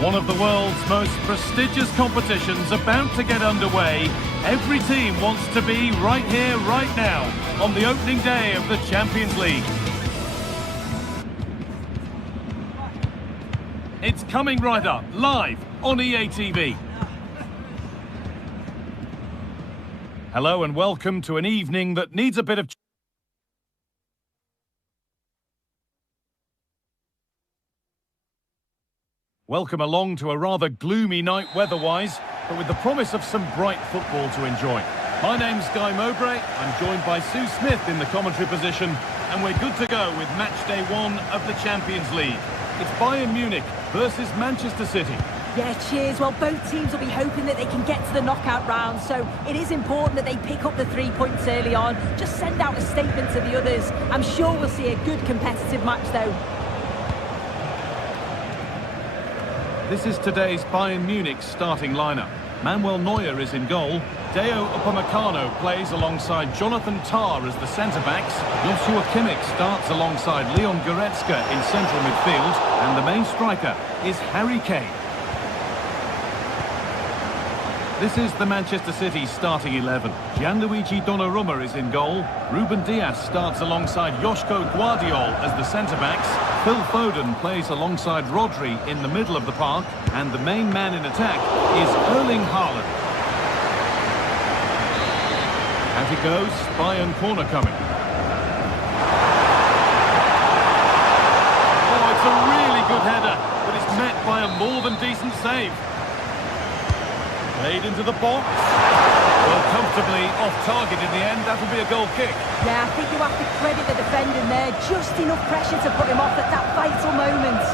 One of the world's most prestigious competitions about to get underway. Every team wants to be right here, right now, on the opening day of the Champions League. It's coming right up, live on EA TV. Hello and welcome to an evening that needs a bit of... Welcome along to a rather gloomy night weather-wise, but with the promise of some bright football to enjoy. My name's Guy Mowbray, I'm joined by Sue Smith in the commentary position, and we're good to go with match day 1 of the Champions League. It's Bayern Munich versus Manchester City. Yeah, cheers. Well, both teams will be hoping that they can get to the knockout round, so it is important that they pick up the 3 points early on. Just send out a statement to the others. I'm sure we'll see a good competitive match, though. This is today's Bayern Munich starting lineup. Manuel Neuer is in goal. Deo Upamecano plays alongside Jonathan Tah as the centre-backs. Joshua Kimmich starts alongside Leon Goretzka in central midfield. And the main striker is Harry Kane. This is the Manchester City starting 11. Gianluigi Donnarumma is in goal. Ruben Dias starts alongside Joško Guardiol as the centre-backs. Phil Foden plays alongside Rodri in the middle of the park. And the main man in attack is Erling Haaland. Out it goes, Bayern corner coming. Oh, it's a really good header, but it's met by a more than decent save. Played into the box. Well, comfortably off target in the end. That'll be a goal kick. Yeah, I think you have to credit the defending there. Just enough pressure to put him off at that vital moment.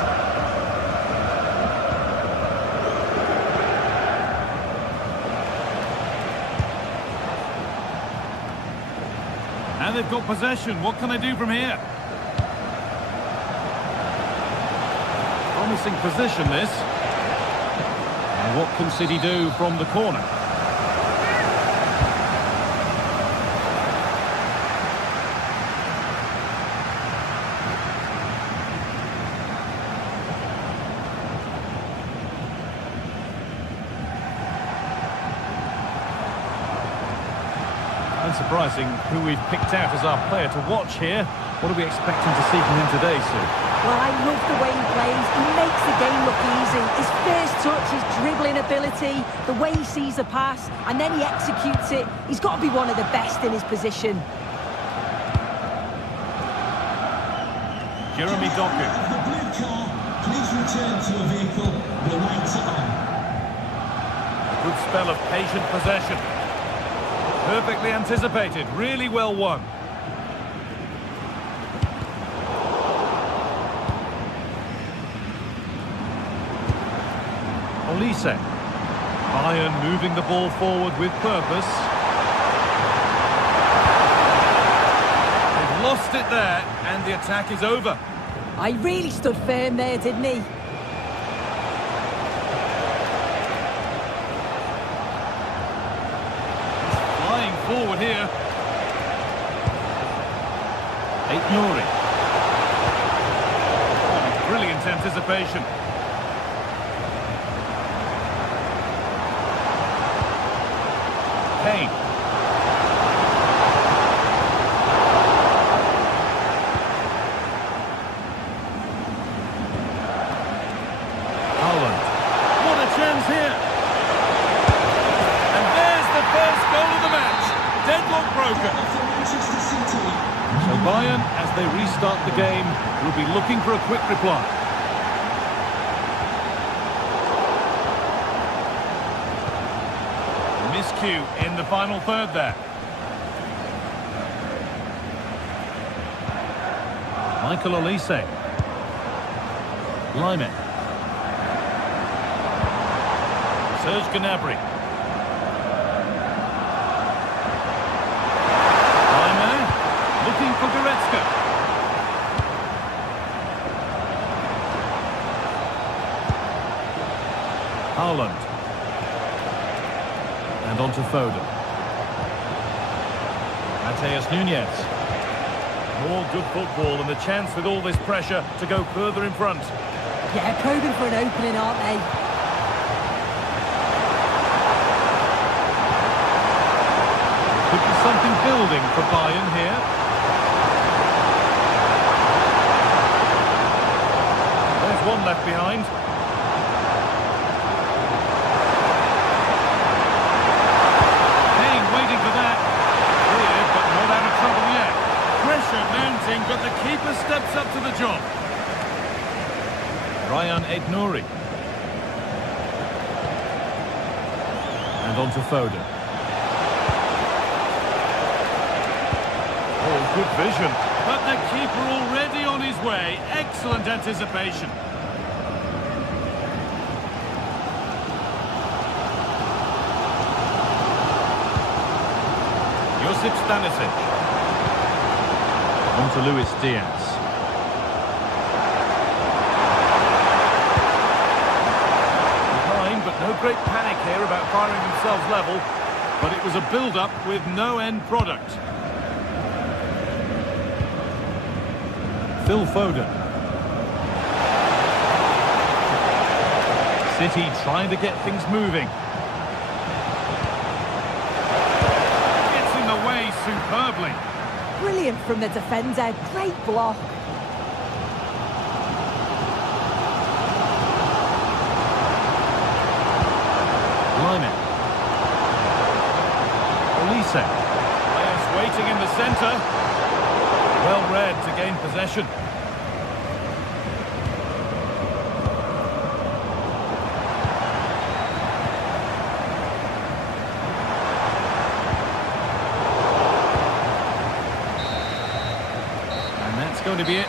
And they've got possession. What can they do from here? Promising position, this. And what can City do from the corner? Unsurprising who we've picked out as our player to watch here. What are we expecting to see from him today, Sue? Well, I love the way he plays. He makes the game look easy. His first touch, his dribbling ability, the way he sees a pass, and then he executes it. He's got to be one of the best in his position. Jeremy Doku. The blue car, please return to a vehicle. The lights are on. A good spell of patient possession. Perfectly anticipated, really well won. Olise. Bayern moving the ball forward with purpose. They've lost it there, and the attack is over. I really stood firm there, didn't he? Flying forward here. Aït-Nouri. Oh, brilliant anticipation. Kane. Haaland. What a chance here. And there's the first goal of the match. Deadlock broken. So Bayern, as they restart the game, will be looking for a quick reply. Miscue in the final third there. Michael Olise. Lyman. Serge Gnabry. Lyman looking for Goretzka. Haaland. And on to Foden. Matheus Nunes. More good football and the chance with all this pressure to go further in front. Yeah, probing for an opening, aren't they? Could be something building for Bayern here. There's one left behind. Kane waiting for that. Cleared, but not out of trouble yet. Pressure mounting, but the keeper steps up to the job. Ryan Aït-Nouri. And on to Foden. Oh, good vision. But the keeper already on his way. Excellent anticipation. Josip Stanisic. On to Luis Diaz. Behind, but no great panic here about firing themselves level. But it was a build-up with no end product. Phil Foden. City trying to get things moving. Gets in the way superbly. Brilliant from the defender. Great block. Line. Olise. Players waiting in the centre. Well read to gain possession. And that's going to be it.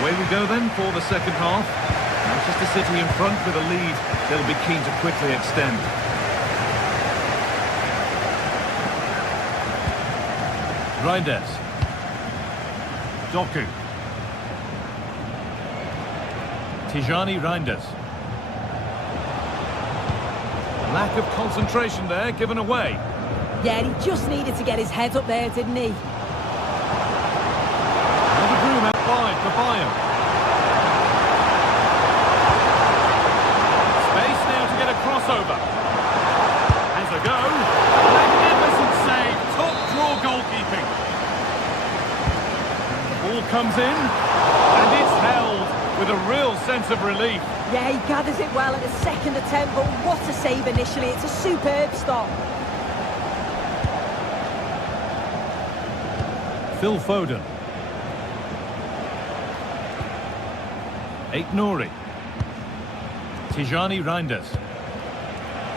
Away we go then for the second half. Manchester City in front with a lead. They'll be keen to quickly extend. Reinders. Doku. Tijani Reinders. Lack of concentration there, given away. Yeah, he just needed to get his head up there, didn't he? Another room out wide for Bayern. Space now to get a crossover. Has a go. Magnificent save. Top draw goalkeeping. The ball comes in. And it's held with a real sense of relief. Yeah, he gathers it well at the second attempt, but what a save initially. It's a superb stop. Phil Foden. Aït-Nouri. Tijani Reinders.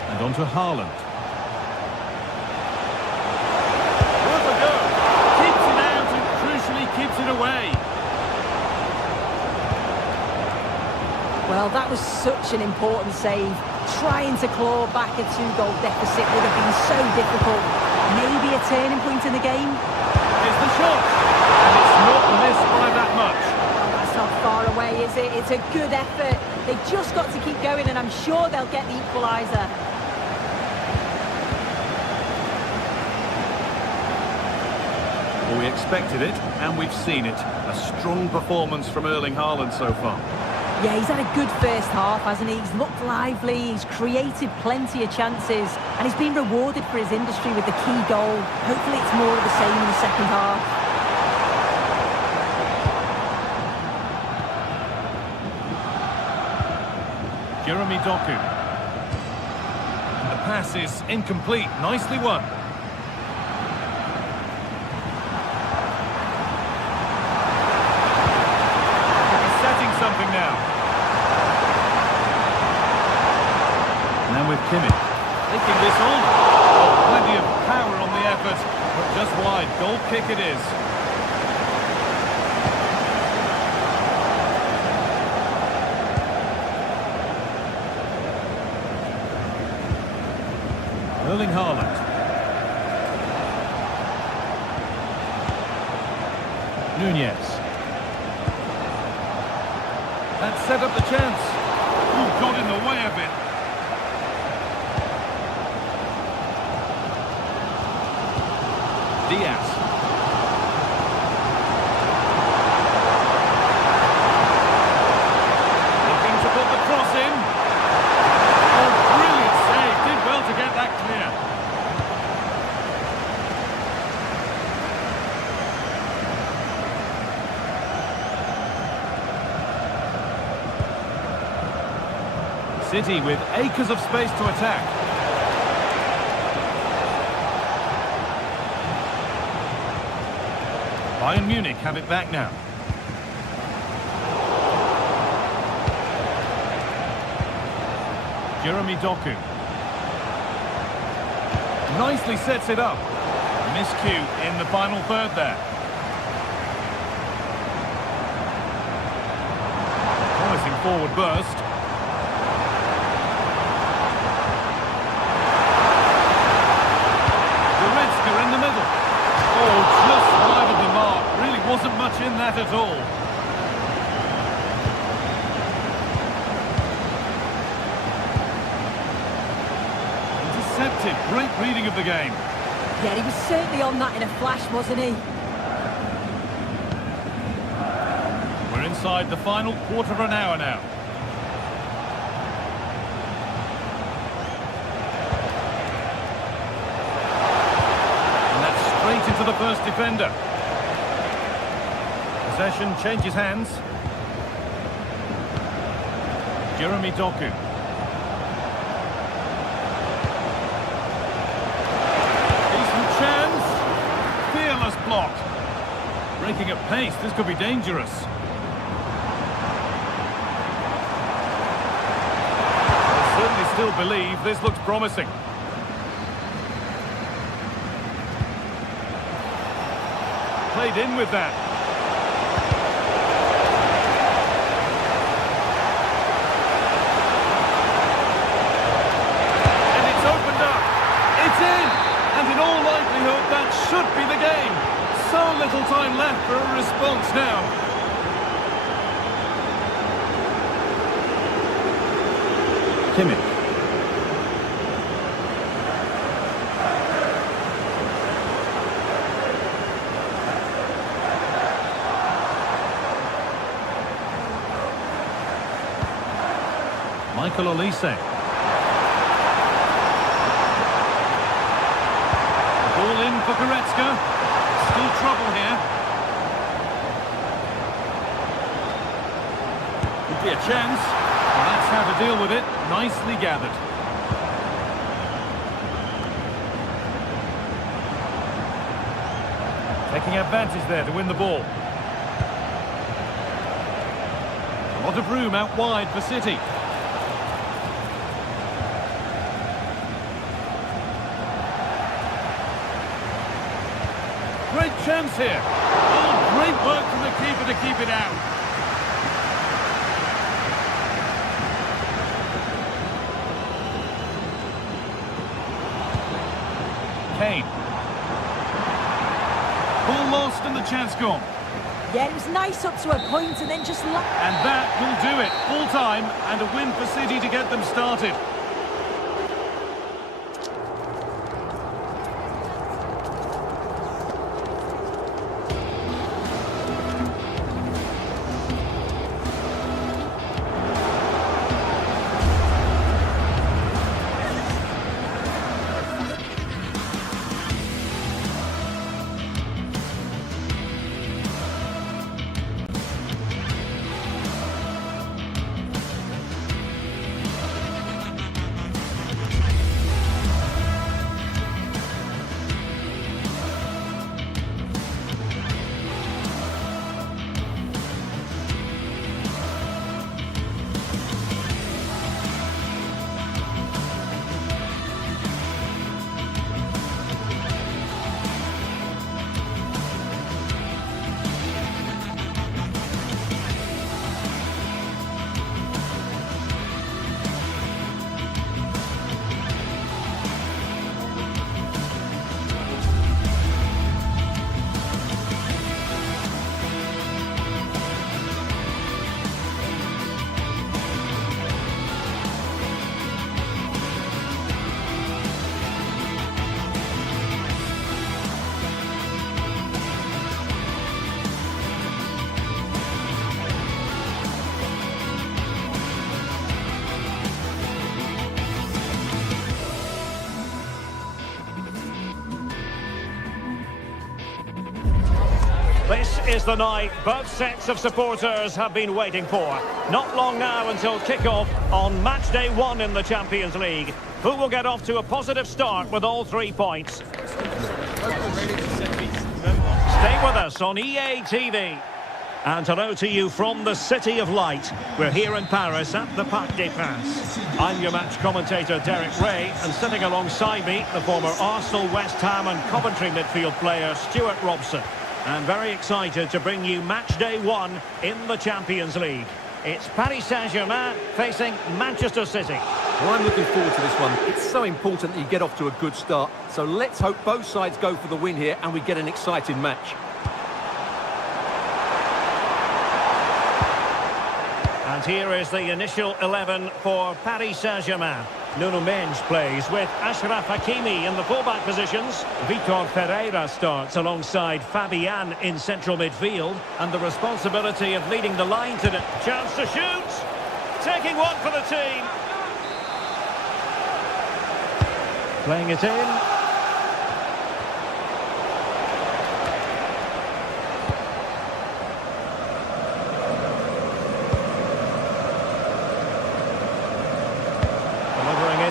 And on to Haaland. Worth a go. Keeps it out and crucially keeps it away. Well, that was such an important save. Trying to claw back a 2-goal deficit would have been so difficult. Maybe a turning point in the game. Here's the shot. And it's not missed by that much. Well, that's not far away, is it? It's a good effort. They've just got to keep going, and I'm sure they'll get the equaliser. Well, we expected it, and we've seen it. A strong performance from Erling Haaland so far. Yeah, he's had a good first half, hasn't he? He's looked lively, he's created plenty of chances, and he's been rewarded for his industry with the key goal. Hopefully it's more of the same in the second half. Jeremy Doku. And the pass is incomplete. Nicely won. He's setting something now. Now with Kimmich. Taking this on. Oh, plenty of power on the effort. But just wide. Goal kick it is. Erling Haaland. Nunez. That set up the chance. Ooh, got in the way of it. Diaz. Looking to put the cross in. Oh, brilliant save. Did well to get that clear. City with acres of space to attack. Bayern Munich have it back now. Jeremy Doku. Nicely sets it up. Miscue in the final third there. Promising forward burst. In the middle. Oh, just wide of the mark. Really wasn't much in that at all. Intercepted. Great reading of the game. Yeah, he was certainly on that in a flash, wasn't he? We're inside the final quarter of an hour now. Straight into the first defender. Possession changes hands. Jeremy Doku. Decent chance. Fearless block. Breaking at pace, this could be dangerous. I certainly still believe this looks promising. Played in with that. And it's opened up. It's in. And in all likelihood, that should be the game. So little time left for a response now. Kimmich. Michael Olise. Ball in for Goretzka. Still trouble here. Could be a chance. Well, that's how to deal with it. Nicely gathered. Taking advantage there to win the ball. A lot of room out wide for City. Great chance here. Oh, great work from the keeper to keep it out. Kane. Ball lost and the chance gone. Yeah, it was nice up to a point and then just... And that will do it. Full time and a win for City to get them started. This is the night both sets of supporters have been waiting for. Not long now until kick-off on match day 1 in the Champions League. Who will get off to a positive start with all 3 points? Stay with us on EA TV. And hello to you from the City of Light. We're here in Paris at the Parc des Princes. I'm your match commentator Derek Ray, and sitting alongside me, the former Arsenal, West Ham and Coventry midfield player Stuart Robson. And very excited to bring you match day 1 in the Champions League. It's Paris Saint-Germain facing Manchester City. Well, I'm looking forward to this one. It's so important that you get off to a good start. So let's hope both sides go for the win here and we get an exciting match. And here is the initial 11 for Paris Saint-Germain. Nuno Mendes plays with Achraf Hakimi in the fullback positions. Vitor Pereira starts alongside Fabian in central midfield. And the responsibility of leading the line to the chance to shoot. Taking one for the team. Playing it in.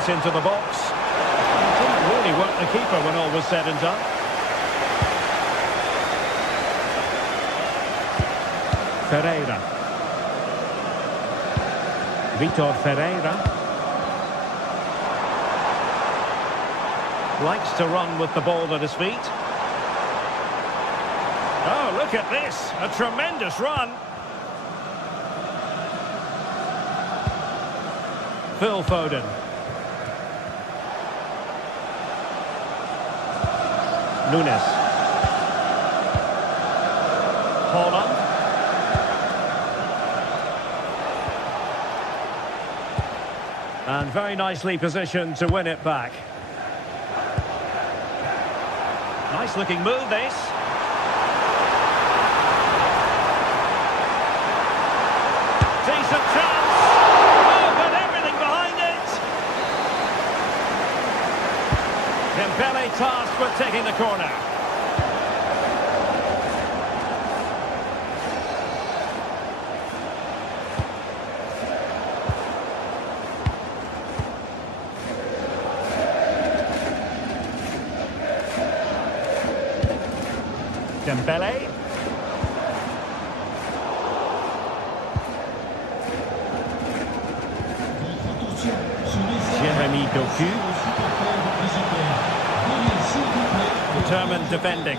Into the box. It didn't really work the keeper when all was said and done. Ferreira. Vitor Ferreira. Likes to run with the ball at his feet. Oh, look at this. A tremendous run. Phil Foden. Nunes. Holland. And very nicely positioned to win it back. Nice looking move this. Decent chance. Oh, but everything behind it. Dembele tasked with taking the corner. Dembele. Jeremy Doku. Determined defending.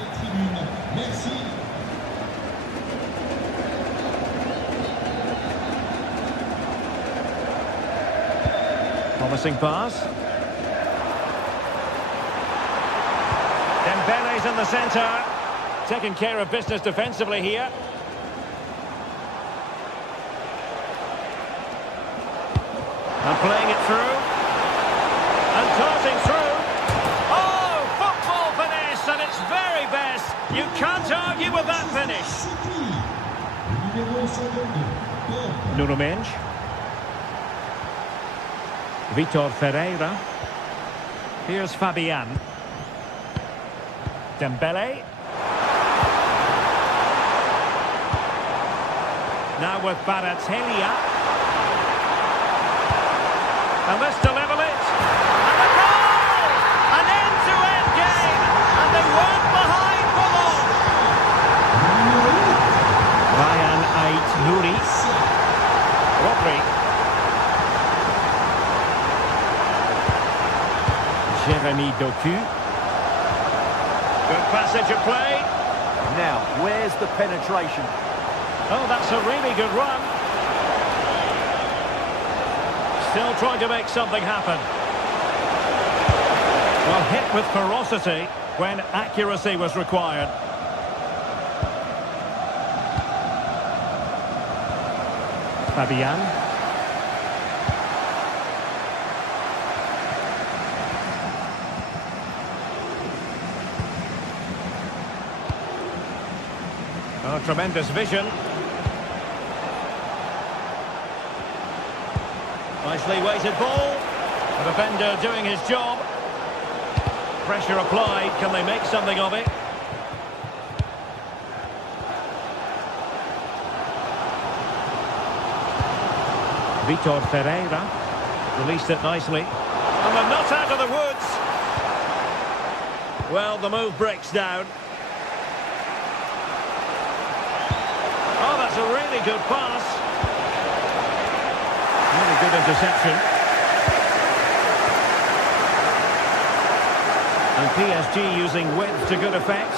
Promising pass. Dembele's in the centre. Taking care of business defensively here. And playing it through. And darting through. Oh, football finesse at its very best. You can't argue with that finish. Nuno Mendes. Vitor Ferreira. Here's Fabian. Dembele. Now with Baratelia. And this to level it. And the goal! An end-to-end game. And they weren't behind for long. Ryan Ait-Nouri. Rodri. Jeremy Doku. Good passage of play. Now, where's the penetration? Oh, that's a really good run. Still trying to make something happen. Well, hit with ferocity when accuracy was required. Fabian. Oh, tremendous vision. Nicely weighted ball. The defender doing his job. Pressure applied. Can they make something of it? Vitor Ferreira released it nicely. And they're not out of the woods. Well, the move breaks down. Oh, that's a really good pass. Really good interception. And PSG using width to good effect.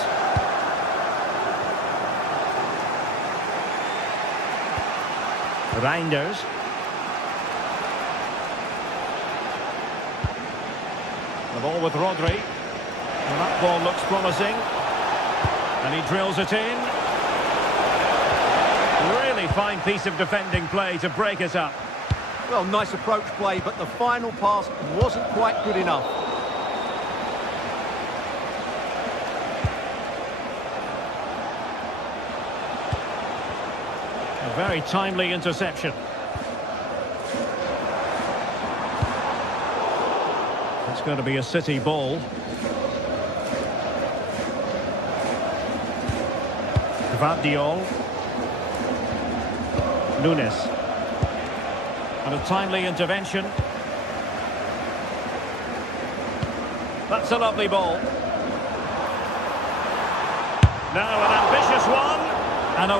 Reinders. The ball with Rodri. And that ball looks promising. And he drills it in. Really fine piece of defending play to break it up. Well, nice approach play, but the final pass wasn't quite good enough. A very timely interception. It's going to be a City ball. Gvardiol. Nunes. And a timely intervention. That's a lovely ball. Now an ambitious one. And a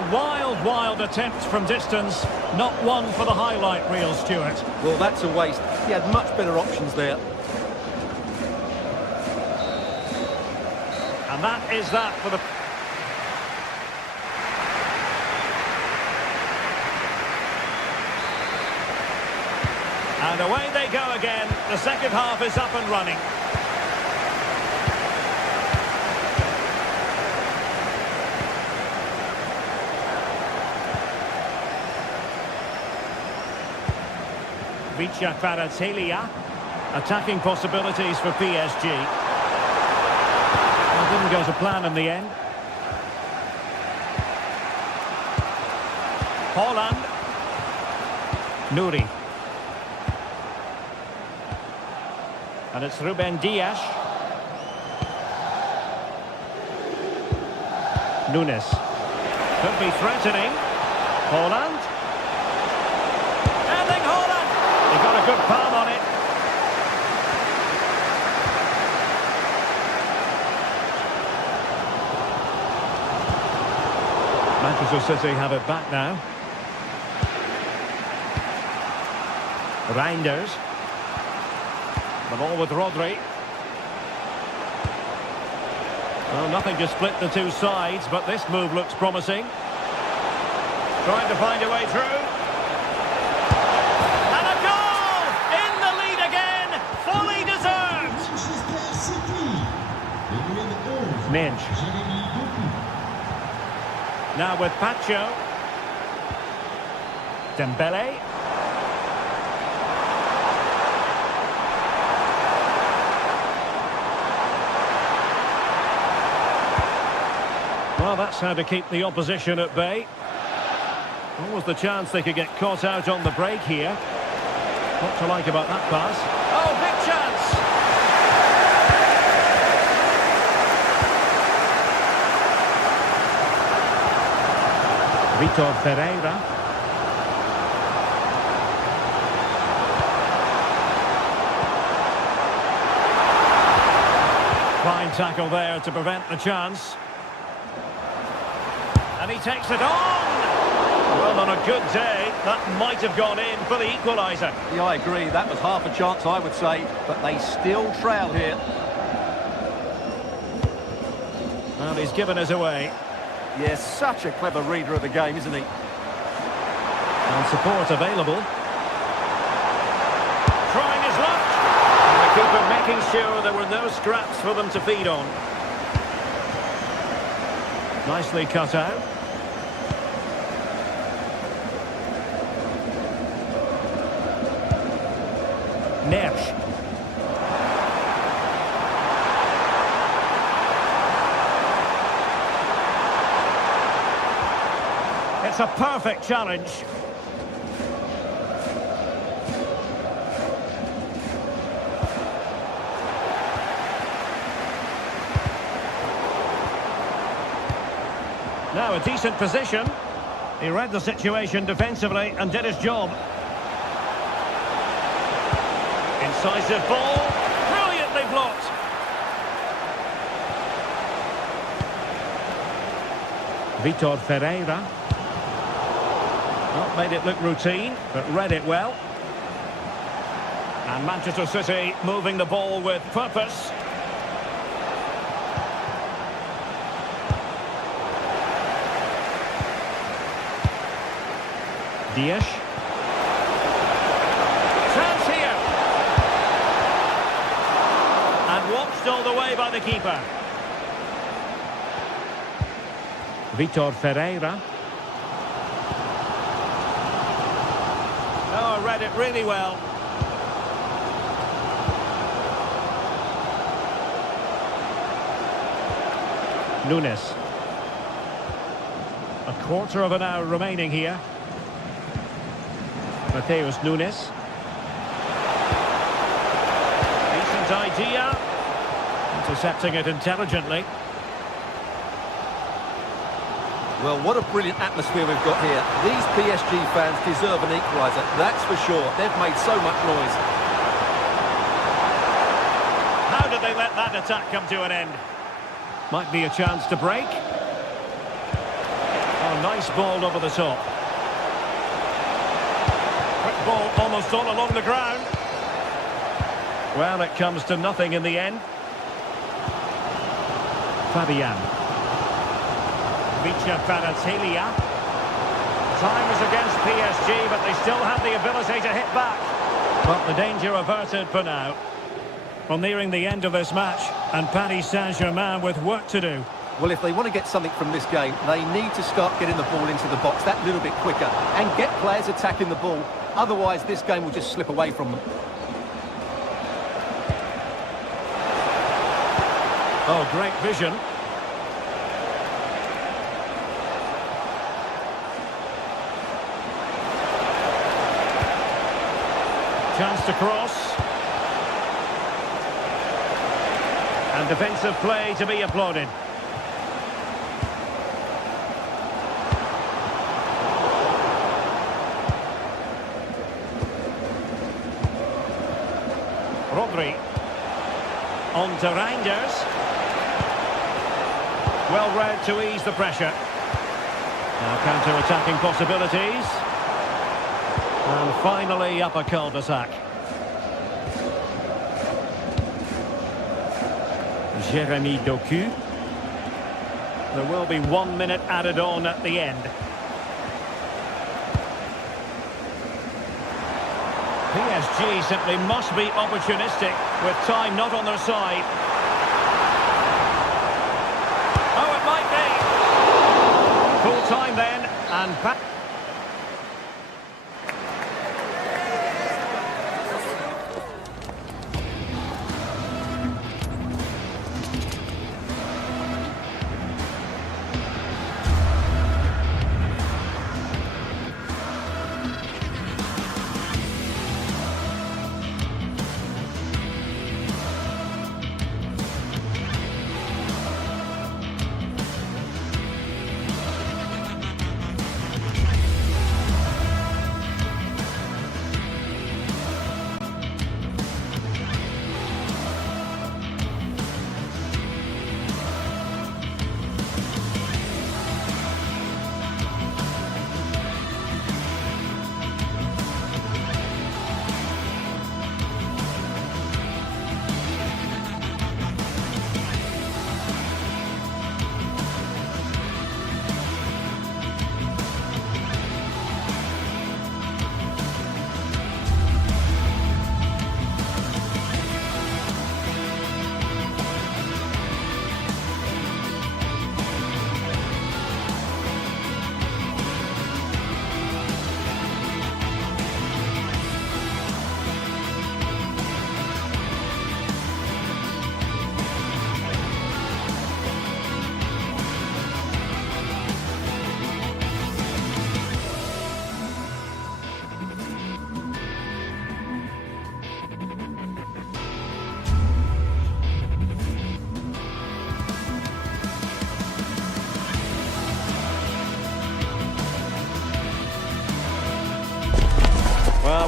wild attempt from distance. Not one for the highlight reel, Stuart. Well, that's a waste. He had much better options there. And that is that for the... And away they go again. The second half is up and running. Vicha Kvaratskhelia. Attacking possibilities for PSG. Well, didn't go to plan in the end. Haaland. Nuri. And it's Ruben Dias. Nunes. Could be threatening. Haaland. Erling Haaland. He got a good palm on it. Manchester City have it back now. Reinders. The ball with Rodri. Well, nothing to split the two sides, but this move looks promising. Trying to find a way through. And a goal! In the lead again! Fully deserved! Minch. Now with Pacho. Dembele. Well, that's how to keep the opposition at bay. What was the chance they could get caught out on the break here? What to like about that pass? Oh, big chance! Vitor Ferreira. Fine tackle there to prevent the chance. And he takes it on! Well, on a good day, that might have gone in for the equaliser. Yeah, I agree. That was half a chance, I would say. But they still trail here. Well, he's given us away. Yes, such a clever reader of the game, isn't he? And support available. Trying his luck. And the keeper making sure there were no scraps for them to feed on. Nicely cut out. Nersch. It's a perfect challenge. Now a decent position. He read the situation defensively and did his job. Decisive ball. Brilliantly blocked. Vitor Ferreira. Not made it look routine, but read it well. And Manchester City moving the ball with purpose. Dias. Chance here. And watched all the way by the keeper. Vitor Ferreira. Oh, read it really well. Nunes. A quarter of an hour remaining here. Mateus Nunes. Decent idea. Intercepting it intelligently. Well, what a brilliant atmosphere we've got here. These PSG fans deserve an equaliser, that's for sure. They've made so much noise. How did they let that attack come to an end? Might be a chance to break. Oh, nice ball over the top. Quick ball almost all along the ground. Well, it comes to nothing in the end. Fabian. Vicha Kvaratskhelia. Time is against PSG, but they still have the ability to hit back. But the danger averted for now. Well, nearing the end of this match, and Paris Saint-Germain with work to do. Well, if they want to get something from this game, they need to start getting the ball into the box that little bit quicker and get players attacking the ball. Otherwise, this game will just slip away from them. Oh, great vision. Chance to cross. And defensive play to be applauded. Rodri. On to Reinders. Well read to ease the pressure. Now counter-attacking possibilities. And finally up a cul-de-sac. Jeremy Doku. There will be 1 minute added on at the end. PSG simply must be opportunistic with time not on their side. Oh, it might be. Full time then, and back.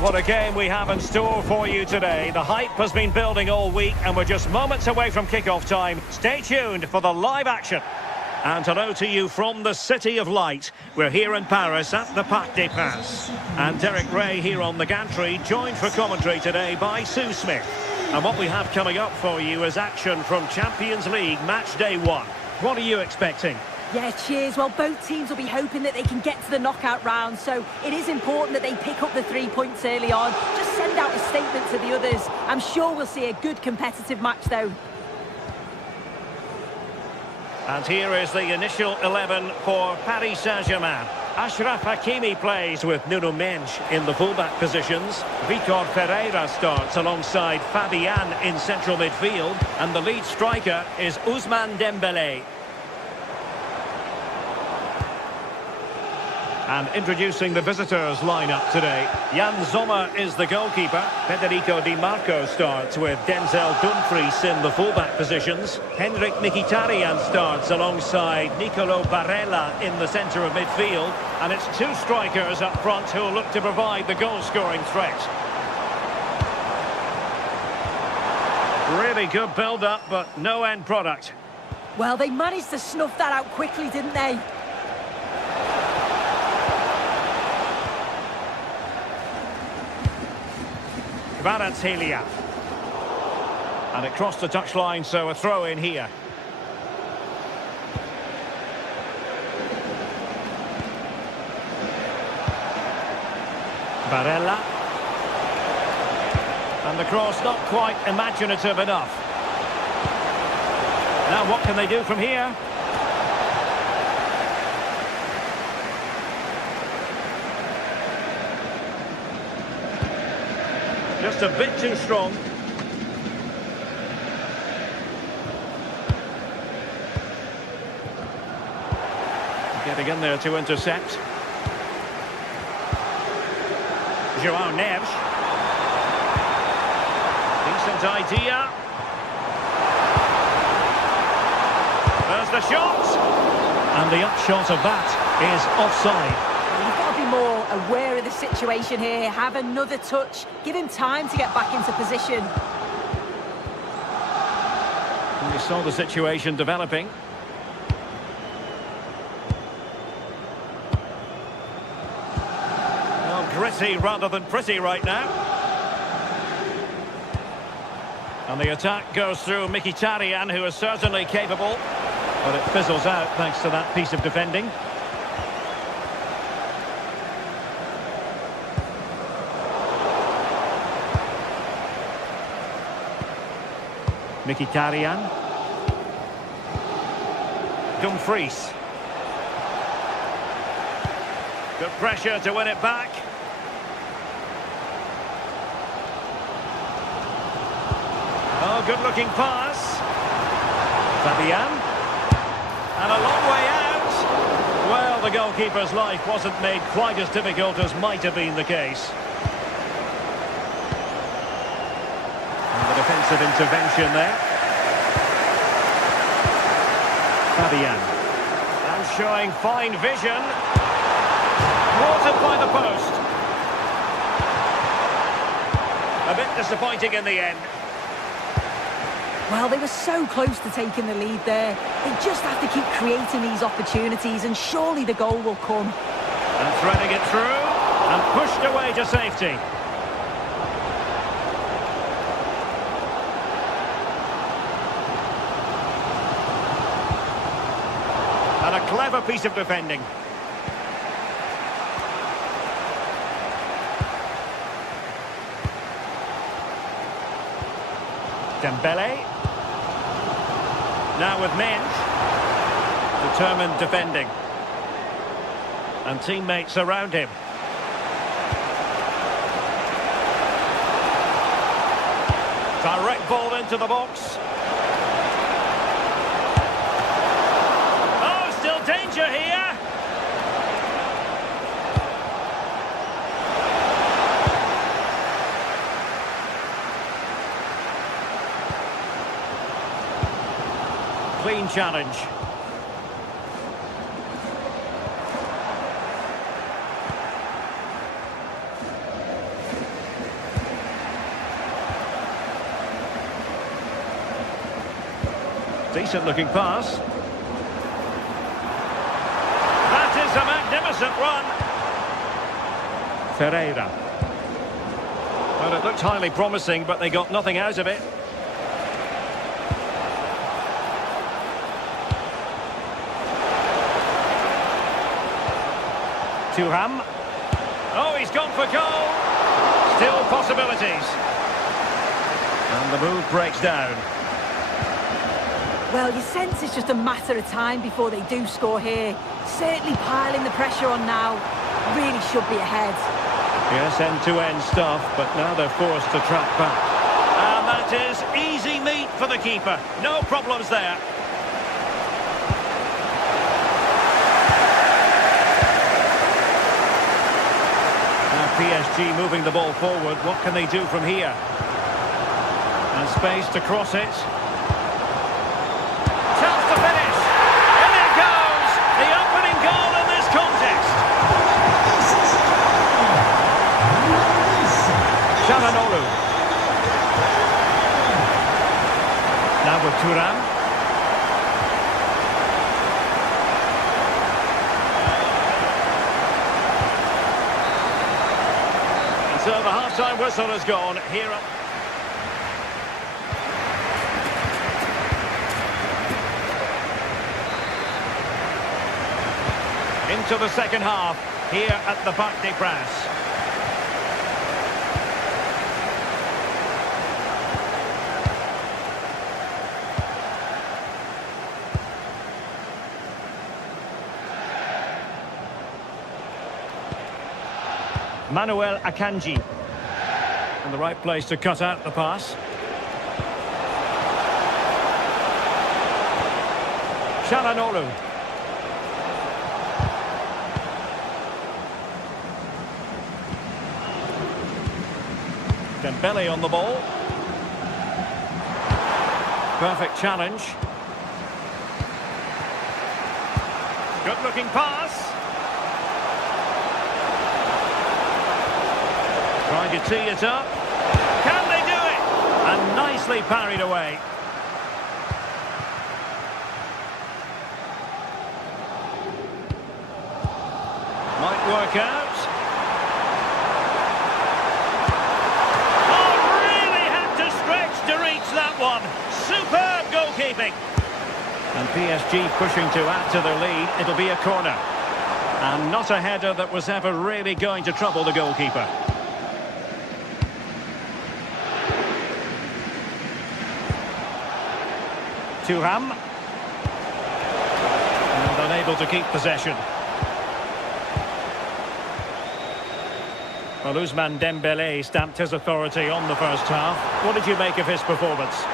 what a game we have in store for you today. The hype has been building all week and we're just moments away from kickoff time. Stay tuned for the live action. And hello to you from the City of Light. We're here in Paris at the Parc des Princes. And Derek Ray here on the gantry, joined for commentary today by Sue Smith. And what we have coming up for you is action from Champions League match day 1. What are you expecting? Yeah, cheers. Well, both teams will be hoping that they can get to the knockout round, so it is important that they pick up the 3 points early on. Just send out a statement to the others. I'm sure we'll see a good competitive match, though. And here is the initial 11 for Paris Saint-Germain. Achraf Hakimi plays with Nuno Mendes in the fullback positions. Vitor Ferreira starts alongside Fabian in central midfield. And the lead striker is Ousmane Dembélé. And introducing the visitors lineup today. Jan Sommer is the goalkeeper. Federico Di Marco starts with Denzel Dumfries in the fullback positions. Henrik Mkhitaryan starts alongside Nicolo Barella in the centre of midfield. And it's 2 strikers up front who will look to provide the goal-scoring threat. Really good build-up, but no end product. Well, they managed to snuff that out quickly, didn't they? Kvaratskhelia. And it crossed the touchline, so a throw in here. Barella. And the cross not quite imaginative enough. Now what can they do from here? Just a bit too strong. Getting in there to intercept. João Neves. Decent idea. There's the shot. And the upshot of that is offside. You've got to be more aware of the situation here. Have another touch. Give him time to get back into position. We saw the situation developing. Well, gritty rather than pretty right now. And the attack goes through Mkhitaryan, who is certainly capable. But it fizzles out thanks to that piece of defending. Mkhitaryan. Dumfries. Good pressure to win it back. Oh, good-looking pass. Fabian. And a long way out. Well, the goalkeeper's life wasn't made quite as difficult as might have been the case. Defensive intervention there. Fabian. And showing fine vision. Watered by the post. A bit disappointing in the end. Well, they were so close to taking the lead there. They just have to keep creating these opportunities and surely the goal will come. And threading it through. And pushed away to safety. And a clever piece of defending. Dembele. Now with Mendes. Determined defending. And teammates around him. Direct ball into the box. Danger here. Clean challenge. Decent looking pass. That is a magnificent run. Ferreira. Well, it looked highly promising, but they got nothing out of it. Thuram. Oh, he's gone for goal. Still possibilities. And the move breaks down. Well, you sense it's just a matter of time before they do score here. Certainly piling the pressure on now. Really should be ahead. Yes, end-to-end stuff, but now they're forced to track back. And that is easy meat for the keeper. No problems there. Now PSG moving the ball forward. What can they do from here? And space to cross it. Chance to finish. In it goes. The opening goal in this contest. Çalhanoğlu. Now with Thuram. And so the half-time whistle has gone. Here up. Into the second half, here at the Parc des Princes. Manuel Akanji. In the right place to cut out the pass. Çalhanoğlu. Dembele on the ball. Perfect challenge. Good looking pass. Trying to tee it up. Can they do it? And nicely parried away. Might work out. To reach that one. Superb goalkeeping. And PSG pushing to add to their lead. It'll be a corner. And not a header that was ever really going to trouble the goalkeeper. Thuram. And unable to keep possession. Well, Ousmane Dembele stamped his authority on the first half. What did you make of his performance?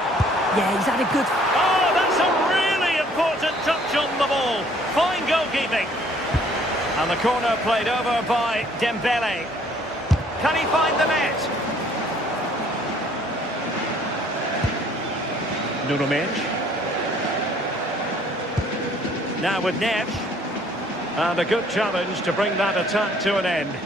Yeah, he's had a good... Oh, that's a really important touch on the ball. Fine goalkeeping. And the corner played over by Dembele. Can he find the net? Nuno Mendes. Now with Neves. And a good challenge to bring that attack to an end.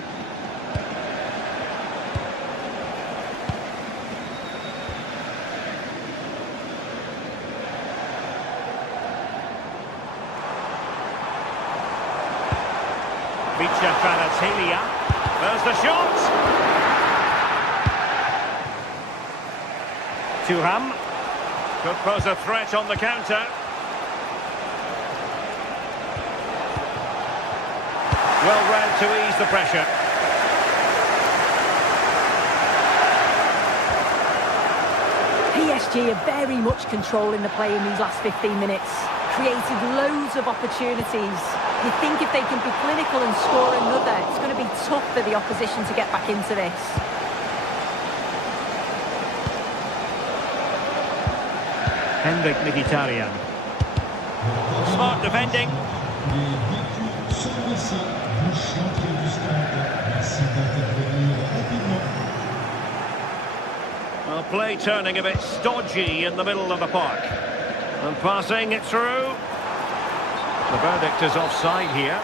There's the shot. Thuram could pose a threat on the counter. Well read to ease the pressure. PSG are very much controlling the play in these last 15 minutes. Created loads of opportunities. You think if they can be clinical and score another, it's going to be tough for the opposition to get back into this. Henrik Mkhitaryan. Smart defending. Well, play turning a bit stodgy in the middle of the park. And passing it through. The verdict is offside here.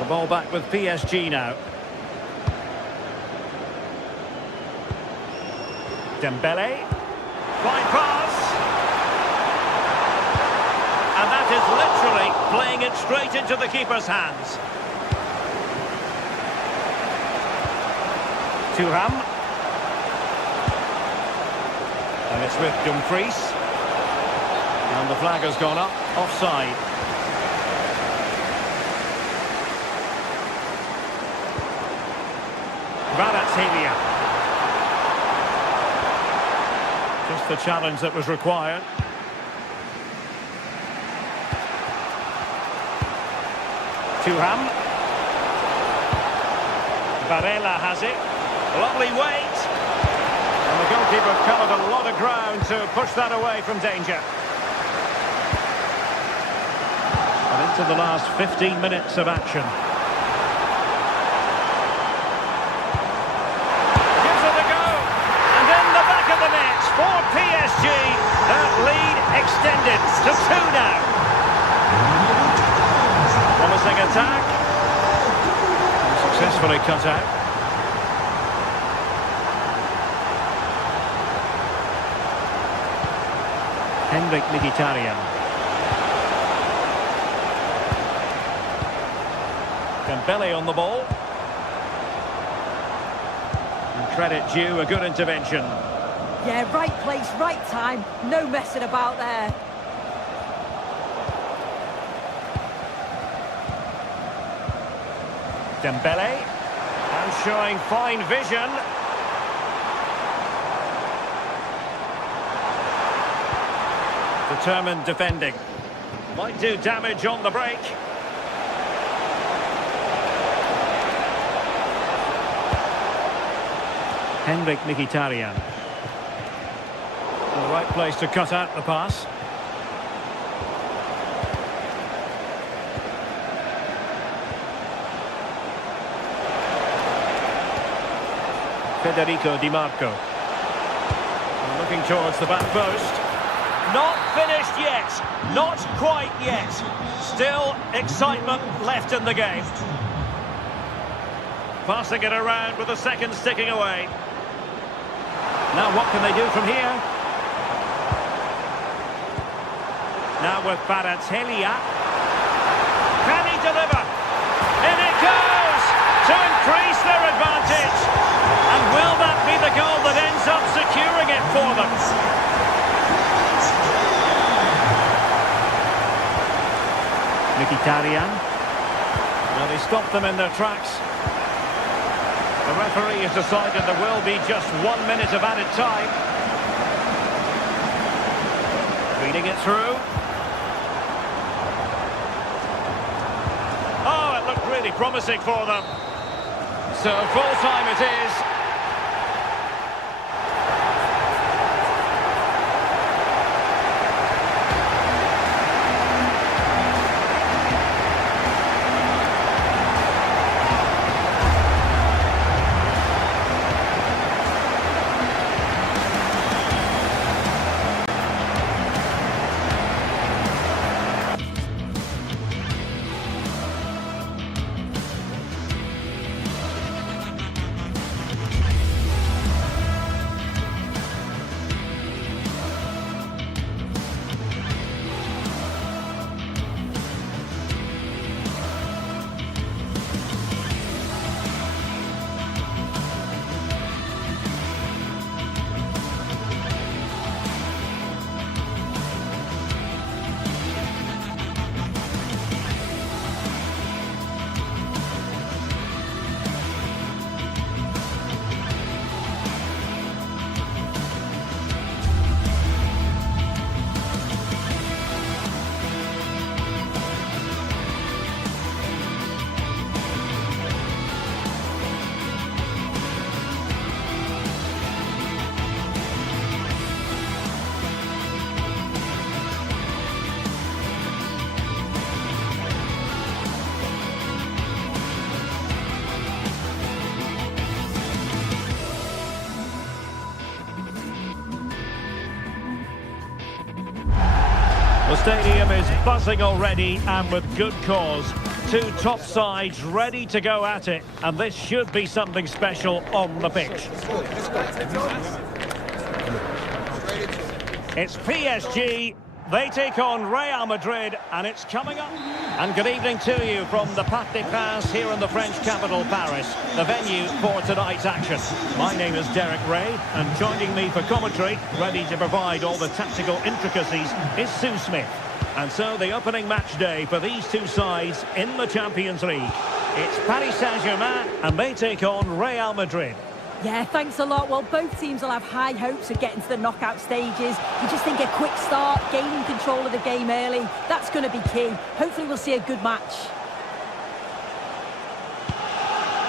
The ball back with PSG now. Dembele. Fine pass. And that is literally playing it straight into the keeper's hands. Thuram. And it's with Dumfries. And the flag has gone up, offside. Kvaratskhelia. Just the challenge that was required. Thuram. Barella has it. Lovely weight. And the goalkeeper covered a lot of ground to push that away from danger. And into the last 15 minutes of action. Gives it a go. And in the back of the net for PSG. That lead extended to 2 now. Promising attack. And successfully cut out. Mkhitaryan. Dembele on the ball. And credit due, a good intervention. Yeah, right place, right time. No messing about there. Dembele. And showing fine vision. Determined defending. Might do damage on the break. Mkhitaryan. The right place to cut out the pass. Federico Di Marco. Looking towards the back post. Not finished yet. Not quite yet. Still excitement left in the game. Passing it around with the second sticking away. Now what can they do from here? Now with Kvaratskhelia. Can he deliver? In it goes! To increase their advantage. And will that be the goal that ends up securing it for them? Mkhitaryan. Well, they stopped them in their tracks. The referee has decided there will be just 1 minute of added time. Feeding it through. Oh, it looked really promising for them. So full time it is. The stadium is buzzing already, and with good cause. Two top sides ready to go at it, and this should be something special on the pitch. It's PSG. They take on Real Madrid, and it's coming up. And good evening to you from the Parc des Princes here in the French capital, Paris, the venue for tonight's action. My name is Derek Ray, and joining me for commentary, ready to provide all the tactical intricacies, is Sue Smith. And so the opening match day for these two sides in the Champions League. It's Paris Saint-Germain, and they take on Real Madrid. Yeah, thanks a lot. Well, both teams will have high hopes of getting to the knockout stages. You just think a quick start, gaining control of the game early, that's going to be key. Hopefully we'll see a good match.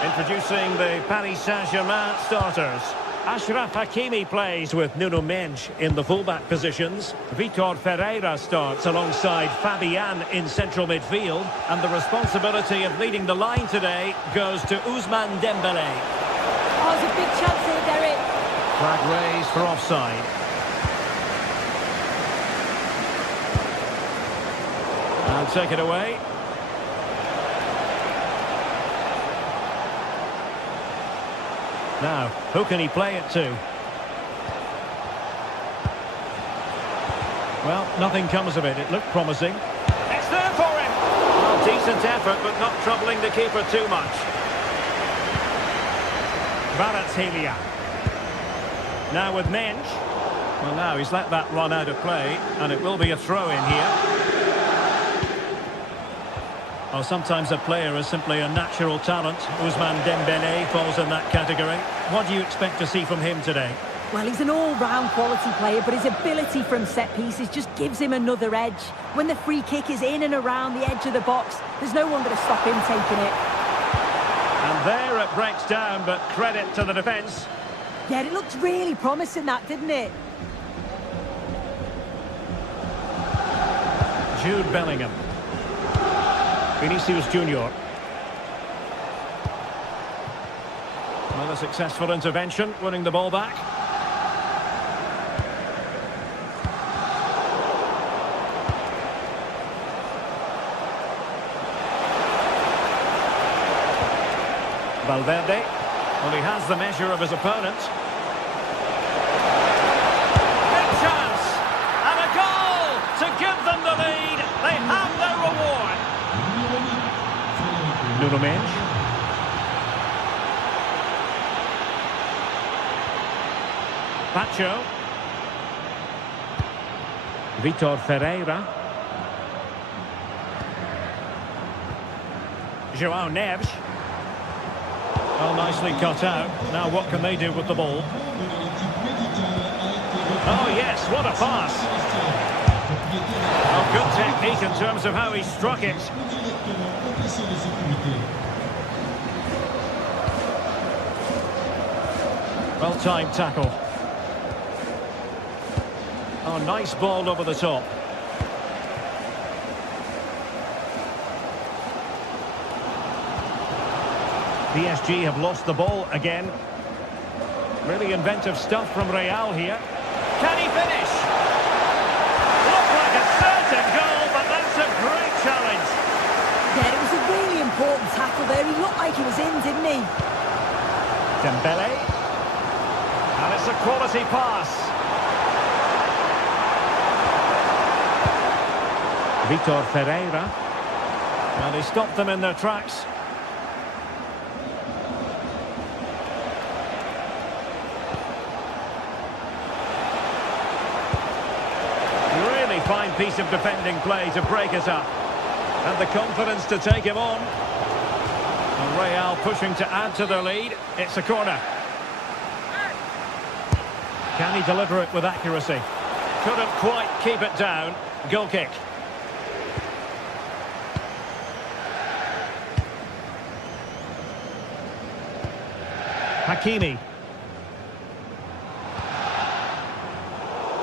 Introducing the Paris Saint-Germain starters. Achraf Hakimi plays with Nuno Mendes in the fullback positions. Vitor Ferreira starts alongside Fabian in central midfield. And the responsibility of leading the line today goes to Ousmane Dembélé. Oh, it's a big chance here, Derek. Flag raised for offside. And take it away. Now, who can he play it to? Well, nothing comes of it. It looked promising. It's there for him! Well, decent effort, but not troubling the keeper too much. Kvaratskhelia. Now with Mendes. Well, now he's let that run out of play, and it will be a throw-in here. Well, sometimes a player is simply a natural talent. Ousmane Dembélé falls in that category. What do you expect to see from him today? Well, he's an all-round quality player, but his ability from set pieces just gives him another edge. When the free kick is in and around the edge of the box, there's no one going to stop him taking it. And there it breaks down, but credit to the defence. Yeah, it looked really promising, that, didn't it? Jude Bellingham. Vinicius Junior. Well, a successful intervention, winning the ball back. Valverde. Well, he has the measure of his opponent. Big chance! And a goal to give them the lead. They have their reward. Nuno Mendes. Pacho. Vitor Ferreira. João Neves. Well, nicely cut out. Now what can they do with the ball? Oh, yes, what a pass. Oh, good technique in terms of how he struck it. Well-timed tackle. Oh, nice ball over the top. PSG have lost the ball again. Really inventive stuff from Real here. Can he finish? Looked like a certain goal, but that's a great challenge. Yeah, it was a really important tackle there. He looked like he was in, didn't he? Dembélé. And it's a quality pass. Vitor Ferreira. Well, they stopped them in their tracks. Fine piece of defending play to break us up. And the confidence to take him on. And Real pushing to add to their lead. It's a corner. Can he deliver it with accuracy? Couldn't quite keep it down. Goal kick. Hakimi.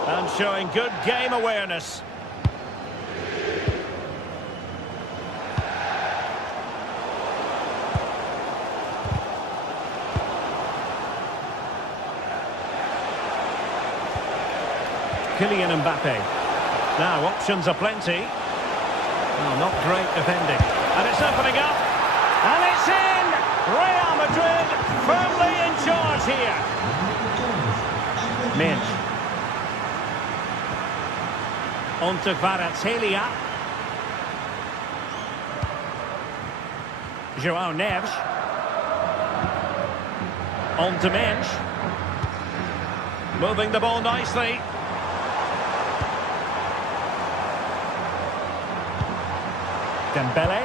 And showing good game awareness. Kylian Mbappe. Now options are plenty. Oh, not great defending. And it's opening up. And it's in! Real Madrid firmly in charge here. Mendes. On to Kvaratskhelia. João Neves. On to Mensch. Moving the ball nicely. Dembele.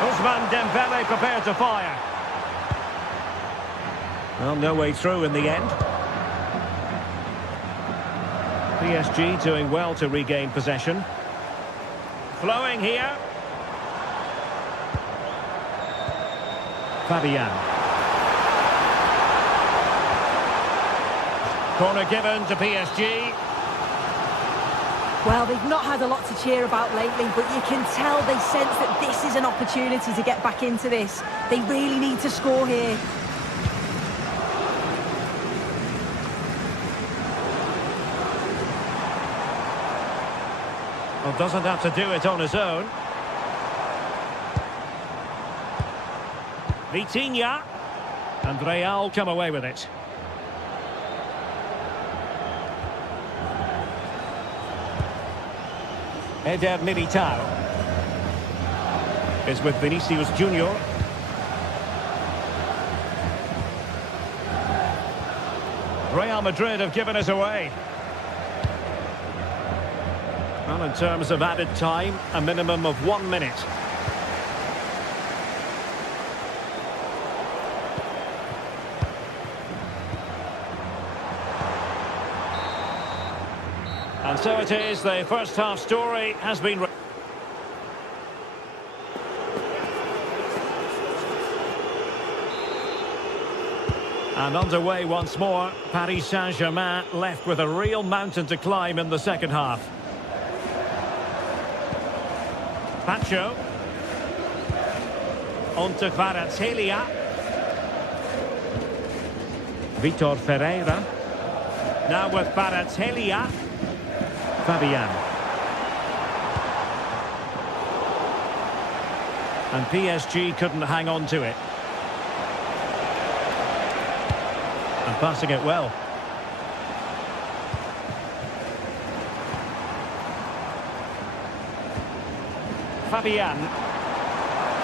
Ousmane Dembele prepared to fire. Well, no way through in the end. PSG doing well to regain possession. Flowing here. Fabian. Corner given to PSG. Well, they've not had a lot to cheer about lately, but you can tell they sense that this is an opportunity to get back into this. They really need to score here. Well, doesn't have to do it on his own. Vitinha. And Real come away with it. Eder Militao is with Vinicius Junior. Real Madrid have given us away. Well, in terms of added time, a minimum of 1 minute. And so it is, the first half story has been... And underway once more, Paris Saint-Germain left with a real mountain to climb in the second half. Pacho. On to Kvaratskhelia. Vitor Ferreira. Now with Kvaratskhelia. Fabian. And PSG couldn't hang on to it. And passing it well. Fabian.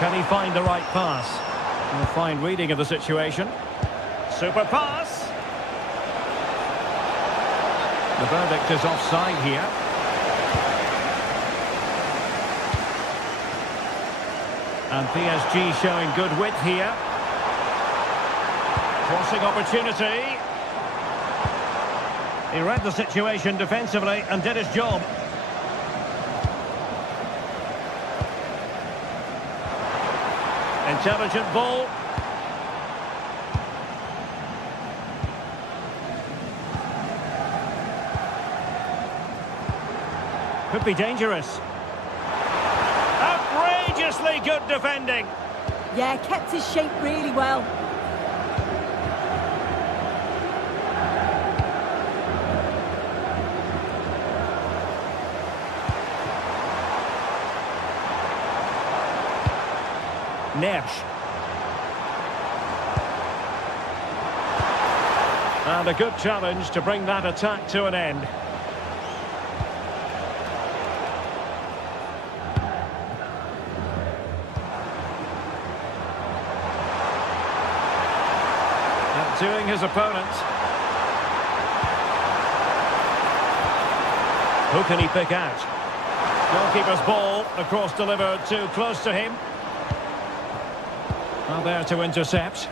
Can he find the right pass? A fine reading of the situation. Super pass. The verdict is offside here. And PSG showing good width here. Crossing opportunity. He read the situation defensively and did his job. Intelligent ball. Could be dangerous. Outrageously good defending. Yeah, kept his shape really well. Neves. And a good challenge to bring that attack to an end. Outdoing his opponent. Who can he pick out? Goalkeeper's ball, the cross delivered too close to him. Well, there to intercept.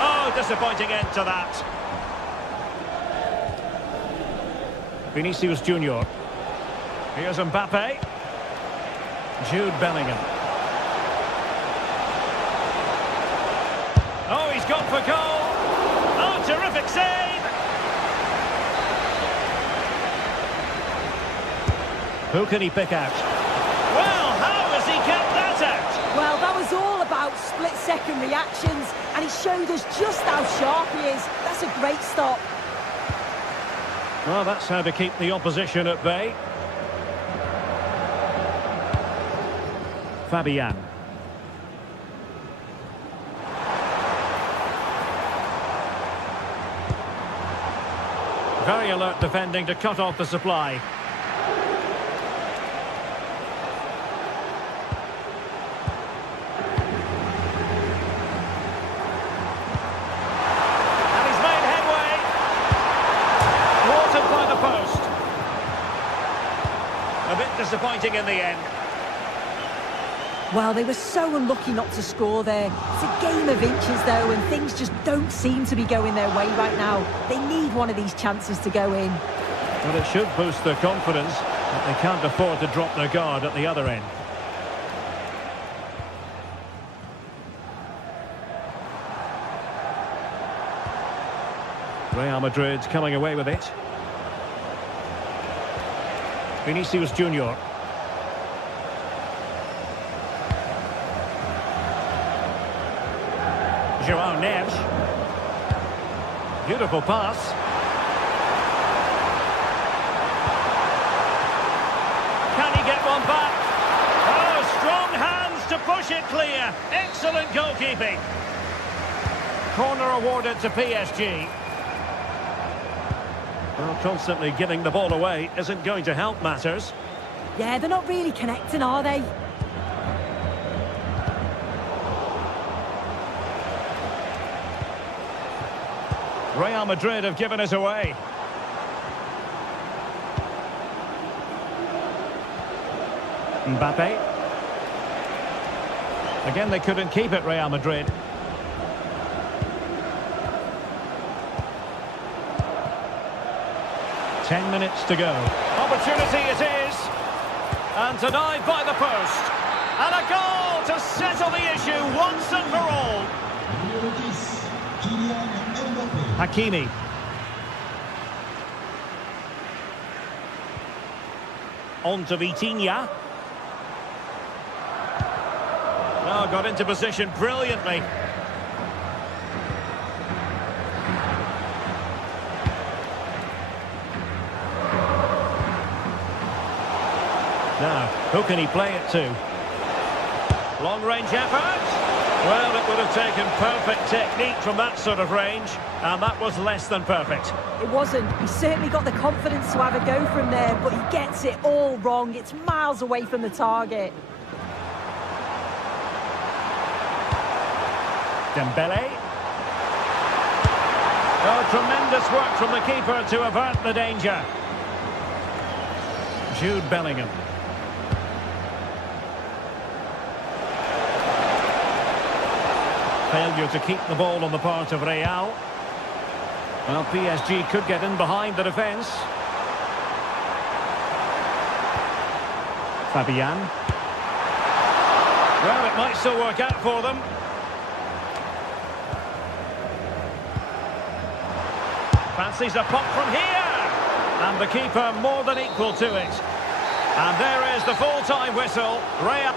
Oh, disappointing end to that. Vinicius Junior. Here's Mbappe. Jude Bellingham. Oh, he's gone for goal. Oh, terrific save. Who can he pick out? Well, how has he kept that out? Well, that was all about split-second reactions, and he showed us just how sharp he is. That's a great stop. Well, that's how to keep the opposition at bay. Fabian. Very alert defending to cut off the supply. A bit disappointing in the end. Well, they were so unlucky not to score there. It's a game of inches, though, and things just don't seem to be going their way right now. They need one of these chances to go in. Well, it should boost their confidence, but they can't afford to drop their guard at the other end. Real Madrid coming away with it. Vinicius Junior. João Neves. Beautiful pass. Can he get one back? Oh, strong hands to push it clear. Excellent goalkeeping. Corner awarded to PSG. Well, constantly giving the ball away isn't going to help matters. Yeah, they're not really connecting, are they? Real Madrid have given it away. Mbappe. Again, they couldn't keep it, Real Madrid. Ten minutes to go. Opportunity it is. And denied by the post. And a goal to settle the issue once and for all. Hakimi. On to Vitinha. Oh, got into position brilliantly. Now, who can he play it to? Long-range effort. Well, it would have taken perfect technique from that sort of range, and that was less than perfect. It wasn't. He's certainly got the confidence to have a go from there, but he gets it all wrong. It's miles away from the target. Dembele. Oh, tremendous work from the keeper to avert the danger. Jude Bellingham. Failure to keep the ball on the part of Real. Well, PSG could get in behind the defence. Fabian. Well, it might still work out for them. Fancies a pop from here. And the keeper more than equal to it. And there is the full-time whistle. Real.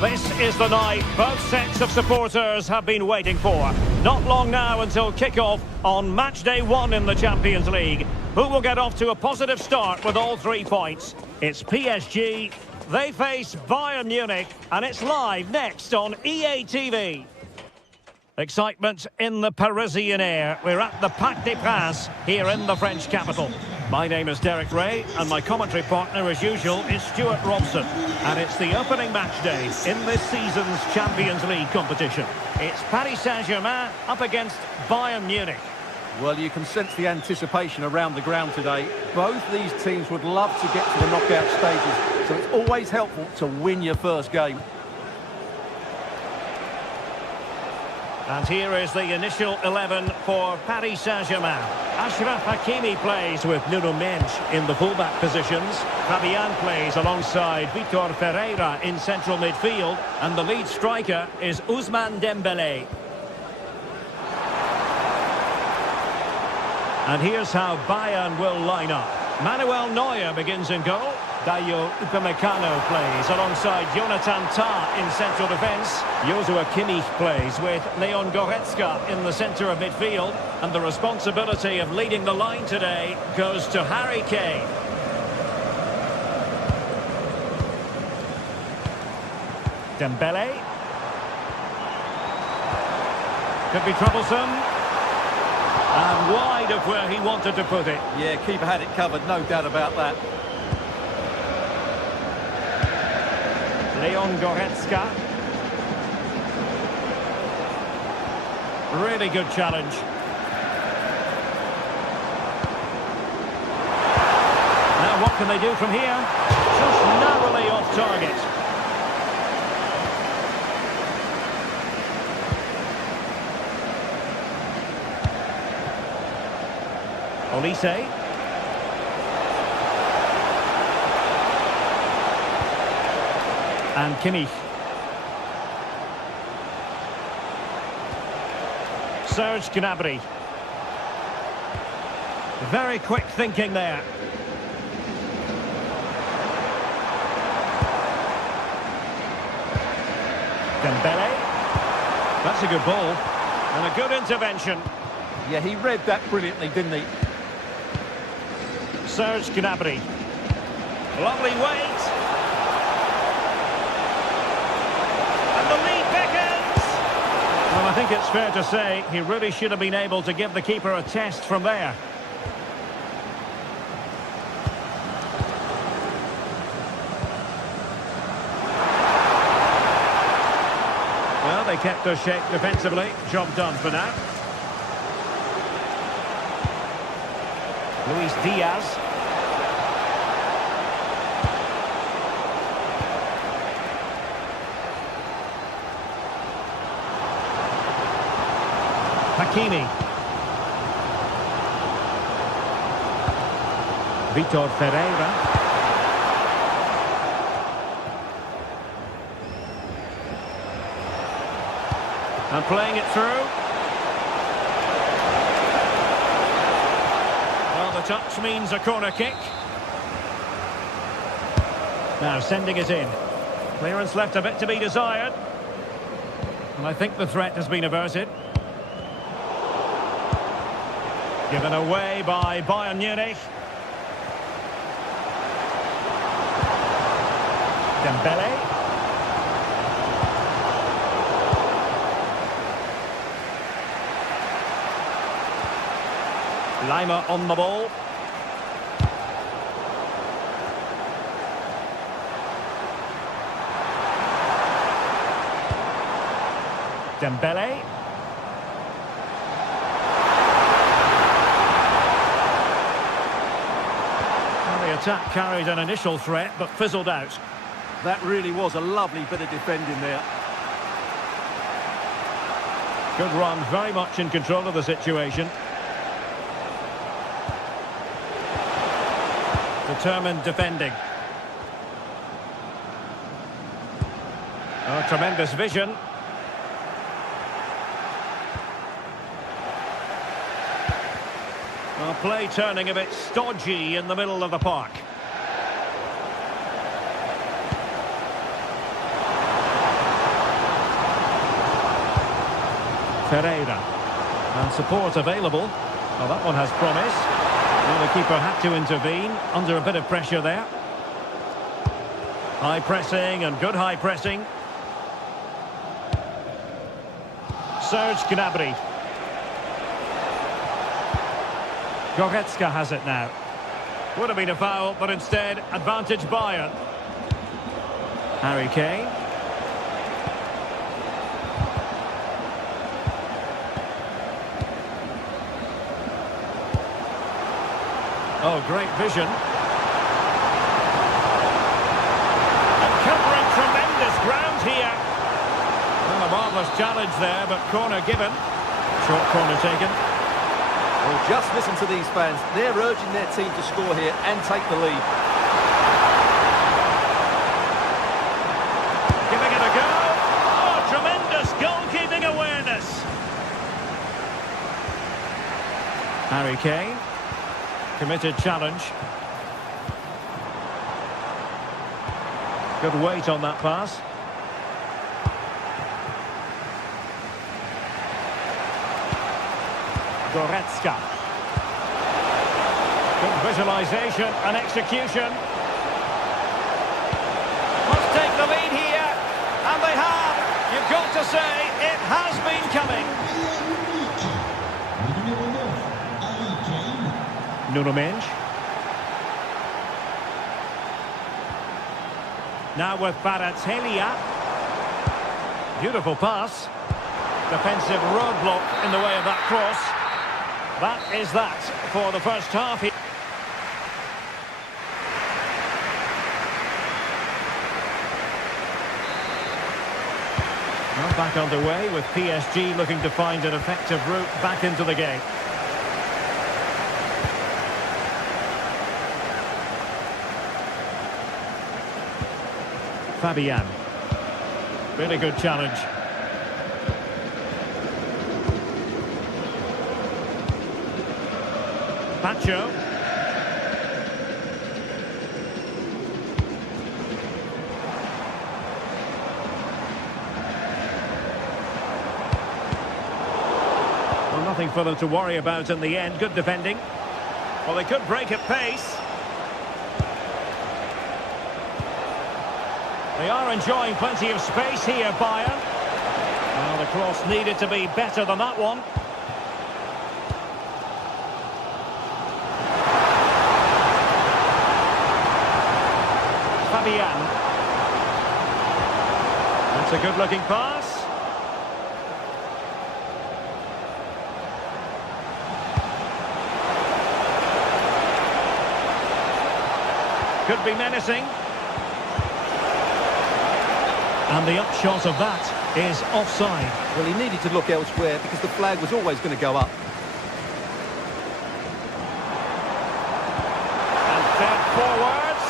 This is the night both sets of supporters have been waiting for. Not long now until kick-off on match day 1 in the Champions League. Who will get off to a positive start with all 3 points? It's PSG, they face Bayern Munich, and it's live next on EA TV. Excitement in the Parisian air. We're at the Parc des Princes here in the French capital. My name is Derek Ray, and my commentary partner, as usual, is Stuart Robson. And it's the opening match day in this season's Champions League competition. It's Paris Saint-Germain up against Bayern Munich. Well, you can sense the anticipation around the ground today. Both these teams would love to get to the knockout stages, so it's always helpful to win your first game. And here is the initial 11 for Paris Saint-Germain. Achraf Hakimi plays with Nuno Mendes in the fullback positions. Fabian plays alongside Vitor Ferreira in central midfield. And the lead striker is Ousmane Dembélé. And here's how Bayern will line up. Manuel Neuer begins in goal. Dayo Upamecano plays alongside Jonathan Tah in central defence. Joshua Kimmich plays with Leon Goretzka in the centre of midfield. And the responsibility of leading the line today goes to Harry Kane. Dembélé. Could be troublesome. And wide of where he wanted to put it. Yeah, keeper had it covered, no doubt about that. Leon Goretzka. Really good challenge. Now what can they do from here? Just narrowly off target. Olise. And Kimmich. Serge Gnabry. Very quick thinking there. Dembélé. That's a good ball. And a good intervention. Yeah, he read that brilliantly, didn't he? Serge Gnabry. Lovely weight. And the lead beckons. Well, I think it's fair to say he really should have been able to give the keeper a test from there. Well, they kept their shape defensively. Job done for now. Luis Diaz. Hakimi. Vitor Ferreira. And playing it through. Well, the touch means a corner kick. Now sending it in. Clearance left a bit to be desired. And I think the threat has been averted. Given away by Bayern Munich. Dembélé. Lima on the ball. Dembélé. The attack carried an initial threat, but fizzled out. That really was a lovely bit of defending there. Good run, very much in control of the situation. Determined defending. Oh, tremendous vision. Well, play turning a bit stodgy in the middle of the park. Ferreira. And support available. Well, that one has promise. Well, the keeper had to intervene under a bit of pressure there. High pressing and good high pressing. Serge Gnabry. Goretzka has it now. Would have been a foul, but instead, advantage Bayern. Harry Kane. Oh, great vision. And covering tremendous ground here. Well, a marvellous challenge there, but corner given. Short corner taken. Well, just listen to these fans. They're urging their team to score here and take the lead. Giving it a go. Oh, tremendous goalkeeping awareness. Harry Kane. Committed challenge. Good weight on that pass. Goretzka. Good visualization and execution. Must take the lead here. And they have. You've got to say, it has been coming. Nuno Mendes. Now with Kvaratskhelia. Beautiful pass. Defensive roadblock in the way of that cross. That is that for the first half. Well, back underway with PSG looking to find an effective route back into the game. Fabian. Really good challenge. Pacho. Well, nothing for them to worry about in the end. Good defending. Well, they could break at pace. They are enjoying plenty of space here, Bayern. Well, the cross needed to be better than that one. Fabian. That's a good-looking pass. Could be menacing. And the upshot of that is offside. Well, he needed to look elsewhere because the flag was always going to go up. And fed forwards.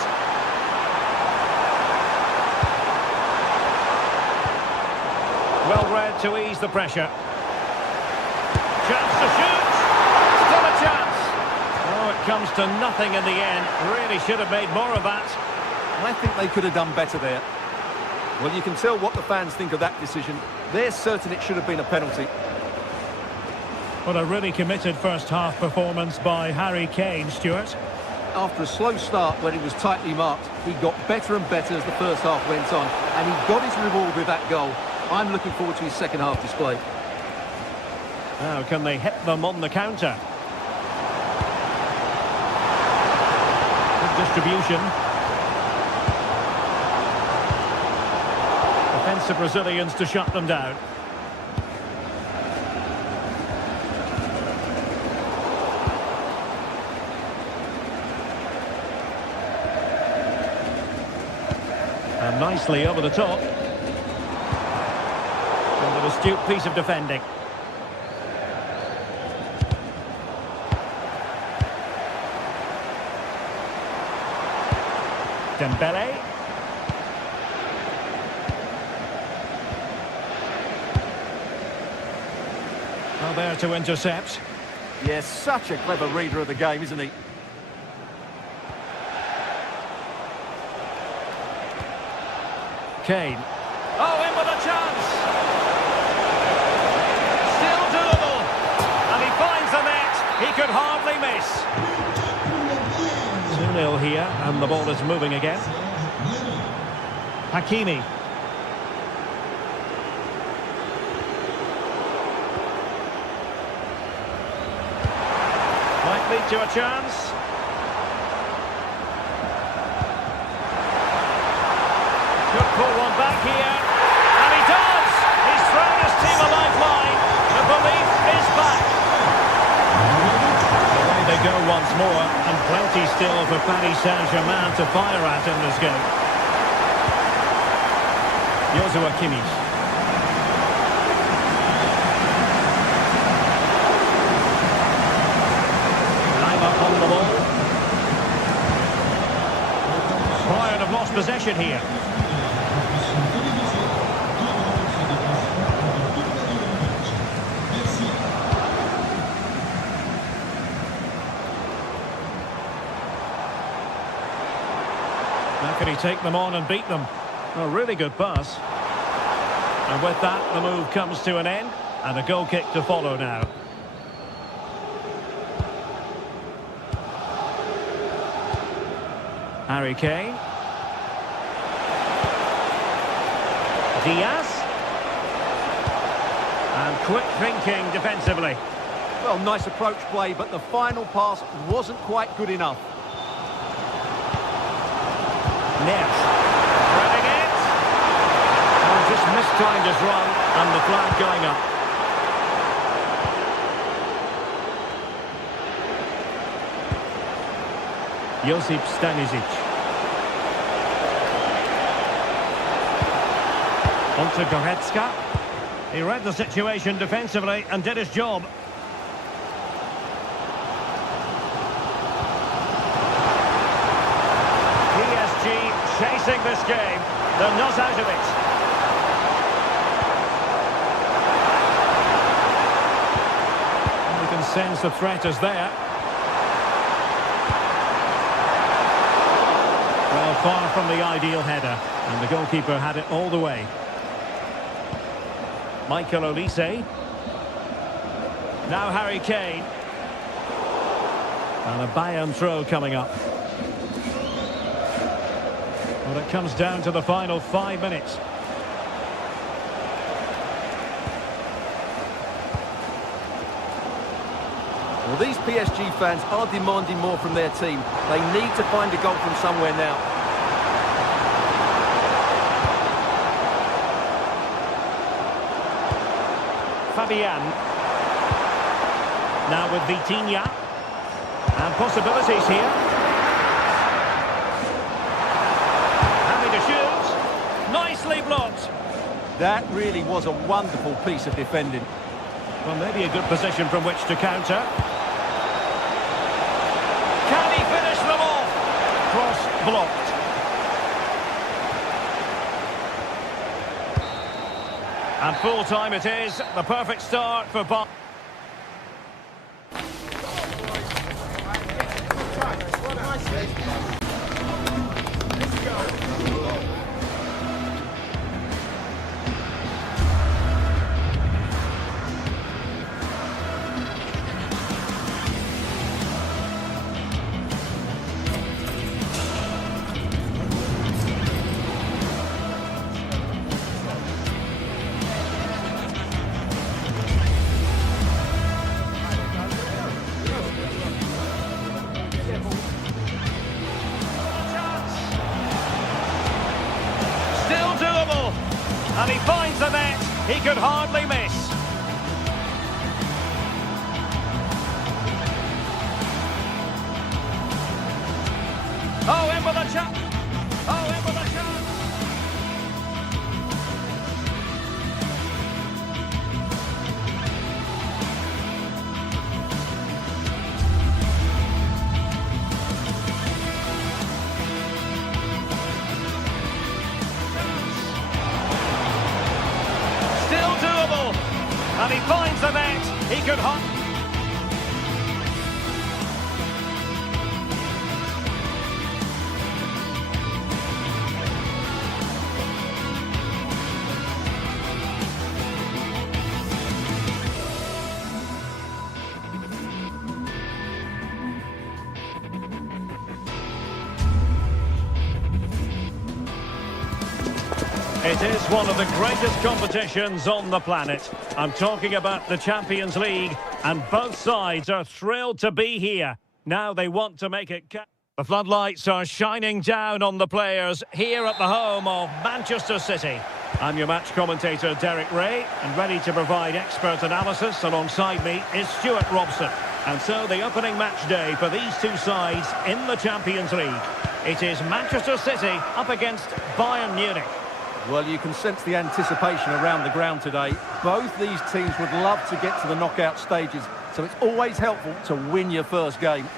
Well read to ease the pressure. Chance to shoot. Still a chance. Oh, it comes to nothing in the end. Really should have made more of that. I think they could have done better there. Well, you can tell what the fans think of that decision. They're certain it should have been a penalty. What a really committed first-half performance by Harry Kane, Stuart. After a slow start when he was tightly marked, he got better and better as the first half went on, and he got his reward with that goal. I'm looking forward to his second-half display. Now, can they hit them on the counter? Good distribution. Defensive Brazilians to shut them down. And nicely over the top. And an astute piece of defending. Dembele. Well, there to intercept. Yes, such a clever reader of the game, isn't he? Kane. Oh, in with a chance! Still doable! And he finds the net. He could hardly miss. 2-0 here, and the ball is moving again. Hakimi. lead to a chance. Could pull one back here. And he does! He's thrown his team a lifeline. The belief is back. Away they go once more, and plenty still for Paris Saint-Germain to fire at in this game. Joshua Kimmich. Lime up on the ball. Bayern have lost possession here. How can he take them on and beat them? A really good pass. And with that, the move comes to an end, and a goal kick to follow now. Harry Kane. Diaz. And quick thinking defensively. Well, nice approach play, but the final pass wasn't quite good enough. Neves. Running it. Oh, just mistimed his run, and the flag going up. Josip Stanisic. On to Goretzka. He read the situation defensively and did his job. PSG chasing this game. They're not out of it. You can sense the threat is there. Well, far from the ideal header, and the goalkeeper had it all the way. Michael Olise. Now Harry Kane. And a Bayern throw coming up. Well, it comes down to the final 5 minutes. Well, these PSG fans are demanding more from their team. They need to find a goal from somewhere now. Fabian. Now with Vitinha. And possibilities here. Having to shoot. Nicely blocked. That really was a wonderful piece of defending. Well, maybe a good position from which to counter. Can he finish them off? Cross blocked. And full time it is. The perfect start for Bayern. And he finds the net. He could hardly miss. Oh, in with a chance. Oh, in with a chance. And he finds the net. He could hop. It is one of the greatest competitions on the planet. I'm talking about the Champions League, And both sides are thrilled to be here. Now they want to make it count. The floodlights are shining down on the players here at the home of Manchester City. I'm your match commentator, Derek Ray, and ready to provide expert analysis alongside me is Stuart Robson. And so the opening match day for these two sides in the Champions League. It is Manchester City up against Bayern Munich. Well, you can sense the anticipation around the ground today. Both these teams would love to get to the knockout stages, so it's always helpful to win your first game.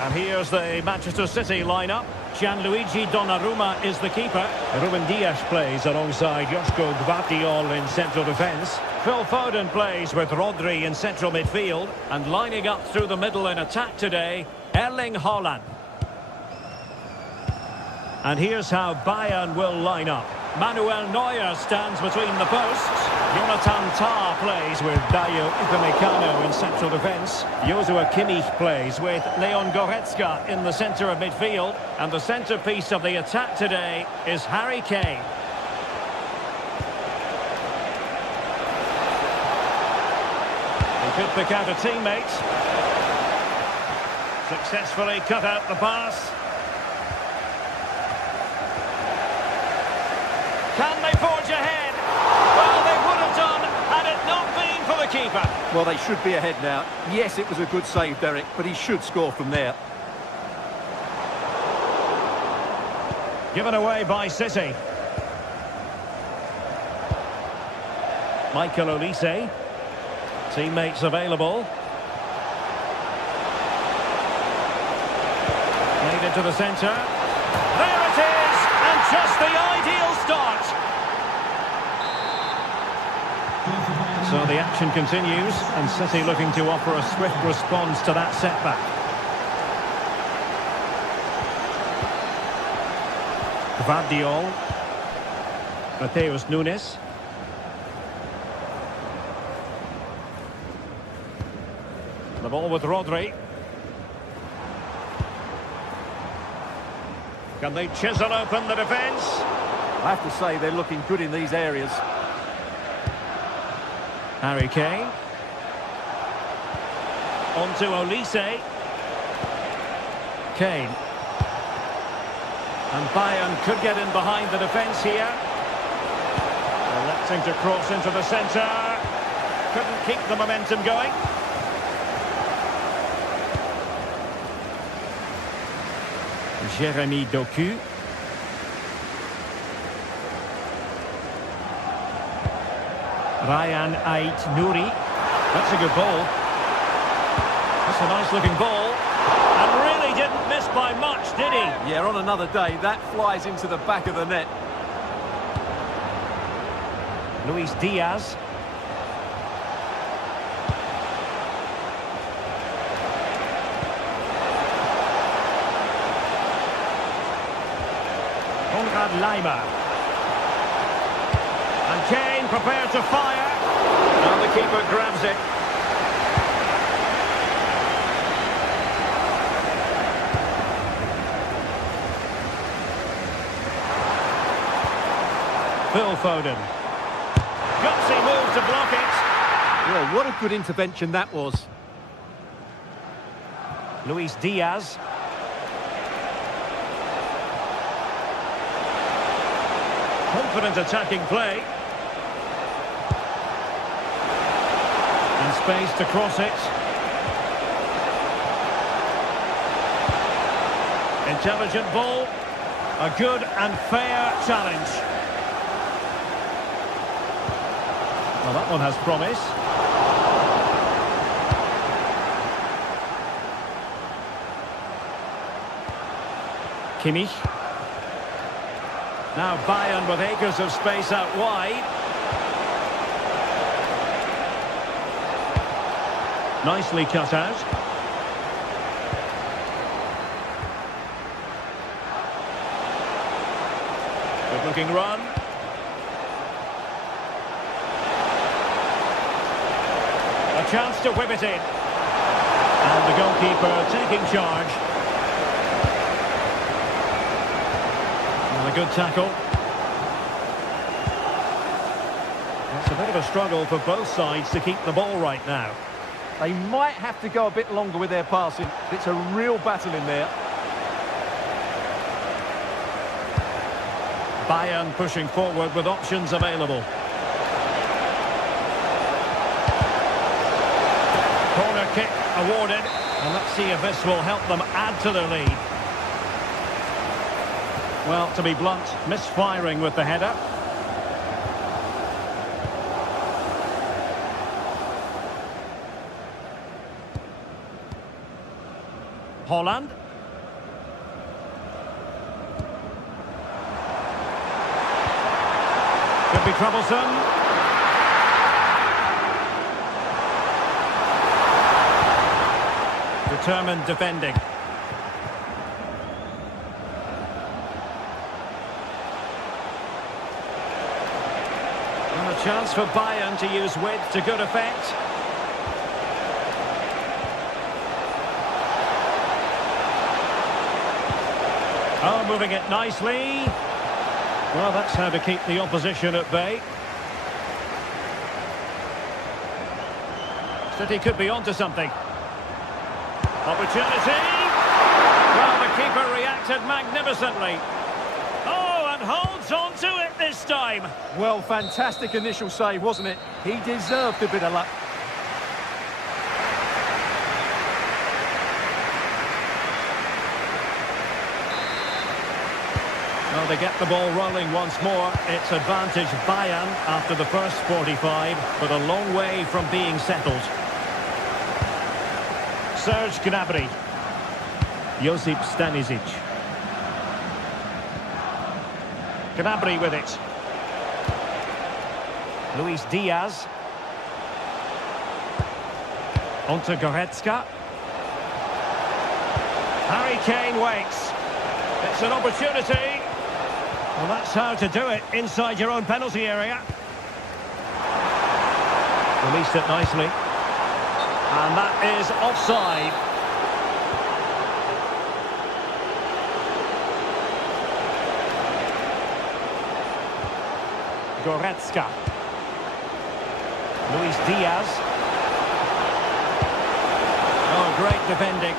And here's the Manchester City lineup. Gianluigi Donnarumma is the keeper. Ruben Dias plays alongside Josko Gvardiol in central defence. Phil Foden plays with Rodri in central midfield. And lining up through the middle in attack today, Erling Haaland. And here's how Bayern will line up. Manuel Neuer stands between the posts. Jonathan Tah plays with Dayo Upamecano in central defence. Joshua Kimmich plays with Leon Goretzka in the centre of midfield. And the centrepiece of the attack today is Harry Kane. He could pick out a teammate. Successfully cut out the pass. Can they forge ahead? Well, they would have done had it not been for the keeper. Well, they should be ahead now. Yes, it was a good save, Derek, but he should score from there. Given away by City. Michael Olise. Teammates available. Made it to the centre. There it is! And just the ideal start. So the action continues, and City looking to offer a swift response to that setback. Gvardiol. Mateus Nunes. The ball with Rodri. Can they chisel open the defence? I have to say they're looking good in these areas. Harry Kane. On to Olise. Kane. And Bayern could get in behind the defence here. Electing to cross into the centre. Couldn't keep the momentum going. Jeremy Doku. Ryan Ait-Nouri. That's a good ball. That's a nice looking ball. And really didn't miss by much, did he? Yeah, on another day, that flies into the back of the net. Luis Diaz. Konrad Laimer. And Kane prepared to fire. And the keeper grabs it. Phil Foden. Gutsy move to block it. Well, what a good intervention that was. Luis Diaz. Confident attacking play. And space to cross it. Intelligent ball. A good and fair challenge. Well, that one has promise. Kimmich. Now Bayern with acres of space out wide. Nicely cut out. Good looking run. A chance to whip it in. And the goalkeeper taking charge. And a good tackle. It's a bit of a struggle for both sides to keep the ball right now. They might have to go a bit longer with their passing. It's a real battle in there. Bayern pushing forward with options available. Corner kick awarded, and let's see if this will help them add to their lead. Well, to be blunt, misfiring with the header. Holland. Could be troublesome. Determined defending. And a chance for Bayern to use width to good effect. Oh, moving it nicely. Well, that's how to keep the opposition at bay. City could be onto something. Opportunity. Well, the keeper reacted magnificently. Oh, and holds on to it this time. Well, fantastic initial save, wasn't it? He deserved a bit of luck. Well, they get the ball rolling once more. It's advantage Bayern after the first 45, but a long way from being settled. Serge Gnabry. Josip Stanisic. Gnabry with it. Luis Diaz. Onto Goretzka. Harry Kane waits. It's an opportunity. Well, that's how to do it inside your own penalty area. Released it nicely. And that is offside. Goretzka. Luis Diaz. Oh, great defending.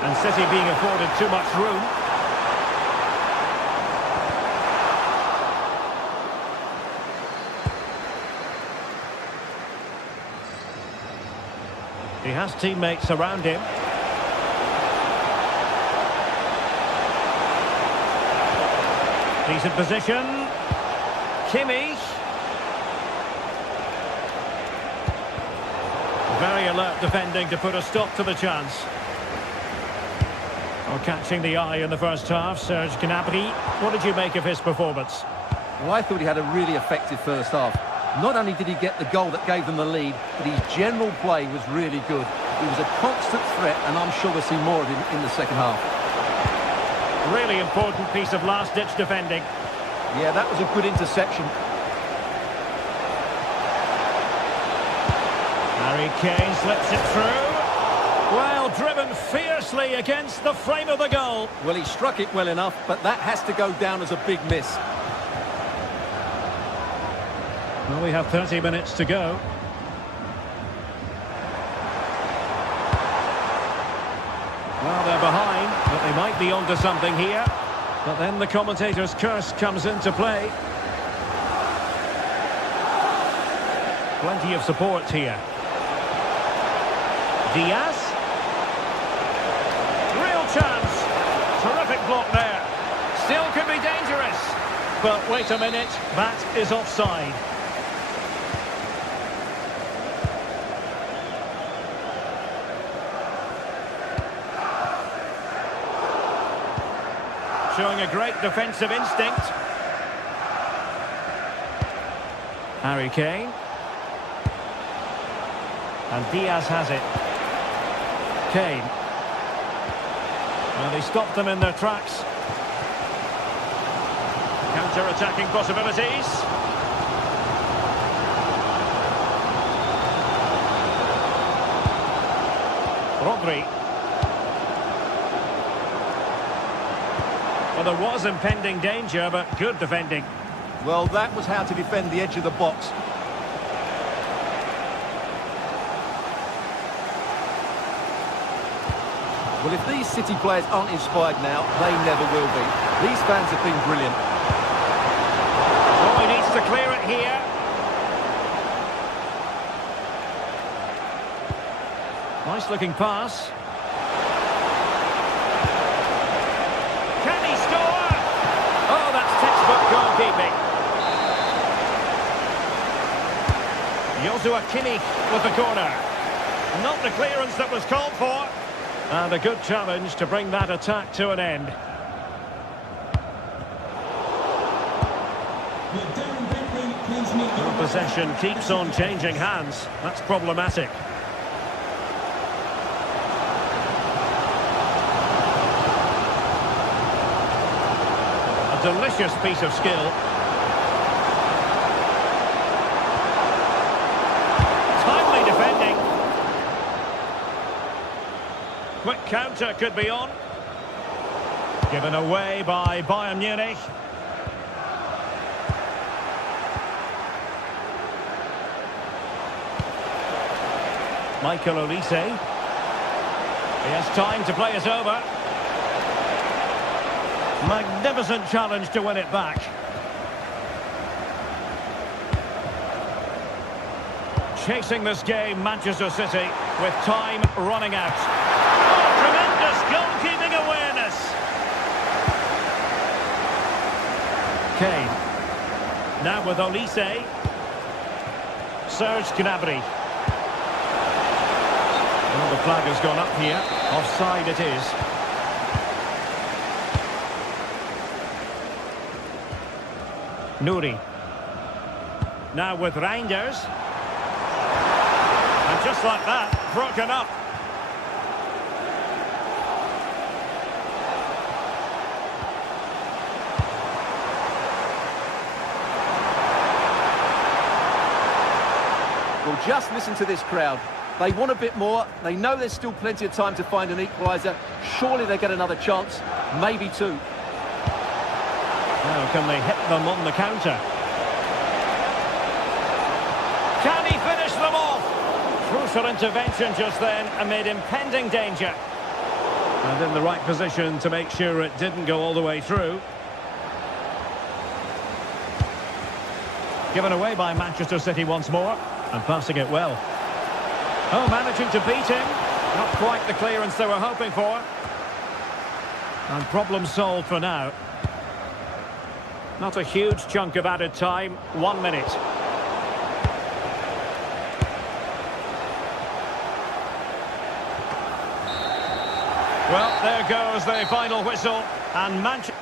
And City being afforded too much room. He has teammates around him. Decent position. Kimmich. Very alert defending to put a stop to the chance. Well, catching the eye in the first half, Serge Gnabry. What did you make of his performance? Well, I thought he had a really effective first half. Not only did he get the goal that gave them the lead, but his general play was really good. He was a constant threat, and I'm sure we'll see more of him in the second half. Really important piece of last-ditch defending. Yeah, that was a good interception. Harry Kane slips it through. Well, driven fiercely against the frame of the goal. Well, he struck it well enough, but that has to go down as a big miss. Well, we have 30 minutes to go. Well, they're behind, but they might be onto something here. But then the commentator's curse comes into play. Plenty of support here. Diaz. Real chance. Terrific block there. Still could be dangerous. But wait a minute, that is offside. Showing a great defensive instinct. Harry Kane. And Diaz has it. Kane. Well, they stopped them in their tracks. Counter-attacking possibilities. Rodri. Well, there was impending danger, but good defending. Well, that was how to defend the edge of the box. Well, if these City players aren't inspired now, they never will be. These fans have been brilliant. Oh, he needs to clear it here. Nice looking pass. Can he score? Oh, that's textbook goalkeeping. Joshua Kimmich with the corner. Not the clearance that was called for. And a good challenge to bring that attack to an end. Possession keeps on changing hands. That's problematic. A delicious piece of skill. Timely defending. Quick counter could be on. Given away by Bayern Munich. Michael Olise. He has time to play it over. Magnificent challenge to win it back. Chasing this game, Manchester City, with time running out. Oh, tremendous goalkeeping awareness. Kane. Now with Olise. Serge Gnabry. Well, the flag has gone up here. Offside it is. Nouri. Now with Reinders. And just like that, broken up. Well, just listen to this crowd. They want a bit more. They know there's still plenty of time to find an equaliser. Surely they get another chance, maybe two. Now can they hit them on the counter? Can he finish them off? Crucial intervention just then amid impending danger. And in the right position to make sure it didn't go all the way through. Given away by Manchester City once more. And passing it well. Oh, managing to beat him. Not quite the clearance they were hoping for. And problem solved for now. Not a huge chunk of added time. 1 minute. Well, there goes the final whistle. And Manchester...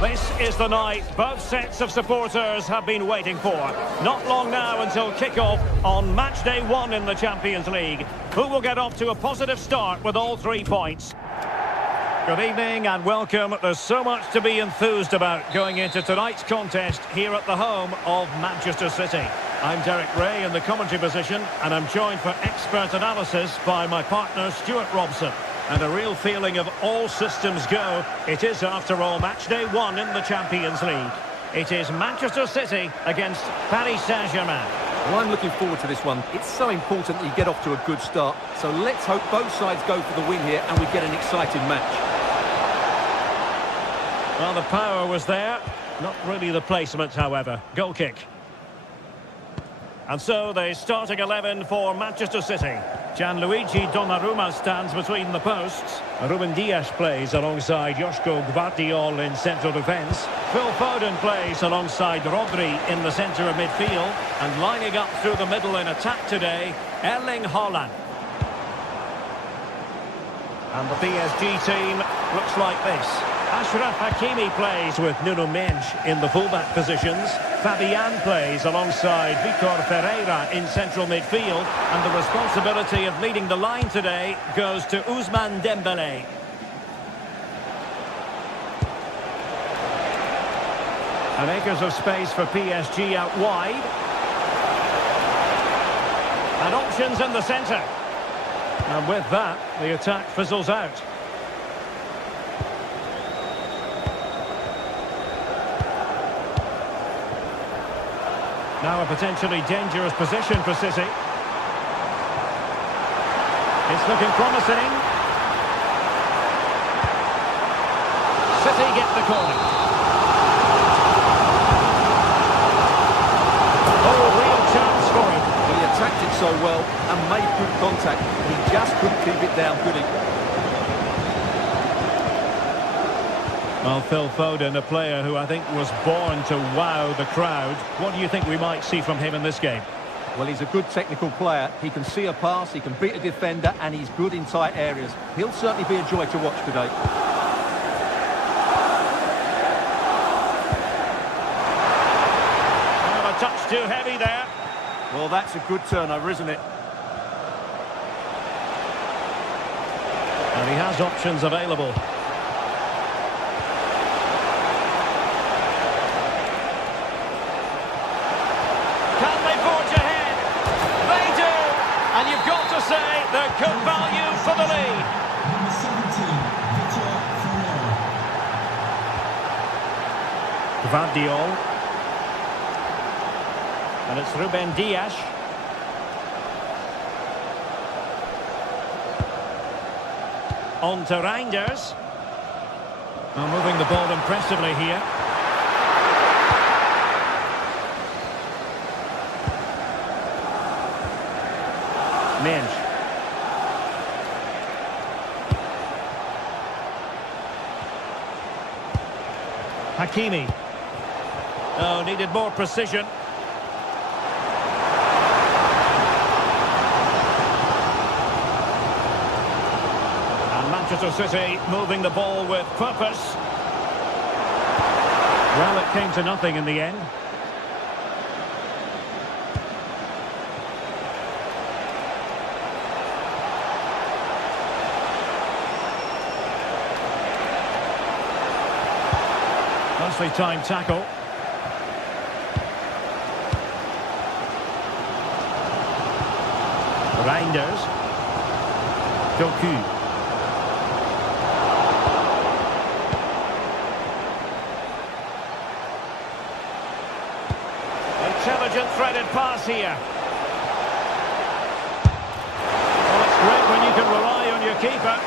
This is the night both sets of supporters have been waiting for. Not long now until kick-off on match day 1 in the Champions League. Who will get off to a positive start with all 3 points? Good evening and welcome. There's so much to be enthused about going into tonight's contest here at the home of Manchester City. I'm Derek Ray in the commentary position, and I'm joined for expert analysis by my partner Stuart Robson. And a real feeling of all systems go. It is, after all, match day 1 in the Champions League. It is Manchester City against Paris Saint-Germain. Well, I'm looking forward to this one. It's so important that you get off to a good start. So let's hope both sides go for the win here and we get an exciting match. Well, the power was there. Not really the placement, however. Goal kick. And so the starting 11 for Manchester City. Gianluigi Donnarumma stands between the posts. Ruben Dias plays alongside Joško Gvardiol in central defence. Phil Foden plays alongside Rodri in the centre of midfield. And lining up through the middle in attack today, Erling Haaland. And the PSG team looks like this. Achraf Hakimi plays with Nuno Mendes in the fullback positions. Fabian plays alongside Vitor Ferreira in central midfield. And the responsibility of leading the line today goes to Ousmane Dembélé. And acres of space for PSG out wide. And options in the centre. And with that, the attack fizzles out. Now a potentially dangerous position for City. It's looking promising. City get the corner. Oh, real chance for him. He attacked it so well and made good contact. He just couldn't keep it down, could he? Well, Phil Foden, a player who I think was born to wow the crowd. What do you think we might see from him in this game? Well, he's a good technical player. He can see a pass, he can beat a defender, and he's good in tight areas. He'll certainly be a joy to watch today. Well, a touch too heavy there. Well, that's a good turnover, isn't it? And he has options available. And you've got to say they're good value for the lead. Number 17, Vitor Ferreira. Gvardiol. And it's Ruben Dias. On to Reinders. Well, moving the ball impressively here. Mendes. Hakimi. Oh, needed more precision. And Manchester City moving the ball with purpose. Well, it came to nothing in the end. Nicely timed tackle. Reinders. Doku. Intelligent threaded pass here. Well, it's great when you can rely on your keeper.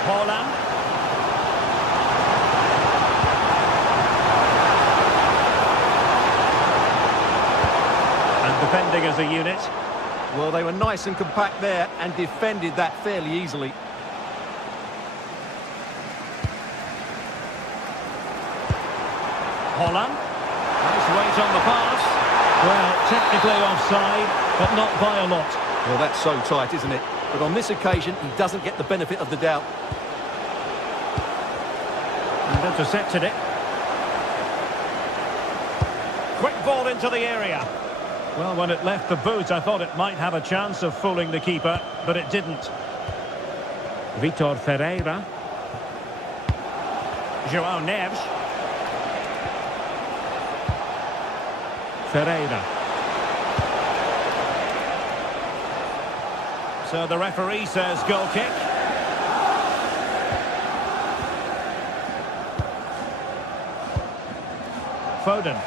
Haaland. And defending as a unit. Well, they were nice and compact there and defended that fairly easily. Haaland. Nice weight on the pass. Well, technically offside, but not by a lot. Well, that's so tight, isn't it? But on this occasion, he doesn't get the benefit of the doubt. And intercepted it. Quick ball into the area. Well, when it left the boot, I thought it might have a chance of fooling the keeper, but it didn't. Vitor Ferreira. João Neves. Ferreira. So the referee says goal kick. Foden.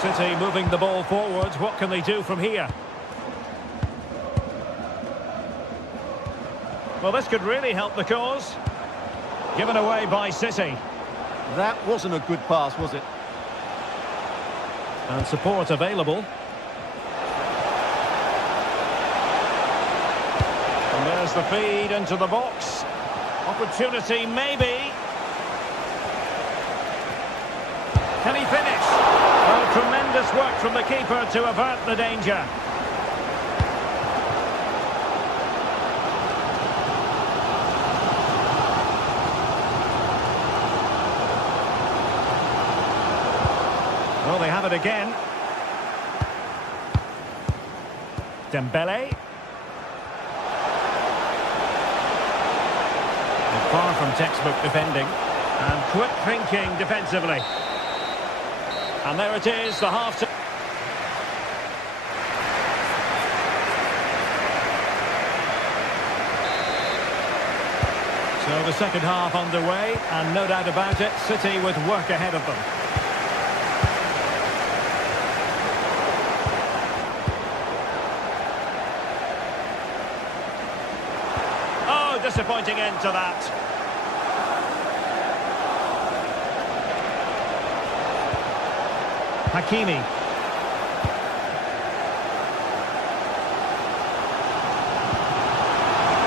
City moving the ball forwards. What can they do from here? Well, this could really help the cause. Given away by City. That wasn't a good pass, was it? And support available. And there's the feed into the box. Opportunity, maybe. Can he finish? Oh, tremendous work from the keeper to avert the danger. Well, they have it again. Dembele. Far from textbook defending. And quick thinking defensively. And there it is, the half-time. So the second half underway, and no doubt about it, City with work ahead of them. Disappointing end to that. Hakimi.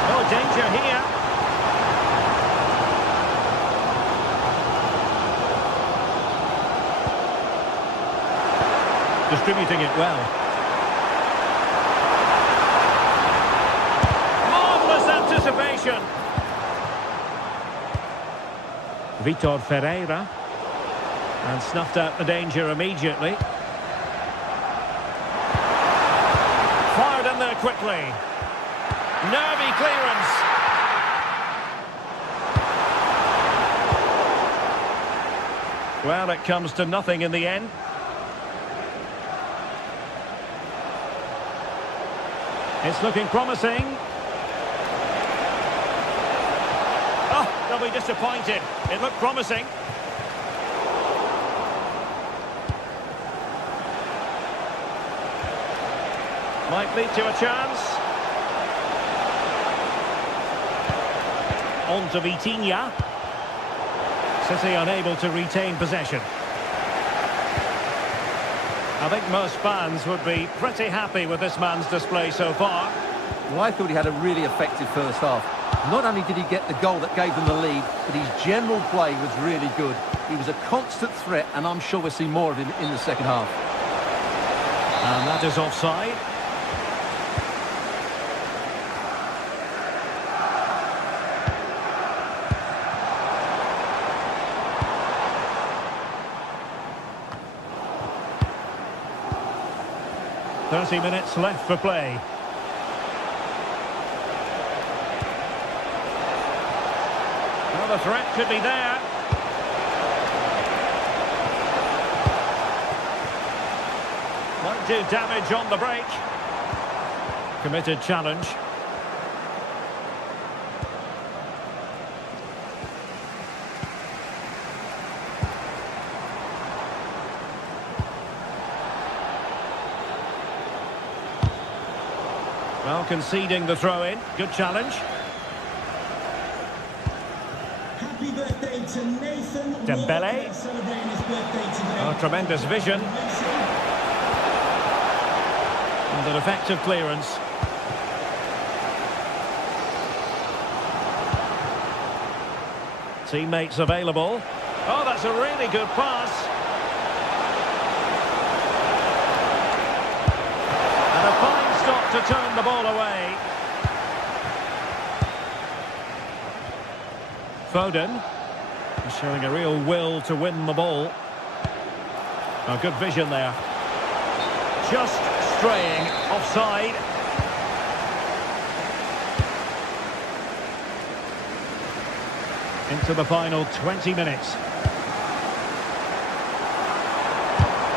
No danger here. Distributing it well. Anticipation. Vitor Ferreira, and snuffed out the danger immediately. Fired in there quickly. Nervy clearance. Well, it comes to nothing in the end. It's looking promising. They'll be disappointed. It looked promising. Might lead to a chance. On to Vitinha. City unable to retain possession. I think most fans would be pretty happy with this man's display so far. Well, I thought he had a really effective first half. Not only did he get the goal that gave them the lead, but his general play was really good. He was a constant threat, and I'm sure we'll see more of him in the second half. And that is offside. "30 minutes left for play. The threat could be there. Might do damage on the break. Committed challenge. Well, conceding the throw-in. Good challenge. Happy birthday to Nathan. Dembele. Celebrating his birthday today. Oh, tremendous vision. And an effective clearance. Teammates available. Oh, that's a really good pass. And a fine stop to turn the ball away. Foden. He's showing a real will to win the ball. Oh, good vision there. Just straying offside. Into the final 20 minutes.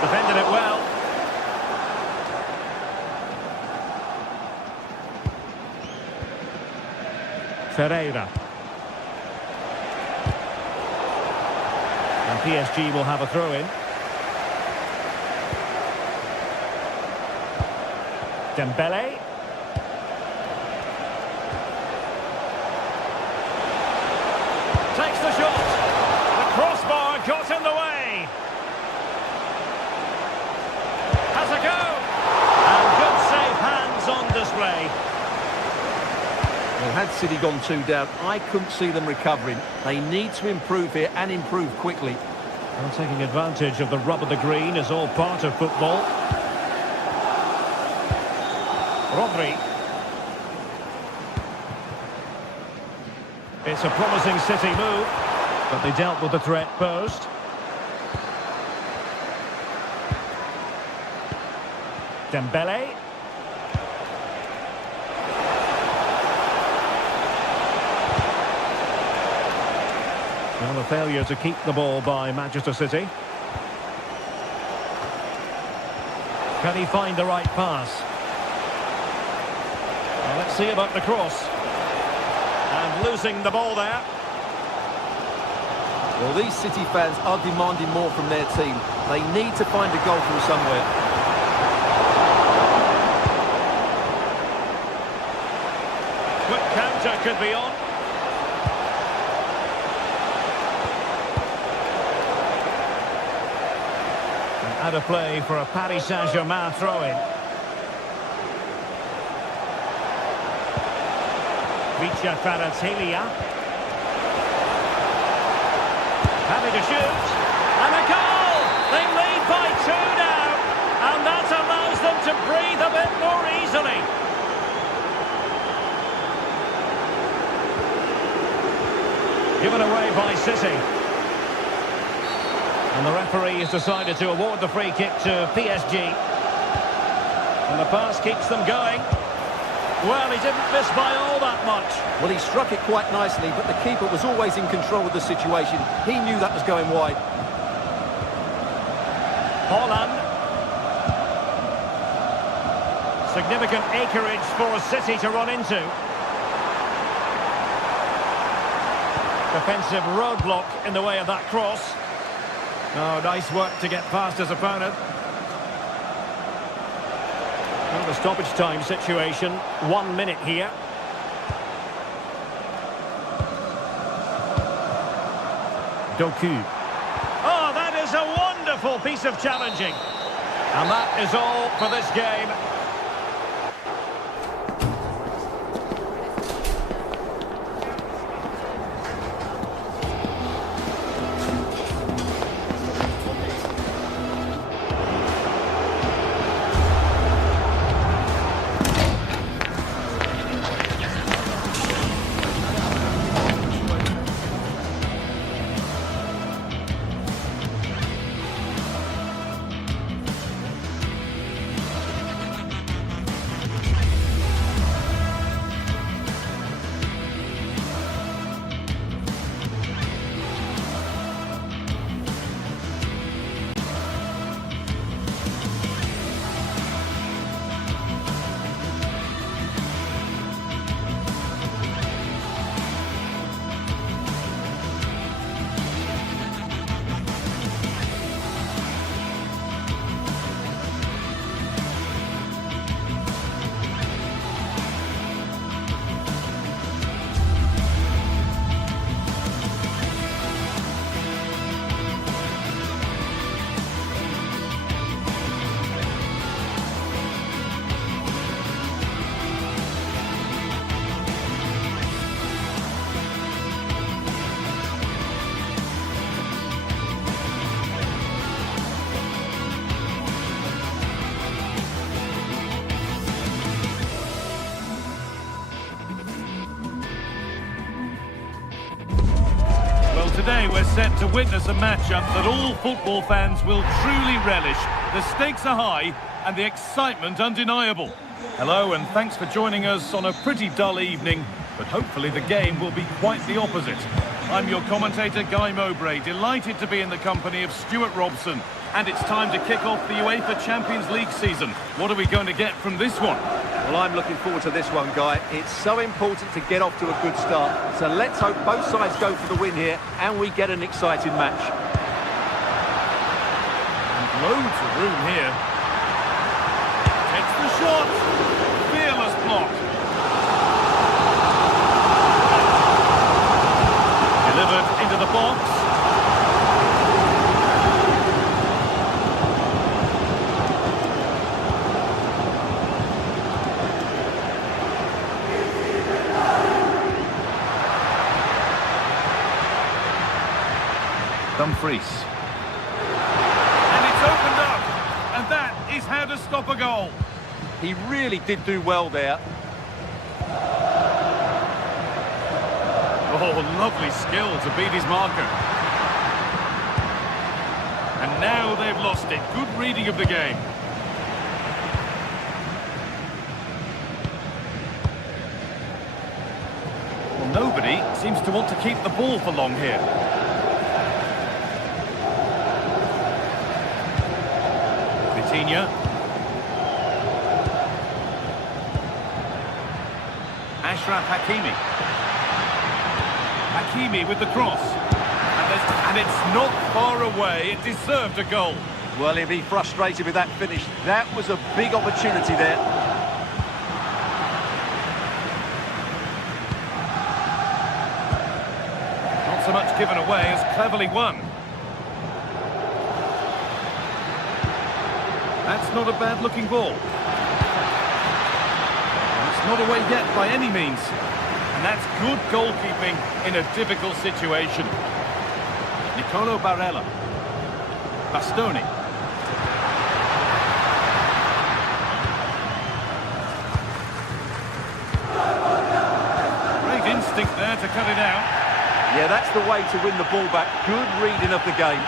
Defended it well. Ferreira. And PSG will have a throw-in. Dembele. Takes the shot. The crossbar got in the way. Has a go. And good safe hands on display. Well, had City gone 2 down, I couldn't see them recovering. They need to improve here and improve quickly. Well, taking advantage of the rub of the green is all part of football. Rodri. It's a promising City move, but they dealt with the threat posed. Dembele. Well, a failure to keep the ball by Manchester City. Can he find the right pass? Well, let's see about the cross. And losing the ball there. Well, these City fans are demanding more from their team. They need to find a goal from somewhere. Quick counter could be on. And out of play for a Paris Saint-Germain throw-in. Vicha Kvaratskhelia. Happy to shoot. And a goal! They lead by 2 now. And that allows them to breathe a bit more easily. Given away by City. And the referee has decided to award the free kick to PSG. And the pass keeps them going. Well, he didn't miss by all that much. Well, he struck it quite nicely, but the keeper was always in control of the situation. He knew that was going wide. Haaland. Significant acreage for a City to run into. Defensive roadblock in the way of that cross. Oh, nice work to get past his opponent. Well, the stoppage time situation, 1 minute here. Doku. Oh, that is a wonderful piece of challenging. And that is all for this game. Today we're set to witness a matchup that all football fans will truly relish. The stakes are high and the excitement undeniable. Hello and thanks for joining us on a pretty dull evening, but hopefully the game will be quite the opposite. I'm your commentator Guy Mowbray, delighted to be in the company of Stuart Robson. And it's time to kick off the UEFA Champions League season. What are we going to get from this one? Well, I'm looking forward to this one, Guy. It's so important to get off to a good start. So let's hope both sides go for the win here and we get an exciting match. And loads of room here. Takes the shot. Fearless block. Delivered into the box. Dumfries. And it's opened up. And that is how to stop a goal. He really did do well there. Oh, lovely skill to beat his marker. And now they've lost it. Good reading of the game. Well, nobody seems to want to keep the ball for long here. Ashraf Hakimi. Hakimi with the cross. And it's not far away. It deserved a goal. Well, he'll be frustrated with that finish. That was a big opportunity there. Not so much given away as cleverly won. That's not a bad-looking ball. It's not away yet by any means. And that's good goalkeeping in a difficult situation. Nicolo Barella. Bastoni. Great instinct there to cut it out. Yeah, that's the way to win the ball back. Good reading of the game.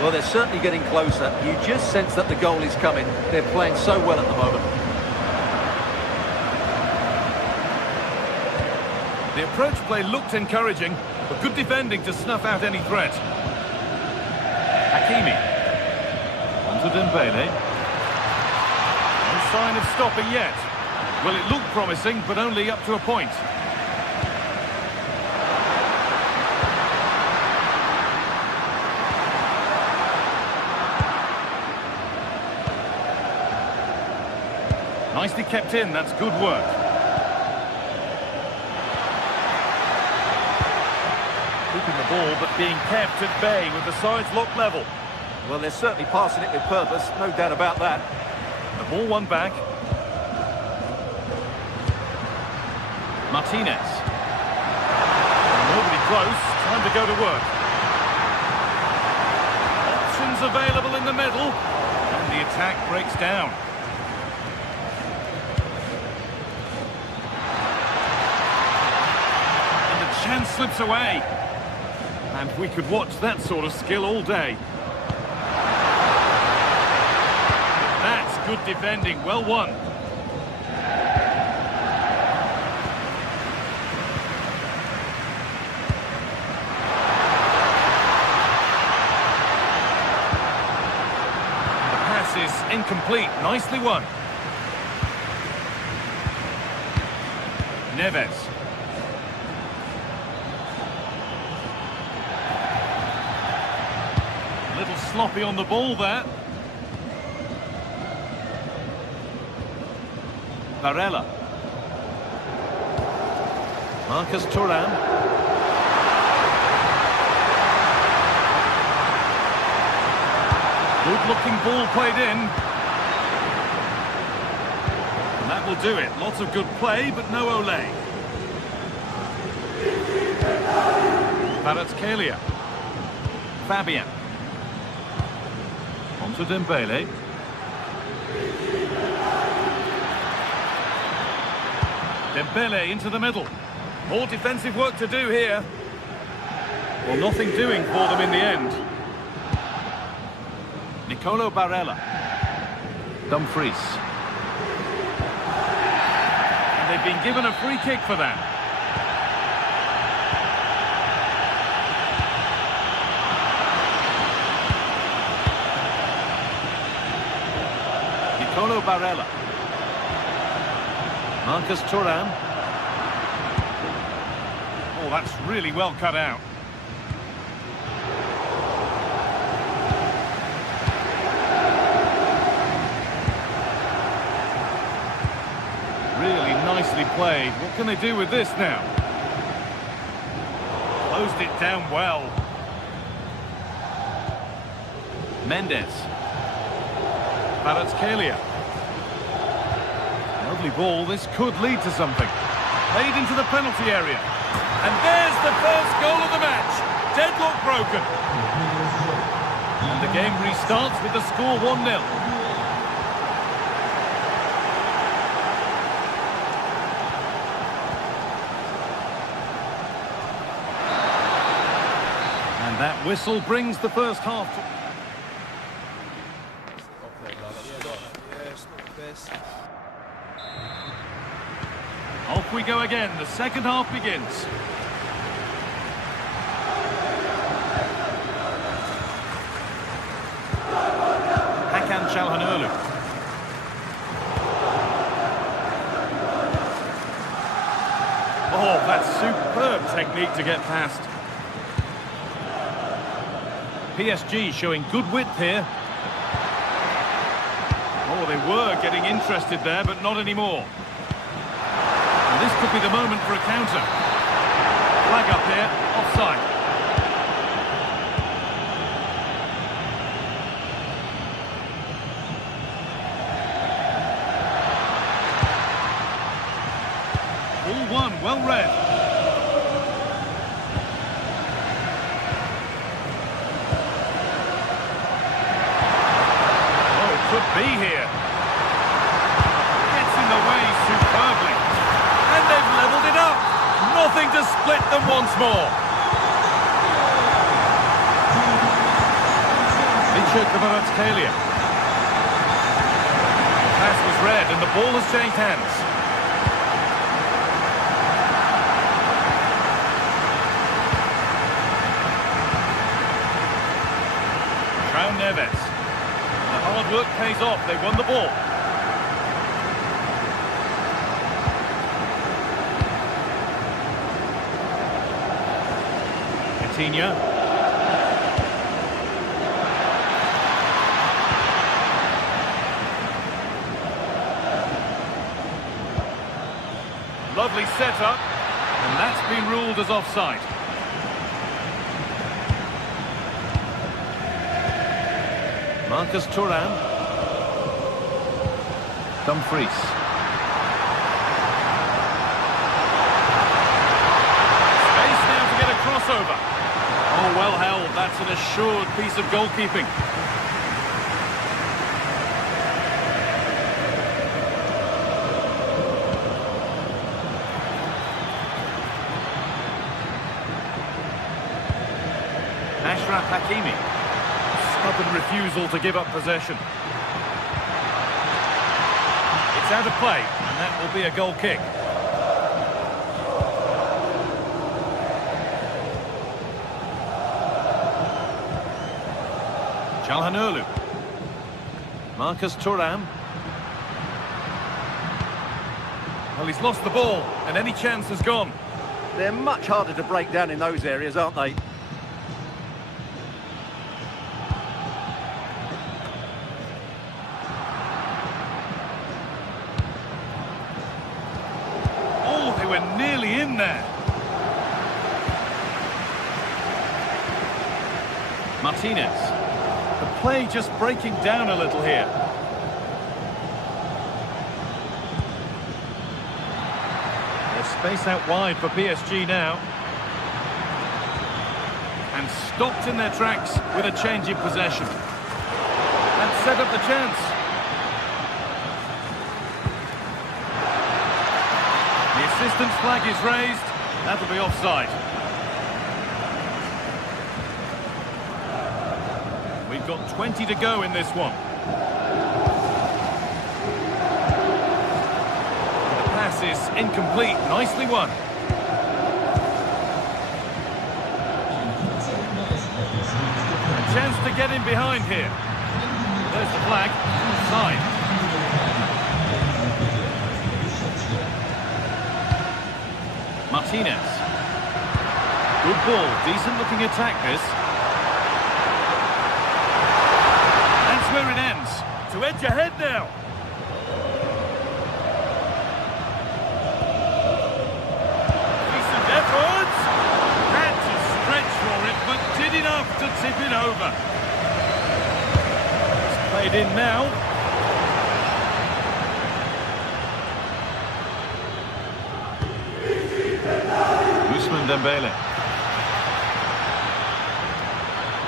Well, they're certainly getting closer. You just sense that the goal is coming. They're playing so well at the moment. The approach play looked encouraging, but good defending to snuff out any threat. Hakimi. On to Dembele. No sign of stopping yet. Well, it looked promising, but only up to a point. Nicely kept in, that's good work. Keeping the ball, but being kept at bay with the sides locked level. Well, they're certainly passing it with purpose, no doubt about that. The ball won back. Martinez. Nobody close, time to go to work. Options available in the middle, and the attack breaks down. Chance slips away. And we could watch that sort of skill all day. That's good defending, well won. The pass is incomplete, nicely won. Neves. Sloppy on the ball there. Barella. Marcus Thuram. Good-looking ball played in. And that will do it. Lots of good play, but no Ole. Kvaratskhelia. Fabian. On On to Dembele. Dembele into the middle. More defensive work to do here. Well, nothing doing for them in the end. Nicolo Barella. Dumfries. And they've been given a free kick for that. Nicolo Barella. Marcus Thuram. Oh, that's really well cut out. Really nicely played. What can they do with this now? Closed it down well. Mendes. Kvaratskhelia. Lovely ball. This could lead to something. Played into the penalty area. And there's the first goal of the match. Deadlock broken. And the game restarts with the score 1-0. And that whistle brings the first half to... Off we go again. The second half begins. Hakan Çalhanoğlu. Oh, that's superb technique to get past. PSG showing good width here. Oh, they were getting interested there, but not anymore. And this could be the moment for a counter. Flag up here, offside. All one, well read. Could be here. Gets in the way superbly. And they've levelled it up. Nothing to split them once more. Kvaratskhelia. The pass was read and the ball has changed hands. João Neves. Hard work pays off. They won the ball. Coutinho. Lovely setup, and that's been ruled as offside. Marcus Thuram. Dumfries. Space now to get a crossover. Oh, well held. That's an assured piece of goalkeeping. Achraf Hakimi. Stubborn refusal to give up possession. It's out of play, and that will be a goal kick. Çalhanoğlu. Marcus Thuram. Well, he's lost the ball, and any chance has gone. They're much harder to break down in those areas, aren't they? We're nearly in there. Martinez. The play just breaking down a little here. There's space out wide for PSG now. And stopped in their tracks with a change in possession. And set up the chance. The assistant's flag is raised. That'll be offside. We've got 20 to go in this one. The pass is incomplete. Nicely won. A chance to get in behind here. There's the flag. Offside. Martinez. Good ball. Decent looking attack this. That's where it ends. To edge ahead now. Decent efforts. Had to stretch for it, but did enough to tip it over. It's played in now. Dembele.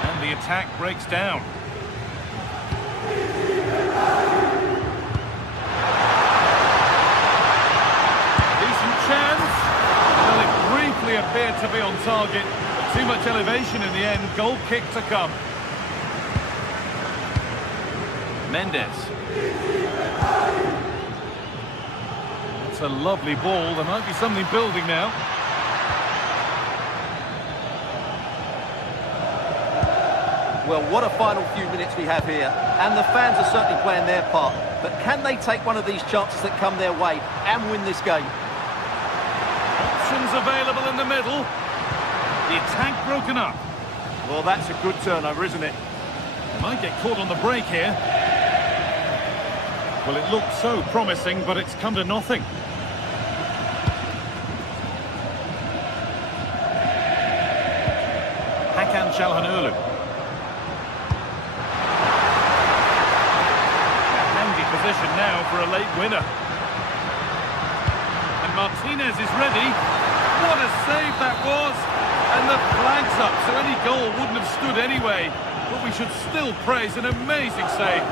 And the attack breaks down. Decent chance. Well, it briefly appeared to be on target, but too much elevation in the end. Goal kick to come. Mendes. That's a lovely ball. There might be something building now. Well, what a final few minutes we have here, and the fans are certainly playing their part, but can they take one of these chances that come their way and win this game? Options available in the middle. The attack broken up. Well, that's a good turnover, isn't it? Might get caught on the break here. Well, it looked so promising, but it's come to nothing. Hakan Çalhanoğlu. Position now for a late winner. And Martinez is ready. What a save that was! And the flag's up, so any goal wouldn't have stood anyway. But we should still praise an amazing save.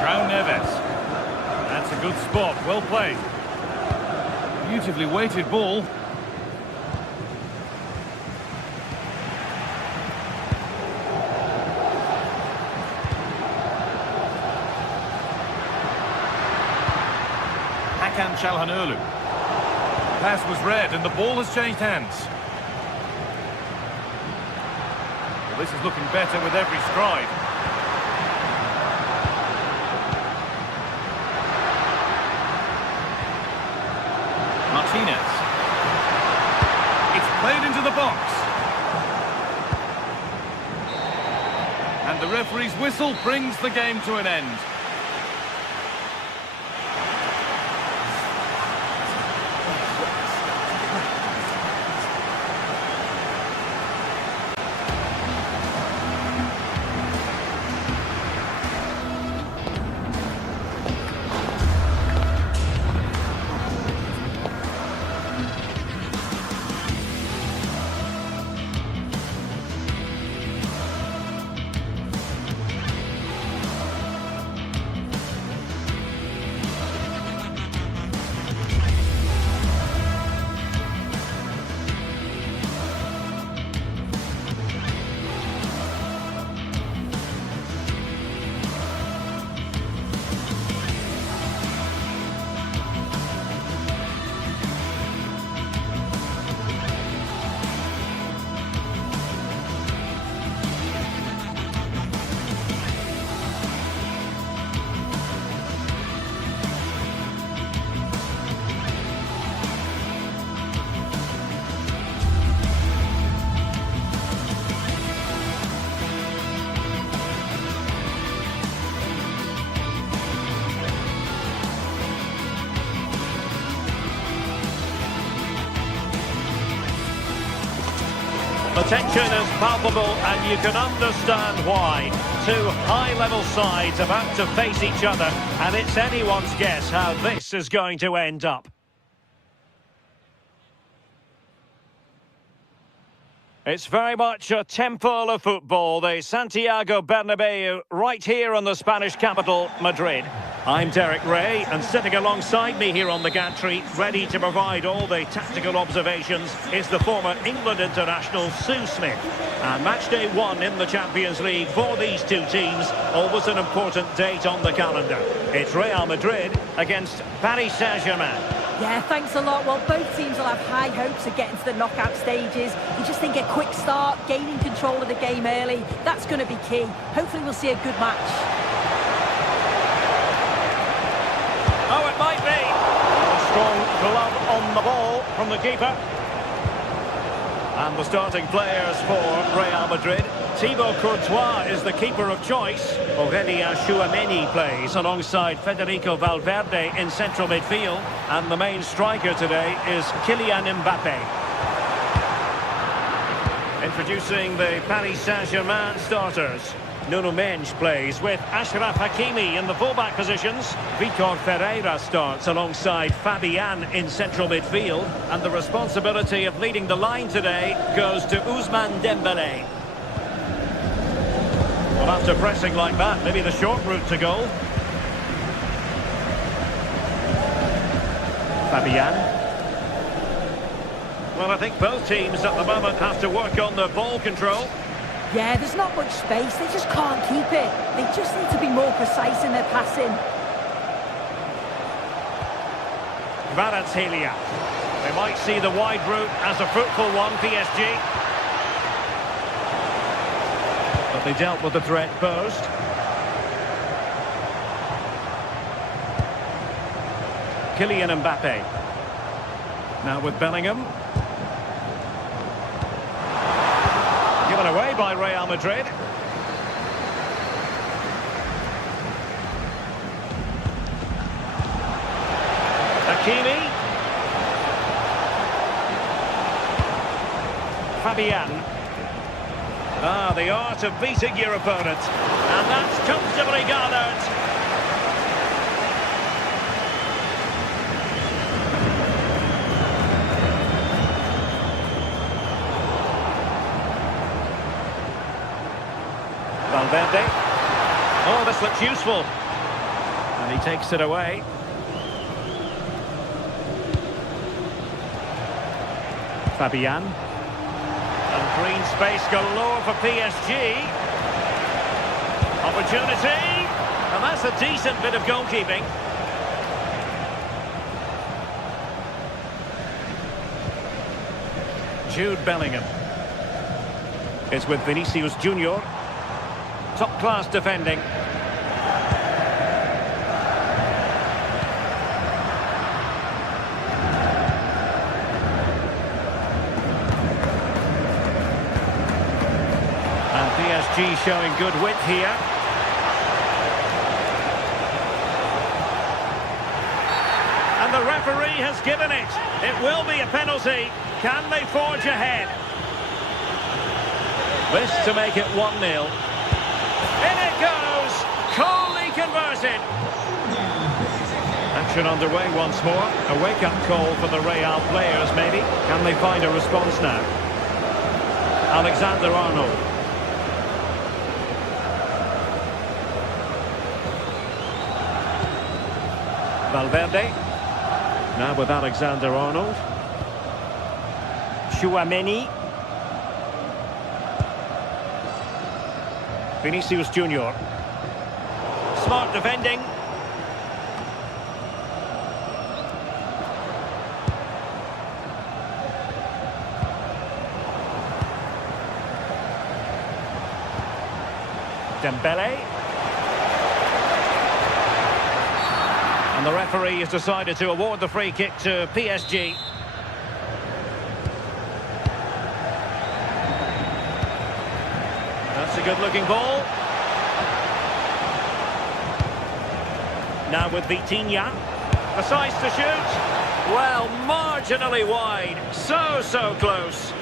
João Neves. That's a good spot, well played. Beautifully weighted ball. Hakan Çalhanoğlu. Pass was read and the ball has changed hands. Well, this is looking better with every stride. Martinez. It's played into the box. And the referee's whistle brings the game to an end. The tension is palpable and you can understand why. Two high-level sides about to face each other, and it's anyone's guess how this is going to end up. It's very much a temple of football, the Santiago Bernabeu, right here in the Spanish capital, Madrid. I'm Derek Ray, and sitting alongside me here on the gantry, ready to provide all the tactical observations, is the former England international Sue Smith. And match day 1 in the Champions League for these two teams, always an important date on the calendar. It's Real Madrid against Paris Saint-Germain. Yeah, thanks a lot. Well, both teams will have high hopes of getting to the knockout stages. You just think a quick start, gaining control of the game early, that's going to be key. Hopefully we'll see a good match. Oh, it might be. A strong glove on the ball from the keeper. And the starting players for Real Madrid. Thibaut Courtois is the keeper of choice. Aurélien Tchouameni plays alongside Federico Valverde in central midfield. And the main striker today is Kylian Mbappe. Introducing the Paris Saint-Germain starters. Nuno Mendes plays with Achraf Hakimi in the fullback positions. Vitor Ferreira starts alongside Fabian in central midfield. And the responsibility of leading the line today goes to Ousmane Dembélé. Well, after pressing like that, maybe the short route to goal. Fabian. Well, I think both teams at the moment have to work on their ball control. Yeah, there's not much space. They just can't keep it. They just need to be more precise in their passing. Kvaratskhelia. They might see the wide route as a fruitful one, PSG. But they dealt with the threat posed. Kylian Mbappe. Now with Bellingham. Given away by Real Madrid. Hakimi. Fabian. The art of beating your opponent. And that's comfortably gathered. Valverde. Oh, this looks useful. And he takes it away. Fabian. And green space galore for PSG. Opportunity. And that's a decent bit of goalkeeping. Jude Bellingham. It's with Vinicius Junior. Top-class defending. And PSG showing good width here. And the referee has given it. It will be a penalty. Can they forge ahead? This to make it 1-0. In it goes! Coolly converted! Action underway once more. A wake-up call for the Real players, maybe. Can they find a response now? Alexander-Arnold. Valverde. Now with Alexander-Arnold. Tchouameni. Vinicius Junior. Smart defending. Dembele. And the referee has decided to award the free kick to PSG. That's a good-looking ball. Now with Vitinha. Decides to shoot. Well, marginally wide. So close.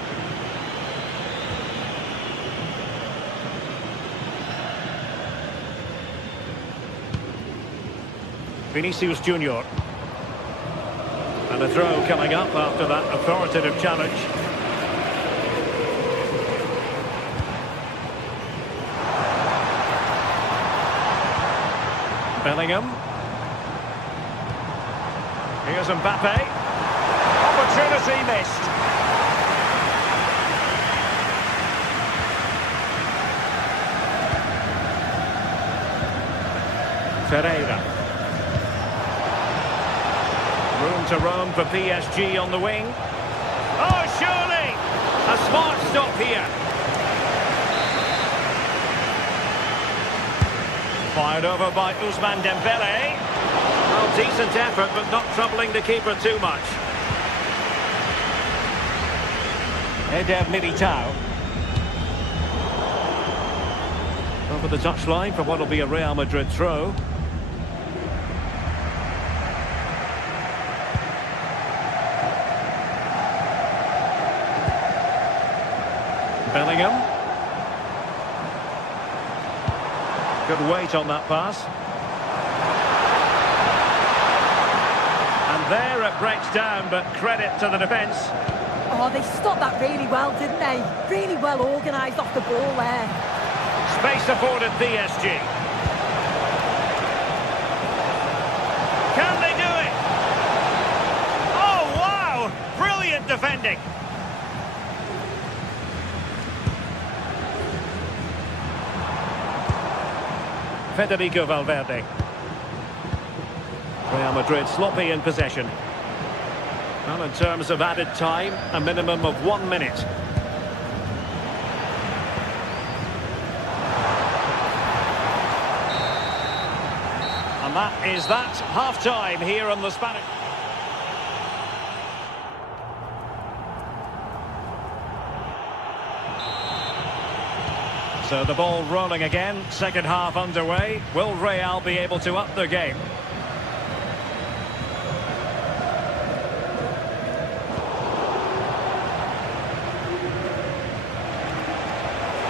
Vinicius Junior. And a throw coming up after that authoritative challenge. Bellingham. Here's Mbappe. Opportunity missed. Ferreira. Room to roam for PSG on the wing. Oh, surely! A smart stop here. Fired over by Ousmane Dembele. Well, decent effort, but not troubling the keeper too much. Eder Militao. Over the touchline for what will be a Real Madrid throw. Bellingham. Good weight on that pass. And there it breaks down, but credit to the defence. Oh, they stopped that really well, didn't they? Really well organised off the ball there. Space afforded PSG. Can they do it? Oh, wow! Brilliant defending. Federico Valverde. Real Madrid sloppy in possession. Well, in terms of added time, a minimum of 1 minute. And that is that. Half-time here on the Spanish. So the ball rolling again, second half underway. Will Real be able to up their game?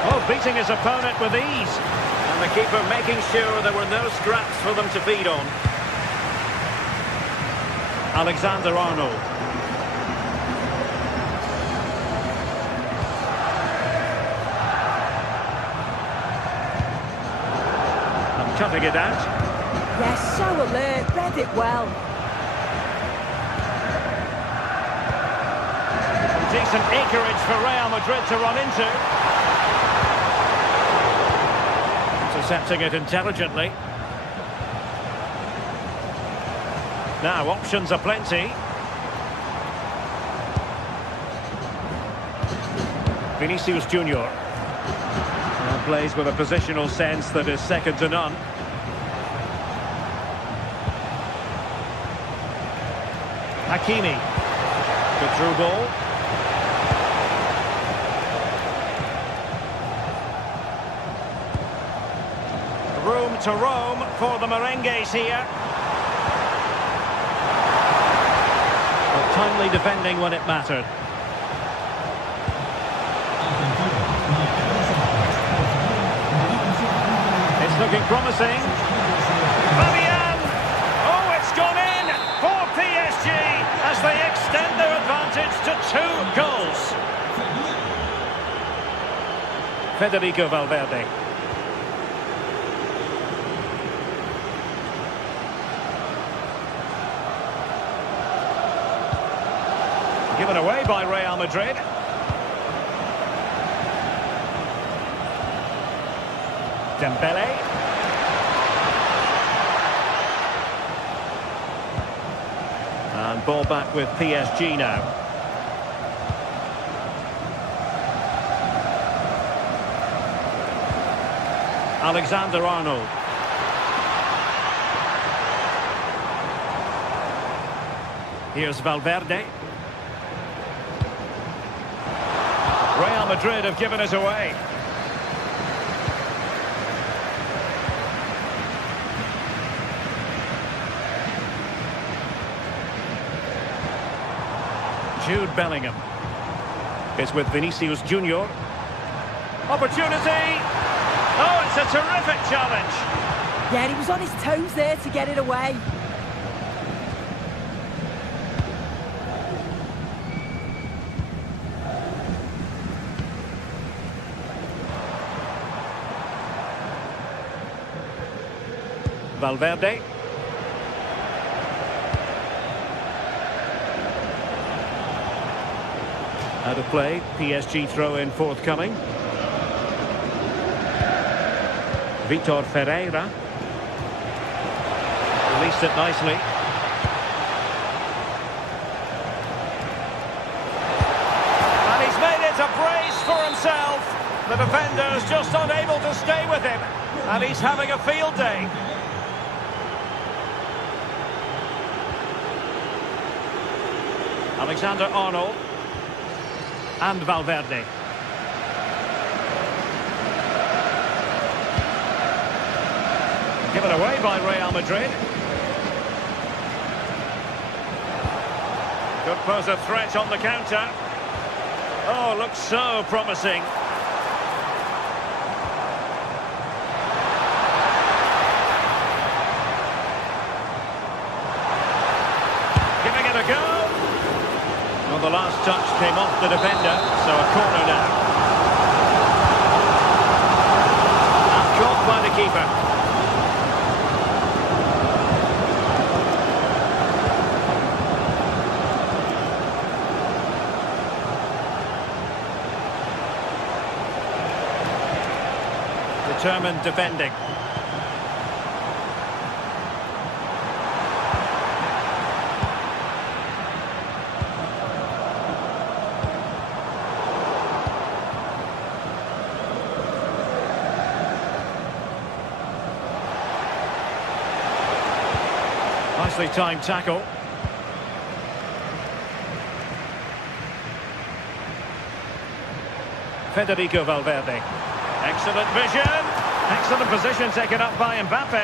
Oh, beating his opponent with ease. And the keeper making sure there were no scraps for them to feed on. Alexander-Arnold. Cutting it out. Yes, so alert, read it well. Decent acreage for Real Madrid to run into. Intercepting it intelligently. Now, options are plenty. Vinicius Junior. Plays with a positional sense that is second to none. Hakimi. Good through ball. Room to roam for the merengues here. But timely defending when it mattered. It's looking promising. Fabian! Oh, it's gone in for PSG as they extend their advantage to 2 goals. Federico Valverde. Given away by Real Madrid. Dembele. And ball back with PSG now. Alexander-Arnold. Here's Valverde. Real Madrid have given it away. Jude Bellingham. It's with Vinicius Junior. Opportunity! Oh, it's a terrific challenge. Yeah, he was on his toes there to get it away. Valverde. Out of play, PSG throw-in forthcoming. Vitor Ferreira. Released it nicely. And he's made it a brace for himself. The defender's just unable to stay with him. And he's having a field day. Alexander-Arnold. And Valverde. Given away by Real Madrid. Could pose a threat on the counter. Oh, looks so promising. Giving it a go. Well, the last touch came off the defender, so a corner now. And caught by the keeper. Determined defending. Nicely timed tackle. Federico Valverde. Excellent vision. Excellent position taken up by Mbappe.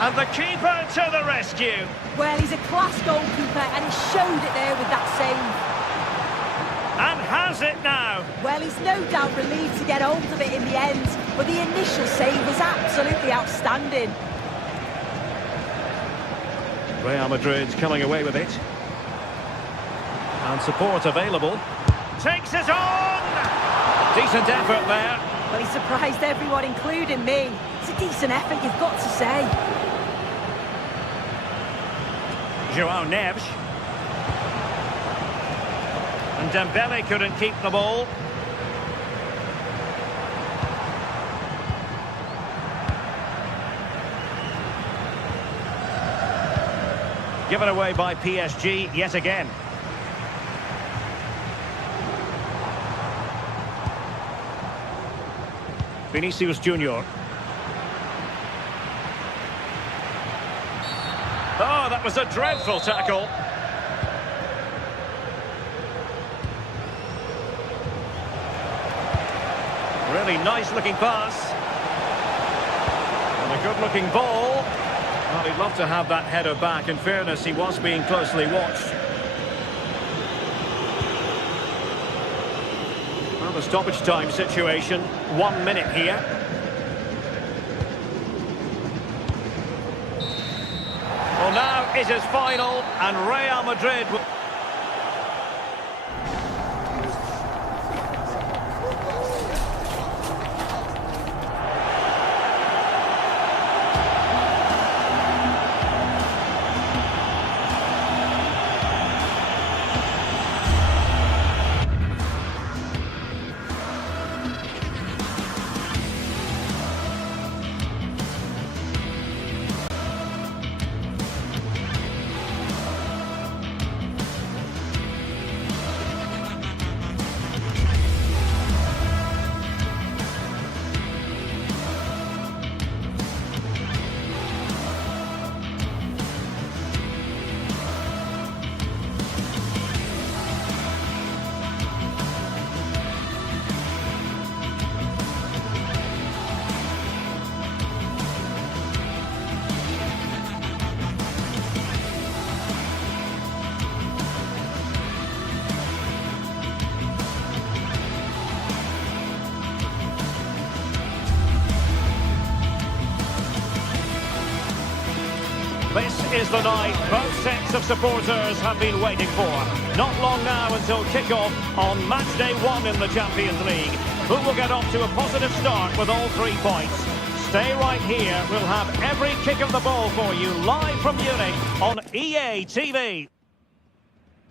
And the keeper to the rescue. Well, he's a class goalkeeper and he showed it there with that save. And has it now. Well, he's no doubt relieved to get hold of it in the end, but the initial save was absolutely outstanding. Real Madrid coming away with it. And support available. Takes it on! Decent effort there. Well, he surprised everyone, including me. It's a decent effort, you've got to say. Joao Neves. And Dembele couldn't keep the ball. Given away by PSG yet again. Vinicius Junior. Oh, that was a dreadful tackle. Really nice looking pass. And a good looking ball. Well, he'd love to have that header back. In fairness, he was being closely watched. Well, the stoppage time situation, 1 minute here. Well, now it is final, and Real Madrid will... This is the night both sets of supporters have been waiting for. Not long now until kick-off on match day 1 in the Champions League. Who will get off to a positive start with all 3 points? Stay right here. We'll have every kick of the ball for you live from Munich on EA TV.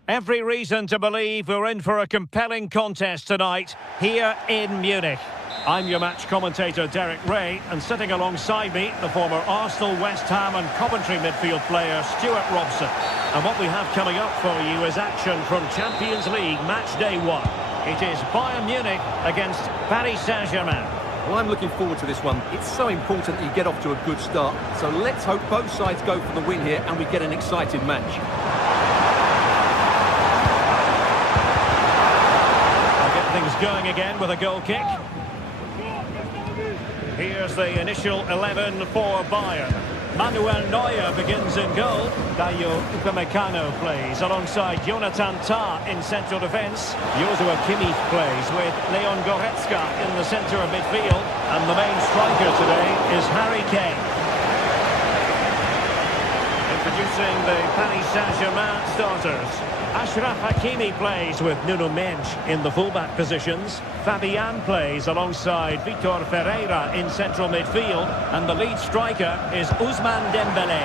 Every reason to believe we're in for a compelling contest tonight here in Munich. I'm your match commentator Derek Ray, and sitting alongside me, the former Arsenal, West Ham and Coventry midfield player Stuart Robson. And what we have coming up for you is action from Champions League match day 1. It is Bayern Munich against Paris Saint-Germain. Well, I'm looking forward to this one. It's so important that you get off to a good start. So let's hope both sides go for the win here and we get an exciting match. I'll get things going again with a goal kick. Here's the initial 11 for Bayern. Manuel Neuer begins in goal. Dayo Upamecano plays alongside Jonathan Tah in central defence. Joshua Kimmich plays with Leon Goretzka in the centre of midfield. And the main striker today is Harry Kane. Introducing the Paris Saint-Germain starters. Achraf Hakimi plays with Nuno Mendes in the fullback positions. Fabian plays alongside Vitor Ferreira in central midfield. And the lead striker is Ousmane Dembélé.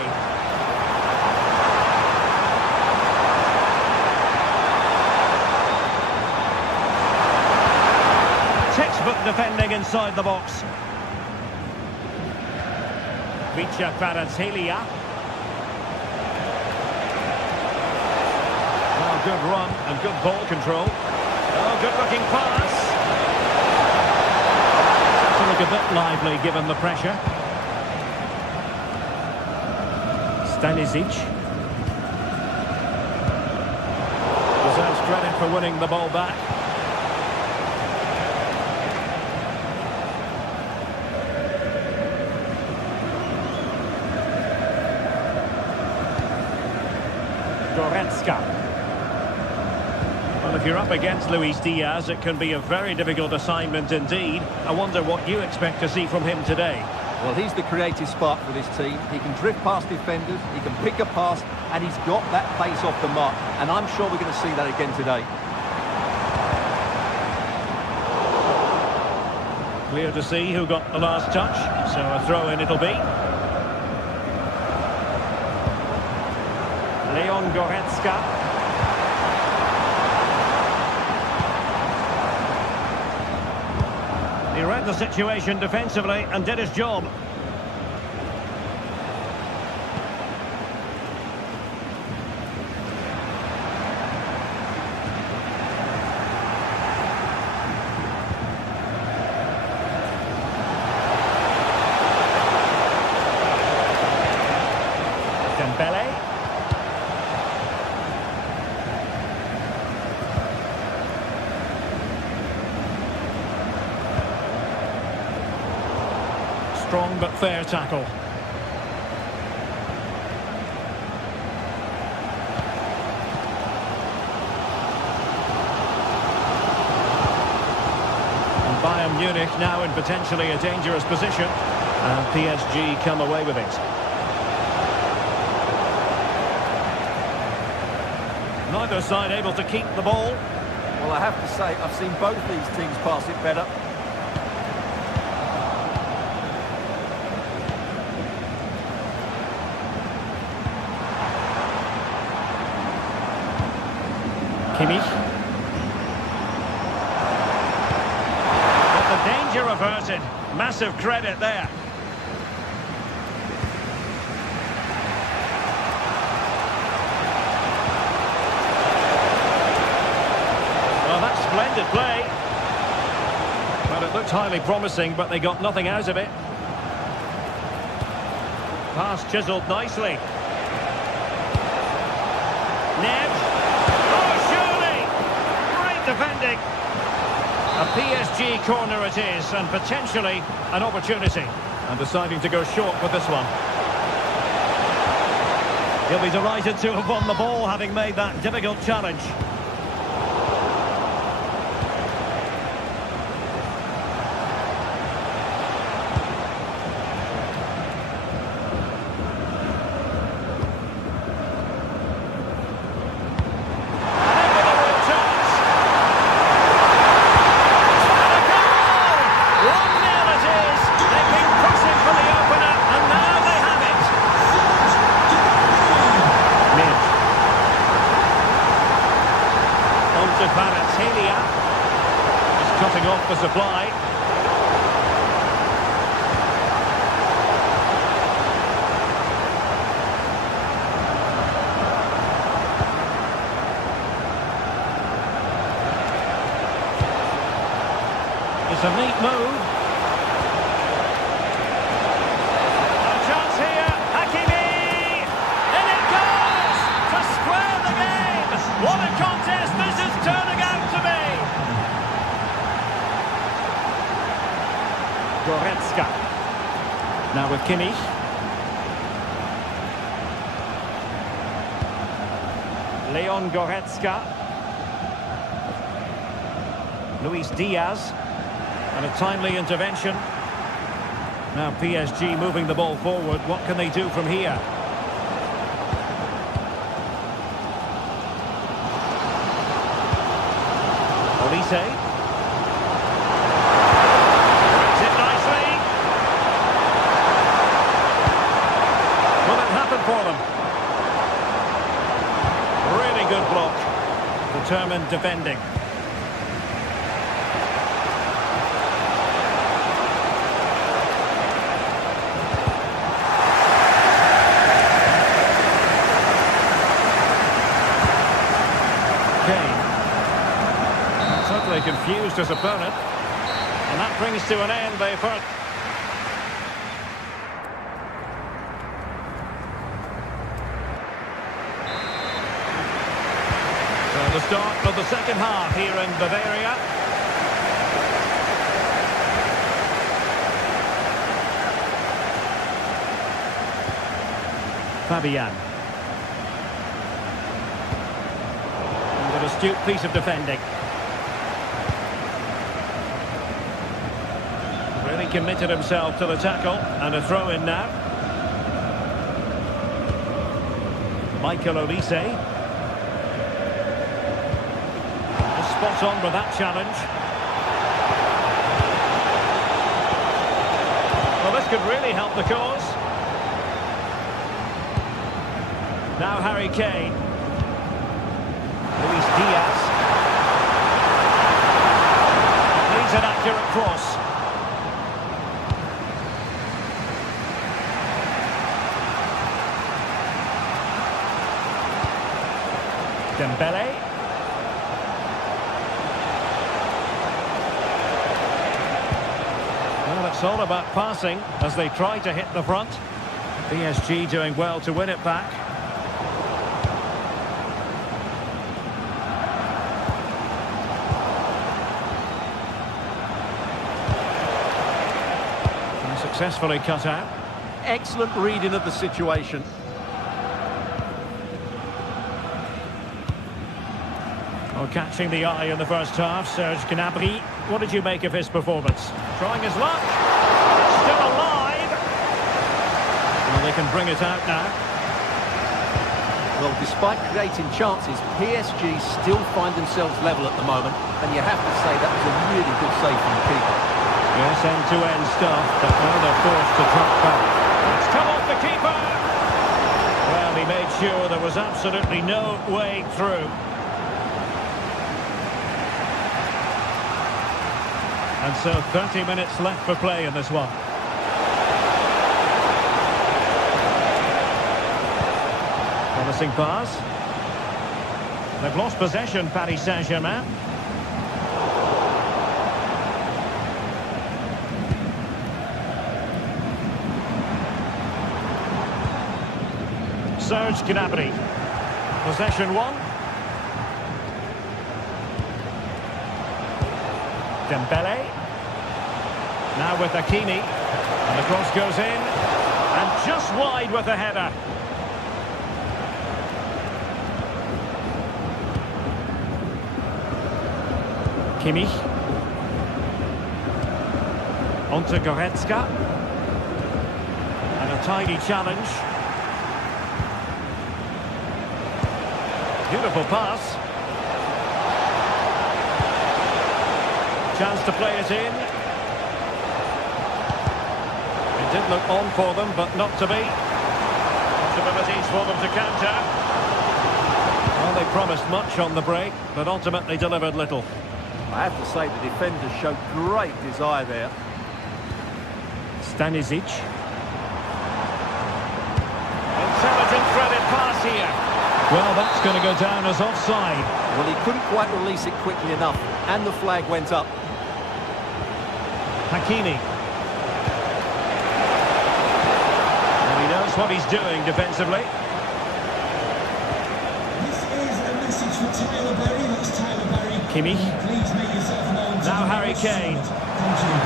Textbook defending inside the box. Vicha Kvaratskhelia. Good run and good ball control. Oh, good looking pass. To look a bit lively given the pressure. Stanisic. Deserves credit for winning the ball back. Goretzka. Well, if you're up against Luis Diaz, it can be a very difficult assignment indeed. I wonder what you expect to see from him today. Well, he's the creative spark for this team. He can drift past defenders, he can pick a pass, and he's got that pace off the mark. And I'm sure we're going to see that again today. Clear to see who got the last touch, so a throw-in it'll be. Leon Goretzka. He read the situation defensively and did his job. Dembélé. Strong but fair tackle. And Bayern Munich now in potentially a dangerous position. And PSG come away with it. Neither side able to keep the ball. Well, I have to say, I've seen both these teams pass it better. Kimmich. But the danger averted. Massive credit there. Well, that's splendid play. Well, it looked highly promising, but they got nothing out of it. Pass chiselled nicely. Neves. Defending. A PSG corner it is, and potentially an opportunity. And deciding to go short with this one. He'll be delighted to have won the ball, having made that difficult challenge. applied. It's a neat move. A chance here. Hakimi! In it goes! To square the game! What a contest this is turning out to be! Goretzka. Now with Kimmich. Leon Goretzka. Luis Diaz. And a timely intervention. Now PSG moving the ball forward. What can they do from here? Olise. Brings it nicely. Will it happen for them? Really good block. Determined defending. Totally confused his opponent, and that brings to an end the first. So the start of the second half here in Bavaria. Fabian. And an astute piece of defending. Really committed himself to the tackle, and a throw in now. Michael Olise. Spot on with that challenge. Well, this could really help the cause. Now Harry Kane. Luis Diaz. Needs an accurate cross. Dembele. Well, it's all about passing as they try to hit the front. PSG doing well to win it back. And successfully cut out. Excellent reading of the situation. Well, catching the eye in the first half, Serge Gnabry. What did you make of his performance? Trying his luck. It's still alive. Well, they can bring it out now. Well, despite creating chances, PSG still find themselves level at the moment, and you have to say that was a really good save from the keeper. Yes, end-to-end stuff, but now they're forced to drop back. It's come off the keeper. Well, he made sure there was absolutely no way through. And so 30 minutes left for play in this one. Promising pass. They've lost possession, Paris Saint-Germain. Serge Gnabry. Possession one. Dembele. Now with Hakimi. And the cross goes in. And just wide with the header. Kimmich. Onto Goretzka. And a tidy challenge. Beautiful pass. Chance to play it in. It did look on for them, but not to be. Possibilities for them to counter. Well, they promised much on the break, but ultimately delivered little. I have to say the defenders showed great desire there. Stanisic. Intelligent threaded pass here. Well, that's going to go down as offside. Well, he couldn't quite release it quickly enough, and the flag went up. Hakimi. And he knows what he's doing defensively. This is a message for Tyler Berry. That's Tyler Berry. Kimmich. Please make yourself known to Now the Harry Kane. Thank you.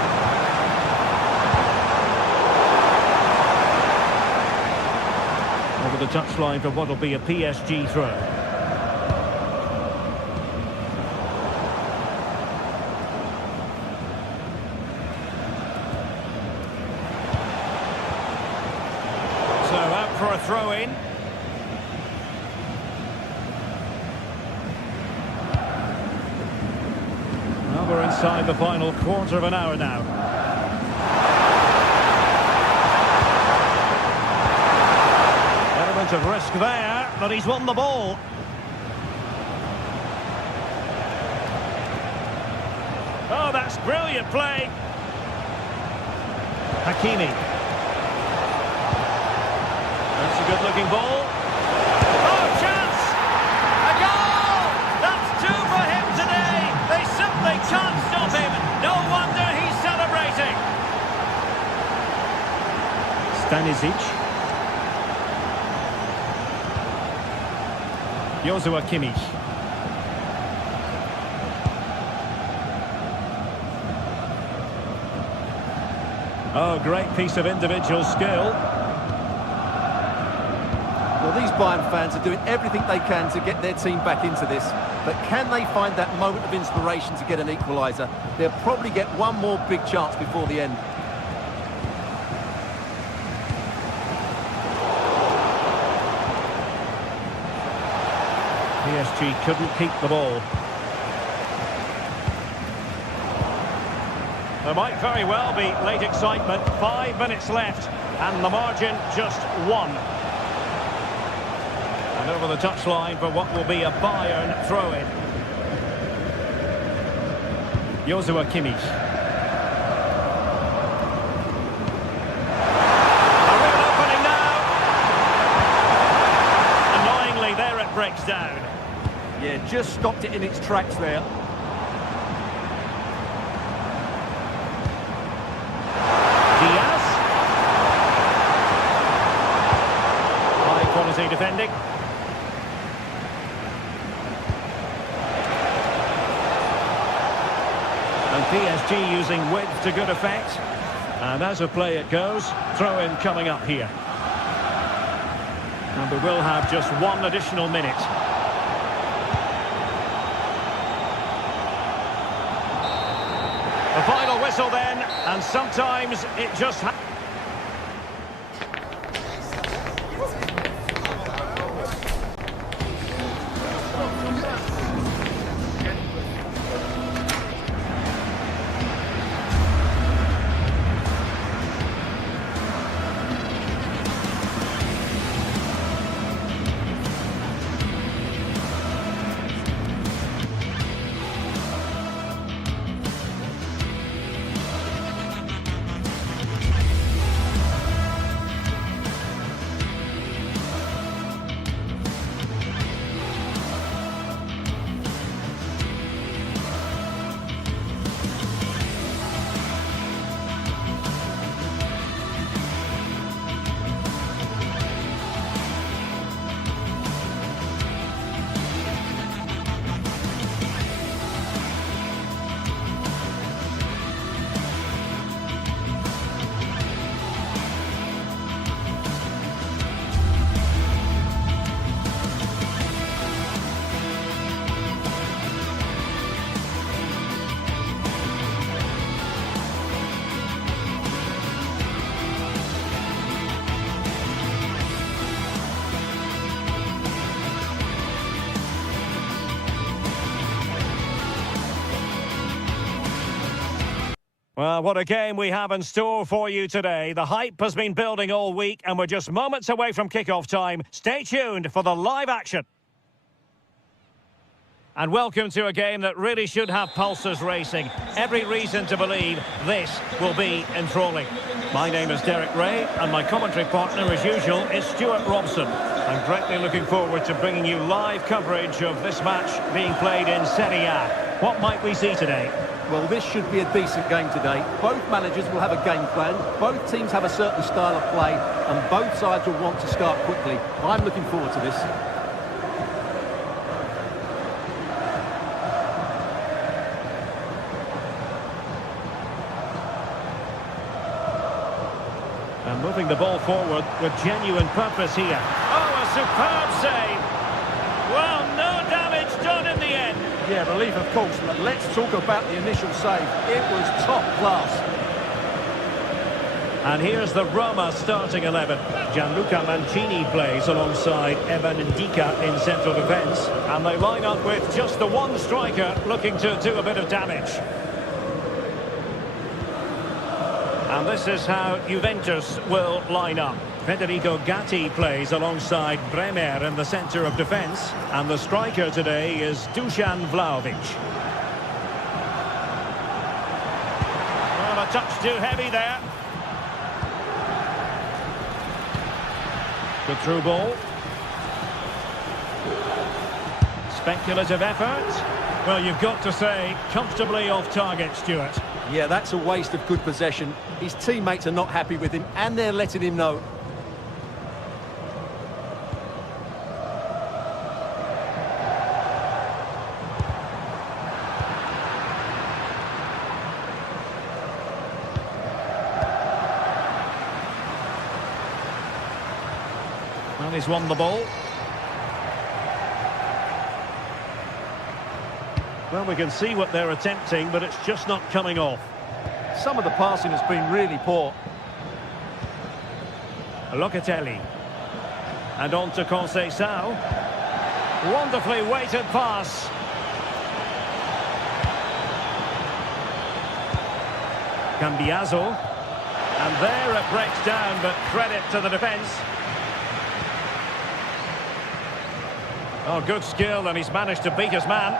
Over the touchline for what will be a PSG throw. So out for a throw-in. Well, we're inside the final quarter of an hour now. Element of risk there, but he's won the ball. Oh, that's brilliant play. Hakimi. That's a good-looking ball. Oh, chance! A goal! That's two for him today. They simply can't stop him. No wonder he's celebrating. Stanisic. Joshua Kimmich. Oh, great piece of individual skill. Well, these Bayern fans are doing everything they can to get their team back into this. But can they find that moment of inspiration to get an equaliser? They'll probably get one more big chance before the end. PSG couldn't keep the ball. There might very well be late excitement. 5 minutes left, and the margin just 1. And over the touchline for what will be a Bayern throw-in. Joshua Kimmich. A real opening now. Annoyingly, there it breaks down. Yeah, just stopped it in its tracks there. Diaz. High quality defending. And PSG using width to good effect. And as a play it goes, throw-in coming up here. And we will have just 1 additional minute. The final whistle then, and sometimes it just happens. Well, what a game we have in store for you today. The hype has been building all week, and we're just moments away from kickoff time. Stay tuned for the live action. And welcome to a game that really should have pulses racing. Every reason to believe this will be enthralling. My name is Derek Ray, and my commentary partner, as usual, is Stuart Robson. I'm greatly looking forward to bringing you live coverage of this match being played in Serie A. What might we see today? Well, this should be a decent game today. Both managers will have a game plan. Both teams have a certain style of play, and both sides will want to start quickly. I'm looking forward to this. And moving the ball forward with genuine purpose here. Oh, a superb save! Well, no damage done in the end. Yeah, relief of course, but let's talk about the initial save. It was top class. And here's the Roma starting 11. Gianluca Mancini plays alongside Evan Ndika in central defence. And they line up with just the one striker looking to do a bit of damage. And this is how Juventus will line up. Federico Gatti plays alongside Bremer in the centre of defence. And the striker today is Dusan Vlahovic. Well, a touch too heavy there. Good through ball. Speculative effort. Well, you've got to say, comfortably off target, Stuart. Yeah, that's a waste of good possession. His teammates are not happy with him, and they're letting him know. Well, he's won the ball. Well, we can see what they're attempting, but it's just not coming off. Some of the passing has been really poor. Locatelli. And on to Conceição. Wonderfully weighted pass. Cambiaso. And there it breaks down, but credit to the defence. Oh, good skill, and he's managed to beat his man.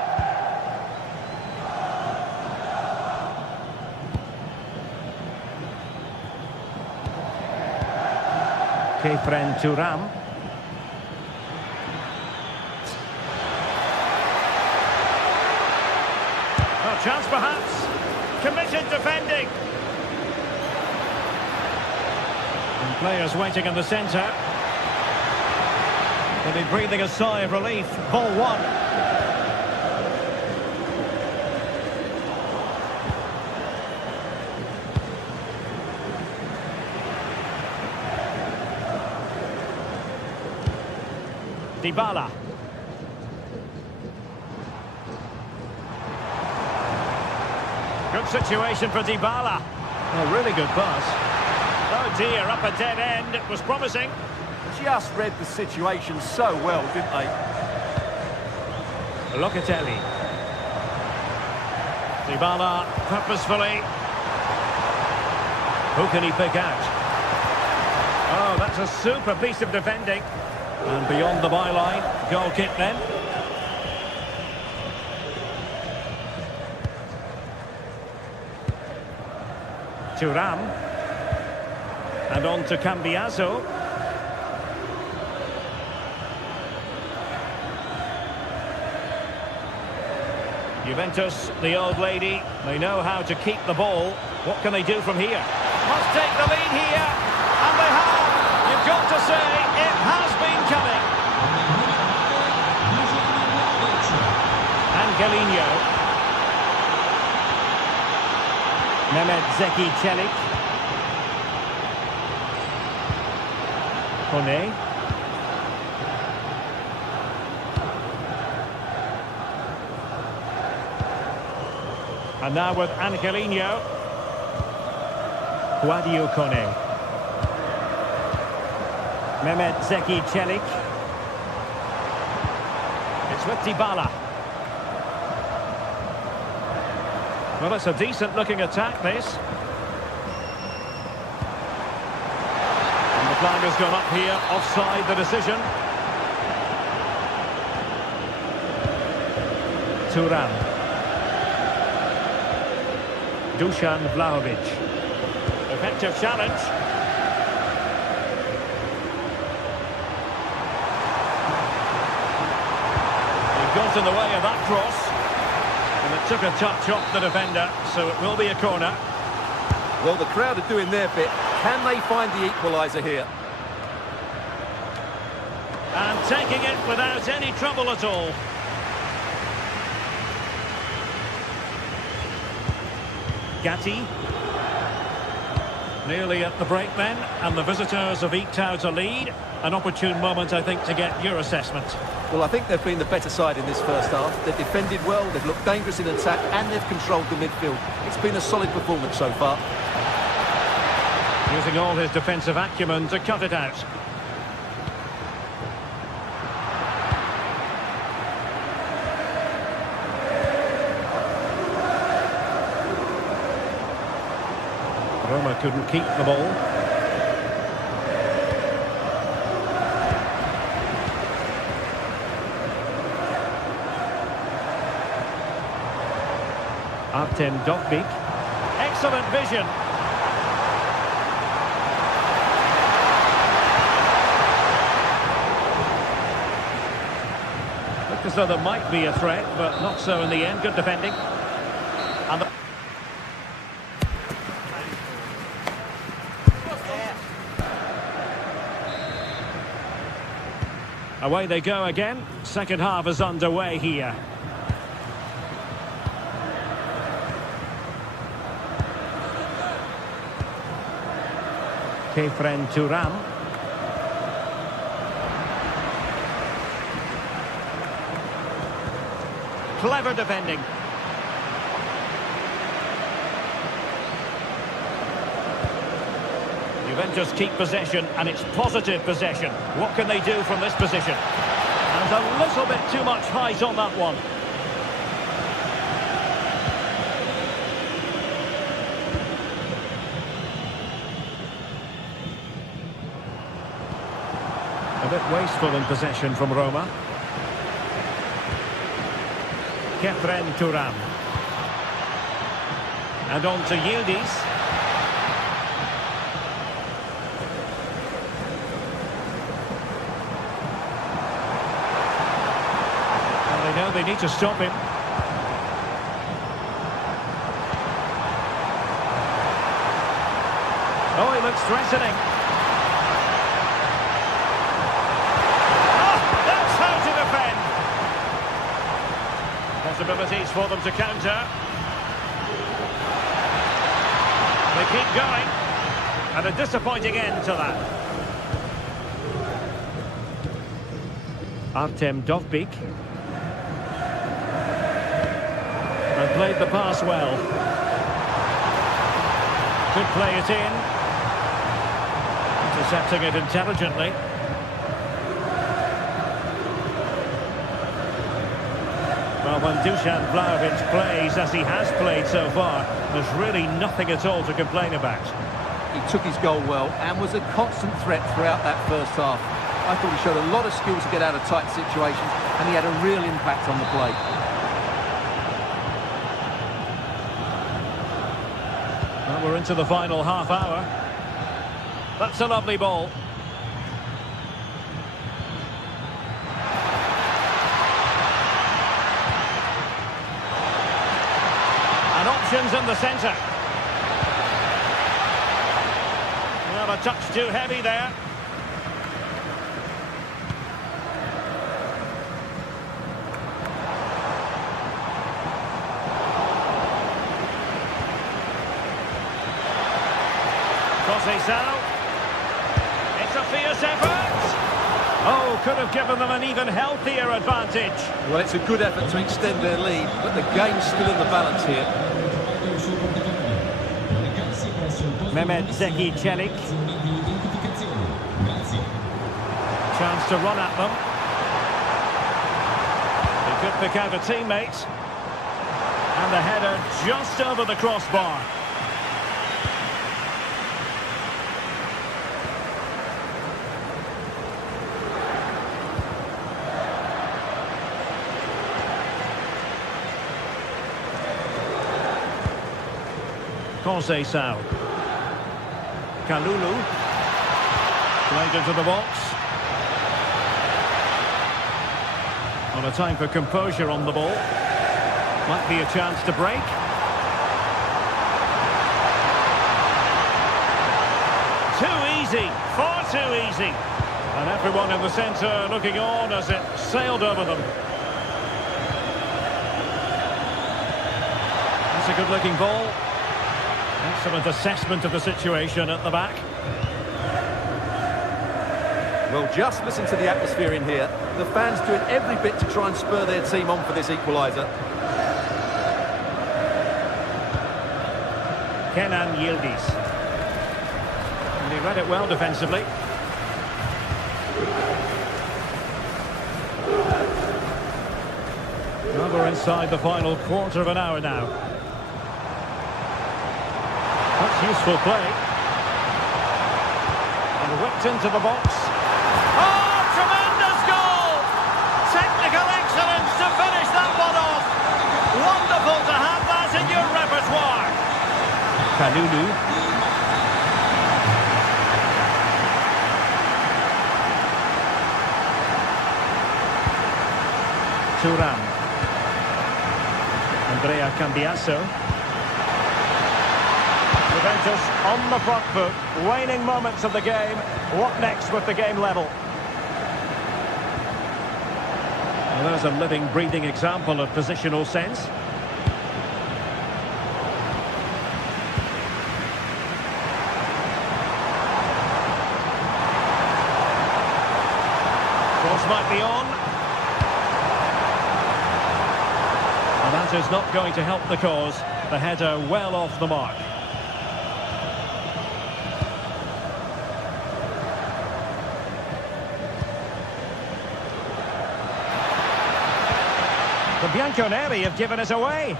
Kefren Thuram. Oh, chance perhaps. Committed defending. And players waiting in the centre. They'll be breathing a sigh of relief. Ball one. Dybala. Good situation for Dybala. A really good pass. Oh dear, up a dead end. It was promising. Just read the situation so well, didn't they? Locatelli. Dybala purposefully. Who can he pick out? Oh, that's a super piece of defending. And beyond the byline, goal kick then. Thuram. And on to Cambiaso. Juventus, the old lady, they know how to keep the ball. What can they do from here? Must take the lead here. And they have. You've got to say, it has been coming. Angelino. Mehmet Zeki Çelik. Kone. And now with Angelino. Guadio Kone. Mehmet Zeki Çelik. It's with Dybala. Well, it's a decent-looking attack, this. And the flag has gone up here, offside the decision. Turan. Dusan Vlahovic. Effective challenge. He got in the way of that cross. And it took a touch off the defender, so it will be a corner. Well, the crowd are doing their bit. Can they find the equaliser here? And taking it without any trouble at all. Gatti. Nearly at the break then, and the visitors have eked out a lead. An opportune moment, I think, to get your assessment. Well, I think they've been the better side in this first half. They've defended well, they've looked dangerous in attack, and they've controlled the midfield. It's been a solid performance so far. Using all his defensive acumen to cut it out. Roma couldn't keep the ball. Artem Dovbyk. Excellent vision. Looked as though there might be a threat, but not so in the end. Good defending. And the away they go again. Second half is underway here. Kefren Turan. Clever defending. Juventus keep possession, and it's positive possession. What can they do from this position? And a little bit too much height on that one. A bit wasteful in possession from Roma. Kefren Turan. And on to Yildiz. They need to stop him. Oh, he looks threatening. Oh, that's how to defend. Possibilities for them to counter. They keep going. And a disappointing end to that. Artem Dovbyk. And played the pass well. Could play it in. Intercepting it intelligently. Well, when Dusan Vlahovic plays as he has played so far, there's really nothing at all to complain about. He took his goal well and was a constant threat throughout that first half. I thought he showed a lot of skill to get out of tight situations, and he had a real impact on the play. Well, we're into the final half hour. That's a lovely ball. And options in the centre. Well, a touch too heavy there. It's a fierce effort. Oh, could have given them an even healthier advantage. Well, it's a good effort to extend their lead, but the game's still in the balance here. Mehmet Zeki Çelik. Chance to run at them. He could pick out a teammate. And the header just over the crossbar. Conceição. Kalulu. Played into the box. On a time for composure on the ball. Might be a chance to break. Too easy, far too easy. And everyone in the centre looking on as it sailed over them. That's a good-looking ball. Excellent assessment of the situation at the back. Well, just listen to the atmosphere in here. The fans doing every bit to try and spur their team on for this equaliser. Kenan Yildiz. And he read it well defensively. Well, we're inside the final quarter of an hour now. That's useful play. And whipped into the box. Oh, tremendous goal! Technical excellence to finish that one off. Wonderful to have that in your repertoire. Kalulu. Thuram. Andrea Cambiasso. Juventus on the front foot, waning moments of the game. What next with the game level? Well, there's a living, breathing example of positional sense. Cross might be on. And that is not going to help the cause. The header well off the mark. The Bianconeri have given us away.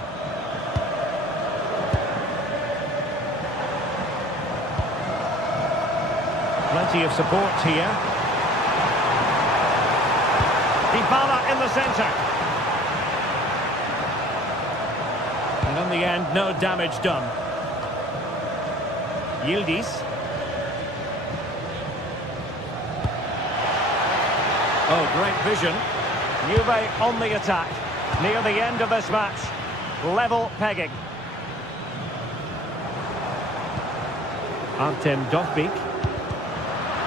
Plenty of support here. Dybala in the centre. And in the end, no damage done. Yildiz. Oh, great vision. Juve on the attack. Near the end of this match. Level pegging. Artem Dovbyk.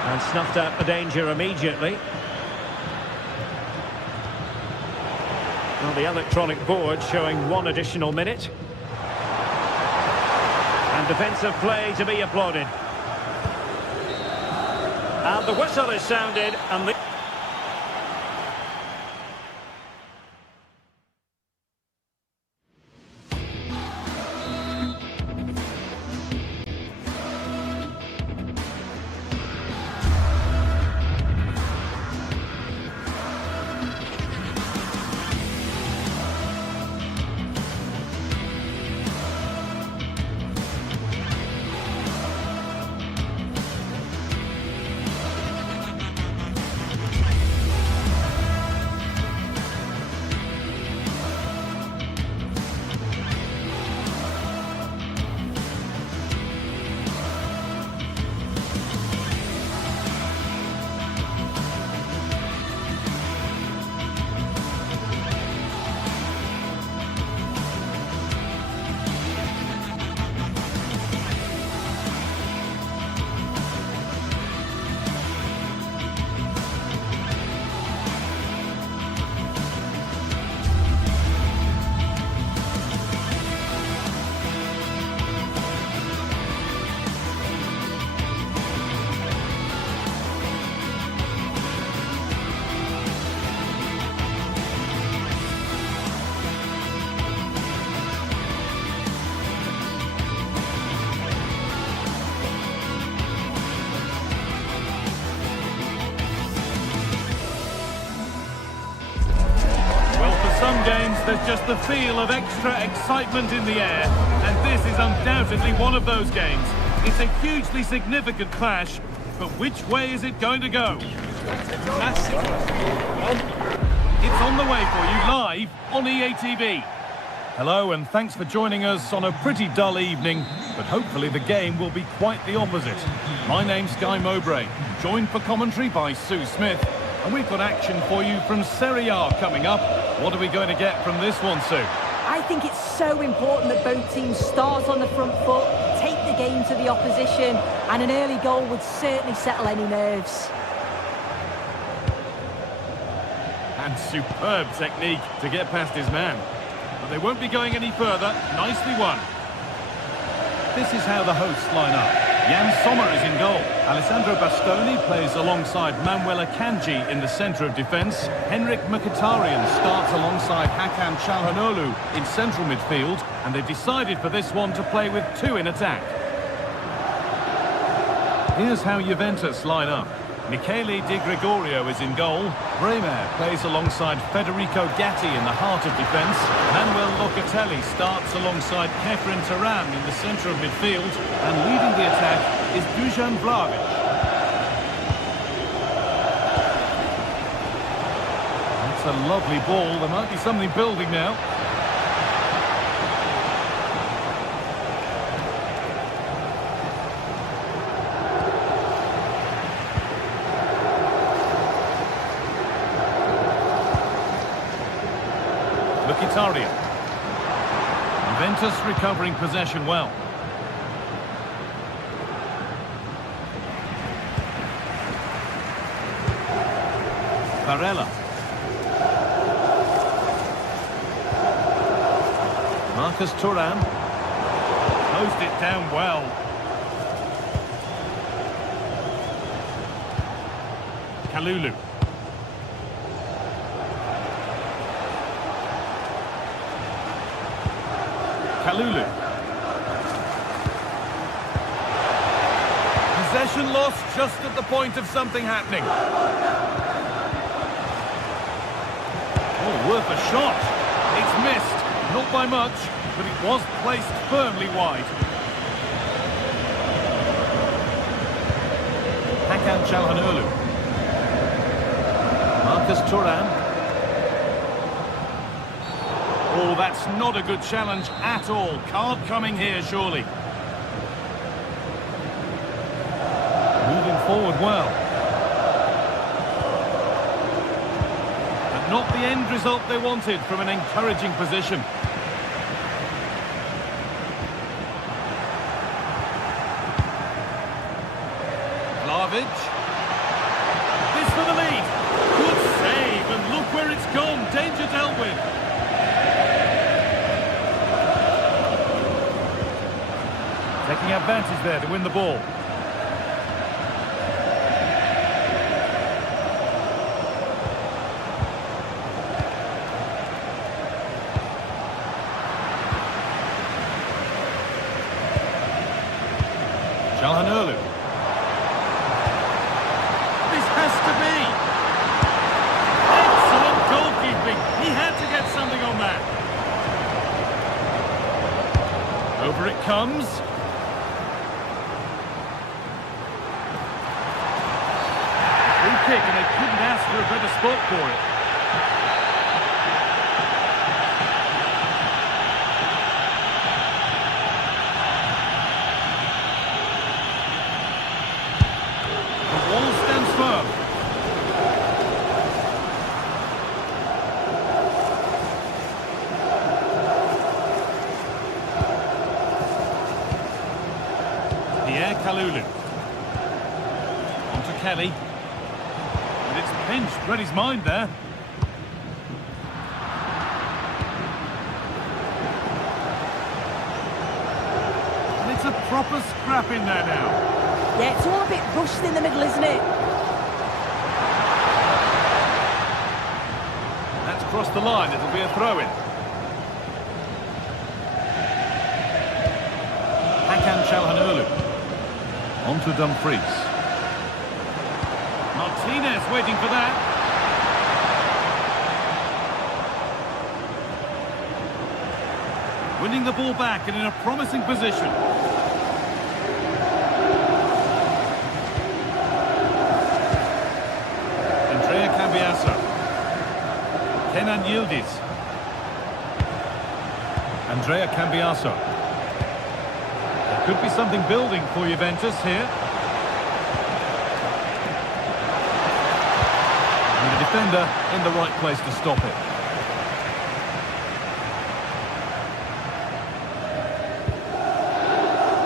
And snuffed out the danger immediately. Well, the electronic board showing one additional minute. And defensive play to be applauded. And the whistle is sounded and the... Some games, there's just the feel of extra excitement in the air, and this is undoubtedly one of those games. It's a hugely significant clash, but which way is it going to go? It's on the way for you live on EA TV. Hello and thanks for joining us on a pretty dull evening, but hopefully the game will be quite the opposite. My name's Guy Mowbray, joined for commentary by Sue Smith, and we've got action for you from Serie A coming up. What are we going to get from this one, Sue? I think it's so important that both teams start on the front foot, take the game to the opposition, and an early goal would certainly settle any nerves. And superb technique to get past his man. But they won't be going any further. Nicely won. This is how the hosts line up. Jan Sommer is in goal. Alessandro Bastoni plays alongside Manuel Akanji in the centre of defence. Henrik Mkhitaryan starts alongside Hakan Çalhanoğlu in central midfield. And they've decided for this one to play with two in attack. Here's how Juventus line up. Michele Di Gregorio is in goal. Bremer plays alongside Federico Gatti in the heart of defence. Manuel Locatelli starts alongside Kefren Turan in the centre of midfield. And leading the attack is Dusan Vlahovic. That's a lovely ball. There might be something building now. Mkhitaryan. Juventus recovering possession well. Barella. Marcus Thuram. Closed it down well. Kalulu. Kalulu. Possession lost just at the point of something happening. Oh, worth a shot. It's missed. Not by much, but it was placed firmly wide. Hakan Çalhanoğlu. Marcus Thuram. Oh, that's not a good challenge at all. Card coming here, surely. Moving forward well. But not the end result they wanted from an encouraging position. Vlahovic. This for the lead. Good save, and look where it's gone. Danger dealt with. Taking advantage there to win the ball. Çalhanoğlu. This has to be. Excellent goalkeeping. He had to get something on that. Over it comes. Kick, and they couldn't ask for a better spot for it. The wall stands firm. Kalulu. On to Kelly. And it's pinched, read his mind there. And it's a proper scrap in there now. Yeah, it's all a bit rushed in the middle, isn't it? That's crossed the line, it'll be a throw-in. Hakan Çalhanoğlu. On to Dumfries. Martinez waiting for that. Winning the ball back and in a promising position. Andrea Cambiasso. Kenan Yildiz. Andrea Cambiaso. There could be something building for Juventus here. And the defender in the right place to stop it.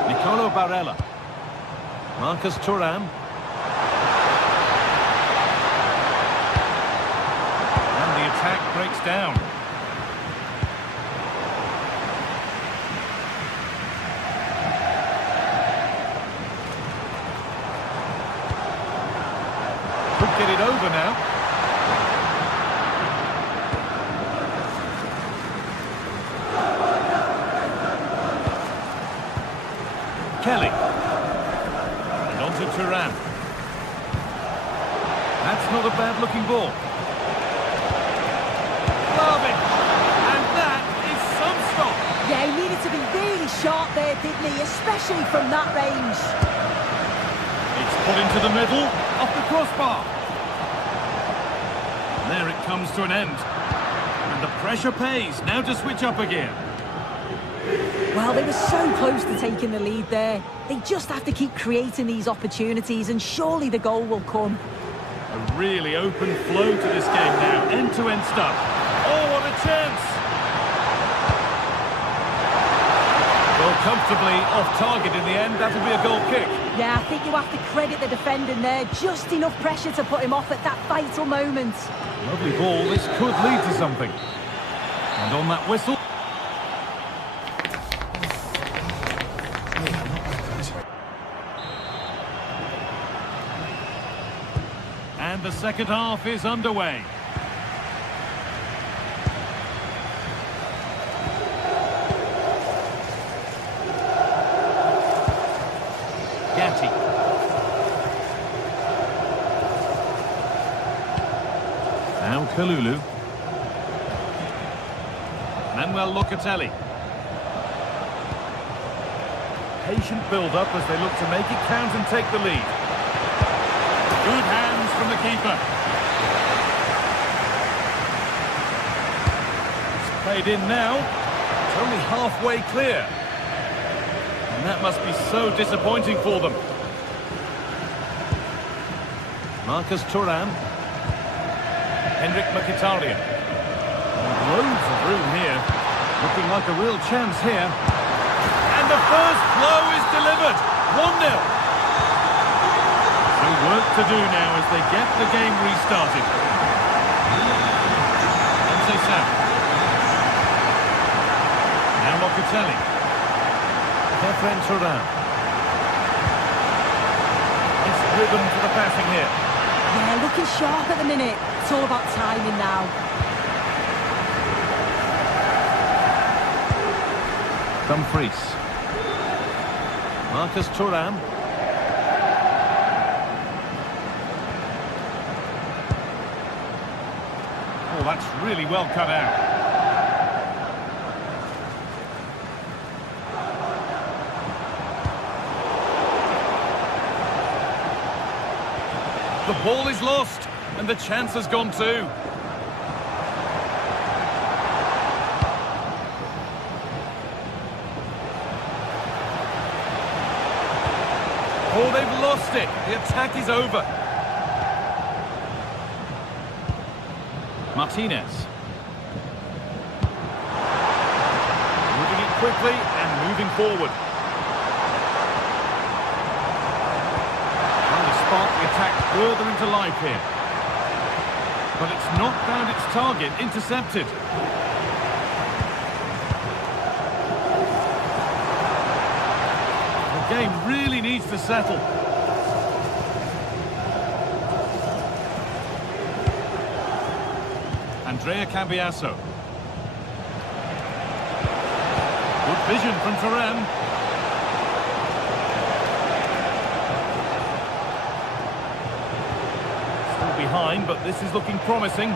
Nicolo Barella. Marcus Thuram. And the attack breaks down. Could get it over now. Kelly. And on to Thuram. That's not a bad-looking ball. Garbage. And that is some stop. Yeah, he needed to be really sharp there, didn't he? Especially from that range. It's put into the middle, off the crossbar. And there it comes to an end. And the pressure pays. Now to switch up again. Well, they were so close to taking the lead there. They just have to keep creating these opportunities and surely the goal will come. A really open flow to this game now. End-to-end stuff. Oh, what a chance! Well, comfortably off target in the end. That'll be a goal kick. Yeah, I think you have to credit the defending there. Just enough pressure to put him off at that vital moment. Lovely ball. This could lead to something. And on that whistle... And the second half is underway. Gatti. Now Kalulu. Manuel Locatelli. Patient build-up as they look to make it count and take the lead. Good hands from the keeper. It's played in now. It's only halfway clear. And that must be so disappointing for them. Marcus Thuram. Henrik Mkhitaryan. Loads of room here. Looking like a real chance here. And the first blow is delivered. 1-0. Work to do now as they get the game restarted. Now Locatelli. Kefren Thuram. It's rhythm to the passing here. Yeah, looking sharp at the minute. It's all about timing now. Dumfries. Marcus Thuram. Oh, that's really well cut out. The ball is lost, and the chance has gone too. Oh, they've lost it. The attack is over. Martinez. Moving it quickly and moving forward. Trying to spark the attack further into life here. But it's not found its target. Intercepted. The game really needs to settle. Andrea Cambiaso. Good vision from Thuram. Still behind, but this is looking promising.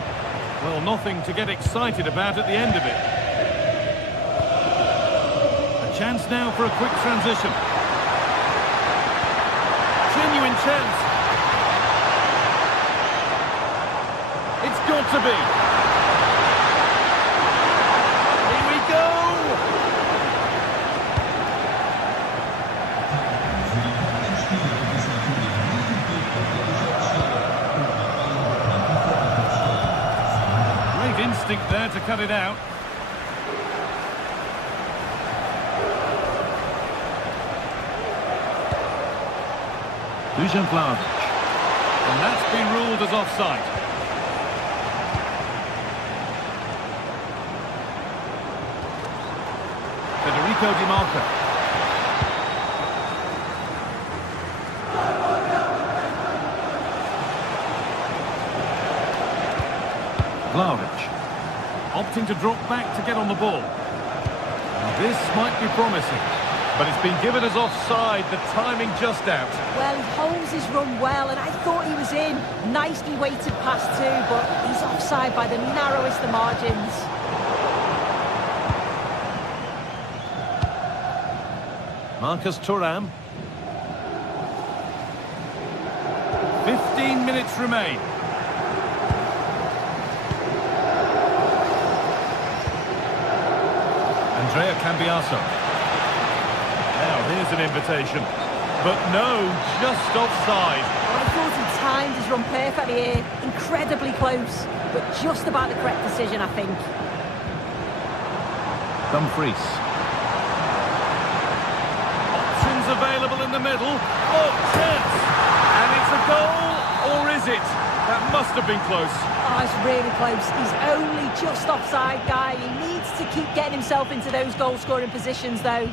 Well, nothing to get excited about at the end of it. A chance now for a quick transition. Genuine chance. It's got to be. instinct there to cut it out. Dusan Vlahovic. And that's been ruled as offside. Federico Di Marco. Vlahovic. Opting to drop back to get on the ball. Now this might be promising, but it's been given as offside, the timing just out. Well, he holds his run well, and I thought he was in. Nicely weighted pass too, but he's offside by the narrowest of margins. Marcus Thuram. 15 minutes remain. Andrea Cambiaso. Now here's an invitation. But no, just offside. Well, I thought he timed his run perfectly here. Incredibly close, but just about the correct decision, I think. Dumfries. Options available in the middle. Oh, chance! And it's a goal, or is it? That must have been close. Oh, it's really close. He's only just offside, guy. He needs to keep getting himself into those goal-scoring positions, though.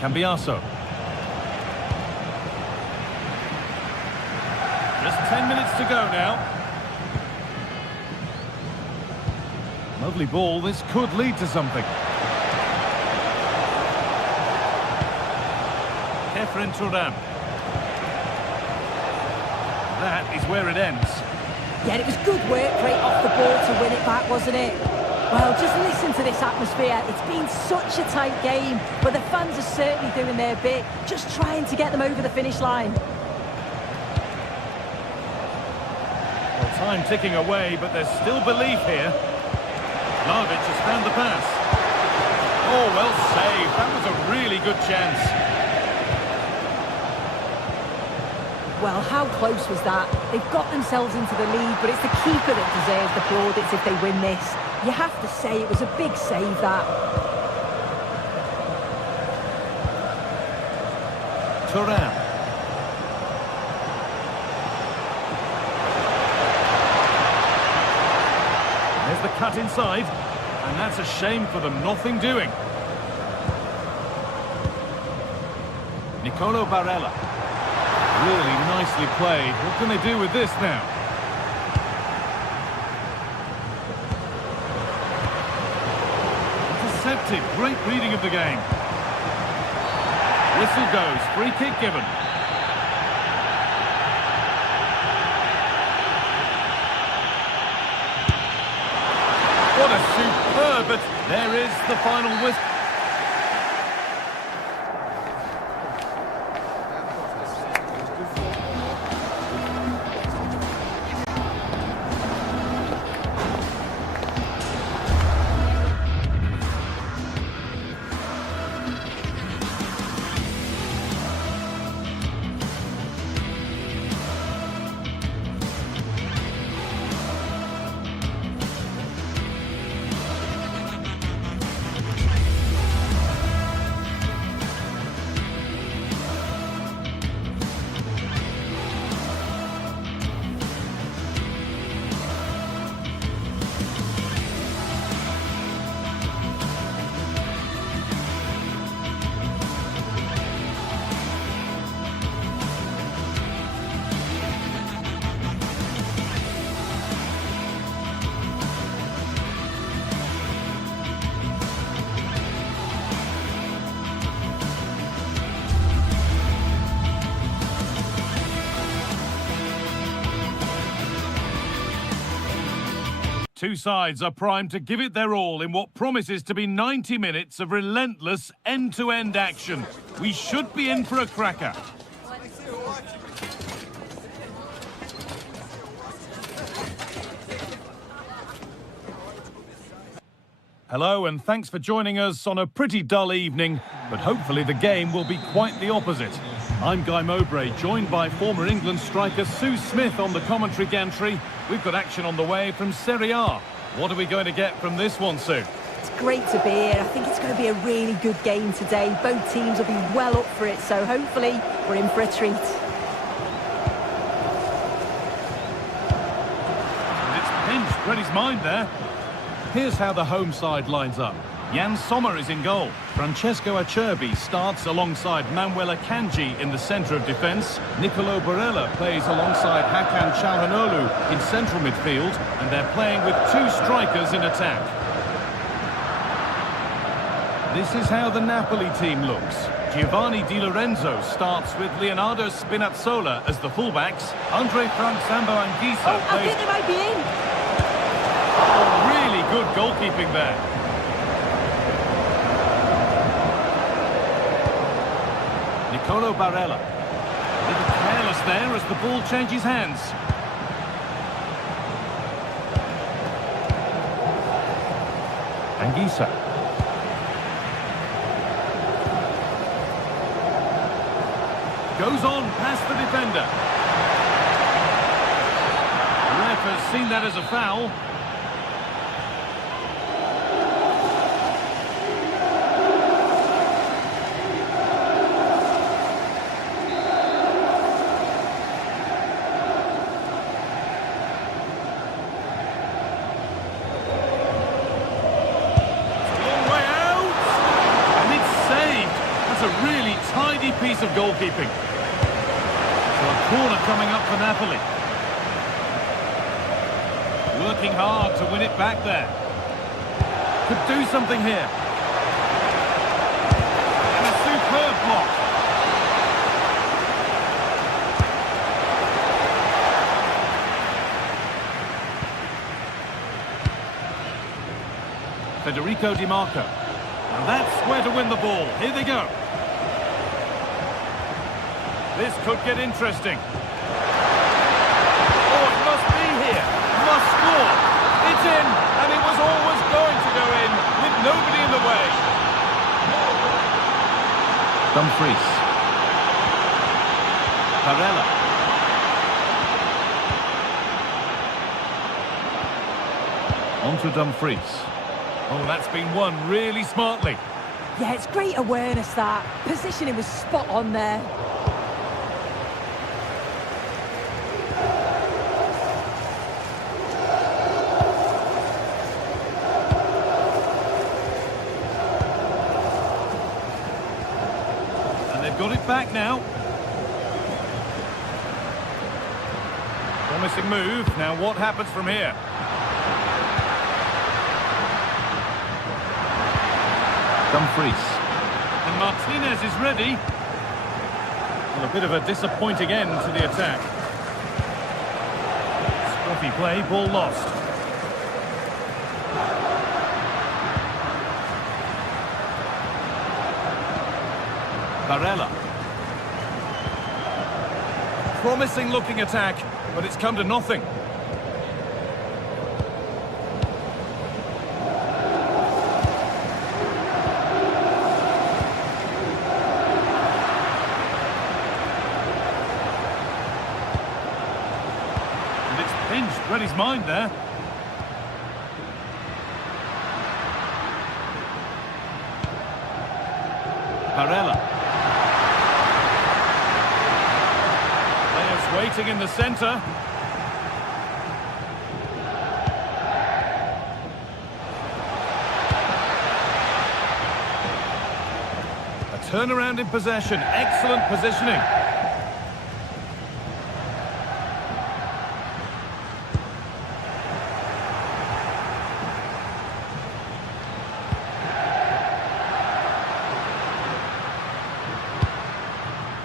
Cambiaso. Just 10 minutes to go now. Lovely ball. This could lead to something. Kefren Thuram. That is where it ends. Yeah, it was good work right off the ball to win it back, wasn't it? Well, just listen to this atmosphere. It's been such a tight game, but the fans are certainly doing their bit, just trying to get them over the finish line. Well, time ticking away, but there's still belief here. Vlahovic has found the pass. Oh, well saved. That was a really good chance. Well, how close was that? They've got themselves into the lead, but it's the keeper that deserves the plaudits if they win this. You have to say it was a big save, that. Thuram. There's the cut inside, and that's a shame for them. Nothing doing. Nicolo Barella. Really nicely played. What can they do with this now? Intercepted. Great reading of the game. Whistle goes. Free kick given. What a superb, but there is the final whistle. Two sides are primed to give it their all in what promises to be 90 minutes of relentless end-to-end action. We should be in for a cracker. Hello and thanks for joining us on a pretty dull evening, but hopefully the game will be quite the opposite. I'm Guy Mowbray, joined by former England striker Sue Smith on the commentary gantry. We've got action on the way from Serie A. What are we going to get from this one, Sue? It's great to be here. I think it's going to be a really good game today. Both teams will be well up for it, so hopefully we're in for a treat. And it's pinched, read his mind there. Here's how the home side lines up. Jan Sommer is in goal. Francesco Acerbi starts alongside Manuel Akanji in the centre of defence. Nicolo Barella plays alongside Hakan Çalhanoğlu in central midfield, and they're playing with two strikers in attack. This is how the Napoli team looks. Giovanni Di Lorenzo starts with Leonardo Spinazzola as the fullbacks. Andre Frank Sambo Anguissa I think they might be in. Oh, really good goalkeeping there. Nicolo Barella. A little careless there as the ball changes hands. Anguissa. Goes on past the defender. The ref has seen that as a foul. Tidy piece of goalkeeping. So a corner coming up for Napoli. Working hard to win it back there. Could do something here. And a superb block. Federico Di Marco. And that's where to win the ball. Here they go. This could get interesting. Oh, it must be here. Must score. It's in, and it was always going to go in, with nobody in the way. Dumfries. Barella. On to Dumfries. Oh, that's been won really smartly. Yeah, it's great awareness, that. Positioning was spot on there. Got it back now. Promising move. Now what happens from here? Dumfries. And Martinez is ready. Well, a bit of a disappointing end to the attack. Scruffy play, ball lost. Barella. Promising looking attack, but it's come to nothing. And it's pinched, read his mind there. Barella. Waiting in the centre. A turnaround in possession. Excellent positioning.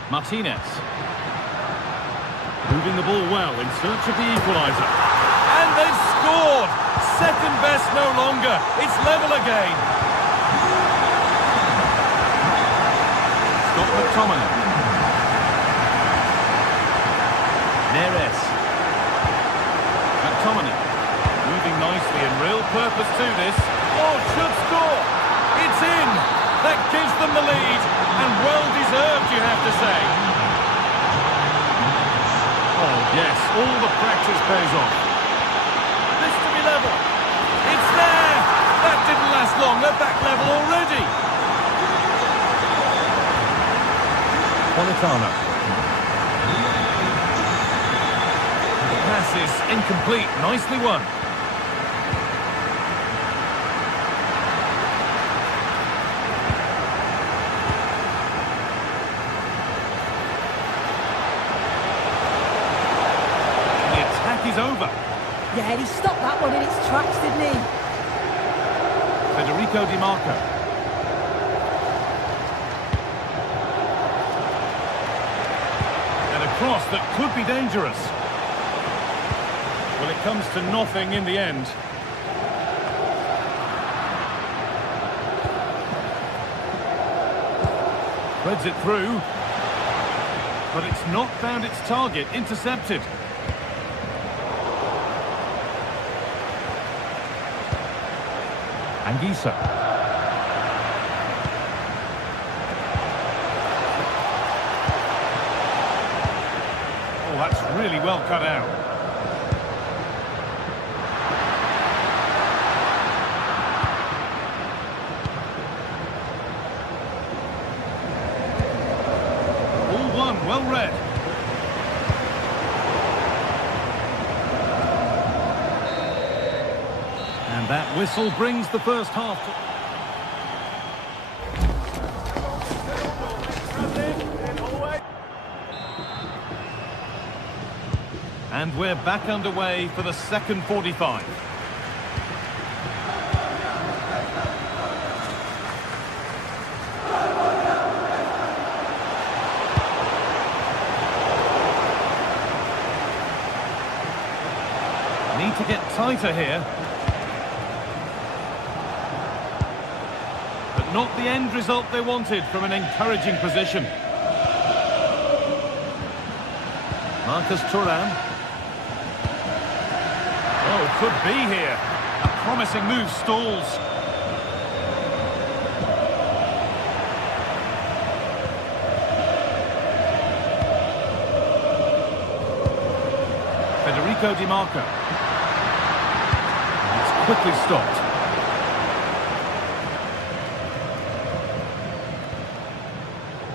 Martinez. Moving the ball well in search of the equaliser. And they've scored! Second best no longer. It's level again. Scott McTominay. Neres. McTominay. Moving nicely and real purpose to this. Oh, should score. It's in. That gives them the lead. And well-deserved, you have to say. Oh, yes, all the practice pays off. This to be level. It's there. That didn't last long. They're back level already. Politano. The pass is incomplete. Nicely won. The attack is over. Yeah, he stopped that one in its tracks, didn't he? Federico Di Marco. And a cross that could be dangerous. Well, it comes to nothing in the end. Threads it through. But it's not found its target. Intercepted. Anguissa. Oh, that's really well cut out. All one, well read. And that whistle brings the first half to... And we're back underway for the second 45. Need to get tighter here. But not the end result they wanted from an encouraging position. Marcus Thuram. Oh, could be here. A promising move stalls. Federico Di Marco. It's quickly stopped.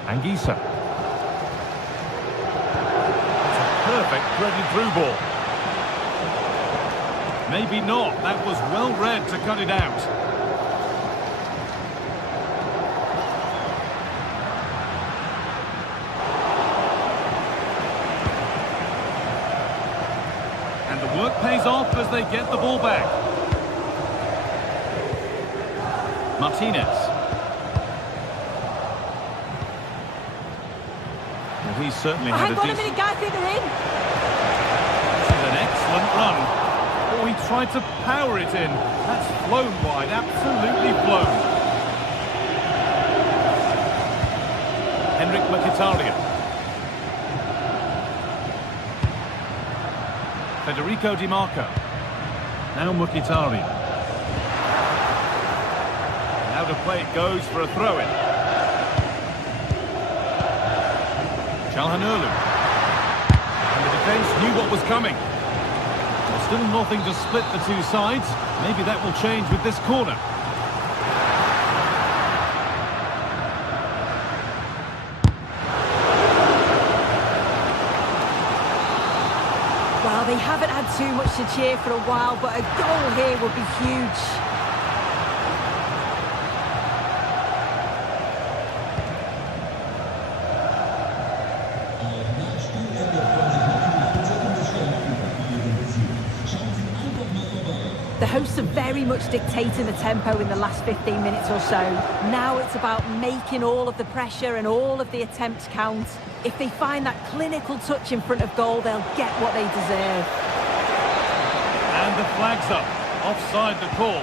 Anguissa. It's a perfect threaded through ball. Maybe not. That was well read to cut it out. And the work pays off as they get the ball back. Martinez. Well, he's certainly had Hang on a minute, guys, I think they're in. This is an excellent run. Oh, he tried to power it in. That's flown wide, absolutely flown. Henrik Mkhitaryan. Federico Di Marco. Now Mkhitaryan. Out of play it goes for a throw-in. Calhanoglu. And the defence knew what was coming. Still nothing to split the two sides. Maybe that will change with this corner. Well, they haven't had too much to cheer for a while, but a goal here would be huge. The hosts are very much dictating the tempo in the last 15 minutes or so. Now it's about making all of the pressure and all of the attempts count. If they find that clinical touch in front of goal, they'll get what they deserve. And the flag's up. Offside the call.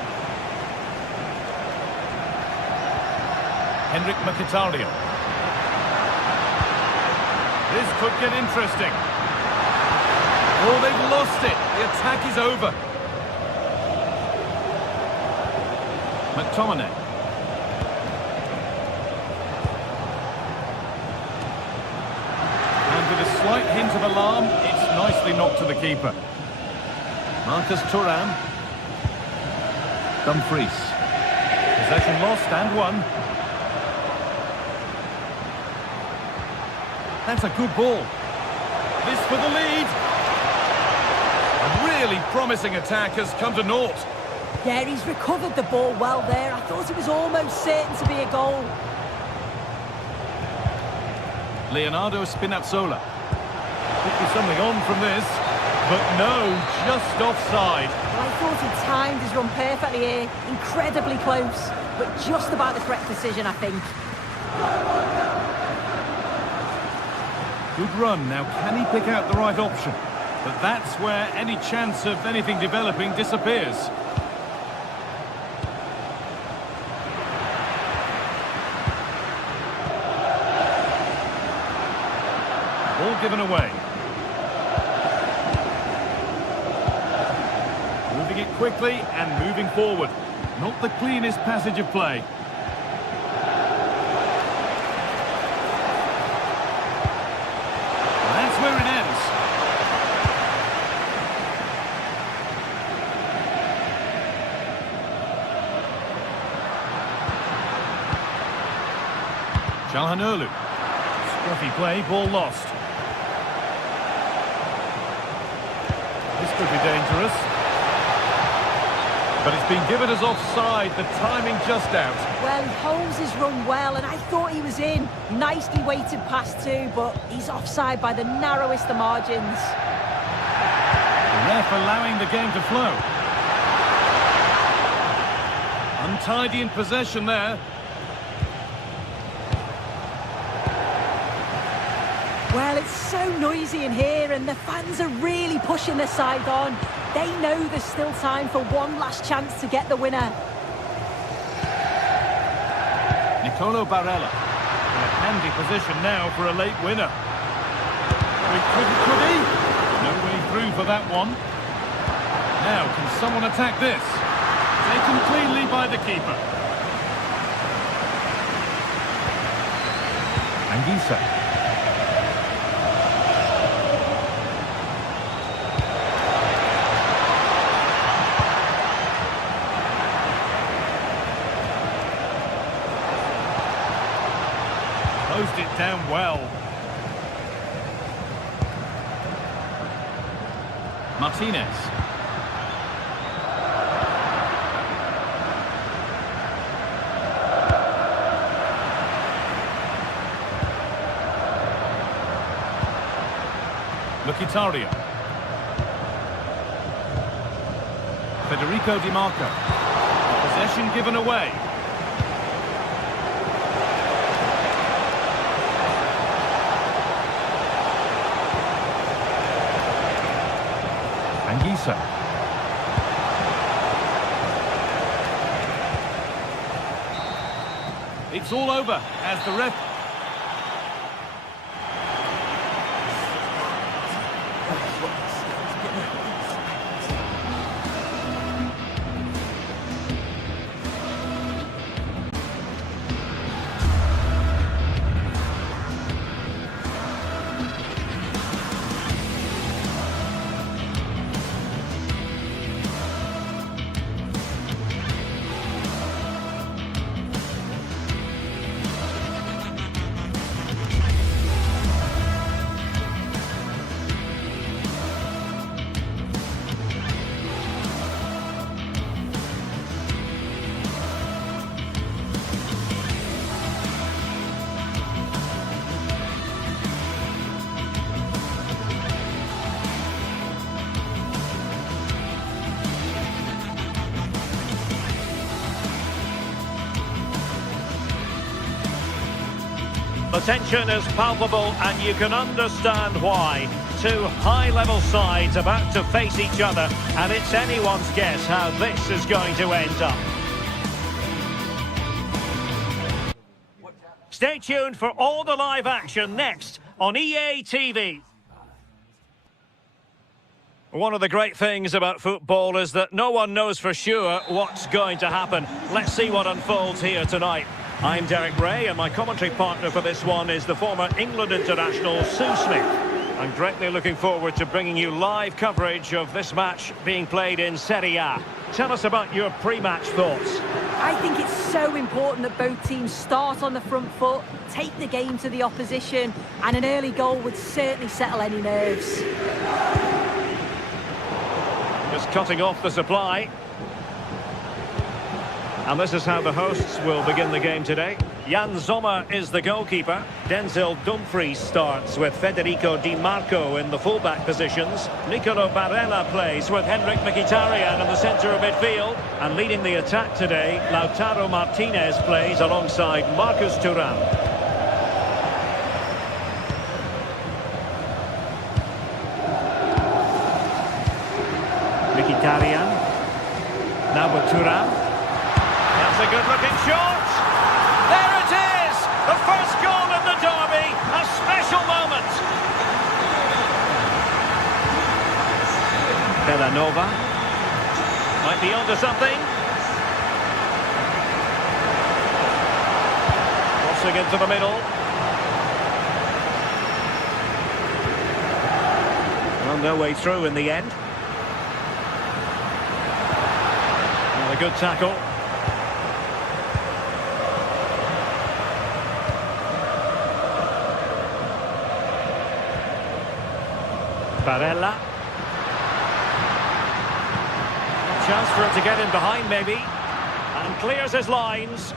Henrik Mkhitaryan. This could get interesting. Oh, they've lost it. The attack is over. McTominay. And with a slight hint of alarm, it's nicely knocked to the keeper. Marcus Thuram. Dumfries. Possession lost and won. That's a good ball. This for the lead. A really promising attack has come to naught. Yeah, he's recovered the ball well there. I thought it was almost certain to be a goal. Leonardo Spinazzola. Could be something on from this, but no, just offside. Well, I thought he timed his run perfectly here. Incredibly close, but just about the correct decision, I think. Good run. Now, can he pick out the right option? But that's where any chance of anything developing disappears. Ball given away. Moving it quickly and moving forward. Not the cleanest passage of play. That's where it ends. Çalhanoğlu. Scruffy play, ball lost. This could be dangerous. But it's been given as offside, the timing just out. Well, he holds his run well, and I thought he was in. Nicely weighted pass too, but he's offside by the narrowest of margins. The ref allowing the game to flow. Untidy in possession there. Well, it's so noisy in here, and the fans are really pushing their side on. They know there's still time for one last chance to get the winner. Nicolo Barella in a handy position now for a late winner. Could he? No way through for that one. Now, can someone attack this? Taken cleanly by the keeper. Anguissa. Closed it down well. Martinez. Mkhitaryan. Federico Di Marco. Possession given away. Anguissa. It's all over as the ref... The tension is palpable, and you can understand why. Two high-level sides about to face each other, and it's anyone's guess how this is going to end up. Stay tuned for all the live action next on EA TV. One of the great things about football is that no one knows for sure what's going to happen. Let's see what unfolds here tonight. I'm Derek Ray, and my commentary partner for this one is the former England international Sue Smith. I'm greatly looking forward to bringing you live coverage of this match being played in Serie A. Tell us about your pre-match thoughts. I think it's so important that both teams start on the front foot, take the game to the opposition, and an early goal would certainly settle any nerves. Just cutting off the supply. And this is how the hosts will begin the game today. Jan Sommer is the goalkeeper. Denzel Dumfries starts with Federico Di Marco in the fullback positions. Nicolo Barella plays with Henrik Mkhitaryan in the centre of midfield. And leading the attack today, Lautaro Martinez plays alongside Marcus Thuram. Mkhitaryan. Now with Thuram. That's a good-looking shot. There it is! The first goal in the derby. A special moment. Villanova. Might be onto something. Crossing into the middle. Well, no way through in the end. Well, a good tackle. Barella. Chance for him to get in behind maybe. And clears his lines.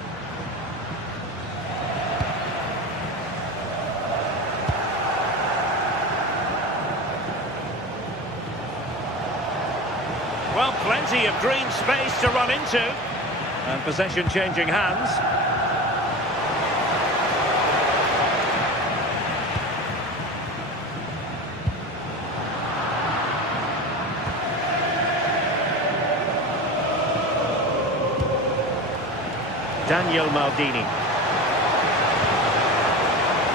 Well, plenty of green space to run into. And possession changing hands. Daniel Maldini.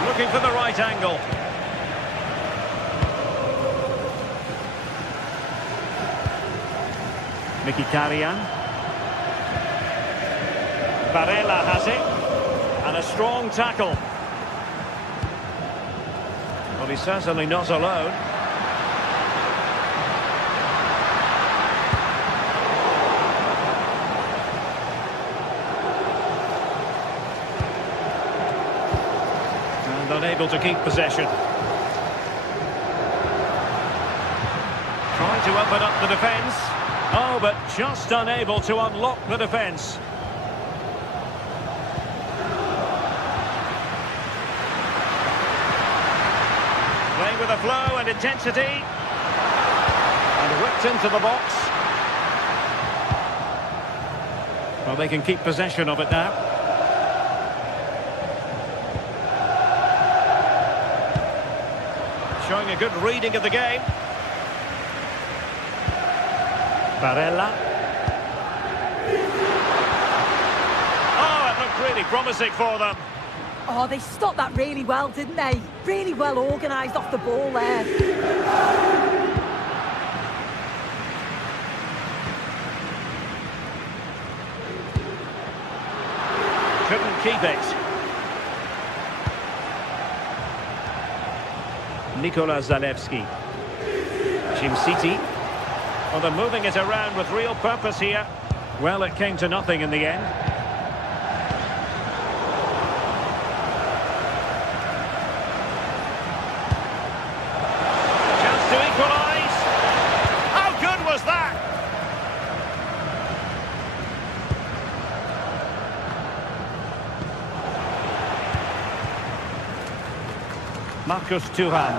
Looking for the right angle. Mkhitaryan. Barella has it. And a strong tackle. Well, he's certainly not alone. Unable to keep possession. Trying to open up the defence. Oh, but just unable to unlock the defence. Playing with a flow and intensity. And whipped into the box. Well, they can keep possession of it now. Showing a good reading of the game. Barella. Oh, it looked really promising for them. Oh, they stopped that really well, didn't they? Really well organised off the ball there. Couldn't keep it. Nikola Zalewski. Jim City. Well, they're moving it around with real purpose here. Well, it came to nothing in the end. Chance to equalise. How good was that? Marcus Thuram.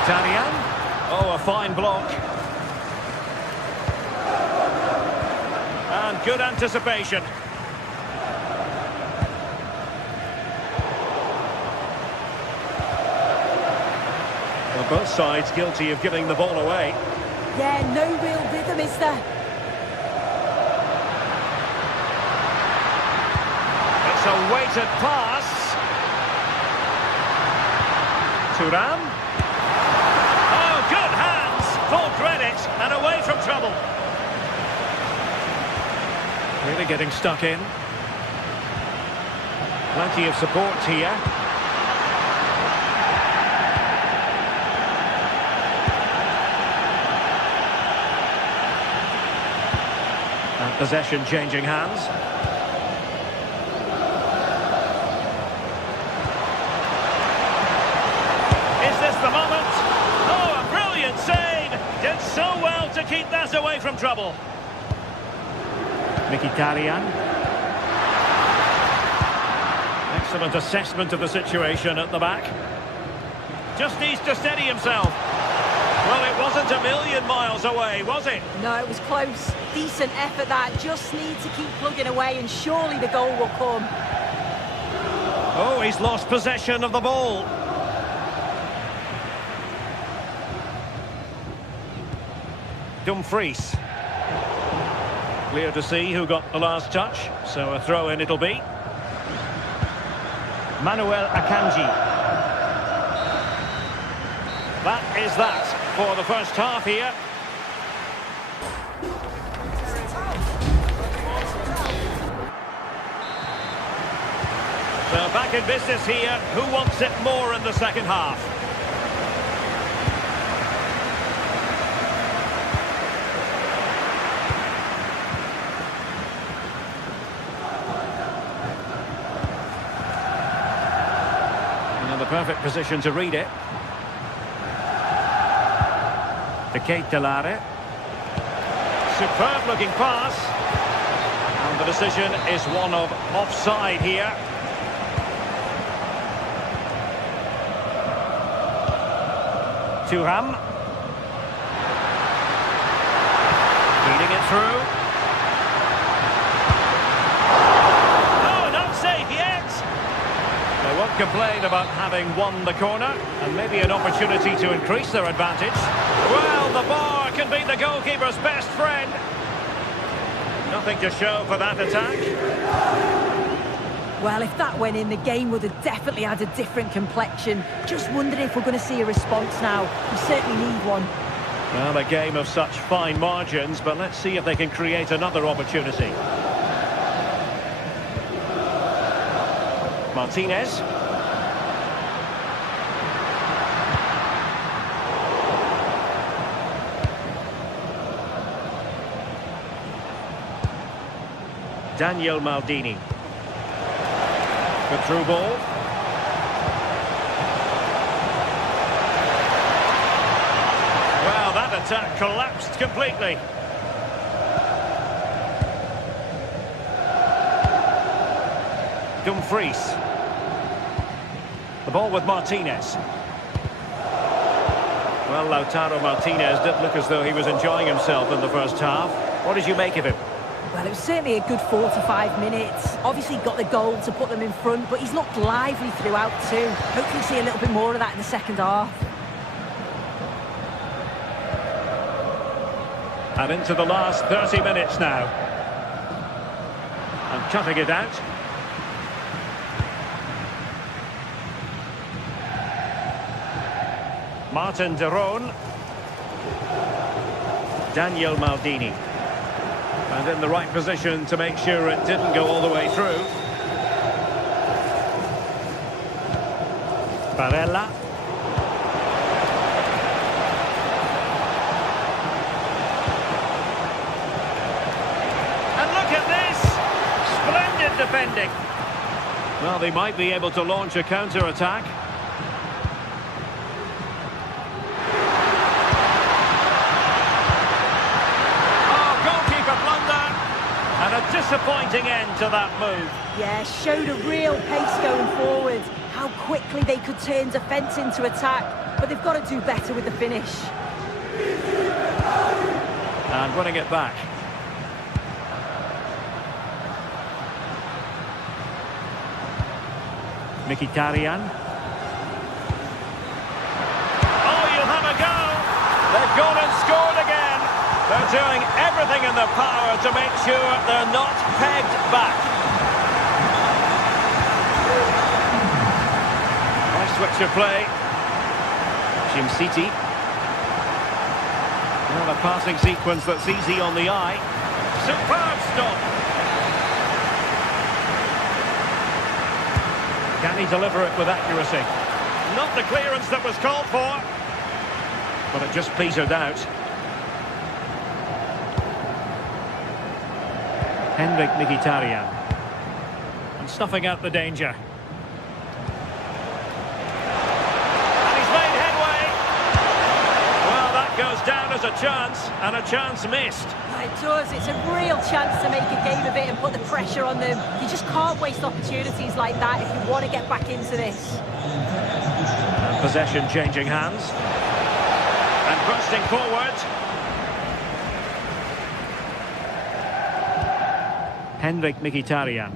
Mkhitaryan. Oh, a fine block. And good anticipation. Well, both sides guilty of giving the ball away. Yeah, no real rhythm, is there? It's a weighted pass. Thuram. Oh, good hands. Full credit and away from trouble. Really getting stuck in. Plenty of support here. And possession changing hands. Is this the moment? Oh, a brilliant save! Did so well to keep that away from trouble. Mkhitaryan. Excellent assessment of the situation at the back. Just needs to steady himself. Well, it wasn't a million miles away, was it? No, it was close. Decent effort that. Just need to keep plugging away and surely the goal will come. Oh, he's lost possession of the ball. Dumfries. Clear to see who got the last touch, so a throw-in it'll be. Manuel Akanji. That is that for the first half here. So back in business here. Who wants it more in the second half? Perfect position to read it. De Ketelare. Superb looking pass. And the decision is one of offside here. Thuram. Feeding it through. Oh, not safe yet. They won't complain about having won the corner, and maybe an opportunity to increase their advantage. Well, the bar can be the goalkeeper's best friend. Nothing to show for that attack. Well, if that went in, the game would have definitely had a different complexion. Just wondering if we're going to see a response now. We certainly need one. Well, a game of such fine margins, but let's see if they can create another opportunity. Martinez. Daniel Maldini. Good through ball. Well, that attack collapsed completely. Dumfries. The ball with Martinez. Well, Lautaro Martinez did look as though he was enjoying himself in the first half. What did you make of him? Well, it was certainly a good 4 to 5 minutes. Obviously got the goal to put them in front, but he's looked lively throughout too. Hopefully see a little bit more of that in the second half. And into the last 30 minutes now. And cutting it out. Martin de Roon. Daniel Maldini. And in the right position to make sure it didn't go all the way through. Barella. And look at this! Splendid defending. Well, they might be able to launch a counter-attack. And a disappointing end to that move. Yeah, showed a real pace going forward. How quickly they could turn defence into attack. But they've got to do better with the finish. And winning it back. Mkhitaryan. Oh, you'll have a go. They've gone and scored again. They're doing everything in their power to make sure they're not pegged back. Nice switch of play. Belgium City. Well, a passing sequence that's easy on the eye. Superb stop. Can he deliver it with accuracy? Not the clearance that was called for, but it just petered out. Henrik Mkhitaryan. And snuffing out the danger. And he's made headway. Well, that goes down as a chance missed. It does. It's a real chance to make a game of it and put the pressure on them. You just can't waste opportunities like that if you want to get back into this. Possession changing hands. And bursting forward. Henrik Mkhitaryan.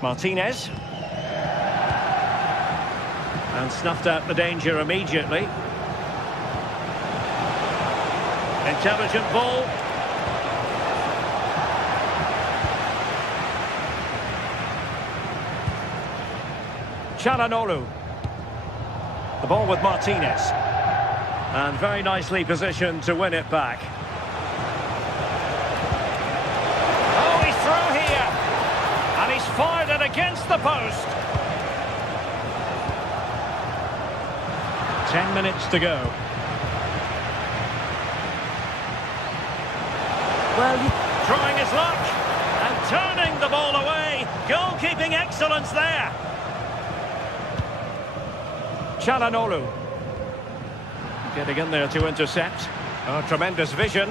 Martinez. And snuffed out the danger immediately. Intelligent ball. Çalhanoğlu. The ball with Martinez. And very nicely positioned to win it back. Oh, he's through here. And he's fired it against the post. 10 minutes to go. Well, Trying his luck and turning the ball away. Goalkeeping excellence there. Çalhanoğlu. Getting in there to intercept. Oh, tremendous vision.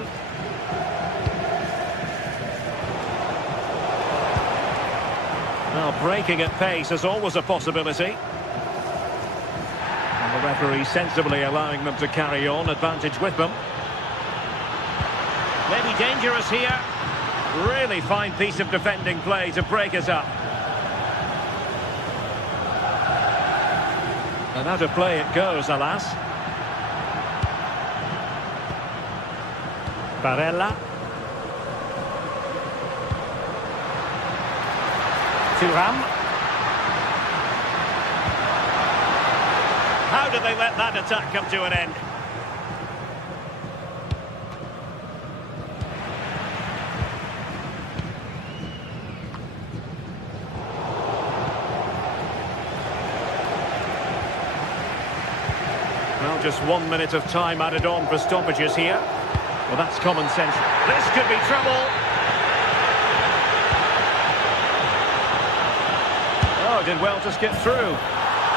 Well, breaking at pace is always a possibility. And the referee sensibly allowing them to carry on, advantage with them. Maybe dangerous here. Really fine piece of defending play to break us up. And out of play it goes, alas. Barella. Thuram. How did they let that attack come to an end? Well, just 1 minute of time added on for stoppages here. Well, that's common sense. This could be trouble. Oh, did well to skip through.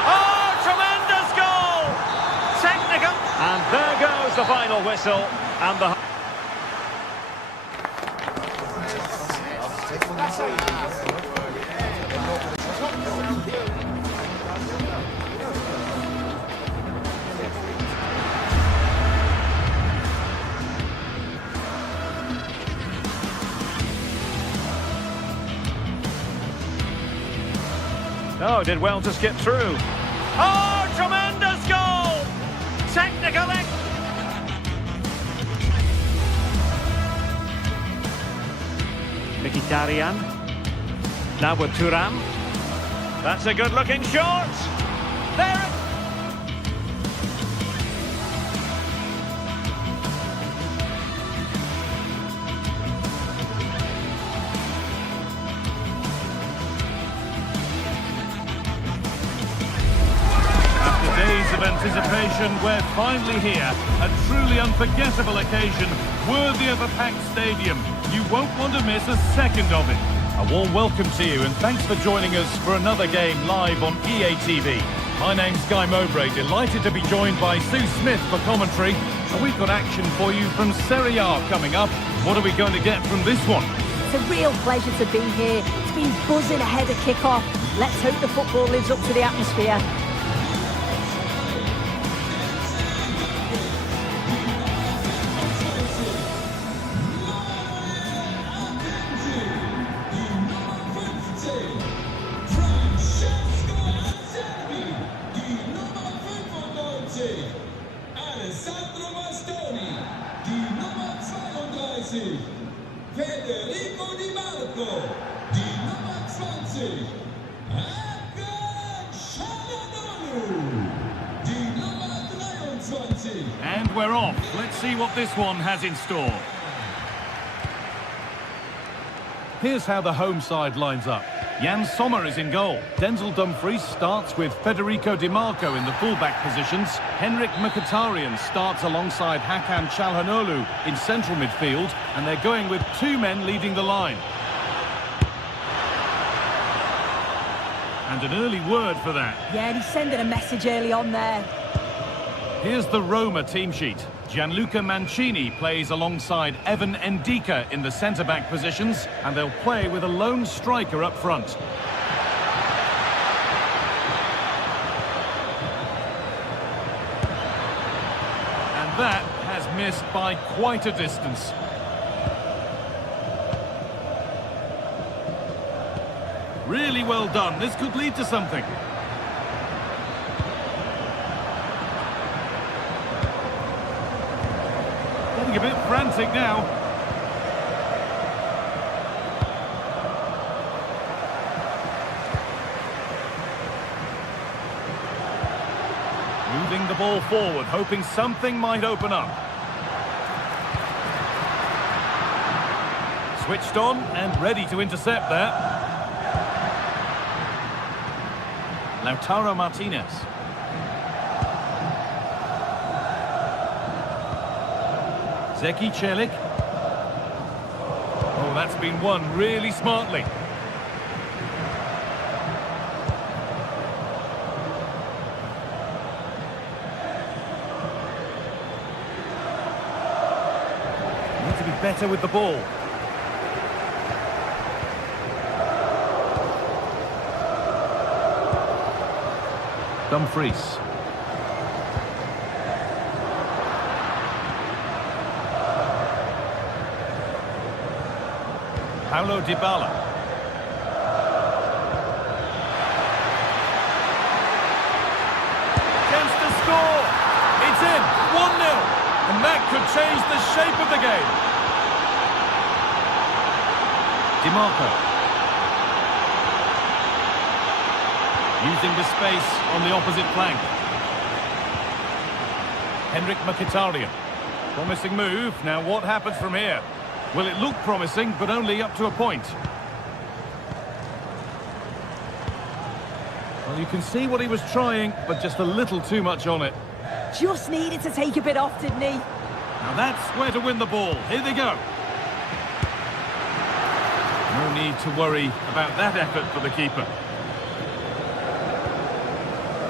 Oh, tremendous goal! Technical. And there goes the final whistle. And the... Oh, did well to skip through. Oh, tremendous goal! Technical. Mkhitaryan. Now with Thuram. That's a good-looking shot. There it... Days of anticipation, we're finally here. A truly unforgettable occasion, worthy of a packed stadium. You won't want to miss a second of it. A warm welcome to you and thanks for joining us for another game live on EA TV. My name's Guy Mowbray, delighted to be joined by Sue Smith for commentary. And we've got action for you from Serie A coming up. What are we going to get from this one? it's a real pleasure to be here. It's been buzzing ahead of kick-off. Let's hope the football lives up to the atmosphere. Federico Di Marco, di nummer 20, square off. Let's see what this one has in store. Here's how the home side lines up. Jan Sommer is in goal. Denzel Dumfries starts with Federico Di Marco in the full-back positions. Henrik Mkhitaryan starts alongside Hakan Çalhanoğlu in central midfield, and they're going with two men leading the line. And an early word for that. Yeah, and he's sending a message early on there. Here's the Roma team sheet. Gianluca Mancini plays alongside Evan Ndika in the centre-back positions, and they'll play with a lone striker up front. And that has missed by quite a distance. Really well done. This could lead to something. Getting a bit frantic now. Moving the ball forward, hoping something might open up. Switched on and ready to intercept there. Lautaro Martinez. Zeki Çelik. Oh, that's been won really smartly. Need to be better with the ball. Dumfries. Paulo Dybala. Chance to score. It's in. 1-0. And that could change the shape of the game. Di Marco. Using the space on the opposite flank. Henrik Mkhitaryan. Promising move. Now what happens from here? Well, it looked promising, but only up to a point. Well, you can see what he was trying, but just a little too much on it. Just needed to take a bit off, didn't he? Now that's where to win the ball. Here they go. No need to worry about that effort for the keeper.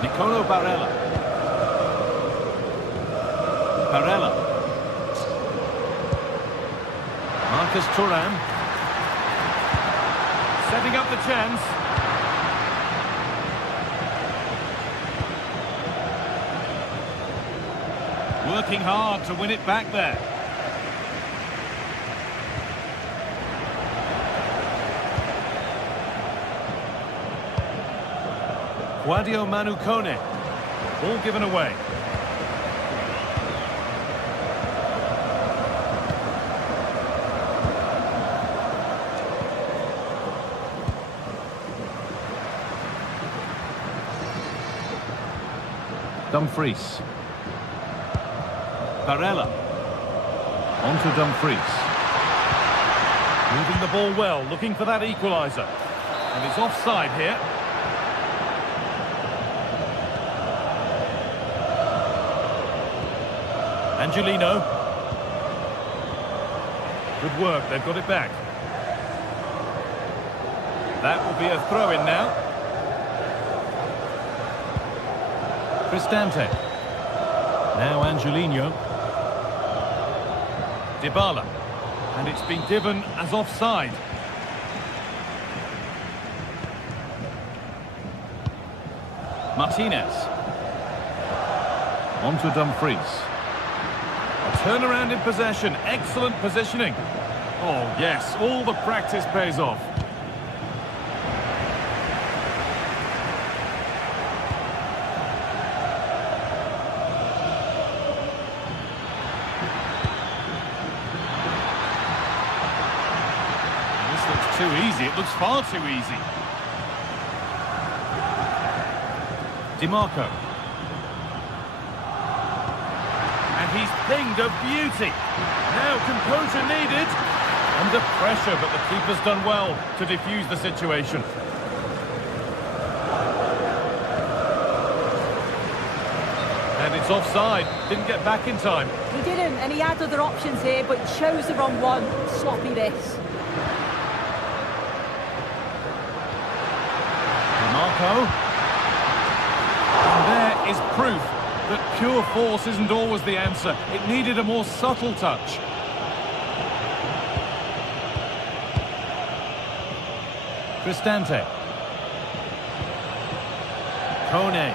Nicolo Barella. Barella. Marcus Thuram. Setting up the chance. Working hard to win it back there. Guadio Manu Kone. Ball given away. Dumfries. Barella. On to Dumfries. Moving the ball well, looking for that equaliser. And he's offside here. Angelino. Good work, they've got it back. That will be a throw-in now. Cristante. Now Angelino. Dybala. And it's been given as offside. Martinez. On to Dumfries. A turnaround in possession. Excellent positioning. Oh, yes, all the practice pays off. This looks too easy. It looks far too easy. Di Marco. And he's pinged a beauty. Now composure needed. Under pressure, but the keeper's done well to defuse the situation. And it's offside. Didn't get back in time. He didn't, and he had other options here, but chose the wrong one. Sloppy this. Marco. And there is proof that pure force isn't always the answer. It needed a more subtle touch. Cristante. Kone.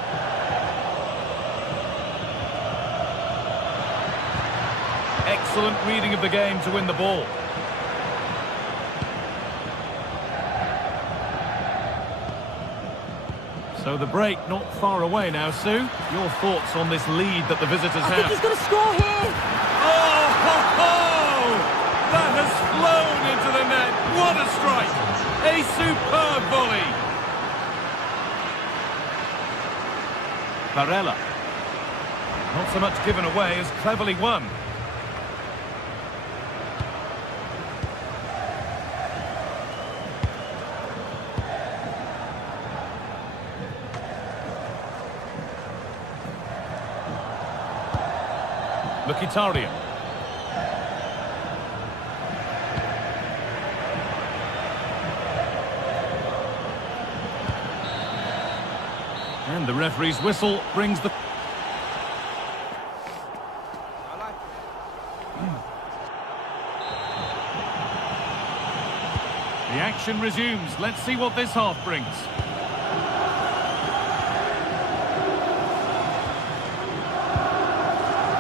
Excellent reading of the game to win the ball. So the break not far away now, Sue. Your thoughts on this lead that the visitors have? I think he's going to score here. Oh, ho, ho! That has flown into the net. What a strike! A superb volley. Barella. Not so much given away as cleverly won. Mkhitaryan. And the referee's whistle brings the... The action resumes. Let's see what this half brings.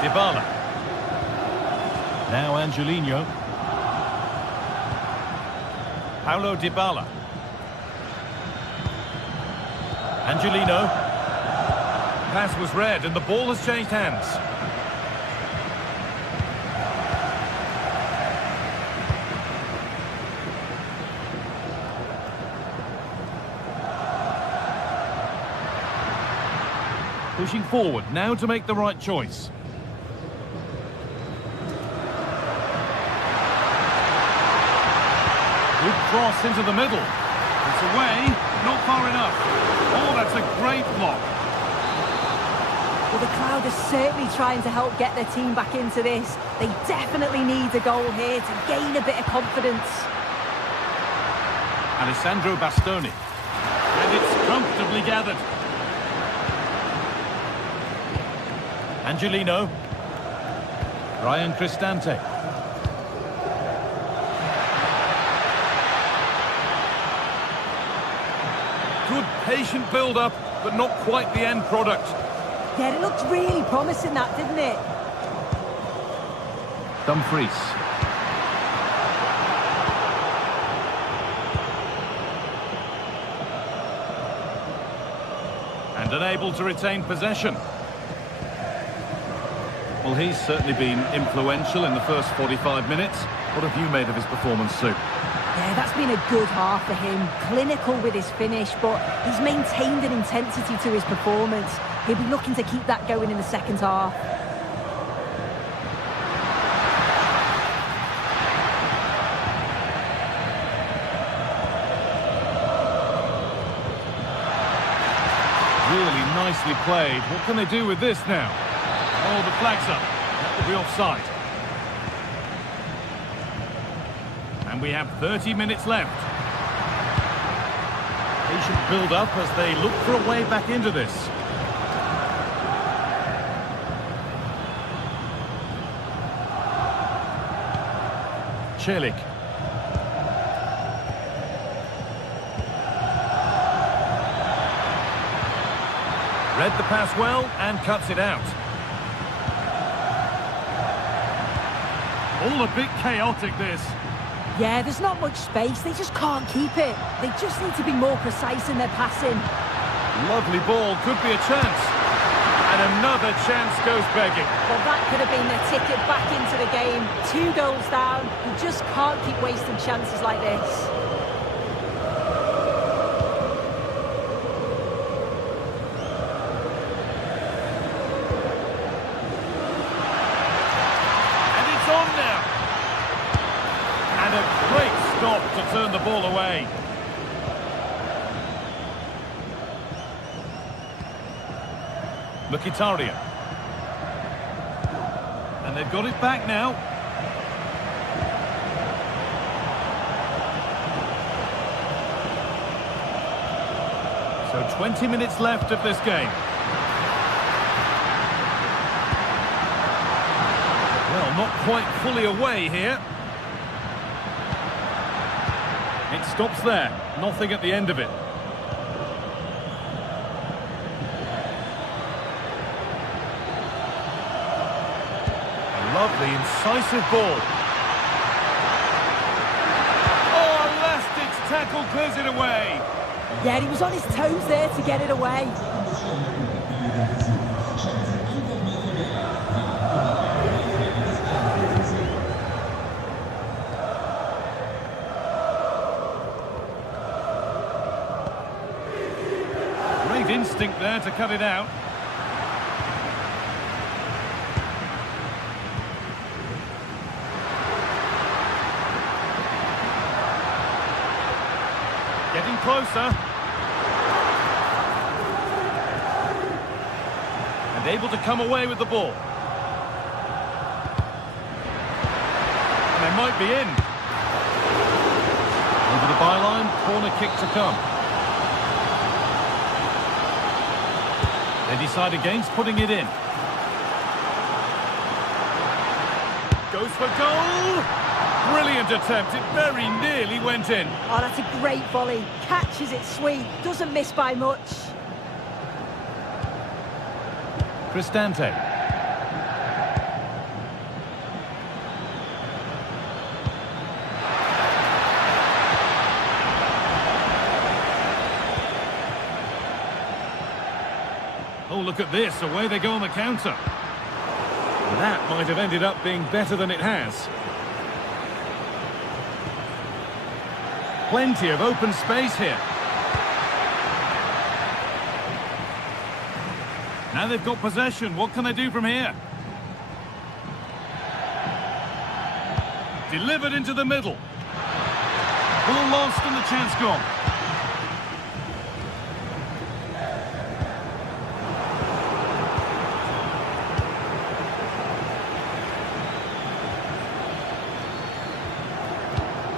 Dybala. Now Angelino. Paulo Dybala. Angelino. Pass was read and the ball has changed hands. Pushing forward now to make the right choice. Good cross into the middle. It's away, not far enough. Oh, that's a great block. Well, the crowd is certainly trying to help get their team back into this. They definitely need a goal here to gain a bit of confidence. Alessandro Bastoni. And it's comfortably gathered. Angelino. Ryan Cristante. Good patient build-up, but not quite the end product. Yeah, it looked really promising, that, didn't it? Dumfries. And unable to retain possession. Well, he's certainly been influential in the first 45 minutes. What have you made of his performance, Sue? Yeah, that's been a good half for him. Clinical with his finish, but he's maintained an intensity to his performance. He'll be looking to keep that going in the second half. Really nicely played. What can they do with this now? Oh, the flag's up. That will be offside. And we have 30 minutes left. Patient build-up as they look for a way back into this. Celik. Read the pass well and cuts it out. All a bit chaotic, this. Yeah, there's not much space. They just can't keep it. They just need to be more precise in their passing. Lovely ball, could be a chance. And another chance goes begging. Well, that could have been their ticket back into the game. 2 goals down. You just can't keep wasting chances like this. to turn the ball away. Mkhitaryan. And they've got it back now. So 20 minutes left of this game. Well, not quite fully away here. It stops there. Nothing at the end of it. A lovely, incisive ball. Oh, a last-ditch tackle clears it away. Yeah, he was on his toes there to get it away. Great instinct there to cut it out. Getting closer. And able to come away with the ball. And they might be in. Over the byline, corner kick to come. They decide against putting it in. Goes for goal! Brilliant attempt, it very nearly went in. Oh, that's a great volley. Catches it sweet, doesn't miss by much. Cristante. Oh, look at this, away they go on the counter. That might have ended up being better than it has. Plenty of open space here. Now they've got possession. What can they do from here? Delivered into the middle. Ball lost and the chance gone.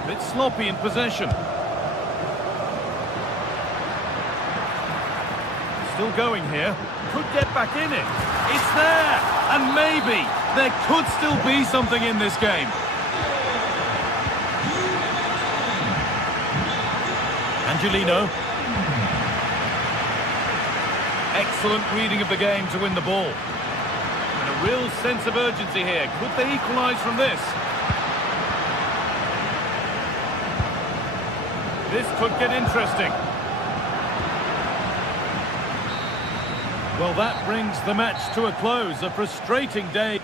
Bit sloppy in possession. Still going here. Could get back in it. It's there! And maybe there could still be something in this game. Angelino. Excellent reading of the game to win the ball. And a real sense of urgency here. Could they equalise from this? This could get interesting. Well, that brings the match to a close. A frustrating day.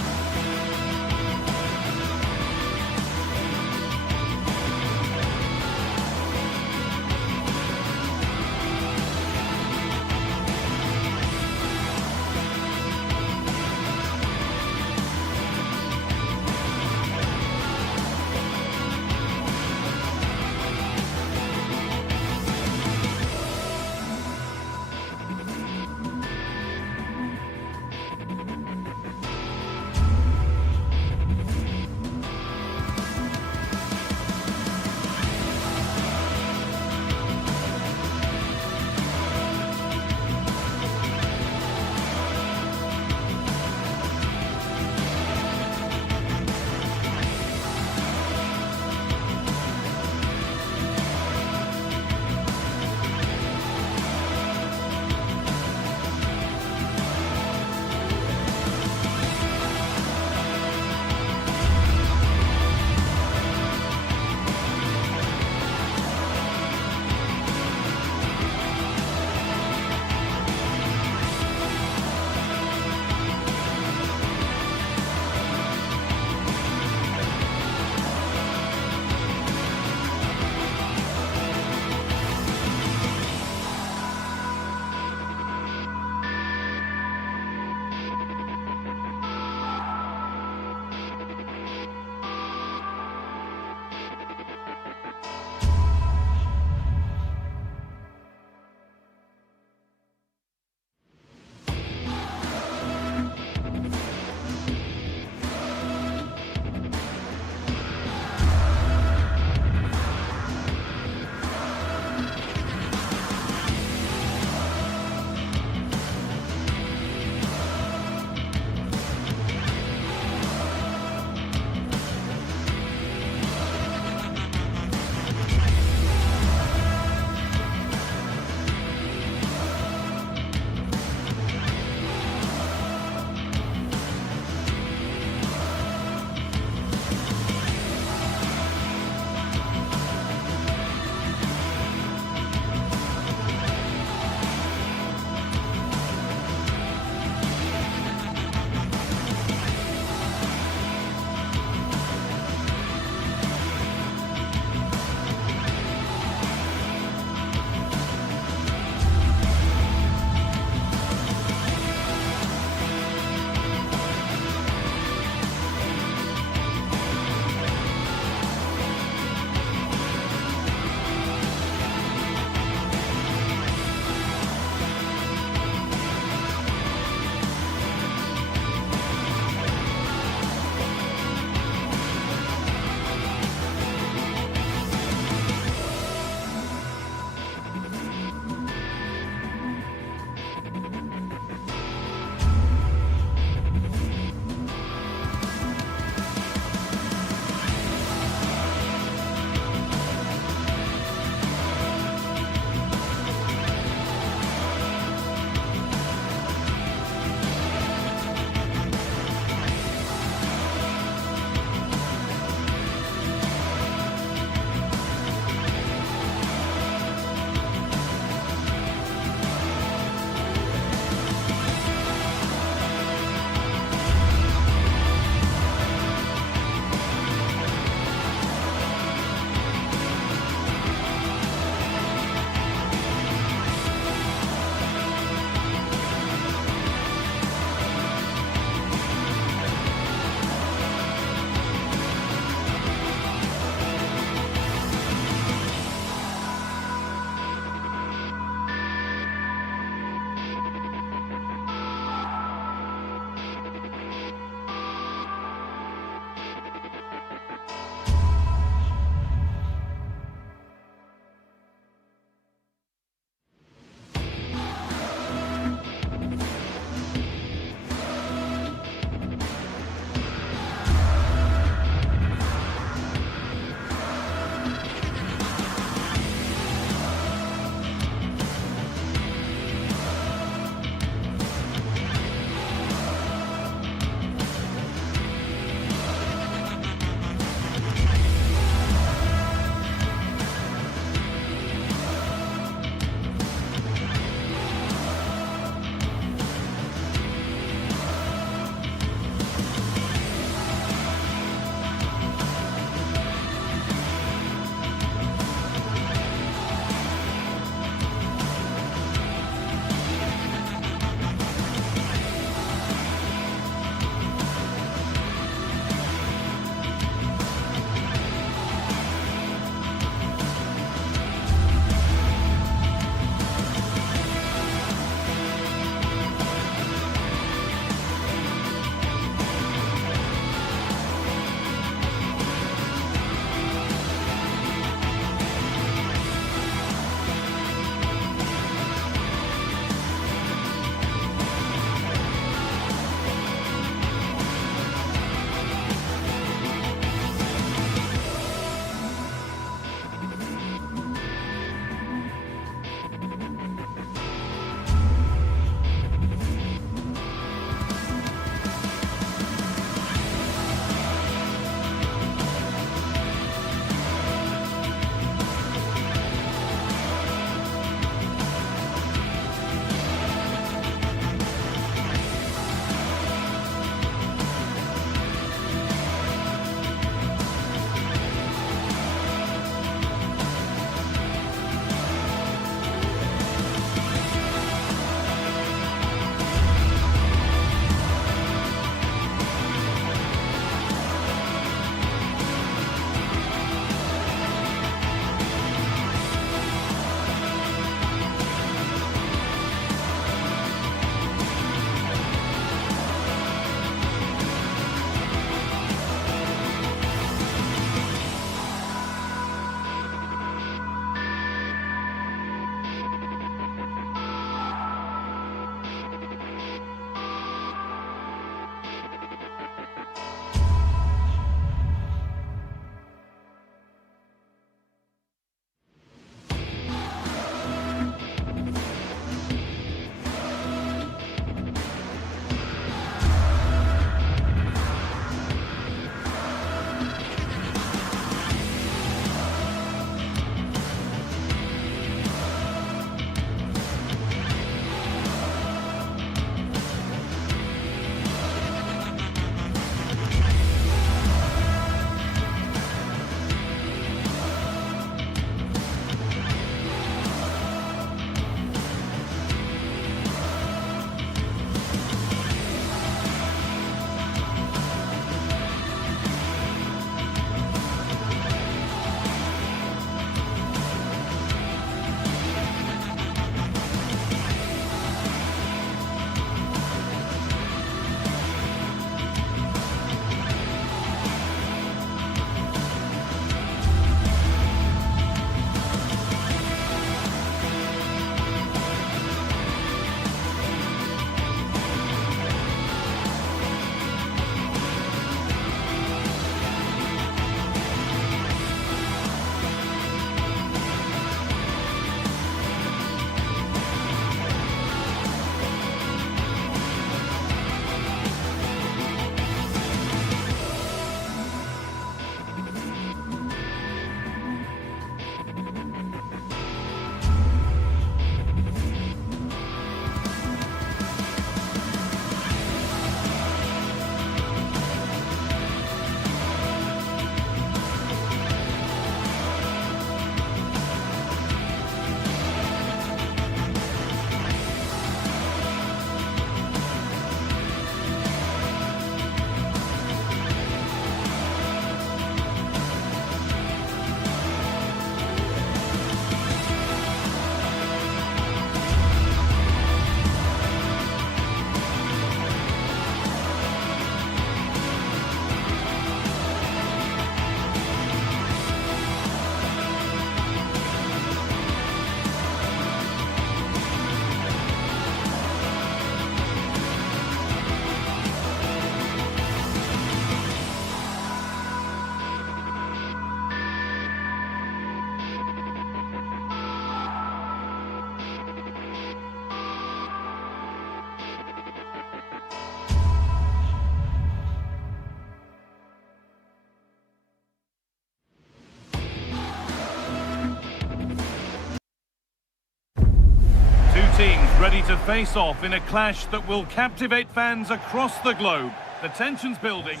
ready to face off in a clash that will captivate fans across the globe. The tension's building.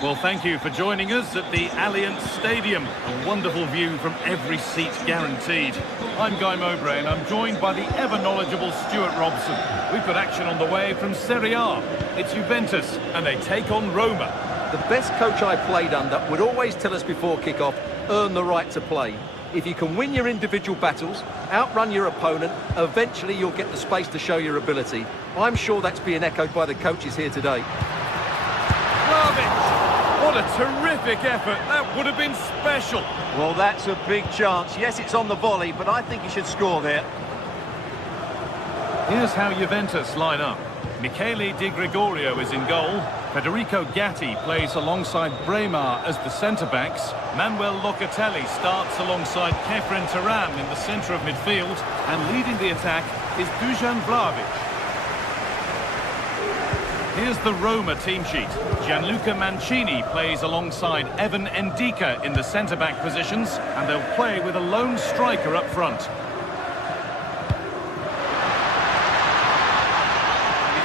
Well, thank you for joining us at the Allianz Stadium. A wonderful view from every seat guaranteed. I'm Guy Mowbray and I'm joined by the ever-knowledgeable Stuart Robson. We've got action on the way from Serie A. It's Juventus and they take on Roma. The best coach I played under would always tell us before kick-off, earn the right to play. If you can win your individual battles, outrun your opponent, eventually you'll get the space to show your ability. I'm sure that's being echoed by the coaches here today. What a terrific effort. That would have been special. Well, that's a big chance. Yes, it's on the volley, but I think he should score there. Here's how Juventus line up. Michele Di Gregorio is in goal. Federico Gatti plays alongside Bremer as the centre-backs. Manuel Locatelli starts alongside Kefren Turan in the centre of midfield. And leading the attack is Dusan Vlahovic. Here's the Roma team sheet. Gianluca Mancini plays alongside Evan Ndika in the centre-back positions, and they'll play with a lone striker up front. He's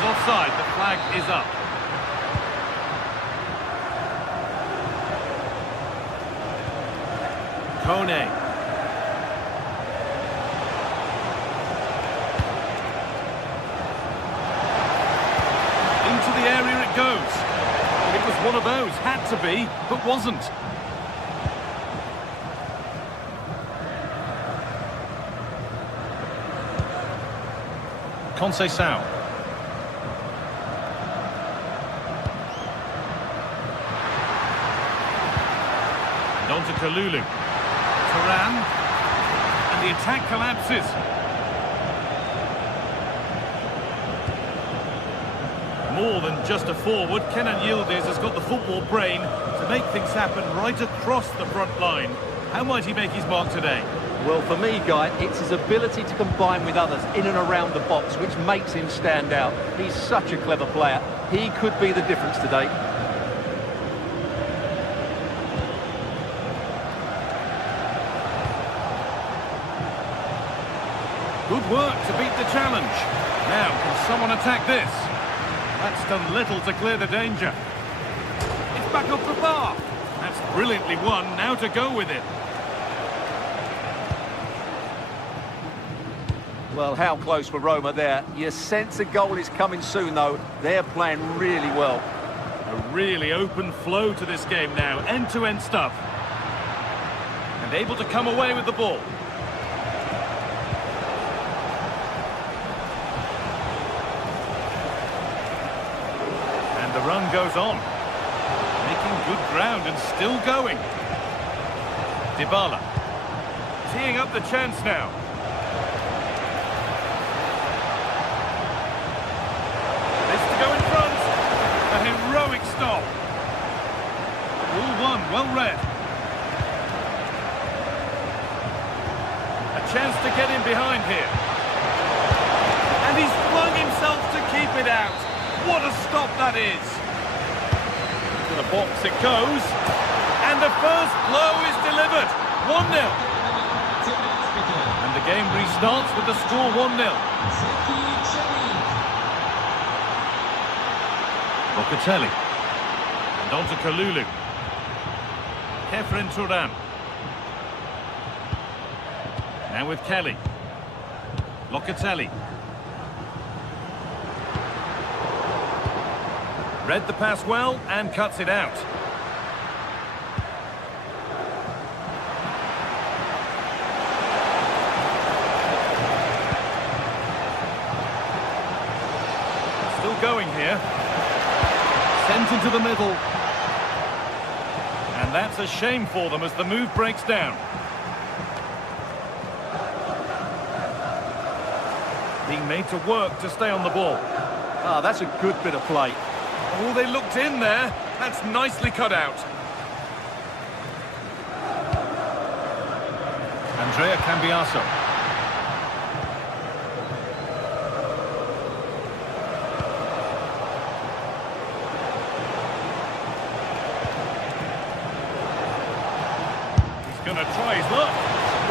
offside, the flag is up. Kone. The area it goes. It was one of those, had to be, but wasn't. Conceição. And on to Kalulu. Turan. And the attack collapses. More than just a forward, Kenan Yildiz has got the football brain to make things happen right across the front line. How might he make his mark today? Well, for me, Guy, it's his ability to combine with others in and around the box, which makes him stand out. He's such a clever player. He could be the difference today. Good work to beat the challenge. Now, can someone attack this? That's done little to clear the danger. It's back up the bar. That's brilliantly won. Now to go with it. Well, how close were Roma there? You sense a goal is coming soon, though. They're playing really well. A really open flow to this game now. End-to-end stuff. And able to come away with the ball. The run goes on, making good ground and still going. Dybala, teeing up the chance now. This to go in front, a heroic stop. All one, well read. A chance to get in behind here. And he's flung himself to keep it out. What a stop that is! To the box it goes, and the first blow is delivered. 1-0. And the game restarts with the score 1-0. Locatelli. And on to Kalulu. Kefren Turan. Now with Kelly. Locatelli. Read the pass well and cuts it out. Still going here. Sent into the middle. And that's a shame for them as the move breaks down. Being made to work to stay on the ball. Ah, that's a good bit of play. Oh, they looked in there. That's nicely cut out. Andrea Cambiaso. He's going to try his luck.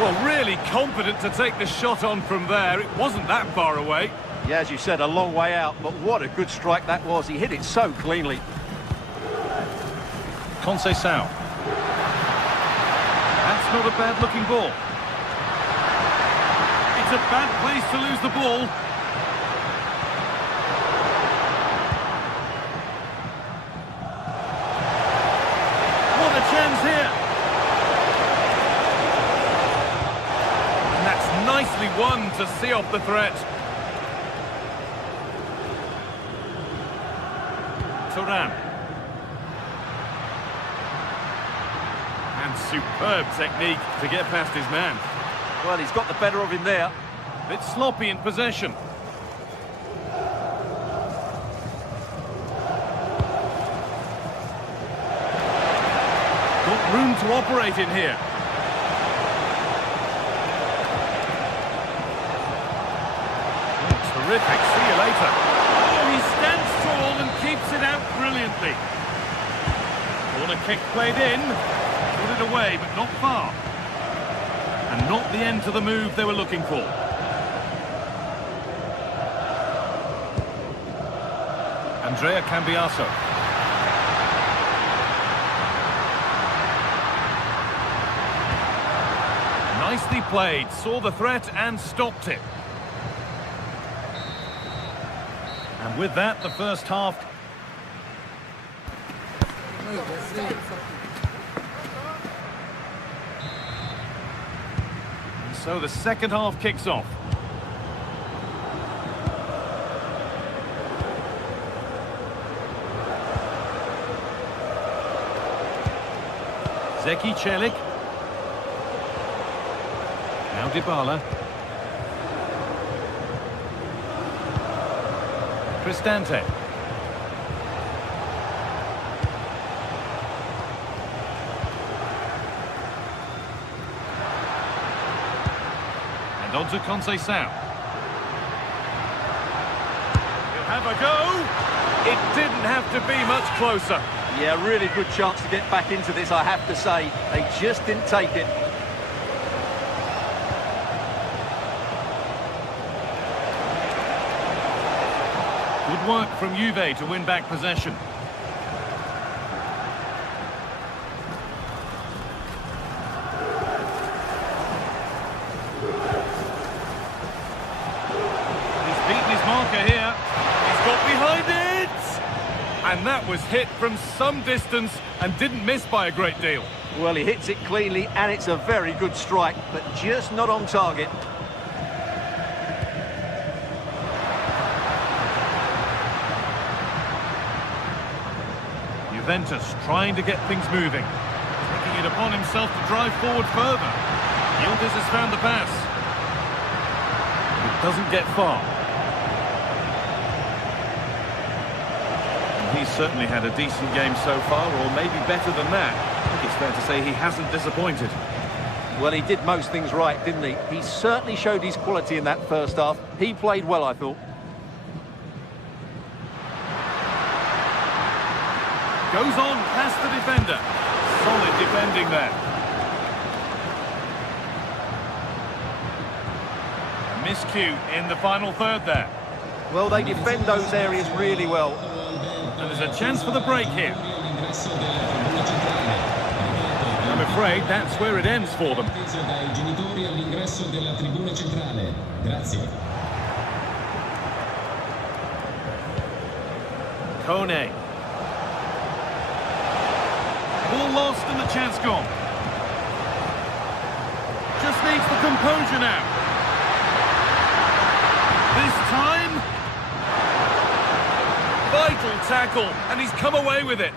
Well, really confident to take the shot on from there. It wasn't that far away. Yeah, as you said, a long way out, but what a good strike that was. He hit it so cleanly. Conceição. That's not a bad-looking ball. It's a bad place to lose the ball. What a chance here. And that's nicely won to see off the threat. Turan. And superb technique to get past his man. Well, he's got the better of him there. Bit sloppy in possession. Got room to operate in here. Oh, terrific. See you later. Oh, he stands tall and keeps it out brilliantly. Corner kick played in. Put it away, but not far. And not the end to the move they were looking for. Andrea Cambiaso. Nicely played, saw the threat and stopped it. And with that, the first half. And so the second half kicks off. Zeki Celik. Now Dybala. Cristante. And on to Conceição. He'll have a go. It didn't have to be much closer. Yeah, really good chance to get back into this, I have to say. They just didn't take it. Good work from Juve to win back possession. He's beaten his marker here. He's got behind it! And that was hit from some distance and didn't miss by a great deal. Well, he hits it cleanly and it's a very good strike, but just not on target. Juventus trying to get things moving. Taking it upon himself to drive forward further. Yildiz has found the pass. It doesn't get far. He's certainly had a decent game so far, or maybe better than that. I think it's fair to say he hasn't disappointed. Well, he did most things right, didn't he? He certainly showed his quality in that first half. He played well, I thought. Goes on past the defender. Solid defending there. A miscue in the final third there. Well, they defend those areas really well. And there's a chance for the break here. I'm afraid that's where it ends for them. Kone. Ball lost and the chance gone. Just needs the composure now. This time, vital tackle, and he's come away with it.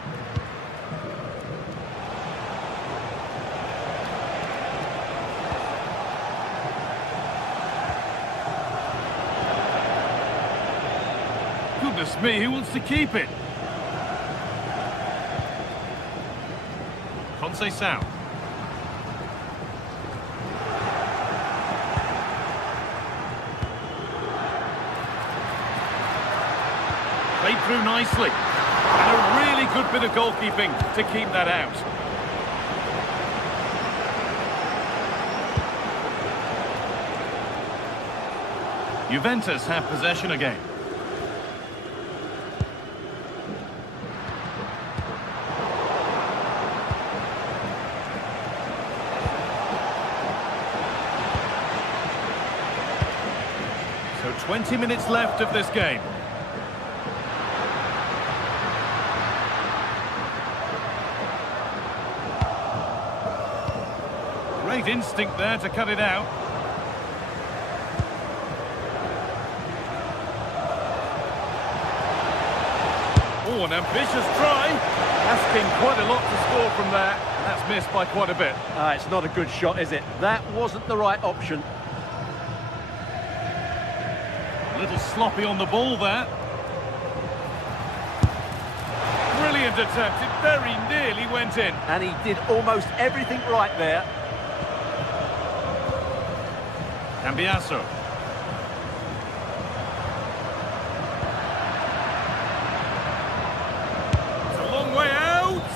Goodness me, who wants to keep it? Conceição. Played through nicely. And a really good bit of goalkeeping to keep that out. Juventus have possession again. So 20 minutes left of this game. Great instinct there to cut it out. Oh, an ambitious try. Asking quite a lot to score from there. That's missed by quite a bit. It's not a good shot, is it? That wasn't the right option. A little sloppy on the ball there. Brilliant attempt. It very nearly went in. And he did almost everything right there. Cambiasso. It's a long way out.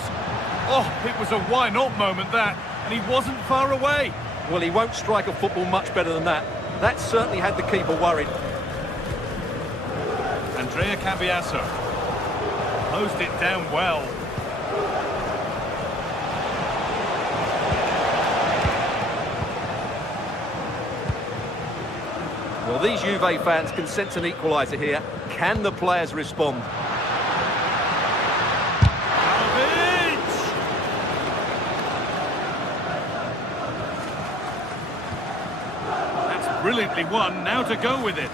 Oh, it was a why not moment that, and he wasn't far away. Well, he won't strike a football much better than that. That certainly had the keeper worried. Andrea Cambiasso. Closed it down well. Well, these Juve fans can sense an equaliser here. Can the players respond? That's brilliantly won. Now to go with it.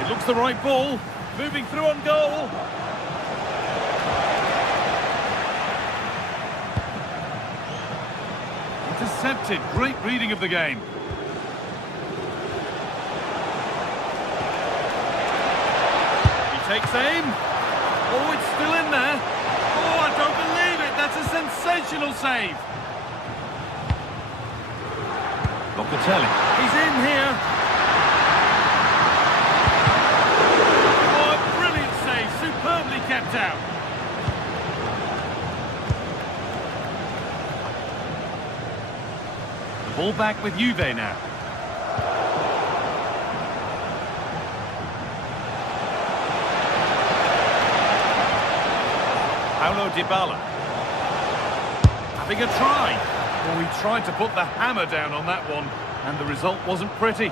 It looks the right ball. Moving through on goal. Intercepted. Great reading of the game. Takes aim. Oh, it's still in there. Oh, I don't believe it. That's a sensational save. Locatelli. He's in here. Oh, a brilliant save. Superbly kept out. The ball back with Juve now. Paulo Dybala. Having a try. Well, he tried to put the hammer down on that one, and the result wasn't pretty.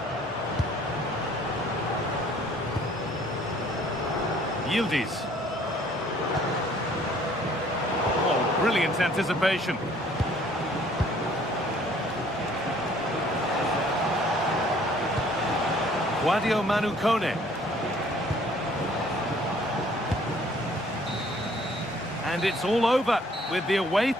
Yildiz. Oh, brilliant anticipation. Guadio Manu Kone. And it's all over with the away.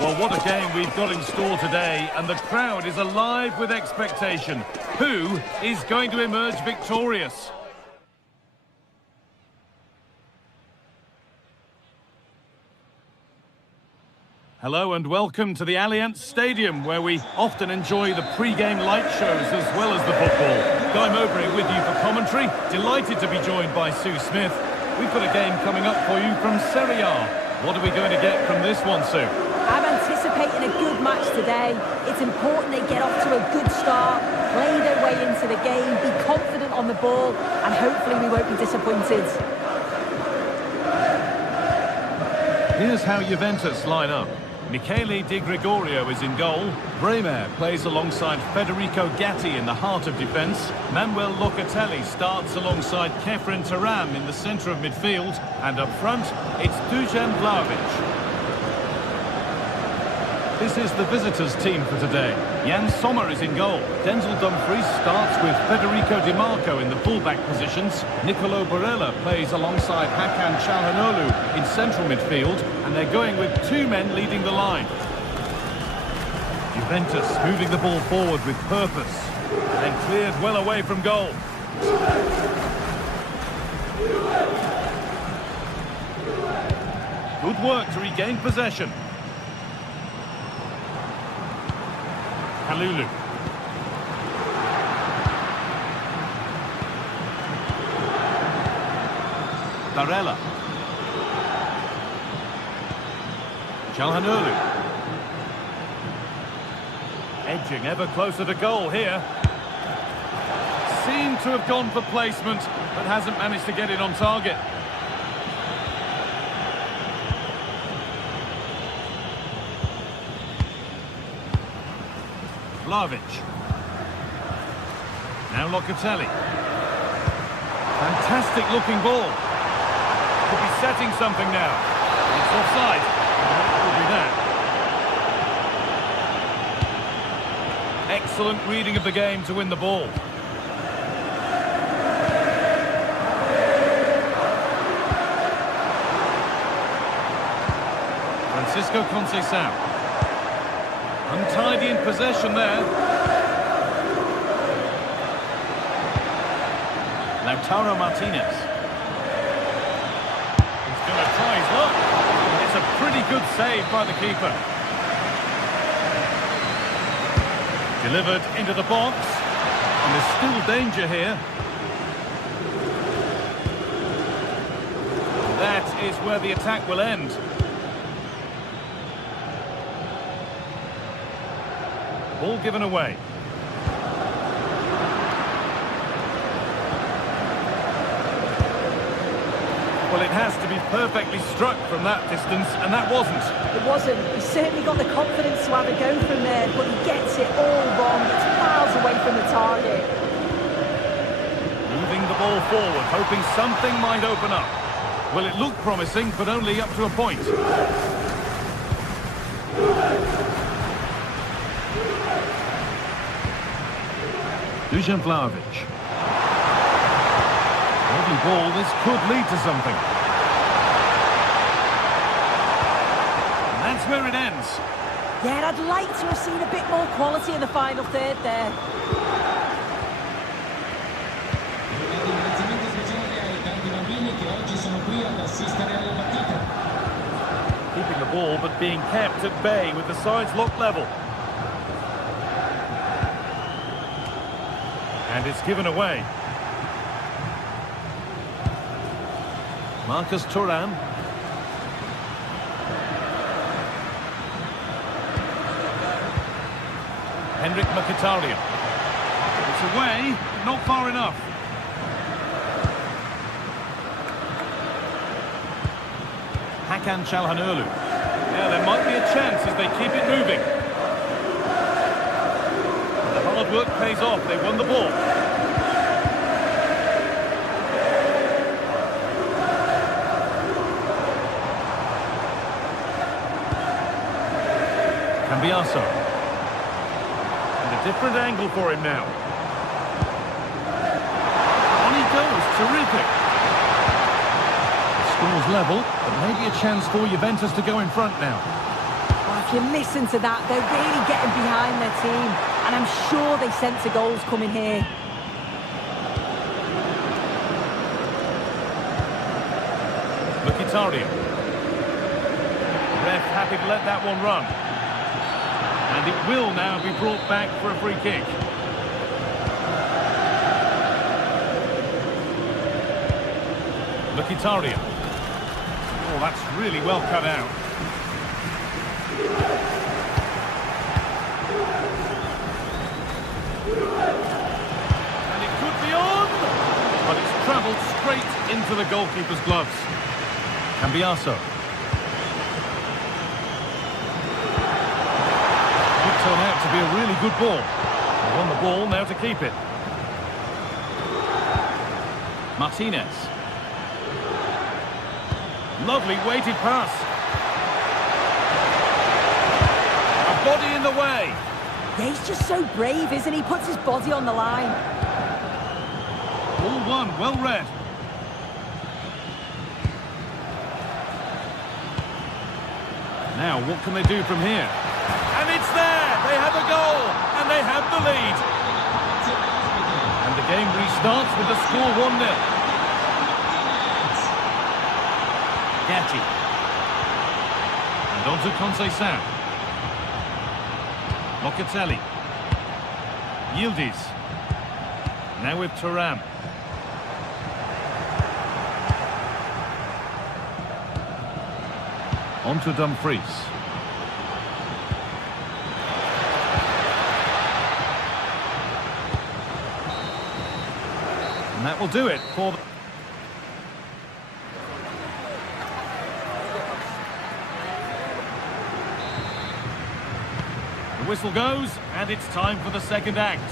Well, what a game we've got in store today, and the crowd is alive with expectation. Who is going to emerge victorious? Hello and welcome to the Allianz Stadium, where we often enjoy the pre-game light shows as well as the football. Guy Mowbray with you for commentary. Delighted to be joined by Sue Smith. We've got a game coming up for you from Serie A. What are we going to get from this one, Sue? I'm anticipating a good match today. It's important they get off to a good start, play their way into the game, be confident on the ball, and hopefully we won't be disappointed. Here's how Juventus line up. Michele Di Gregorio is in goal. Bremer plays alongside Federico Gatti in the heart of defence. Manuel Locatelli starts alongside Kefren Turam in the centre of midfield. And up front, it's Dusan Vlahovic. This is the visitors' team for today. Jan Sommer is in goal. Denzel Dumfries starts with Federico Di Marco in the fullback positions. Nicolo Barella plays alongside Hakan Çalhanoğlu in central midfield. And they're going with two men leading the line. Juventus moving the ball forward with purpose. Then cleared well away from goal. Good work to regain possession. Kalulu. Barella. Çalhanoğlu. Edging ever closer to goal here. Seemed to have gone for placement, but hasn't managed to get it on target. Vlahovic. Now Locatelli. Fantastic looking ball. Could be setting something now. It's offside. It will be that. Excellent reading of the game to win the ball. Francisco Conceição. Untidy in possession there. Lautaro Martinez. He's going to try his luck. It's a pretty good save by the keeper. Delivered into the box. And there's still danger here. That is where the attack will end. Ball given away. Well, it has to be perfectly struck from that distance, and that wasn't. It wasn't. He certainly got the confidence to have a go from there, but he gets it all wrong. It's miles away from the target. Moving the ball forward, hoping something might open up. Well, it looked promising, but only up to a point. Dusan Vlahovic. Lovely ball, this could lead to something. And that's where it ends. Yeah, I'd like to have seen a bit more quality in the final third there. Keeping the ball, but being kept at bay with the sides locked level. And it's given away. Marcus Thuram. Henrik Mkhitaryan. It's away, but not far enough. Hakan Çalhanoğlu. Yeah, there might be a chance as they keep it moving. Hard work pays off. They won the ball. Cambiaso. And a different angle for him now. On he goes. Terrific. The score's level, but maybe a chance for Juventus to go in front now. Well, if you listen to that, they're really getting behind their team. And I'm sure they sense the goals coming here. Mkhitaryan. ref happy to let that one run. And it will now be brought back for a free kick. Mkhitaryan. Oh, that's really well cut out. And it could be on! But it's travelled straight into the goalkeeper's gloves. Cambiaso. Could turn out to be a really good ball. They won the ball, now to keep it. Martinez. Lovely weighted pass. A body in the way. Yeah, he's just so brave, isn't he? Puts his body on the line. Ball one, well read. Now, what can they do from here? And it's there! They have a goal! And they have the lead! And the game restarts with the score 1-0. Gatti. And on to Conceição. Locatelli. Yildiz. Now with Thuram. On to Dumfries. And that will do it for the... The whistle goes, and it's time for the second act.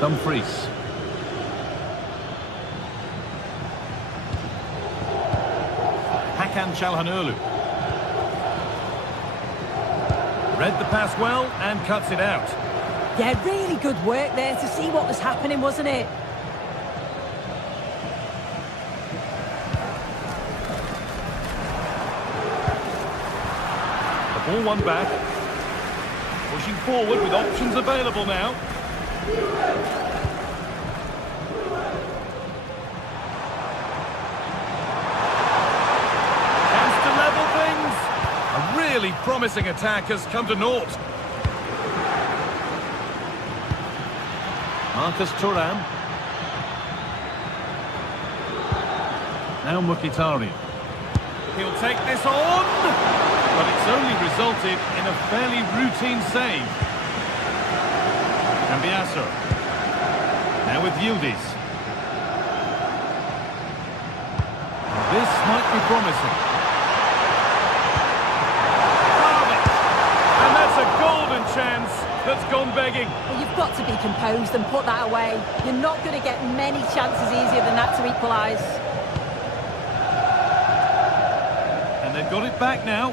Dumfries. Hakan Çalhanoğlu. Read the pass well and cuts it out. Yeah, really good work there to see what was happening, wasn't it? Ball one back. Pushing forward with options available now. Chance to level things. A really promising attack has come to naught. Marcus Thuram. Now Mkhitaryan. He'll take this on. But it's only resulted in a fairly routine save. Cambiaso. Now with Yildiz. This might be promising. And that's a golden chance that's gone begging. Well, you've got to be composed and put that away. You're not going to get many chances easier than that to equalise. And they've got it back now.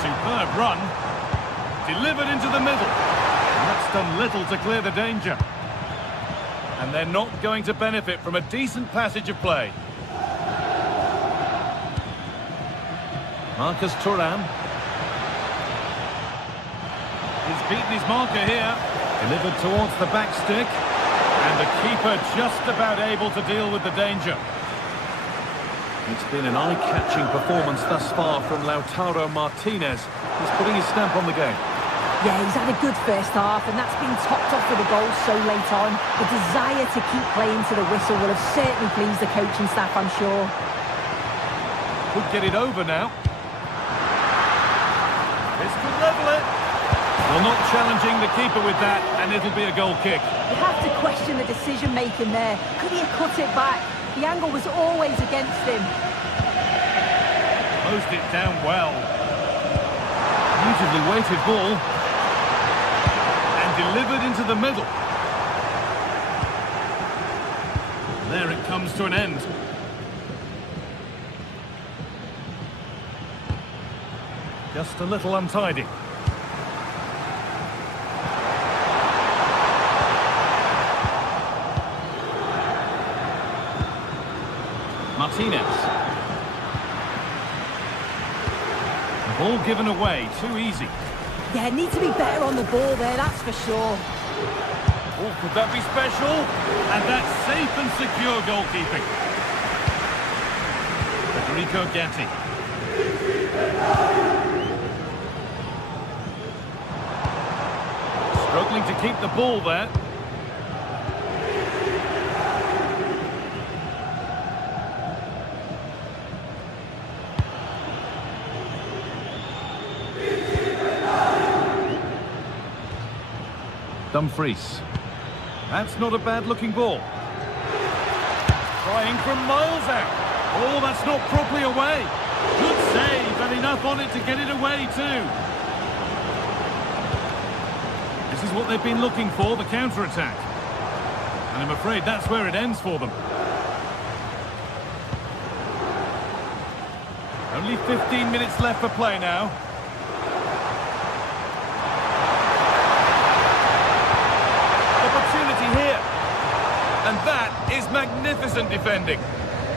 Superb run, delivered into the middle, and that's done little to clear the danger. And they're not going to benefit from a decent passage of play. Marcus Thuram. He's beaten his marker here, delivered towards the back stick, and the keeper just about able to deal with the danger. It's been an eye-catching performance thus far from Lautaro Martinez. He's putting his stamp on the game. Yeah, he's had a good first half, and that's been topped off with a goal so late on. The desire to keep playing to the whistle will have certainly pleased the coaching staff, I'm sure. Could get it over now. This could level it. Well, not challenging the keeper with that, and it'll be a goal kick. You have to question the decision-making there. Could he have cut it back? The angle was always against him. Closed it down well. Beautifully weighted ball. And delivered into the middle. There it comes to an end. Just a little untidy. Martinez. The ball given away, too easy. Yeah, need to be better on the ball there, that's for sure. Oh, could that be special? And that's safe and secure goalkeeping. Federico Gatti. Struggling to keep the ball there. Dumfries. That's not a bad-looking ball. Trying from miles out. Oh, that's not properly away. Good save, and enough on it to get it away too. This is what they've been looking for, the counter-attack. And I'm afraid that's where it ends for them. Only 15 minutes left for play now. Here, and that is magnificent defending.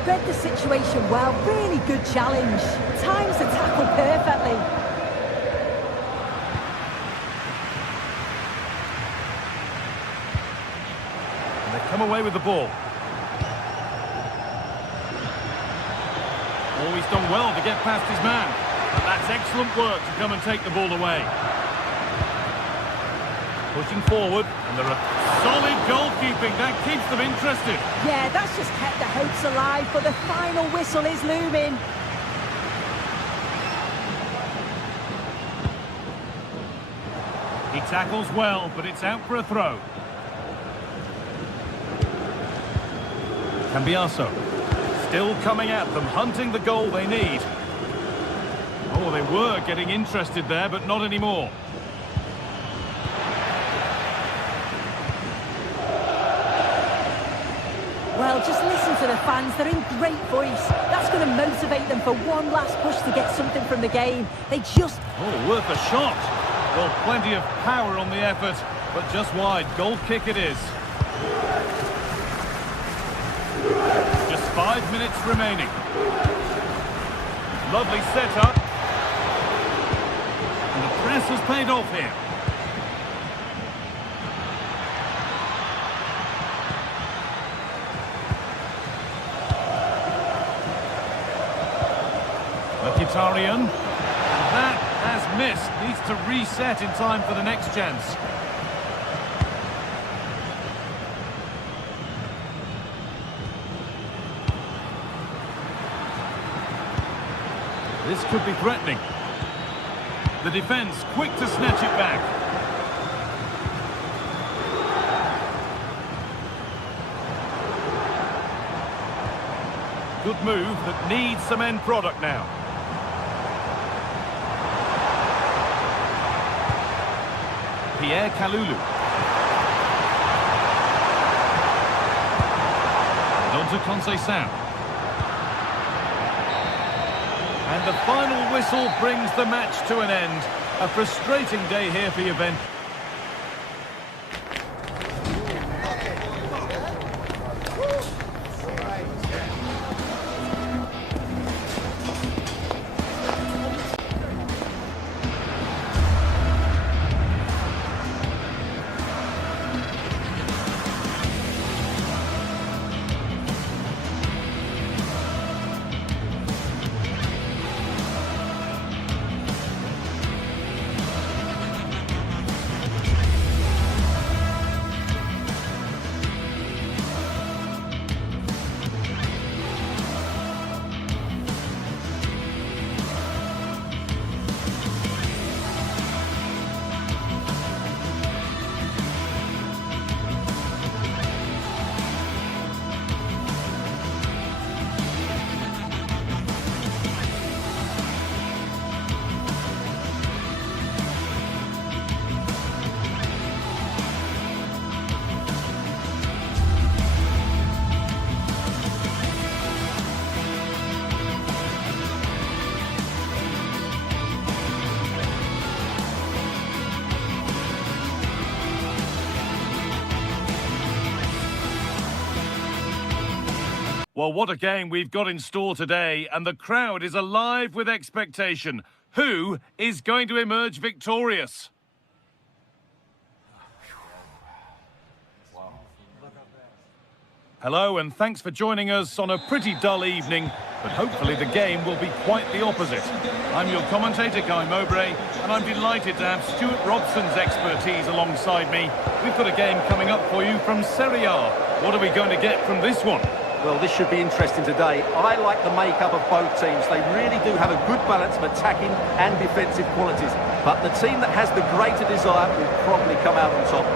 Read the situation well, really good challenge. Times the tackle perfectly. And they come away with the ball. Always done well to get past his man, but that's excellent work to come and take the ball away. Pushing forward, and there are solid goalkeeping. That keeps them interested. Yeah, that's just kept the hopes alive, but the final whistle is looming. He tackles well, but it's out for a throw. Cambiaso. Still coming at them, hunting the goal they need. Oh, they were getting interested there, but not anymore. Well, just listen to the fans. They're in great voice. That's going to motivate them for one last push to get something from the game. They just... Oh, worth a shot. Well, plenty of power on the effort, but just wide. Goal kick it is. Just 5 minutes remaining. Lovely setup. And the press has paid off here. Mkhitaryan. That has missed. Needs to reset in time for the next chance. This could be threatening. The defence quick to snatch it back. Good move that needs some end product now. Pierre Kalulu. And on to Conceição. And the final whistle brings the match to an end. A frustrating day here for Juventus. Well, what a game we've got in store today, and the crowd is alive with expectation. Who is going to emerge victorious? Hello, and thanks for joining us on a pretty dull evening, but hopefully the game will be quite the opposite. I'm your commentator, Guy Mowbray, and I'm delighted to have Stuart Robson's expertise alongside me. We've got a game coming up for you from Serie A. What are we going to get from this one? Well, this should be interesting today. I like the makeup of both teams. They really do have a good balance of attacking and defensive qualities. But the team that has the greater desire will probably come out on top.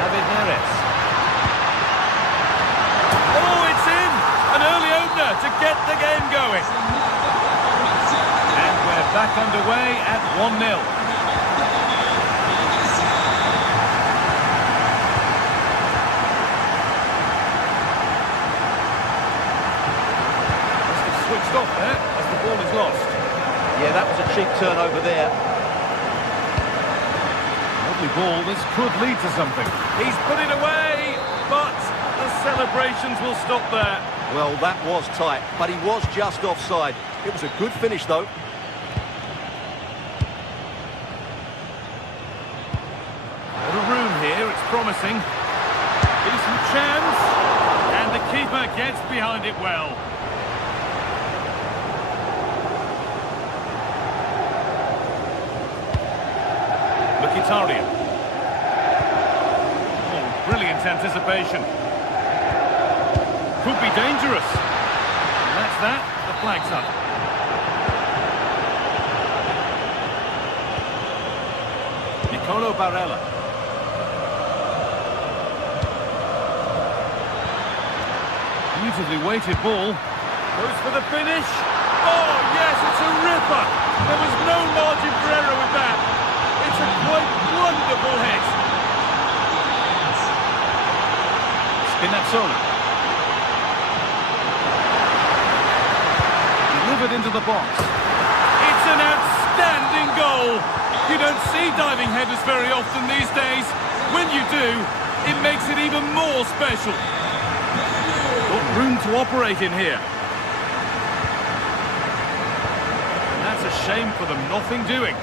David Neres. Oh, it's in! An early opener to get the game going. And we're back underway at 1-0. Off there as the ball is lost. Yeah, that was a cheap turnover there. Lovely ball, this could lead to something. He's put it away, but the celebrations will stop there. Well, that was tight, but he was just offside. It was a good finish, though. Bit of room here, it's promising. Decent chance, and the keeper gets behind it well. Mkhitaryan. Oh, brilliant anticipation. Could be dangerous. And that's that. The flag's up. Nicolo Barella. Beautifully weighted ball. Goes for the finish. Oh, yes, it's a ripper. There was no margin for error with that. It's a quite wonderful hit. Spinazzola. Delivered into the box. It's an outstanding goal. You don't see diving headers very often these days. When you do, it makes it even more special. Got room to operate in here. And that's a shame for them, nothing doing.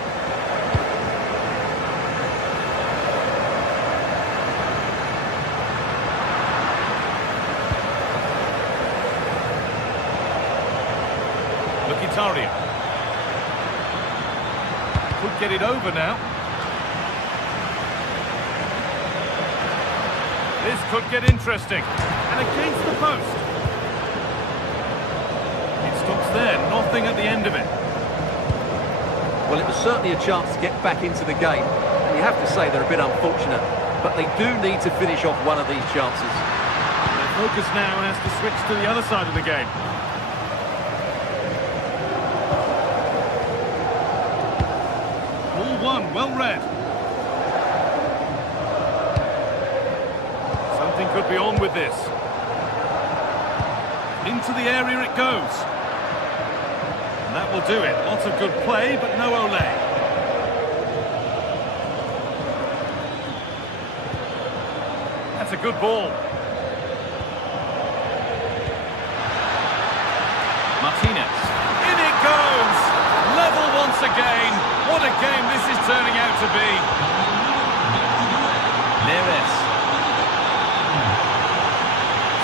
Mkhitaryan. Could get it over now. This could get interesting. And against the post. It stops there, nothing at the end of it. Well, it was certainly a chance to get back into the game. And you have to say they're a bit unfortunate. But they do need to finish off one of these chances. Their focus now has to switch to the other side of the game. Well read. Something could be on with this. Into the area it goes. And that will do it. Lots of good play, but no Ole. That's a good ball. Martinez. In it goes. Level once again. What a game this is turning out to be. Neres.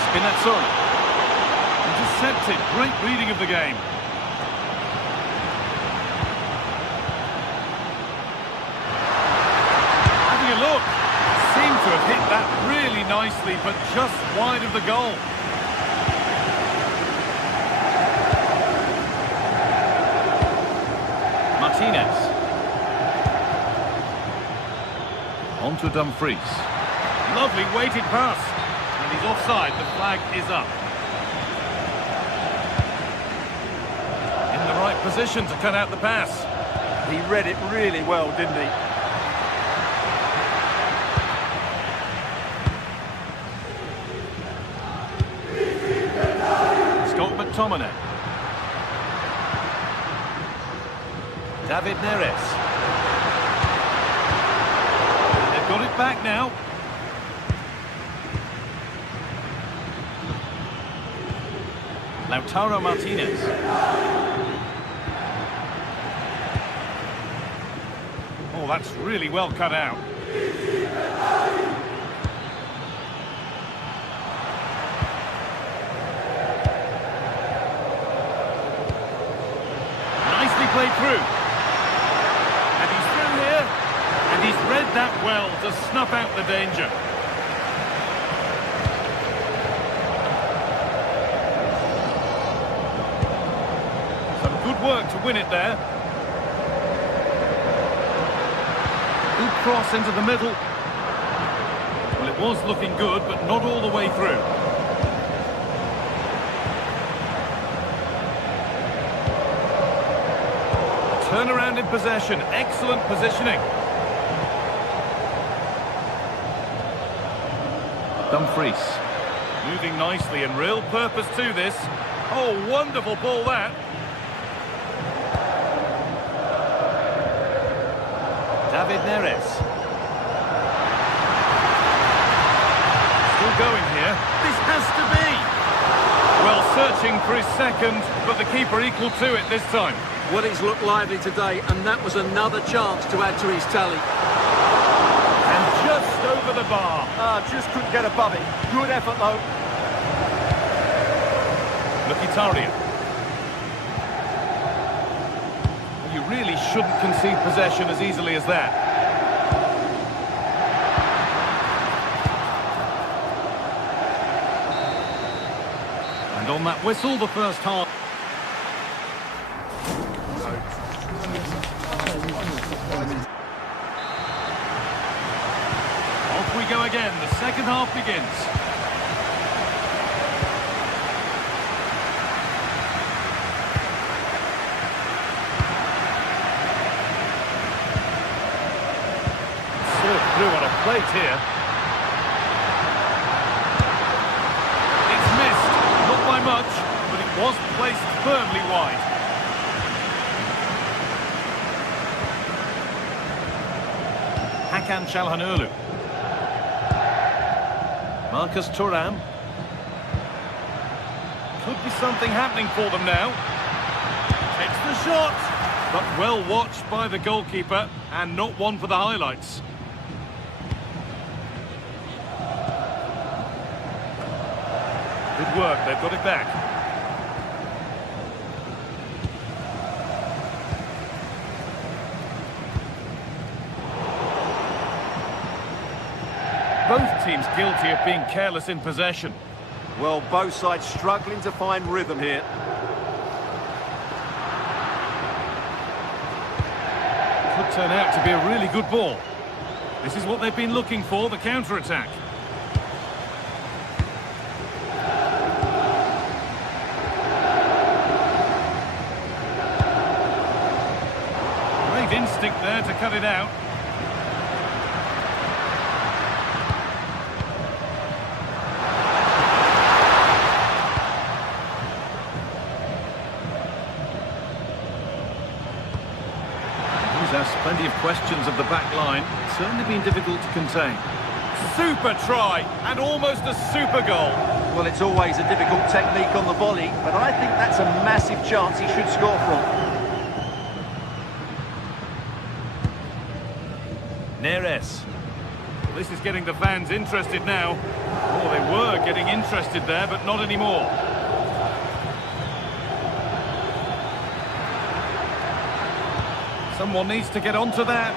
Spinazzola. Intercepted. Great reading of the game. Having a look. Seemed to have hit that really nicely, but just wide of the goal. Martinez. On to Dumfries. Lovely weighted pass. And he's offside. The flag is up. In the right position to cut out the pass. He read it really well, didn't he? Scott McTominay. David Neres. They've got it back now. Lautaro Martinez. Oh, that's really well cut out. Nicely played through. And he's through here. And he's read that well to snuff out the danger. Some good work to win it there. Good cross into the middle. Well, it was looking good, but not all the way through. Turnaround in possession. Excellent positioning. Dumfries. Moving nicely and real purpose to this. Oh, wonderful ball that. David Neres. Still going here. This has to be. Well, searching for his second, but the keeper equal to it this time. Well, he's looked lively today, and that was another chance to add to his tally. And just over the bar. Just couldn't get above it. Good effort, though. Mkhitaryan. You really shouldn't concede possession as easily as that. And on that whistle, the first half. Off we go again. The second half begins. Through on a plate here. It's missed, not by much, but it was placed firmly wide. Hakan Çalhanoğlu. Marcus Thuram. Could be something happening for them now. Takes the shot, but well watched by the goalkeeper, and not one for the highlights. Good work, they've got it back. Both teams guilty of being careless in possession. Well, both sides struggling to find rhythm here. Could turn out to be a really good ball. This is what they've been looking for, the counter-attack. Instinct there to cut it out. He's asked plenty of questions of the back line. It's certainly been difficult to contain. Super try and almost a super goal. Well, it's always a difficult technique on the volley, but I think that's a massive chance he should score from. Neres. This is getting the fans interested now. Oh, they were getting interested there, but not anymore. Someone needs to get onto that.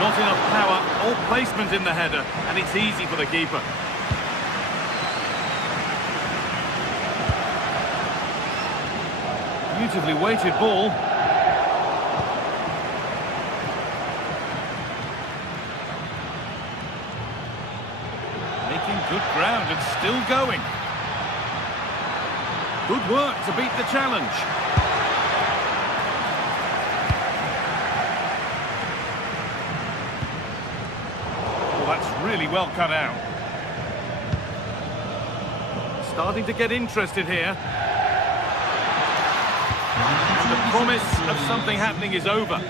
Not enough power or placement in the header, and it's easy for the keeper. Beautifully weighted ball. Good ground and still going. Good work to beat the challenge. Well, that's really well cut out. Starting to get interested here. And the promise of something happening is over.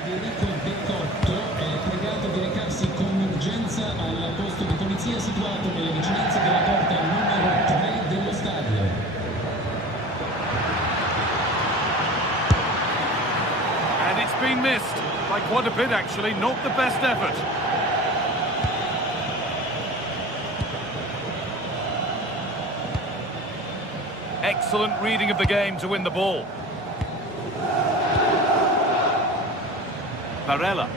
been missed. By quite a bit, actually. Not the best effort. Excellent reading of the game to win the ball. Barella.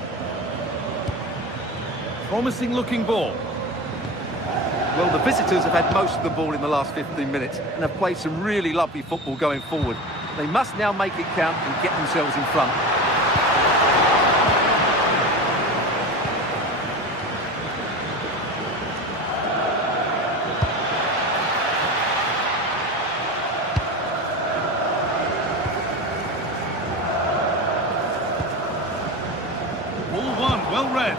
Promising looking ball. Well, the visitors have had most of the ball in the last 15 minutes and have played some really lovely football going forward. They must now make it count and get themselves in front. Well read.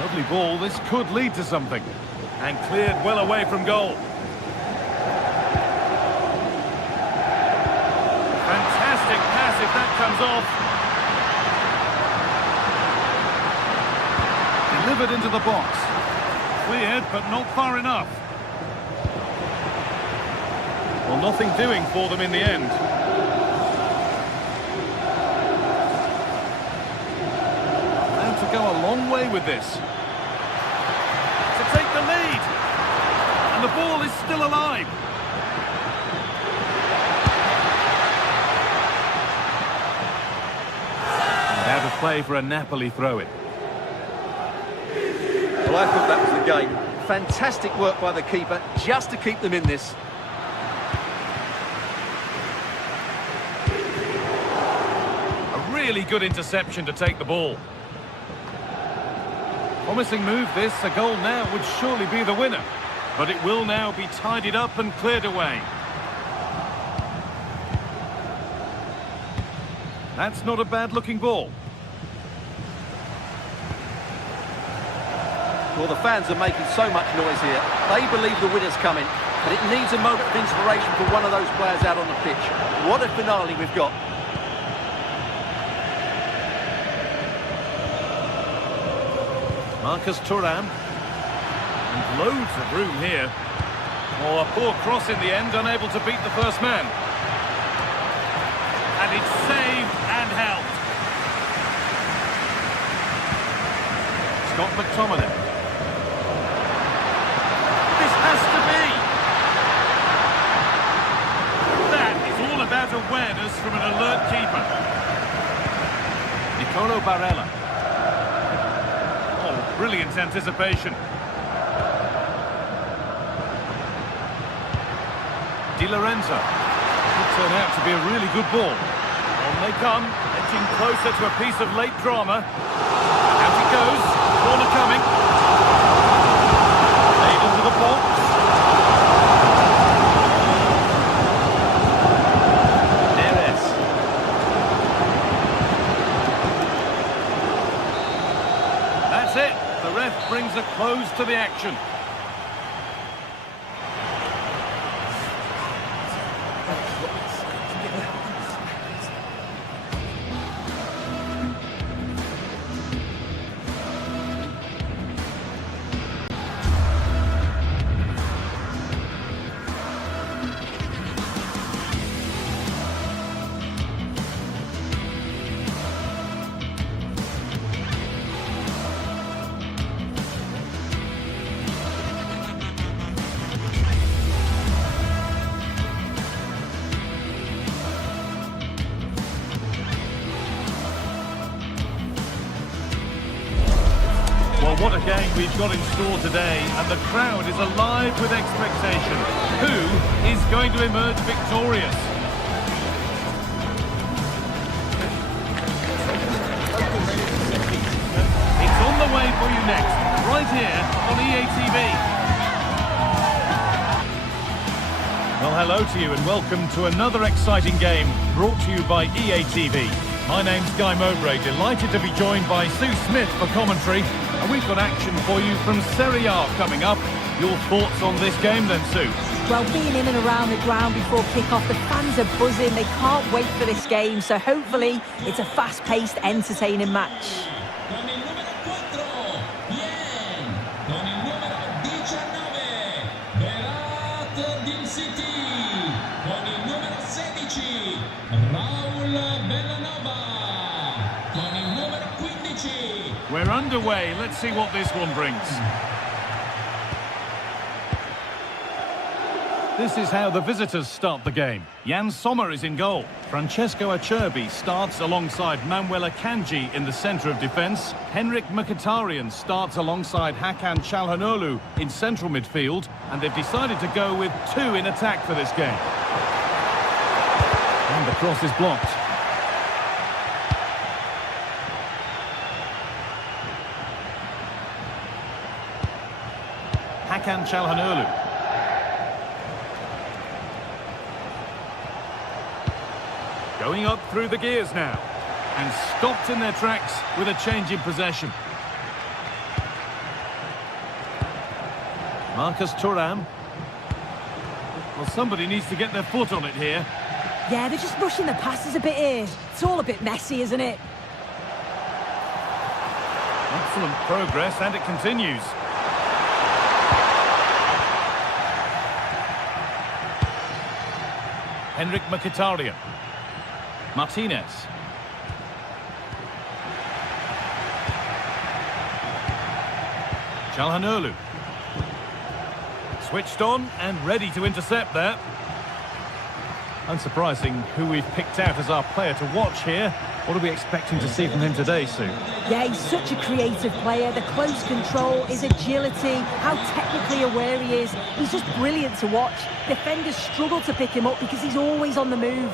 Lovely ball. This could lead to something. And cleared well away from goal. Fantastic pass if that comes off. Delivered into the box. Cleared, but not far enough. Well, nothing doing for them in the end. Go a long way with this. To take the lead. And the ball is still alive. And out of play for a Napoli throw-in. Well, I thought that was the game. Fantastic work by the keeper just to keep them in this. A really good interception to take the ball. Promising move this, a goal now would surely be the winner. But it will now be tidied up and cleared away. That's not a bad looking ball. Well, the fans are making so much noise here. They believe the winner's coming, but it needs a moment of inspiration for one of those players out on the pitch. What a finale we've got. Marcus Thuram. And loads of room here. Oh, a poor cross in the end, unable to beat the first man. And it's saved and helped. Scott McTominay. This has to be. That is all about awareness from an alert keeper. Nicolo Barella. Brilliant anticipation. Di Lorenzo. Could turn out to be a really good ball. On they come, edging closer to a piece of late drama. Out it goes. Corner coming. Played into the box. That's it. The ref brings a close to the action. Well, what a game we've got in store today, and the crowd is alive with expectation. Who is going to emerge victorious? It's on the way for you next, right here on EA TV. Well, hello to you and welcome to another exciting game brought to you by EA TV. My name's Guy Mowbray, delighted to be joined by Sue Smith for commentary. And we've got action for you from Serie A coming up. Your thoughts on this game then, Sue? Well, being in and around the ground before kick-off, the fans are buzzing. They can't wait for this game. So hopefully it's a fast-paced, entertaining match. Con il numero 4, Bien. Con il numero 19, Berat Din City. Con il numero 16, 15, Raul Bellanova. Con il numero 15. We're underway. Let's see what this one brings. This is how the visitors start the game. Jan Sommer is in goal. Francesco Acerbi starts alongside Manuel Akanji in the centre of defence. Henrik Mkhitaryan starts alongside Hakan Çalhanoğlu in central midfield. And they've decided to go with two in attack for this game. And the cross is blocked. Hakan Çalhanoğlu. Going up through the gears now. And stopped in their tracks with a change in possession. Marcus Thuram. Well, somebody needs to get their foot on it here. Yeah, they're just rushing the passes a bit here. It's all a bit messy, isn't it? Excellent progress, and it continues. Henrik Mkhitaryan. Martinez. Çalhanoğlu. Switched on and ready to intercept there. Unsurprising who we've picked out as our player to watch here. What are we expecting to see from him today, Sue? Yeah, he's such a creative player. The close control, his agility, how technically aware he is. He's just brilliant to watch. Defenders struggle to pick him up because he's always on the move.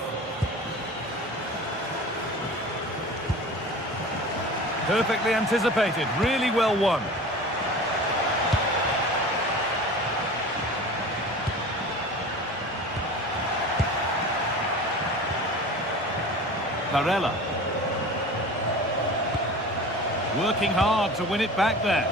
Perfectly anticipated, really well won. Barella. Working hard to win it back there.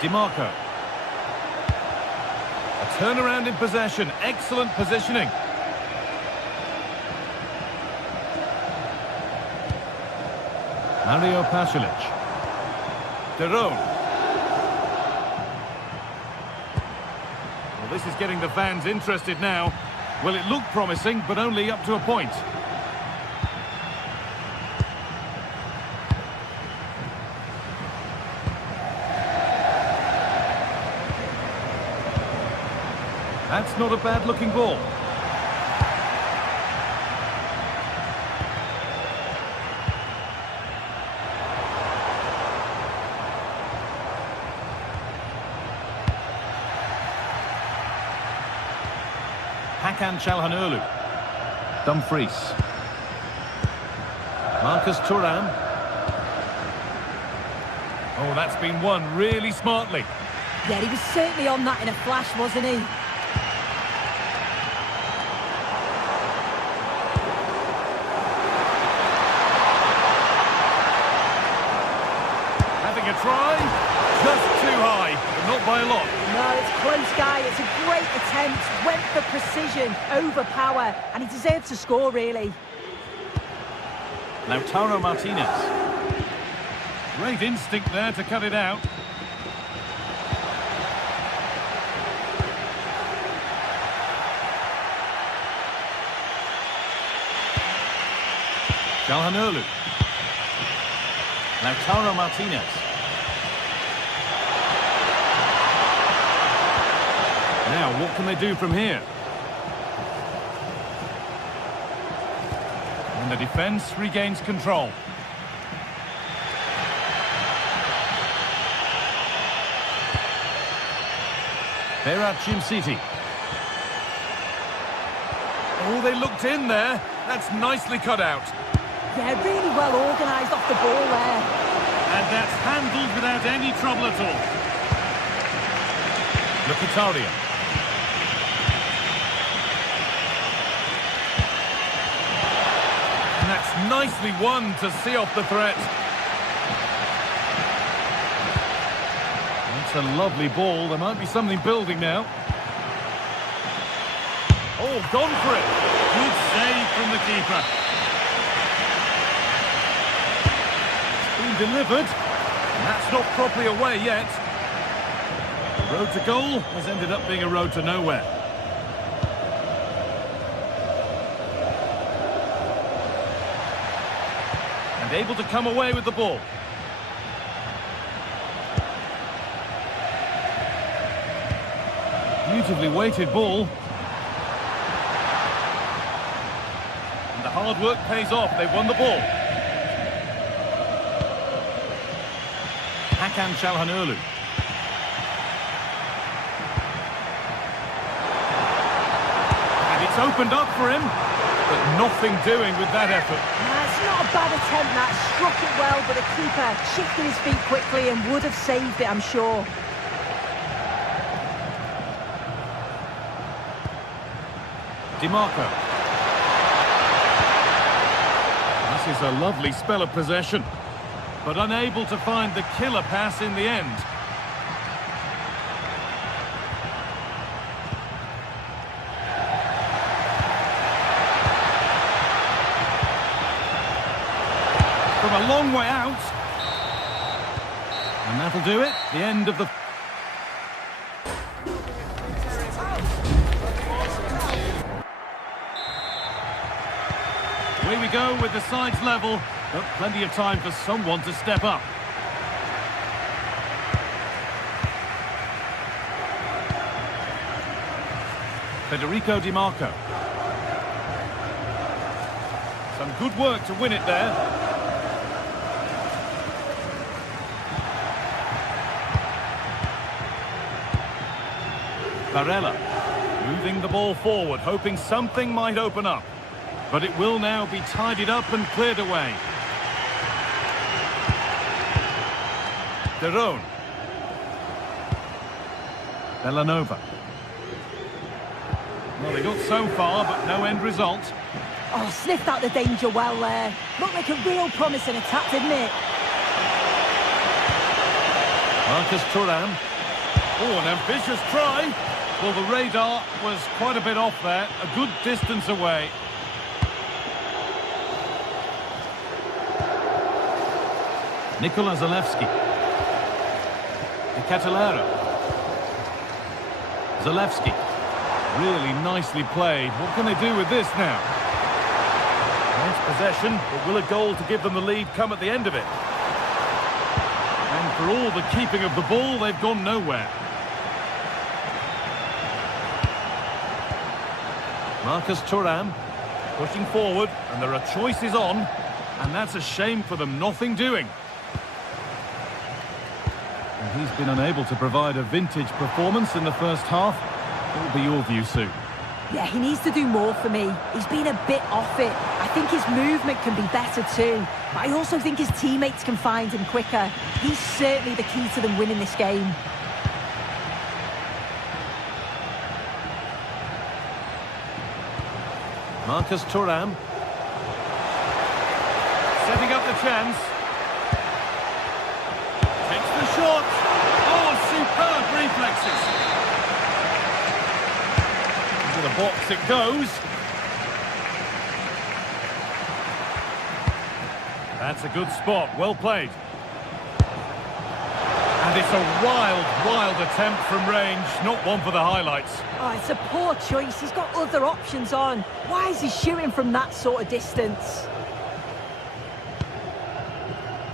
DiMarco. A turnaround in possession. Excellent positioning. Mario Pasalic. De Roon. Well, this is getting the fans interested now. Well, it looked promising, but only up to a point. That's not a bad-looking ball. Hakan Çalhanoğlu. Dumfries. Marcus Thuram. Oh, that's been won really smartly. Yeah, he was certainly on that in a flash, wasn't he? Having a try, just too high, but not by a lot. No, it's close, guy. It's a great attempt. Went for precision, over power, and he deserved to score, really. Lautaro Martinez. Great instinct there to cut it out. Çalhanoğlu. Lautaro Martinez. Now, what can they do from here? And the defence regains control. Berat City. Oh, they looked in there. That's nicely cut out. Yeah, really well organised off the ball there. And that's handled without any trouble at all. Mkhitaryan. And that's nicely won to see off the threat. That's a lovely ball. There might be something building now. Oh, gone for it. Good save from the keeper. delivered. And that's not properly away yet. The road to goal has ended up being a road to nowhere. And able to come away with the ball. Beautifully weighted ball. And the hard work pays off. They've won the ball. Hakan Çalhanoğlu. And it's opened up for him, but nothing doing with that effort. It's not a bad attempt, that. Struck it well, but the keeper shifted his feet quickly and would have saved it, I'm sure. DiMarco. This is a lovely spell of possession, but unable to find the killer pass in the end. From a long way out. And that'll do it. The end of the... Away we go with the sides level, but plenty of time for someone to step up. Federico DiMarco. Some good work to win it there. Barella moving the ball forward, hoping something might open up. But it will now be tidied up and cleared away. De Roon. Bellanova. Well, they got so far, but no end result. Oh, sniffed out the danger well there. Looked like a real promising attack, didn't it? Marcus Thuram. Oh, an ambitious try. Well, the radar was quite a bit off there. A good distance away. Nikola Zalewski. De Catalero. Zalewski. Really nicely played. What can they do with this now? Nice possession, but will a goal to give them the lead come at the end of it? And for all the keeping of the ball, they've gone nowhere. Marcus Thuram pushing forward, and there are choices on, and that's a shame for them. Nothing doing. And he's been unable to provide a vintage performance in the first half. What will be your view, Sue? Yeah, he needs to do more for me. He's been a bit off it. I think his movement can be better too. But I also think his teammates can find him quicker. He's certainly the key to them winning this game. Marcus Thuram. Setting up the chance. Takes the shot. Oh, superb reflexes. Into the box it goes. That's a good spot. Well played. And it's a wild attempt from range. Not one for the highlights. Oh, it's a poor choice. He's got other options on. Why is he shooting from that sort of distance?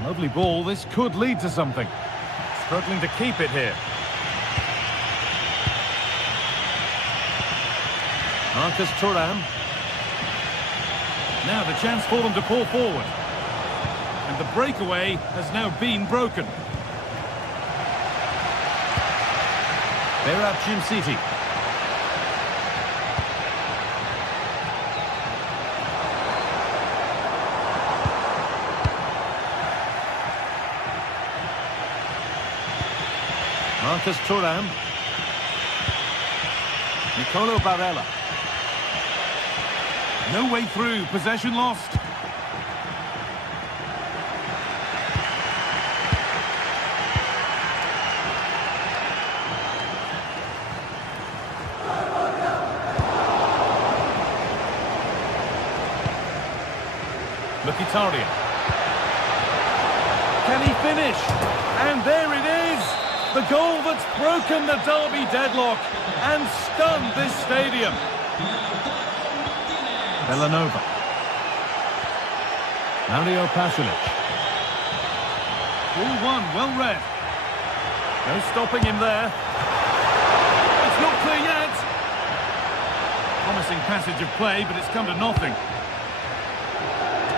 Lovely ball. This could lead to something. Struggling to keep it here. Marcus Thuram. Now the chance for them to pull forward. And the breakaway has now been broken. Berat City. Marcus Thuram. Nicolo Barella. No way through. Possession lost. Mkhitaryan. Can he finish? And there it is! The goal that's broken the derby deadlock and stunned this stadium. Villanova. Mario Pasalic. Ball one, well read. No stopping him there. It's not clear yet. Promising passage of play, but it's come to nothing.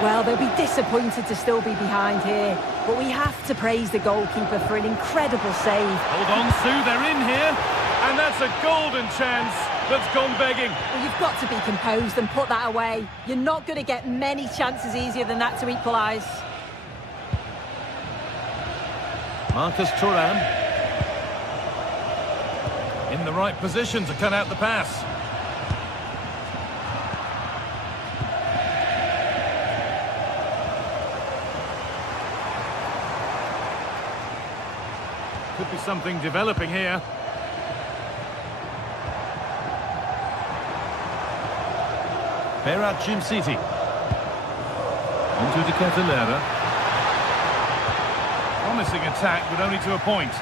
Well, they'll be disappointed to still be behind here, but we have to praise the goalkeeper for an incredible save. Hold on, Sue, they're in here, and that's a golden chance that's gone begging. Well, you've got to be composed and put that away. You're not going to get many chances easier than that to equalise. Marcus Thuram. In the right position to cut out the pass. Could be something developing here. Berat Jimsiti. Onto De Ketelera. Promising attack, but only to a point.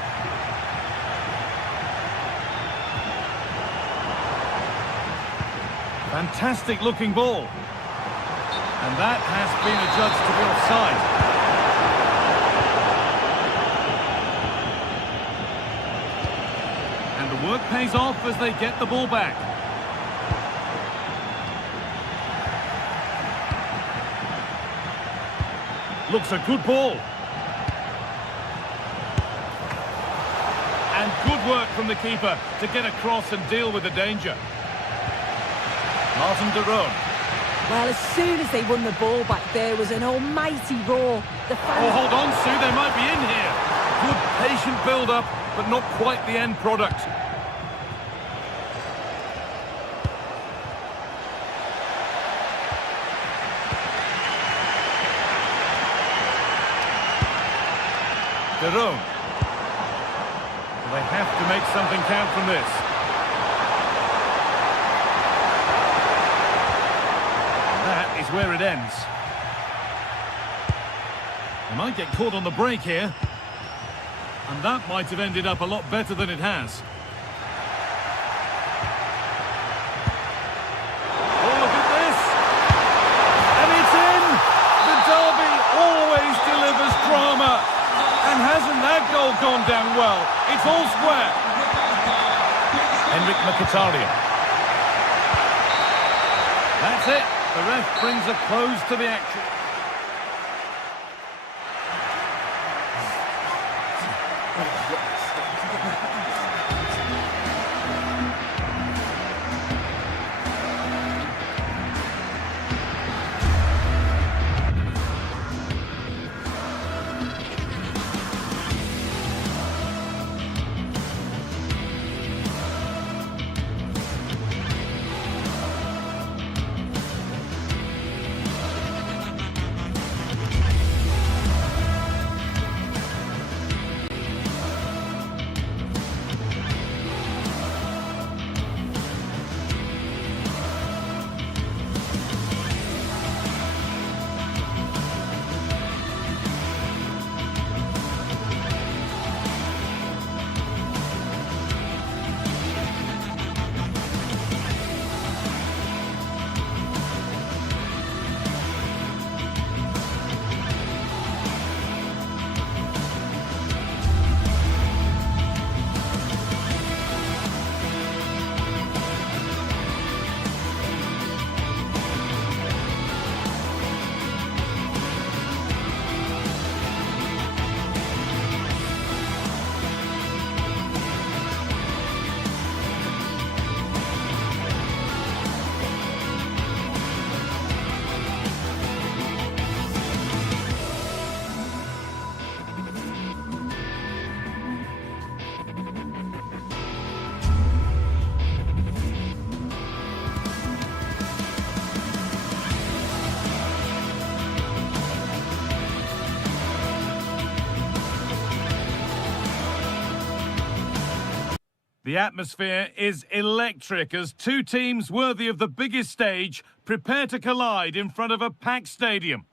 Fantastic looking ball. And that has been adjudged to be offside. The work pays off as they get the ball back. Looks a good ball. And good work from the keeper to get across and deal with the danger. Martin de Roon. Well, as soon as they won the ball back, there was an almighty roar. The fans... Oh, hold on, Sue, they might be in here. Good patient build-up, but not quite the end product. De Roon. They have to make something count from this. That is where it ends. They might get caught on the break here. And that might have ended up a lot better than it has. Oh, look at this! And it's in! The derby always delivers drama. And hasn't that goal gone down well? It's all square. Henrik Mkhitaryan. That's it. The ref brings a close to the action. The atmosphere is electric as two teams worthy of the biggest stage prepare to collide in front of a packed stadium.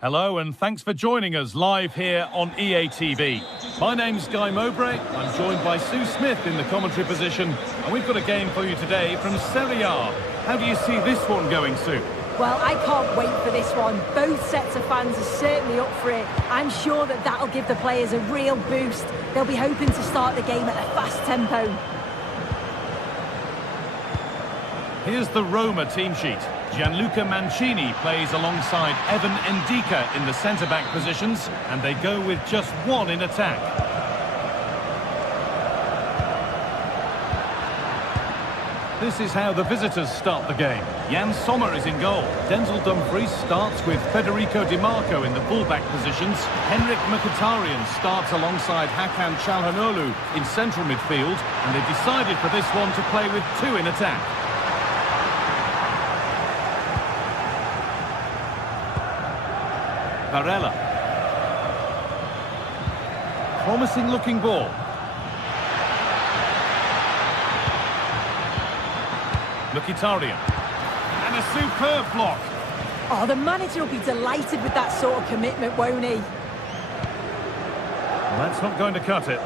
Hello and thanks for joining us live here on EA TV. My name's Guy Mowbray. I'm joined by Sue Smith in the commentary position, and we've got a game for you today from Serie A. How do you see this one going, Sue? Well, I can't wait for this one. Both sets of fans are certainly up for it. I'm sure that that'll give the players a real boost. They'll be hoping to start the game at a fast tempo. Here's the Roma team sheet. Gianluca Mancini plays alongside Evan Ndika in the centre-back positions, and they go with just one in attack. This is how the visitors start the game. Jan Sommer is in goal. Denzel Dumfries starts with Federico Di Marco in the full-back positions. Henrik Mkhitaryan starts alongside Hakan Çalhanoğlu in central midfield, and they've decided for this one to play with two in attack. Barella. Promising looking ball. Mkhitaryan. And a superb block. Oh, the manager will be delighted with that sort of commitment, won't he? Well, that's not going to cut it.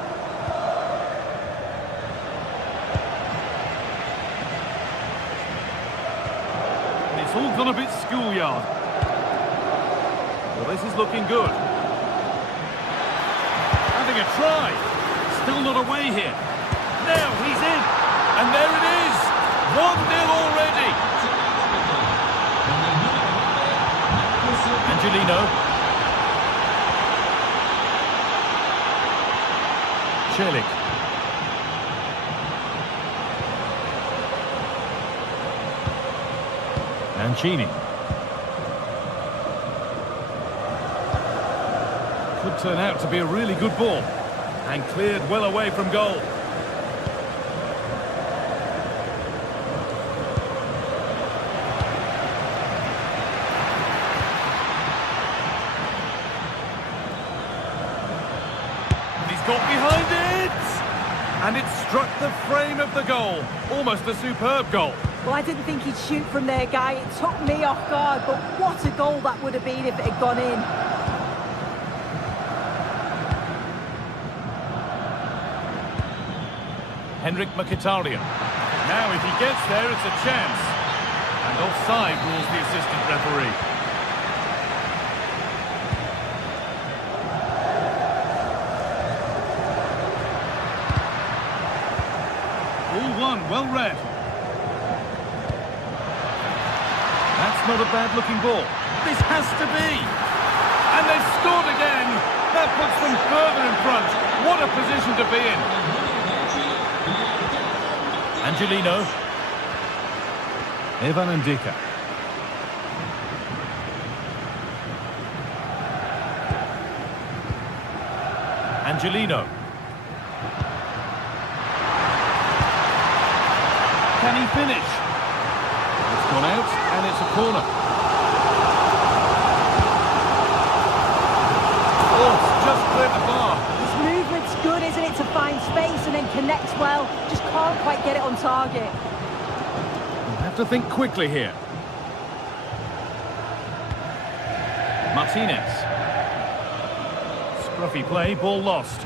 And it's all gone a bit schoolyard. Well, this is looking good. Having a try. Still not away here. Now he's in. And there it is. 1-0 already. Angelino. Celik. Mancini. Could turn out to be a really good ball. And cleared well away from goal. Got behind it! And it struck the frame of the goal. Almost a superb goal. Well, I didn't think he'd shoot from there, Guy. It took me off guard, but what a goal that would have been if it had gone in. Henrik Mkhitaryan. Now, if he gets there, it's a chance. And offside rules the assistant referee. Well read. That's not a bad-looking ball. This has to be. And they've scored again. That puts them further in front. What a position to be in. Angelino. Evan Ndika. Angelino. Can he finish? It's gone out, and it's a corner. Oh, it's just cleared the bar. His movement's good, isn't it, to find space and then connects well. Just can't quite get it on target. You have to think quickly here. Martinez. Scruffy play, ball lost.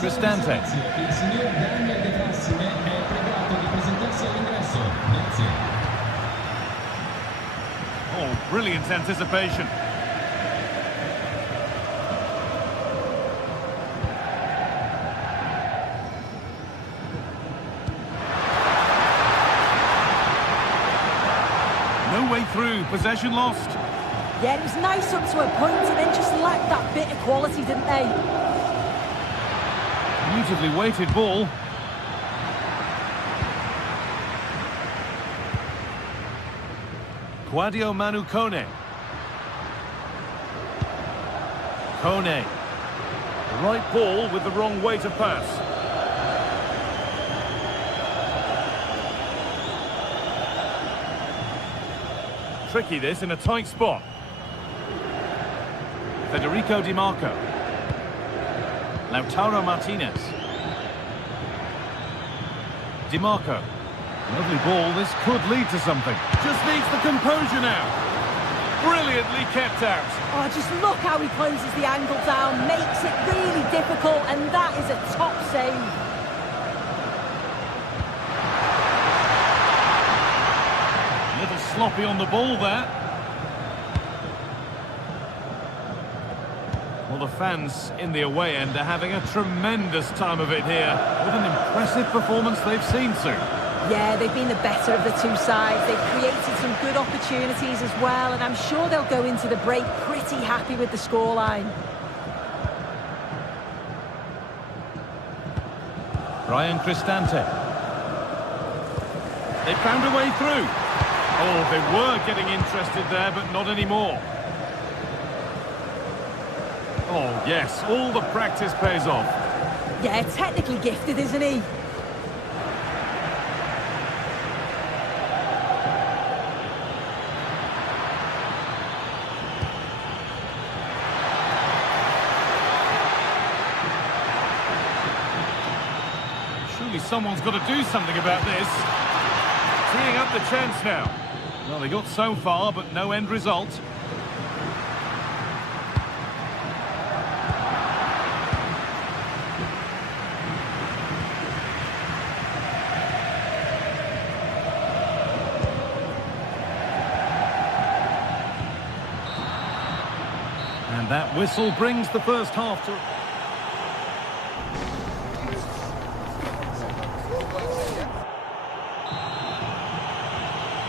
Cristante. Oh, brilliant anticipation. No way through, possession lost. Yeah, it was nice up to a point and then just lacked that bit of quality, didn't they? Beautifully weighted ball. Quadio Manu Kone. Kone. The right ball with the wrong way to pass. Tricky this in a tight spot. Federico Di Marco. Lautaro Martinez. Di Marco. Lovely ball, this could lead to something. Just needs the composure now. Brilliantly kept out. Oh, just look how he closes the angle down, makes it really difficult, and that is a top save. A little sloppy on the ball there. Well, the fans in the away end are having a tremendous time of it here. What an impressive performance they've seen, Sue. Yeah, they've been the better of the two sides. They've created some good opportunities as well, and I'm sure they'll go into the break pretty happy with the scoreline. Brian Cristante. They found a way through. Oh, they were getting interested there, but not anymore. Oh, yes, all the practice pays off. Yeah, technically gifted, isn't he? Surely someone's got to do something about this. Teeing up the chance now. Well, they got so far, but no end result. And that whistle brings the first half to...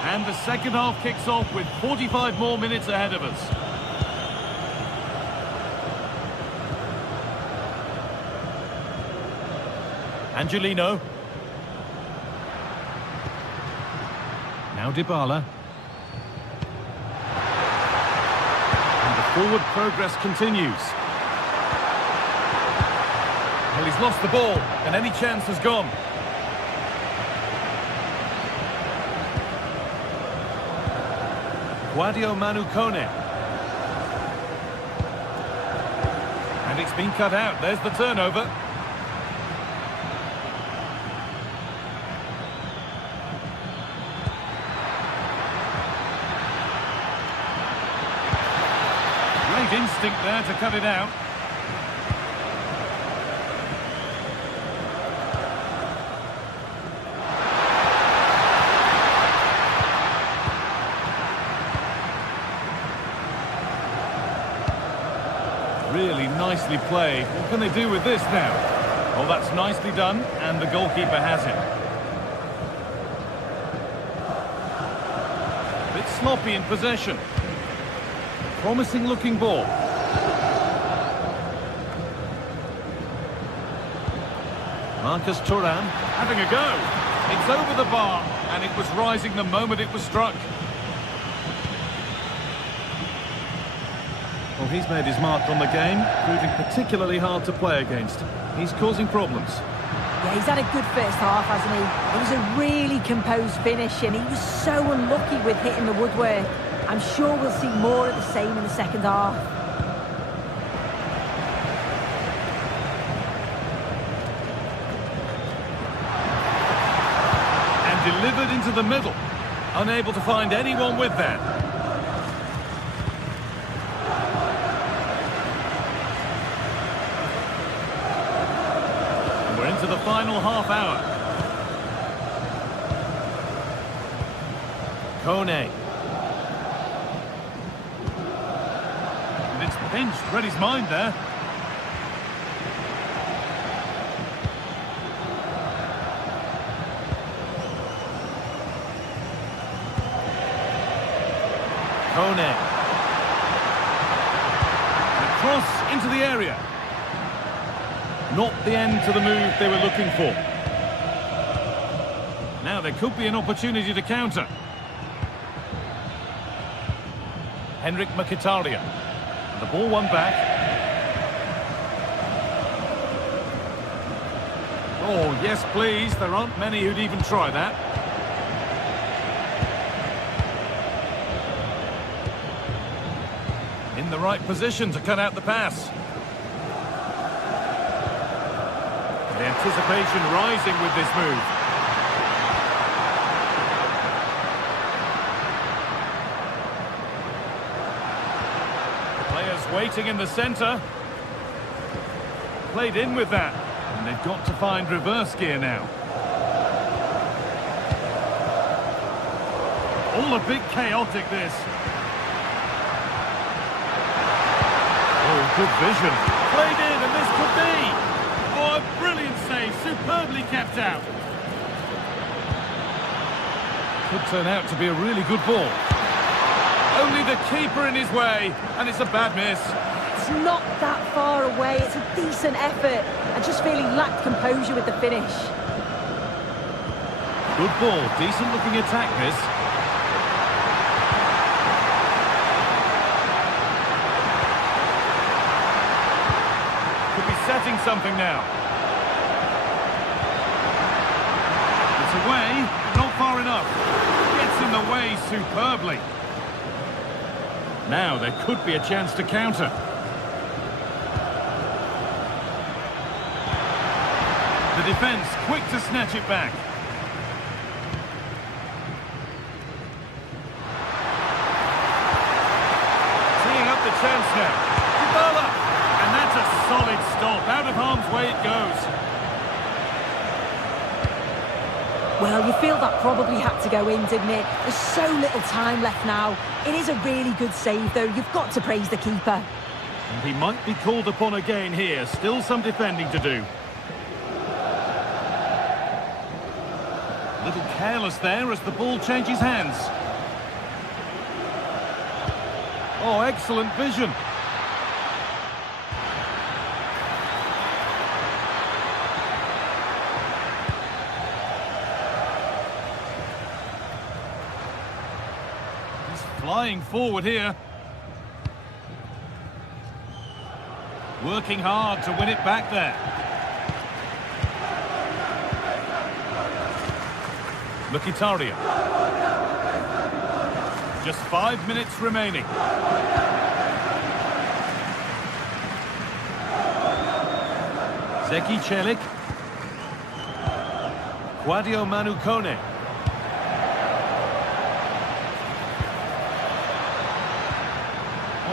And the second half kicks off with 45 more minutes ahead of us. Angelino. Now Dybala. And the forward progress continues. Well, he's lost the ball, and any chance has gone. Guadio Manu Kone. And it's been cut out. There's the turnover. Great instinct there to cut it out. Really nicely played. What can they do with this now? Oh, that's nicely done, and the goalkeeper has it. A bit sloppy in possession. Promising looking ball. Marcus Thuram having a go. It's over the bar, and it was rising the moment it was struck. Well, he's made his mark on the game, proving particularly hard to play against. He's causing problems. Yeah, he's had a good first half, hasn't he? It was a really composed finish, and he was so unlucky with hitting the woodwork. I'm sure we'll see more of the same in the second half. And delivered into the middle. Unable to find anyone with that. To the final half hour. Kone. And it's pinched, read his mind there. Kone. And a cross into the area. Not the end to the move they were looking for. Now there could be an opportunity to counter. Henrik Mkhitaryan. The ball won back. Oh, yes, please. There aren't many who'd even try that. In the right position to cut out the pass. The anticipation rising with this move. waiting in the centre. Played in with that. And they've got to find reverse gear now. All a bit chaotic, this. Oh, good vision. Played in, and this could be. Oh, a brilliant save. Superbly kept out. Could turn out to be a really good ball. Only the keeper in his way, and it's a bad miss. It's not that far away. It's a decent effort. I just feel he lacked composure with the finish. Good ball. Decent looking attack, this. Could be setting something now. It's away, not far enough. Gets in the way superbly. Now there could be a chance to counter. The defence quick to snatch it back. Teeing up the chance now. Dybala! And that's a solid stop. Out of harm's way it goes. Well, you feel that probably had to go in, didn't it? There's so little time left now. It is a really good save, though. You've got to praise the keeper. And he might be called upon again here. Still some defending to do. A little careless there as the ball changes hands. Oh, excellent vision. Flying forward here. Working hard to win it back there. Mkhitaryan. Just 5 minutes remaining. Zeki Celik. Quadio Manukone.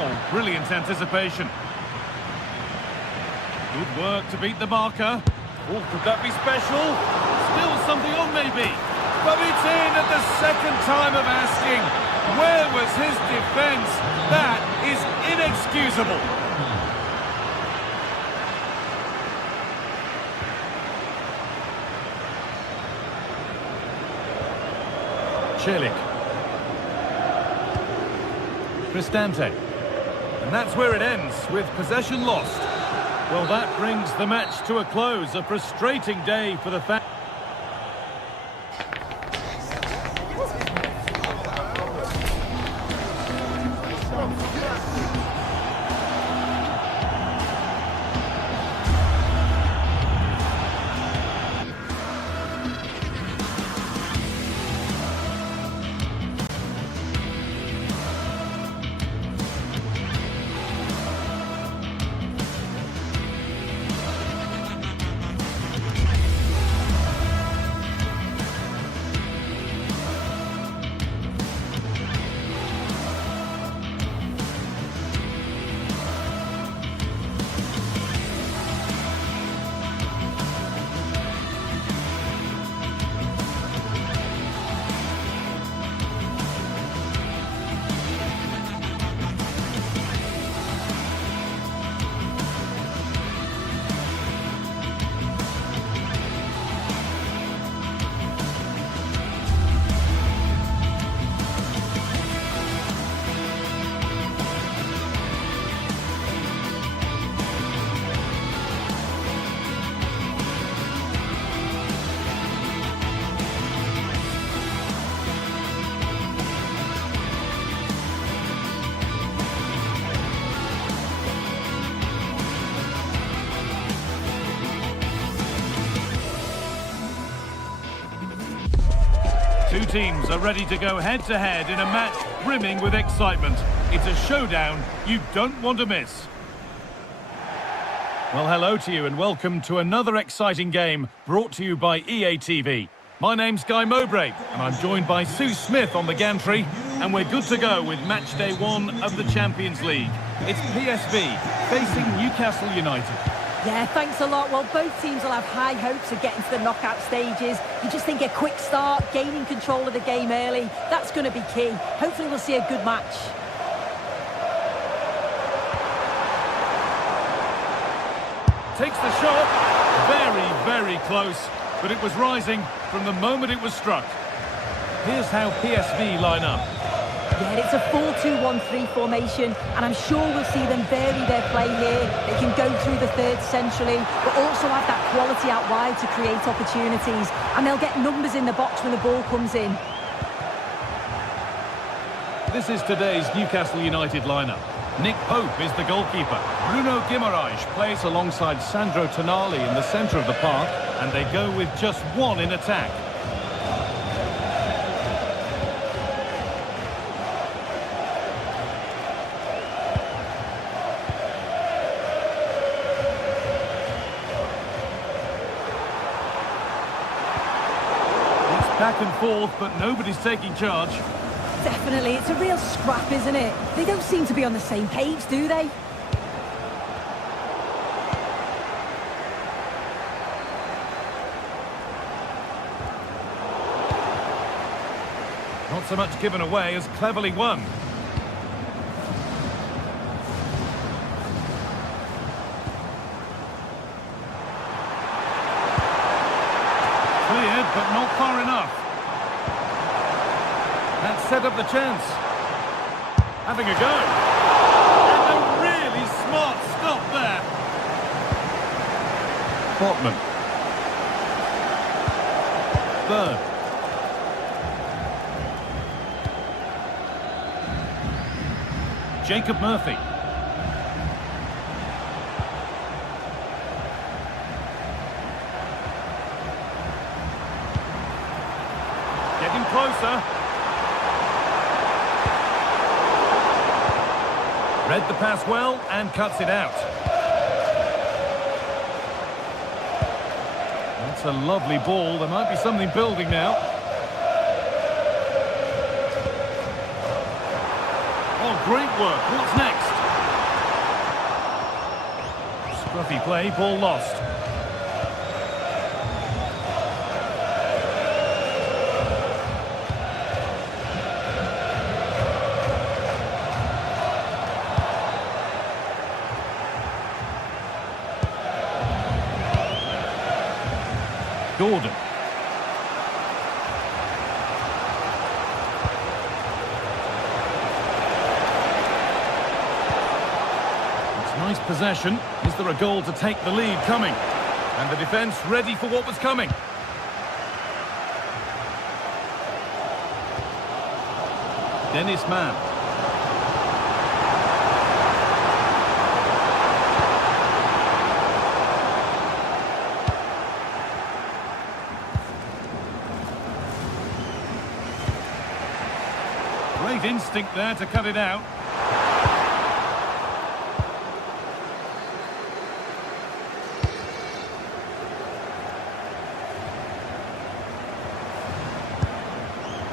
Oh, brilliant anticipation. Good work to beat the marker. Oh, could that be special? Still something on, maybe. But it's in at the second time of asking. Where was his defence? That is inexcusable. Celik. Cristante. And that's where it ends, with possession lost. Well, that brings the match to a close. A frustrating day for the fans. Two teams are ready to go head-to-head in a match brimming with excitement. It's a showdown you don't want to miss. Well, hello to you and welcome to another exciting game brought to you by EA TV. My name's Guy Mowbray and I'm joined by Sue Smith on the gantry, and we're good to go with match day 1 of the Champions League. It's PSV facing Newcastle United. Yeah, thanks a lot. Well, both teams will have high hopes of getting to the knockout stages. You just think a quick start, gaining control of the game early, that's going to be key. Hopefully we'll see a good match. Takes the shot. Very, very close. But it was rising from the moment it was struck. Here's how PSV line up. Yeah, it's a 4-2-1-3 formation, and I'm sure we'll see them vary their play here. They can go through the third centrally, but also have that quality out wide to create opportunities, and they'll get numbers in the box when the ball comes in. This is today's Newcastle United lineup. Nick Pope is the goalkeeper. Bruno Guimaraes plays alongside Sandro Tonali in the centre of the park, and they go with just one in attack. Back and forth, but nobody's taking charge. Definitely, it's a real scrap, isn't it? They don't seem to be on the same page, do they? Not so much given away as cleverly won. Cleared, but not far enough. That set up the chance. Having a go. And a really smart stop there. Botman. Third. Jacob Murphy. Getting closer. Read the pass well and cuts it out. That's a lovely ball. There might be something building now. Oh, great work. What's next? Scruffy play, ball lost. Gordon. It's nice possession. Is there a goal to take the lead coming? And the defence ready for what was coming. Dennis Mann. Great instinct there to cut it out.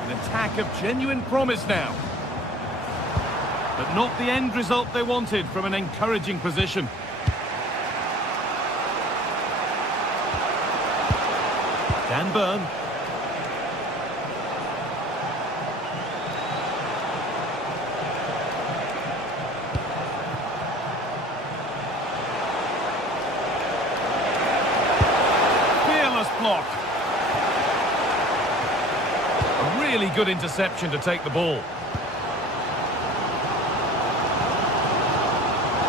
An attack of genuine promise now. But not the end result they wanted from an encouraging position. Dan Burn. Block. A really good interception to take the ball.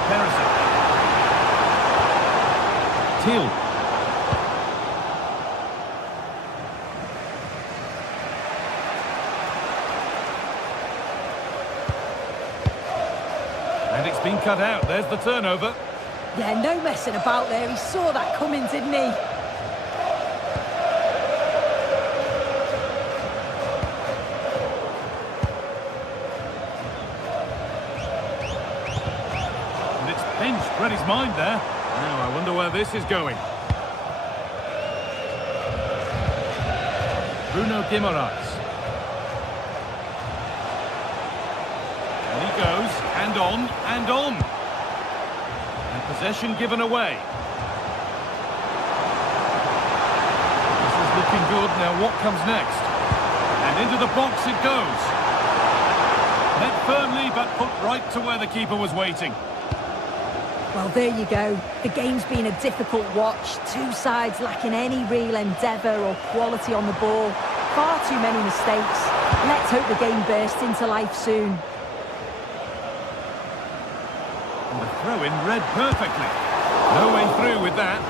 Perisic. Till. And it's been cut out. There's the turnover. Yeah, no messing about there. He saw that coming, didn't he? Read his mind there. Now I wonder where this is going. Bruno Guimaraes. And he goes. And on, and on. And possession given away. This is looking good. Now what comes next? And into the box it goes. Met firmly, but put right to where the keeper was waiting. Well, there you go. The game's been a difficult watch. Two sides lacking any real endeavour or quality on the ball. Far too many mistakes. Let's hope the game bursts into life soon. And the throw-in read perfectly. No way through with that.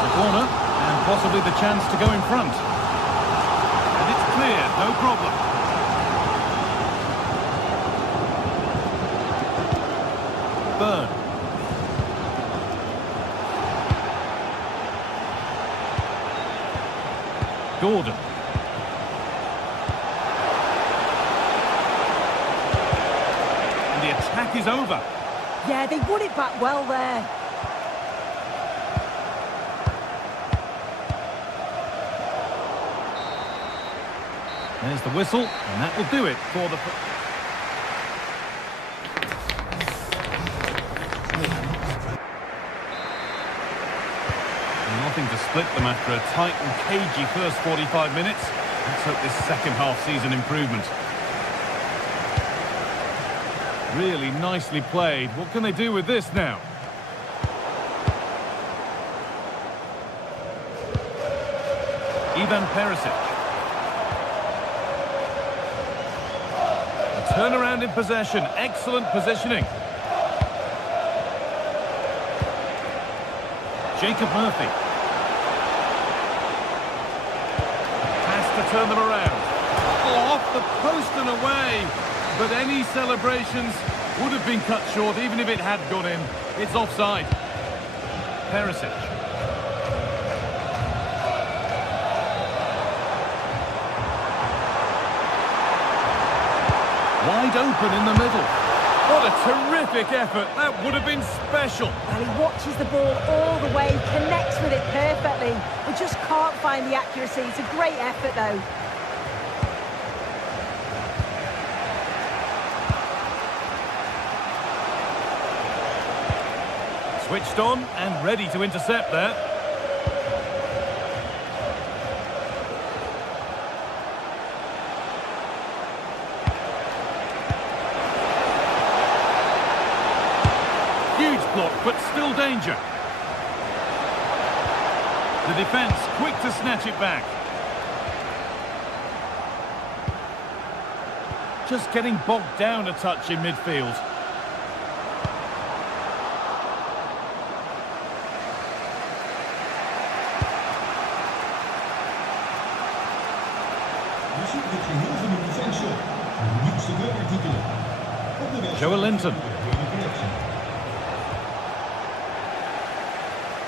The corner, and possibly the chance to go in front. And it's clear, no problem. Burn. Gordon. And the attack is over. Yeah, they won it back well there. There's the whistle, and that will do it for the... Nothing to split them after a tight and cagey first 45 minutes. Let's hope this second half sees an improvement. Really nicely played. What can they do with this now? Ivan Perisic. A turnaround in possession. Excellent positioning. Jacob Murphy. To turn them around. Oh, off the post and away. But any celebrations would have been cut short even if it had gone in. It's offside. Perisic. Wide open in the middle. What a terrific effort. That would have been special. Well, he watches the ball all the way, connects with it perfectly. We just can't find the accuracy. It's a great effort, though. Switched on and ready to intercept there. Huge block, but still danger. The defence quick to snatch it back. Just getting bogged down a touch in midfield. Joe Linton.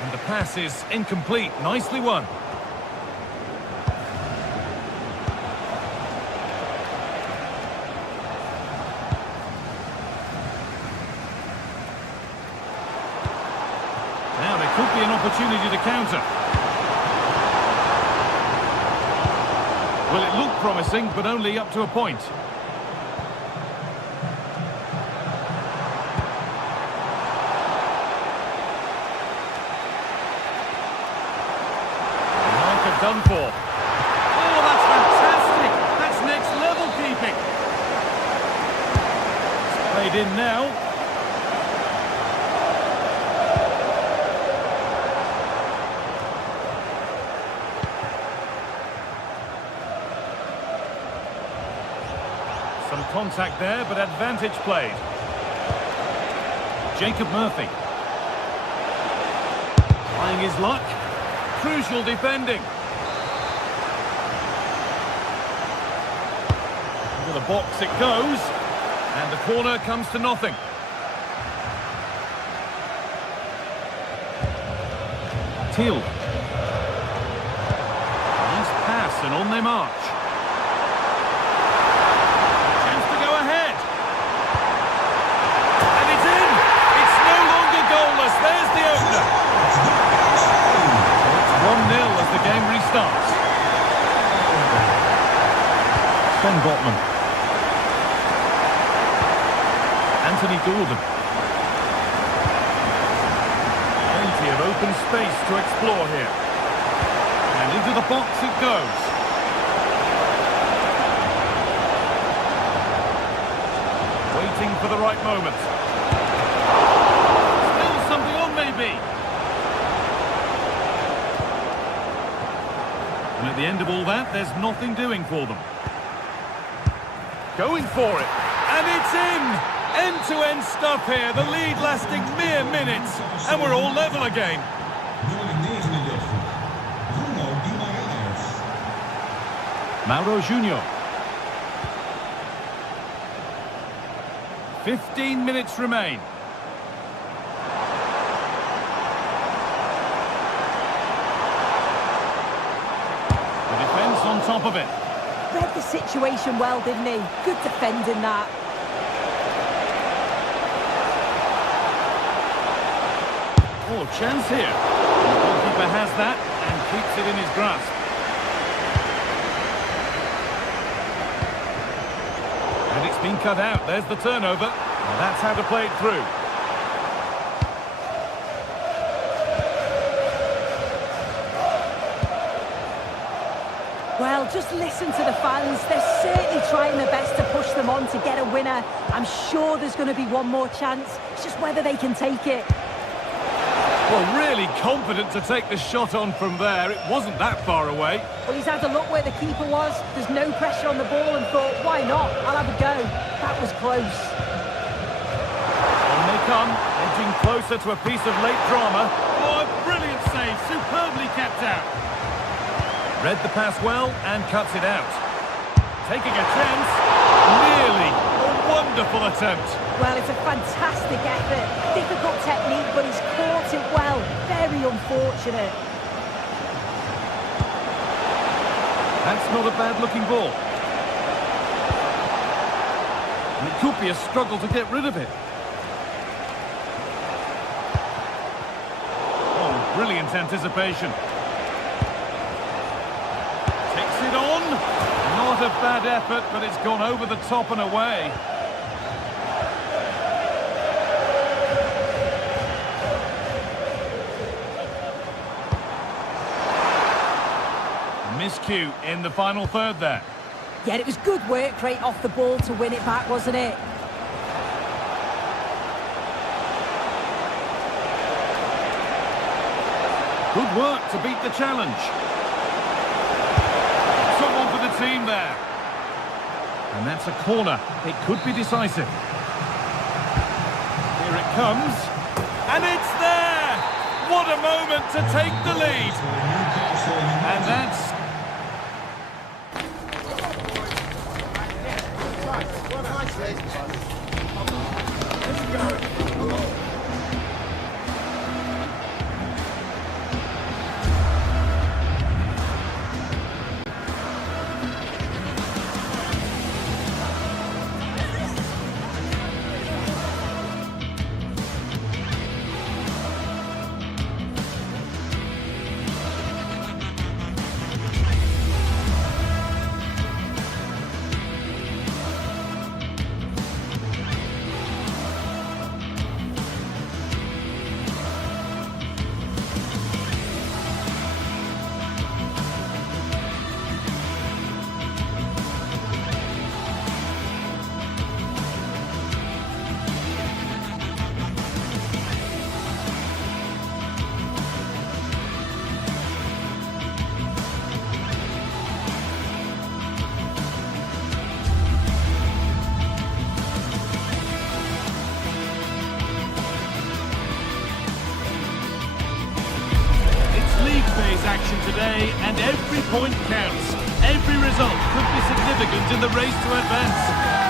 And the pass is incomplete. Nicely won. Now there could be an opportunity to counter. Well, it looked promising, but only up to a point. Done for. Oh, that's fantastic! That's next level keeping. It's played in now. Some contact there, but advantage played. Jacob Murphy. Trying his luck. Crucial defending. The box it goes, and the corner comes to nothing. Teal. Nice pass, and on they march. Chance to go ahead. And it's in! It's no longer goalless. There's the opener. It's 1-0 as the game restarts. Son Botman. Anthony Goulden. Plenty of open space to explore here. And into the box it goes. Waiting for the right moment. Still something on, maybe. And at the end of all that, there's nothing doing for them. Going for it. And it's in! End-to-end stuff here. The lead lasting mere minutes. And we're all level again. Mauro Junior. 15 minutes remain. The defence on top of it. Read the situation well, didn't he? Good defending that. Oh, chance here. The goalkeeper has that and keeps it in his grasp. And it's been cut out. There's the turnover. And that's how to play it through. Well, just listen to the fans. They're certainly trying their best to push them on to get a winner. I'm sure there's going to be one more chance. It's just whether they can take it. Well, really confident to take the shot on from there. It wasn't that far away. Well, he's had a look where the keeper was. There's no pressure on the ball and thought, why not? I'll have a go. That was close. On they come, edging closer to a piece of late drama. Oh, a brilliant save. Superbly kept out. Read the pass well and cuts it out. Taking a chance. Nearly. A wonderful attempt. Well, it's a fantastic effort. Difficult technique, but he's caught it well. Very unfortunate. That's not a bad-looking ball. And it could be a struggle to get rid of it. Oh, brilliant anticipation. Takes it on. Not a bad effort, but it's gone over the top and away. Miscue in the final third there. Yeah, it was good work rate off the ball to win it back, wasn't it? Good work to beat the challenge. Someone for the team there. And that's a corner. It could be decisive. Here it comes. And it's there! What a moment to take the lead. And that's... action today, and every point counts. Every result could be significant in the race to advance.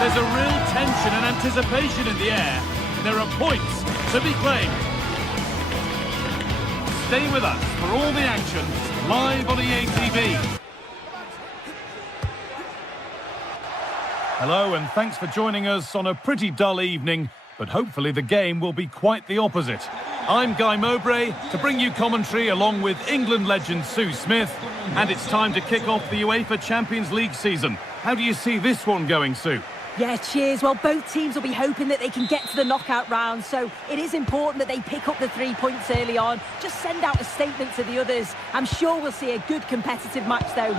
There's a real tension and anticipation in the air. There are points to be claimed. Stay with us for all the action live on EA TV. Hello, and thanks for joining us on a pretty dull evening, but hopefully the game will be quite the opposite. I'm Guy Mowbray to bring you commentary along with England legend Sue Smith, and it's time to kick off the UEFA Champions League season. How do you see this one going, Sue? Yeah, cheers. Well, both teams will be hoping that they can get to the knockout round, so it is important that they pick up the 3 points early on. Just send out a statement to the others. I'm sure we'll see a good competitive match, though.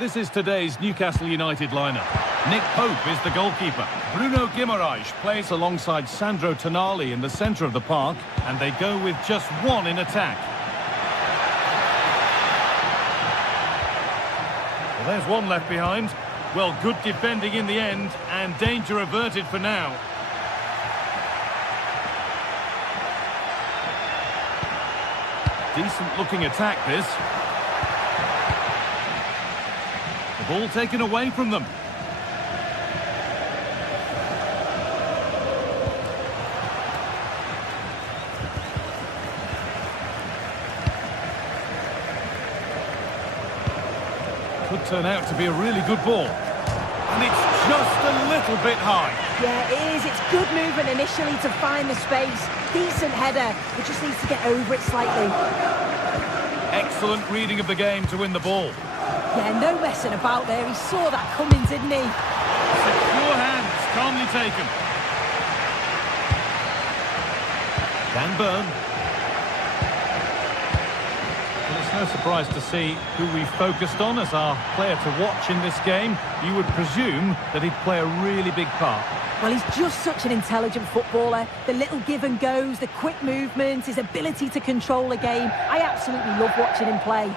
This is today's Newcastle United lineup. Nick Pope is the goalkeeper. Bruno Guimaraes plays alongside Sandro Tonali in the centre of the park, and they go with just one in attack. Well, there's one left behind. Well, good defending in the end, and danger averted for now. Decent looking attack, this. The ball taken away from them. Could turn out to be a really good ball. And it's just a little bit high. Yeah, it is. It's good movement initially to find the space. Decent header, but just needs to get over it slightly. Excellent reading of the game to win the ball. Yeah, no messing about there. He saw that coming, didn't he? Secure hands, calmly taken. Dan Burn. Well, it's no surprise to see who we focused on as our player to watch in this game. You would presume that he'd play a really big part. Well, he's just such an intelligent footballer. The little give and goes, the quick movements, his ability to control a game. I absolutely love watching him play.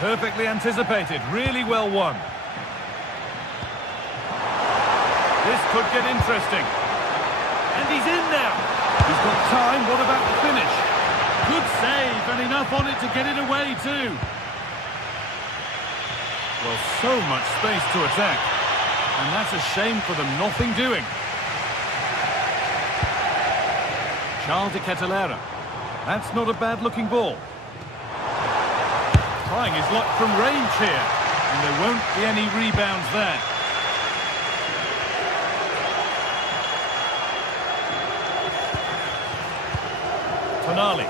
Perfectly anticipated, really well won. This could get interesting. And he's in now. He's got time, what about the finish? Good save, and enough on it to get it away too. Well, so much space to attack. And that's a shame for them, nothing doing. Charles de Ketelera. That's not a bad-looking ball. Trying his luck from range here, and there won't be any rebounds there. Tonali.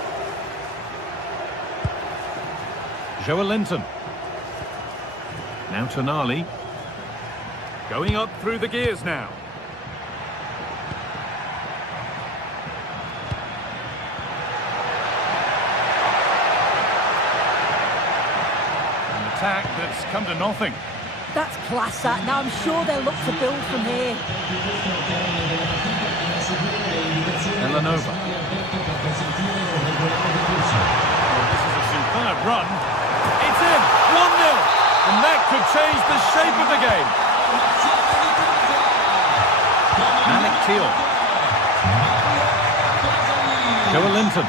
Joelinton. Now Tonali. Going up through the gears now. Attack that's come to nothing. That's class, that. Now I'm sure they'll look to build from here. Villanova. Oh, this is a superb run. It's in! 1-0! And that could change the shape of the game. Malik Teal. Joelinton.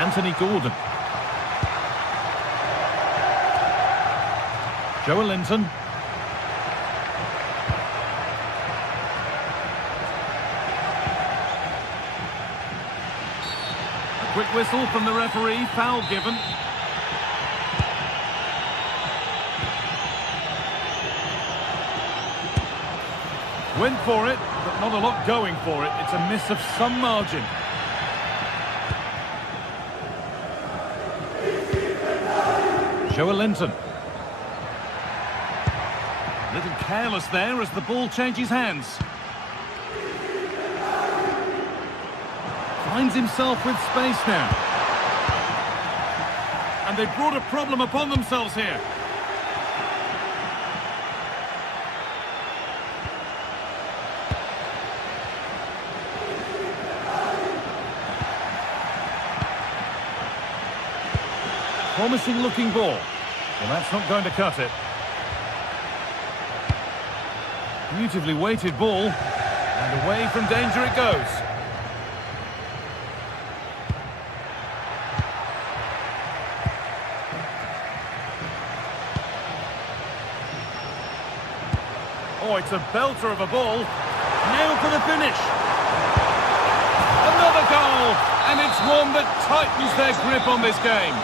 Anthony Gordon. Joelinton. A quick whistle from the referee, foul given. Went for it, but not a lot going for it. It's a miss of some margin. Joelinton. A little careless there as the ball changes hands. Finds himself with space now. And they brought a problem upon themselves here. Promising looking ball. Well, that's not going to cut it. Beautifully weighted ball. And away from danger it goes. Oh, it's a belter of a ball. Now for the finish. Another goal. And it's one that tightens their grip on this game.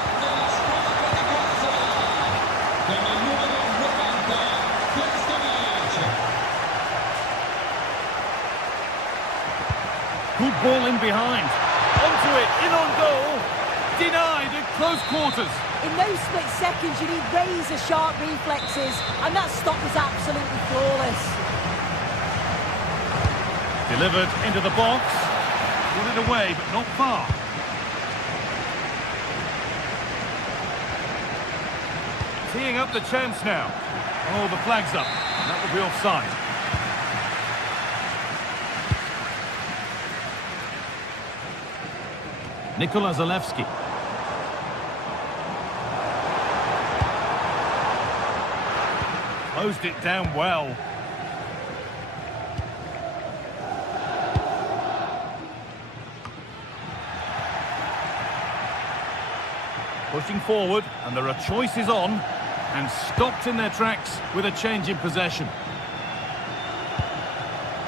ball in behind. Onto it, in on goal. Denied at close quarters. In those split seconds, you need razor-sharp reflexes, and that stop was absolutely flawless. Delivered into the box. Put it away, but not far. Teeing up the chance now. Oh, the flag's up. That will be offside. Nikola Zalewski. Closed it down well. Pushing forward, and there are choices on, and stopped in their tracks with a change in possession.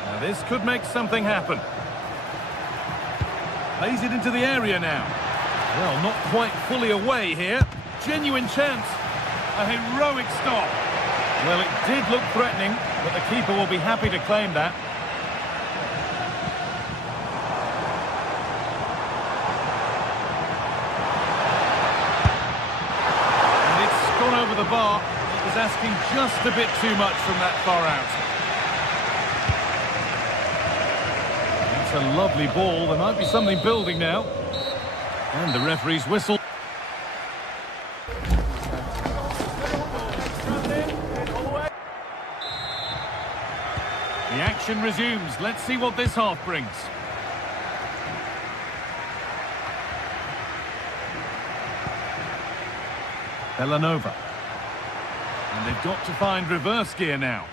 Now this could make something happen. Plays it into the area now. Well, not quite fully away here. Genuine chance. A heroic stop. Well, it did look threatening, but the keeper will be happy to claim that. And it's gone over the bar. It was asking just a bit too much from that far out. It's a lovely ball. There might be something building now. And the referee's whistle. The action resumes. Let's see what this half brings. Belanova. And they've got to find reverse gear now.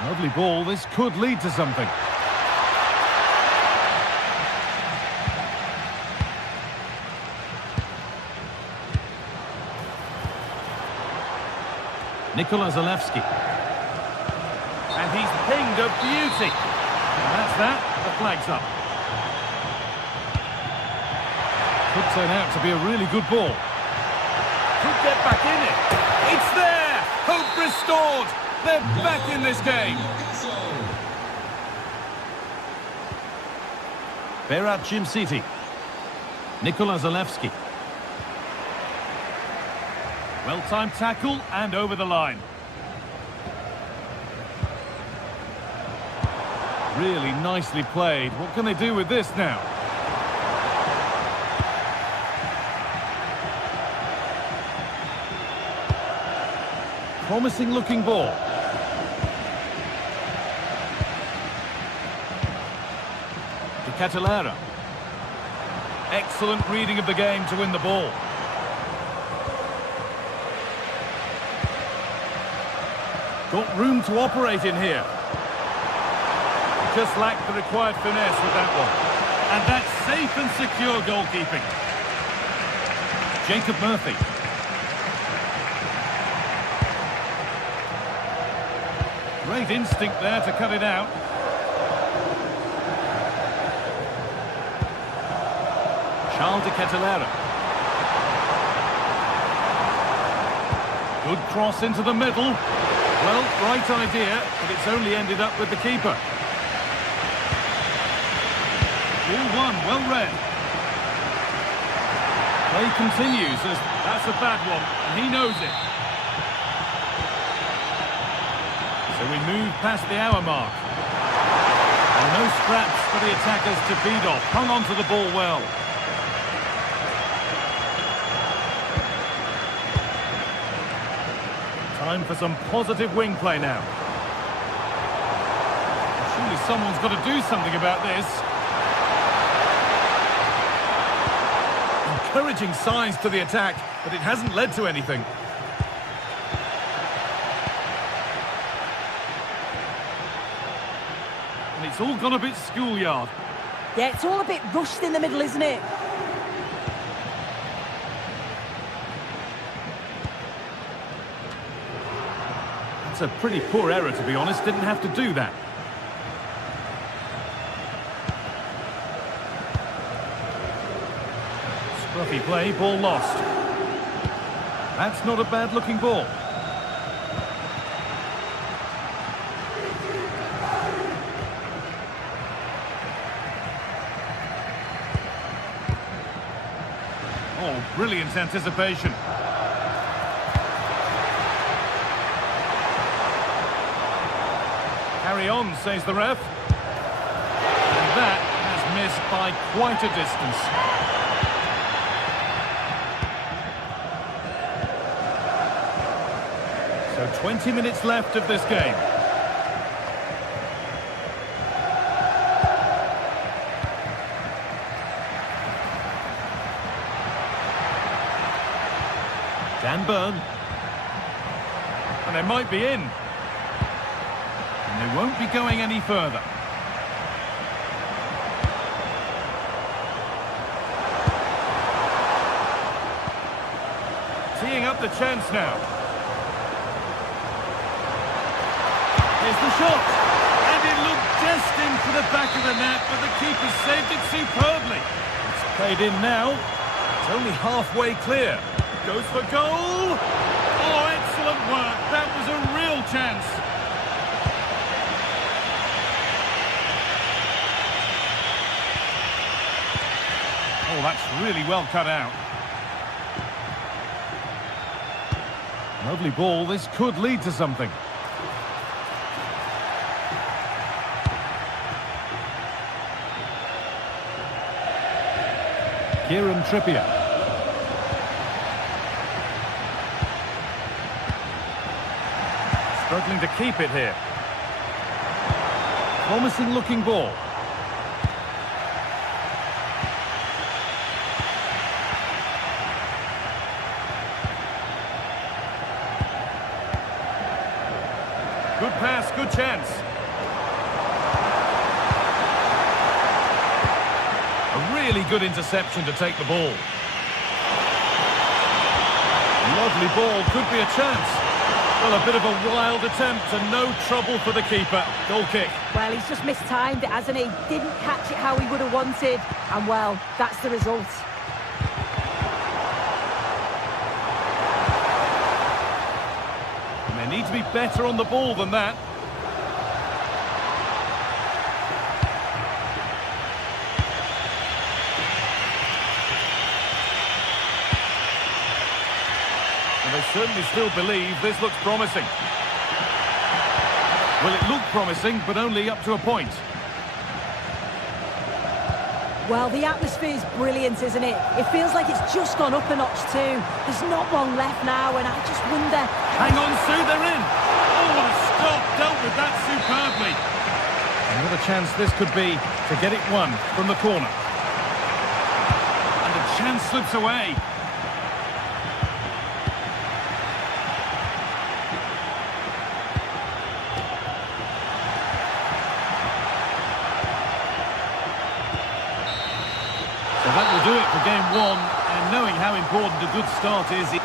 Lovely ball. This could lead to something. Nikola Zalewski. And he's pinged a beauty. And that's that. The flag's up. Could turn out to be a really good ball. Could get back in it. It's there! Hope restored! They're back in this game. Berat City. Nikola Zalewski. Well-timed tackle and over the line. Really nicely played. What can they do with this now? Promising looking ball. De Catalera. Excellent reading of the game to win the ball. Got room to operate in here. Just lacked the required finesse with that one. And that's safe and secure goalkeeping. Jacob Murphy. Great instinct there to cut it out. Charles de Catalera. Good cross into the middle. Well, right idea, but it's only ended up with the keeper. All one, well read. Play continues as that's a bad one, and he knows it. So we move past the hour mark. And no scraps for the attackers to feed off. Hung on to the ball well. Time for some positive wing play now. Surely someone's got to do something about this. Encouraging signs to the attack, but it hasn't led to anything. And it's all gone a bit schoolyard. Yeah, it's all a bit rushed in the middle, isn't it? It's a pretty poor error, to be honest. Didn't have to do that. Scruffy play, ball lost. That's not a bad-looking ball. Brilliant anticipation. Carry on, says the ref. And that has missed by quite a distance. So 20 minutes left of this game. Dan Burn. And they might be in. And they won't be going any further. Teeing up the chance now. Here's the shot. And it looked destined for the back of the net, but the keeper saved it superbly. It's played in now. It's only halfway clear. Goes for goal. Oh, excellent work. That was a real chance. Oh, that's really well cut out. Lovely ball. This could lead to something. Kieran Trippier. Struggling to keep it here. Promising looking ball. Good pass, good chance. A really good interception to take the ball. Lovely ball, could be a chance. Well, a bit of a wild attempt and no trouble for the keeper. Goal kick. Well, he's just mistimed it, hasn't he? Didn't catch it how he would have wanted. And, well, that's the result. And they need to be better on the ball than that. They certainly still believe this looks promising. Well, it looked promising, but only up to a point. Well, the atmosphere is brilliant, isn't it? It feels like it's just gone up a notch too. There's not long left now, and I just wonder... Hang on, Sue, they're in! Oh, what a stop! Dealt with that superbly. And what a chance this could be to get it won from the corner. And the chance slips away. So that will do it for game one, and knowing how important a good start is...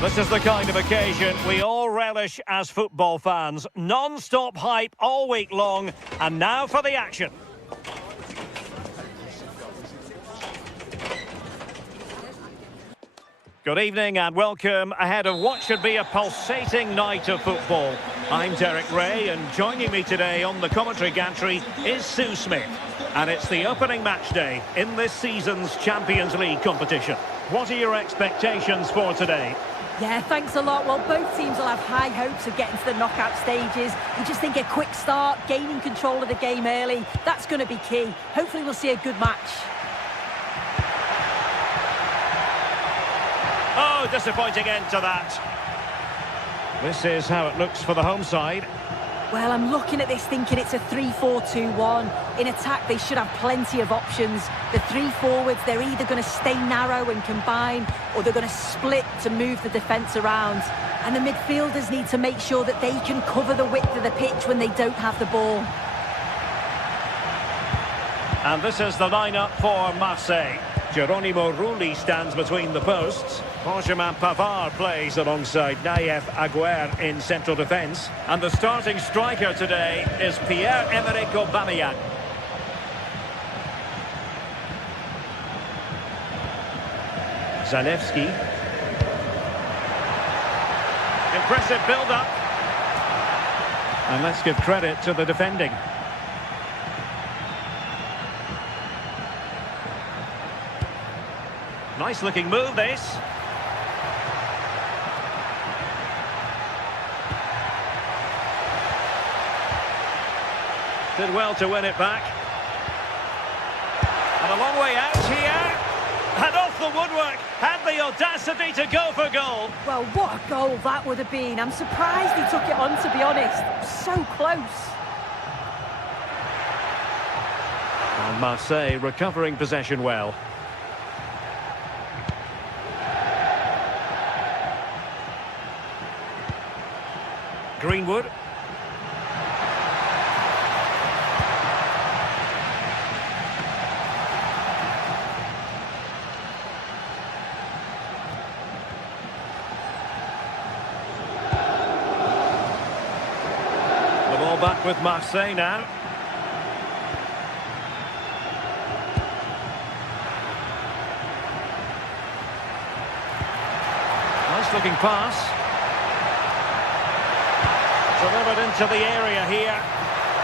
This is the kind of occasion we all relish as football fans. Non-stop hype all week long, and now for the action. Good evening and welcome ahead of what should be a pulsating night of football. I'm Derek Ray, and joining me today on the commentary gantry is Sue Smith. And it's the opening match day in this season's Champions League competition. What are your expectations for today? Yeah, thanks a lot. Well, both teams will have high hopes of getting to the knockout stages. You just think a quick start, gaining control of the game early, that's going to be key. Hopefully we'll see a good match. Oh, disappointing end to that. This is how it looks for the home side. Well, I'm looking at this thinking it's a 3-4-2-1. In attack, they should have plenty of options. The three forwards, they're either going to stay narrow and combine, or they're going to split to move the defence around. And the midfielders need to make sure that they can cover the width of the pitch when they don't have the ball. And this is the lineup for Marseille. Geronimo Rulli stands between the posts. Benjamin Pavard plays alongside Nayef Aguerd in central defence. And the starting striker today is Pierre-Emerick Aubameyang. Zalewski. Impressive build-up. And let's give credit to the defending. Nice looking move, this. Did well to win it back. And a long way out here. And off the woodwork. Had the audacity to go for goal. Well, what a goal that would have been. I'm surprised he took it on, to be honest. So close. And Marseille recovering possession well. Greenwood. The ball back with Marseille now. Nice looking pass. Delivered into the area here.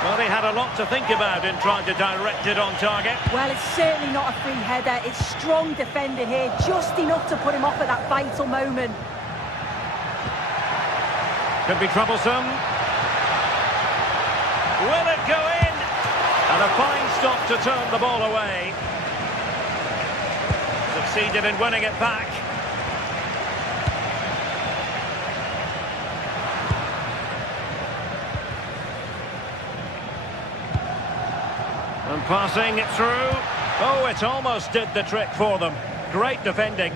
Well, they had a lot to think about in trying to direct it on target. Well, it's certainly not a free header. It's strong defending here, just enough to put him off at that vital moment. Could be troublesome. Will it go in? And a fine stop to turn the ball away. Succeeded in winning it back. And passing it through. Oh, it almost did the trick for them. Great defending.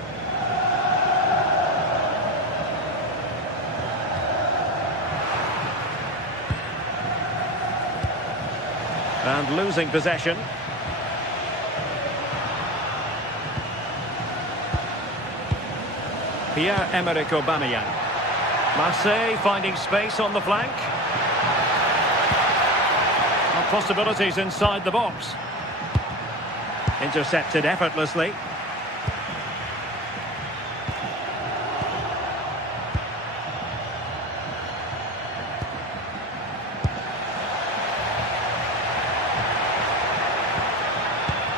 And losing possession. Pierre-Emerick Aubameyang. Marseille finding space on the flank. Possibilities inside the box. Intercepted effortlessly.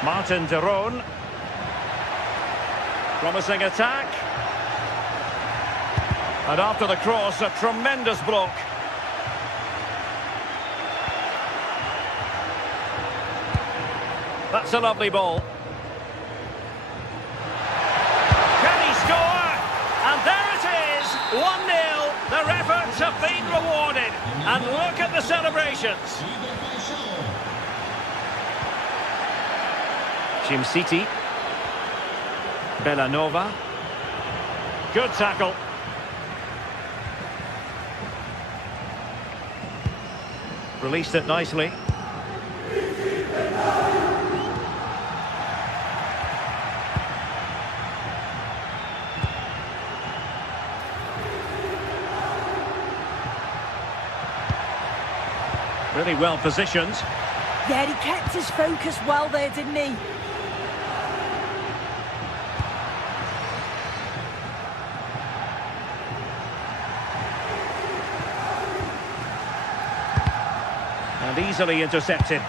Martin de Roon. Promising attack. And after the cross, a tremendous block. That's a lovely ball. Can he score? And there it is, 1-0. Their efforts have been rewarded. And look at the celebrations. City. Bellanova. Good tackle. Released it nicely. Really well positioned. Yeah, he kept his focus well there, didn't he? And easily intercepted.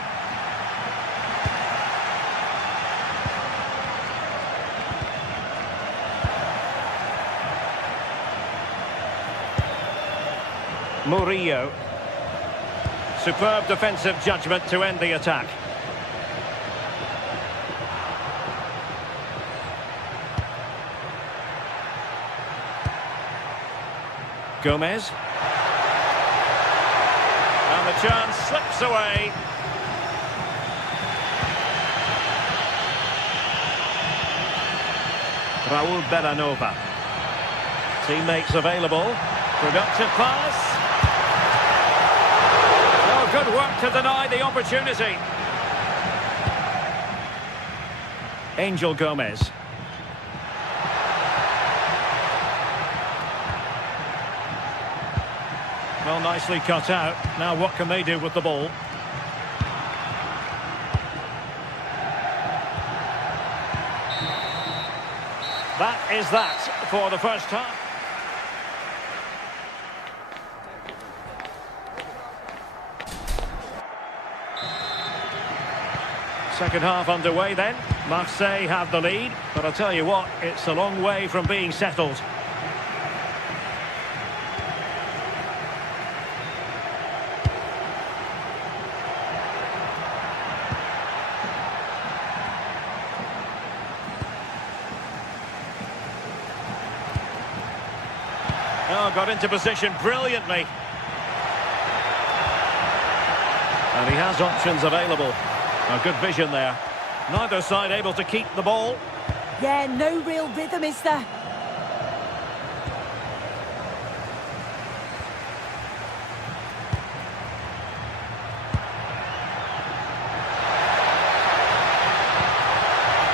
Murillo. Superb defensive judgment to end the attack. Gomez. And the chance slips away. Raul Bellanova. Teammates available. Productive pass. Oh, good work to deny the opportunity. Angel Gomez. Well, nicely cut out. Now what can they do with the ball? That is that for the first half. Second half underway then. Marseille have the lead, but I'll tell you what, it's a long way from being settled. Oh, got into position brilliantly. And he has options available. A good vision there. Neither side able to keep the ball. Yeah, no real rhythm, is there?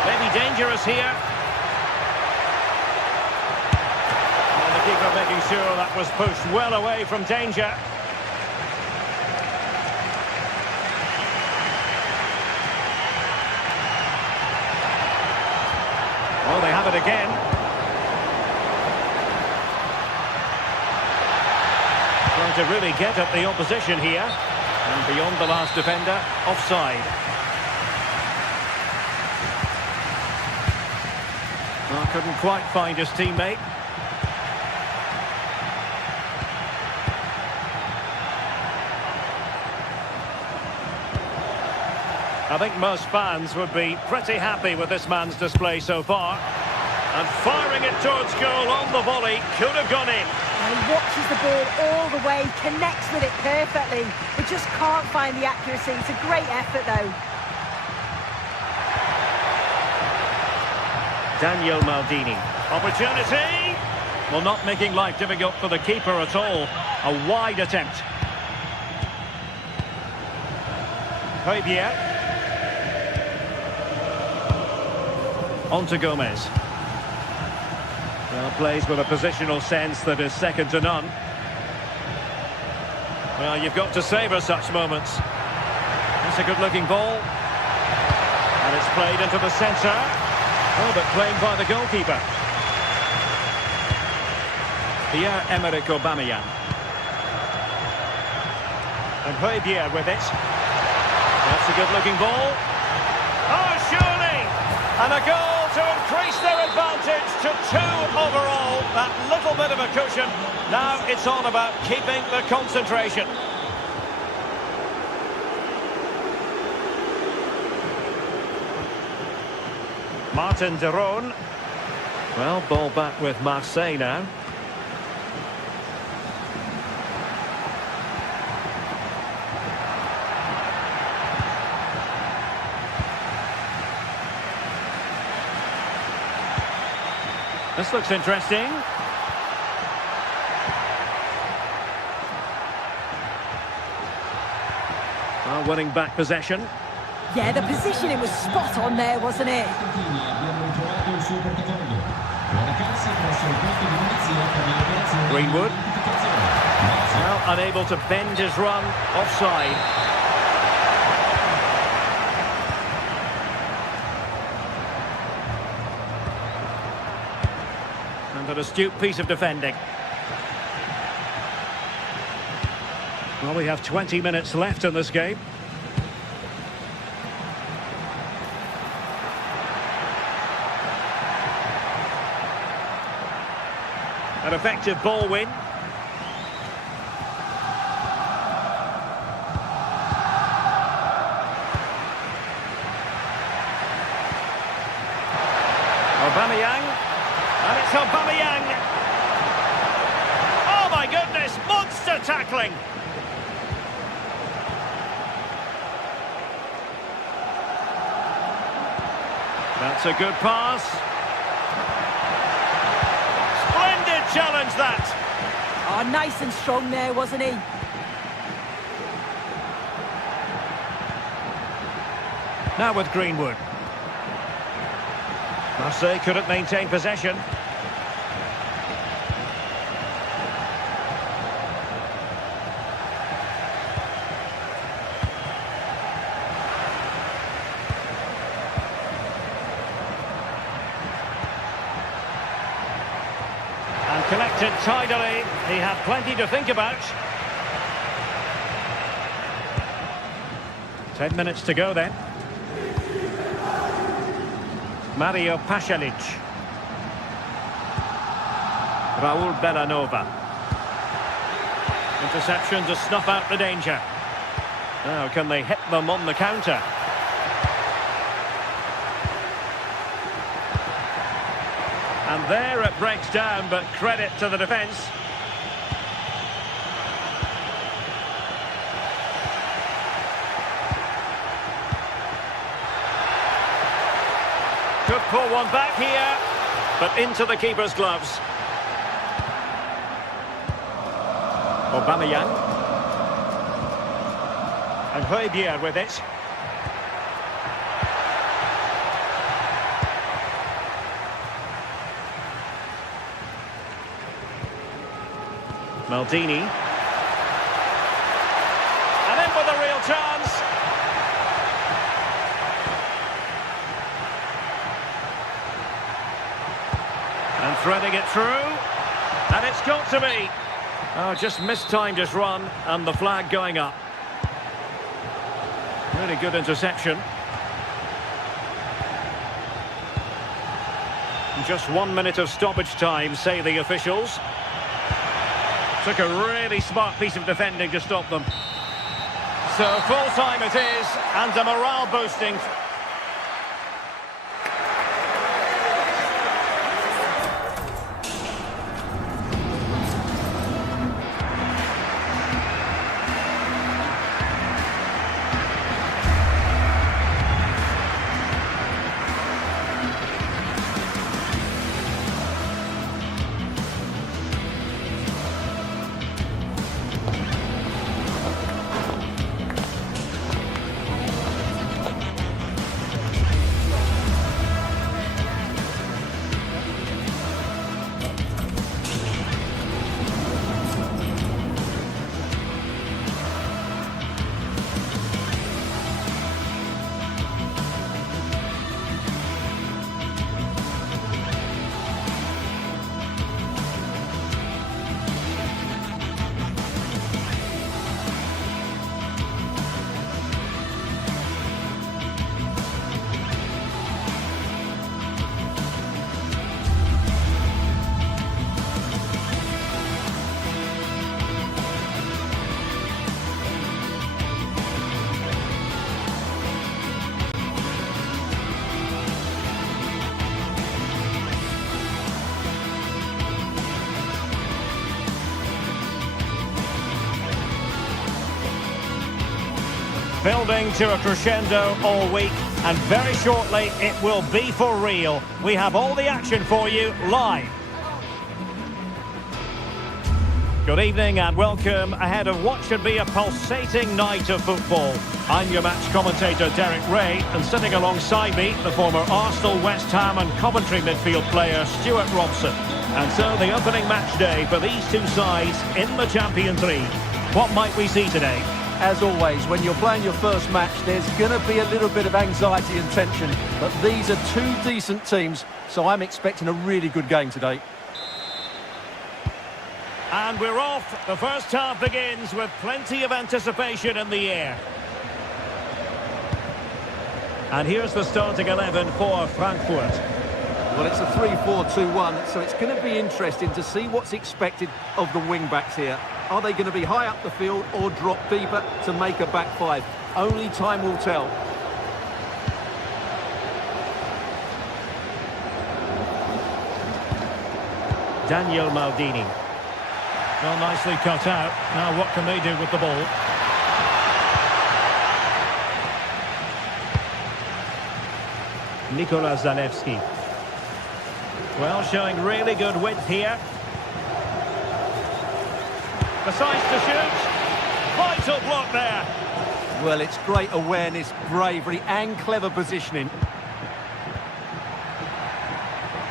Maybe dangerous here. And the keeper making sure that was pushed well away from danger. Well, they have it again. Trying to really get at the opposition here. And beyond the last defender, offside. Well, couldn't quite find his teammate. I think most fans would be pretty happy with this man's display so far. And firing it towards goal on the volley, could have gone in. And he watches the ball all the way, connects with it perfectly, but just can't find the accuracy. It's a great effort though. Daniel Maldini. Opportunity! Well, not making life difficult for the keeper at all. A wide attempt. Fabier. On to Gomez. Well, plays with a positional sense that is second to none. Well, you've got to savour such moments. It's a good-looking ball. And it's played into the centre. Oh, but claimed by the goalkeeper. Pierre-Emerick Aubameyang. And Fabier with it. That's a good-looking ball. Oh, surely! And a goal to increase their advantage to 2 overall. That little bit of a cushion. Now it's all about keeping the concentration. Martin de Roon. Well, ball back with Marseille now. This looks interesting. Well, winning back possession. Yeah, the positioning was spot on there, wasn't it? Greenwood. Now unable to bend his run. Offside. And an astute piece of defending. Well, we have 20 minutes left in this game. An effective ball win. Aubameyang, and it's Aubameyang. Oh my goodness, monster tackling. That's a good pass. Splendid challenge that. Oh, nice and strong there, wasn't he? Now with Greenwood. Marseille couldn't maintain possession. And collected tidily. He had plenty to think about. 10 minutes to go then. Mario Pasalic. Raul Bellanova. Interception to snuff out the danger. Now can they hit them on the counter? And there it breaks down, but credit to the defence. Could pull one back here, but into the keeper's gloves. Aubameyang. And Højbjerg with it. Maldini. And in with a real chance. And threading it through. And it's got to be. Oh, just mistimed his run and the flag going up. Really good interception. Just 1 minute of stoppage time, say the officials. Took a really smart piece of defending to stop them. So full time it is, and a morale boosting. Building to a crescendo all week, and very shortly it will be for real. We have all the action for you live. Good evening and welcome ahead of what should be a pulsating night of football. I'm your match commentator Derek Ray, and sitting alongside me the former Arsenal, West Ham and Coventry midfield player Stuart Robson. And so the opening match day for these two sides in the Champions League. What might we see today? As always, when you're playing your first match, there's going to be a little bit of anxiety and tension. But these are two decent teams, so I'm expecting a really good game today. And we're off. The first half begins with plenty of anticipation in the air. And here's the starting 11 for Frankfurt. Well, it's a 3-4-2-1, so it's going to be interesting to see what's expected of the wing-backs here. Are they going to be high up the field or drop deeper to make a back five? Only time will tell. Daniel Maldini. Well, nicely cut out. Now what can they do with the ball? Nikola Zalewski. Well, showing really good width here. Decides to shoot. Vital block there. Well, it's great awareness, bravery and clever positioning.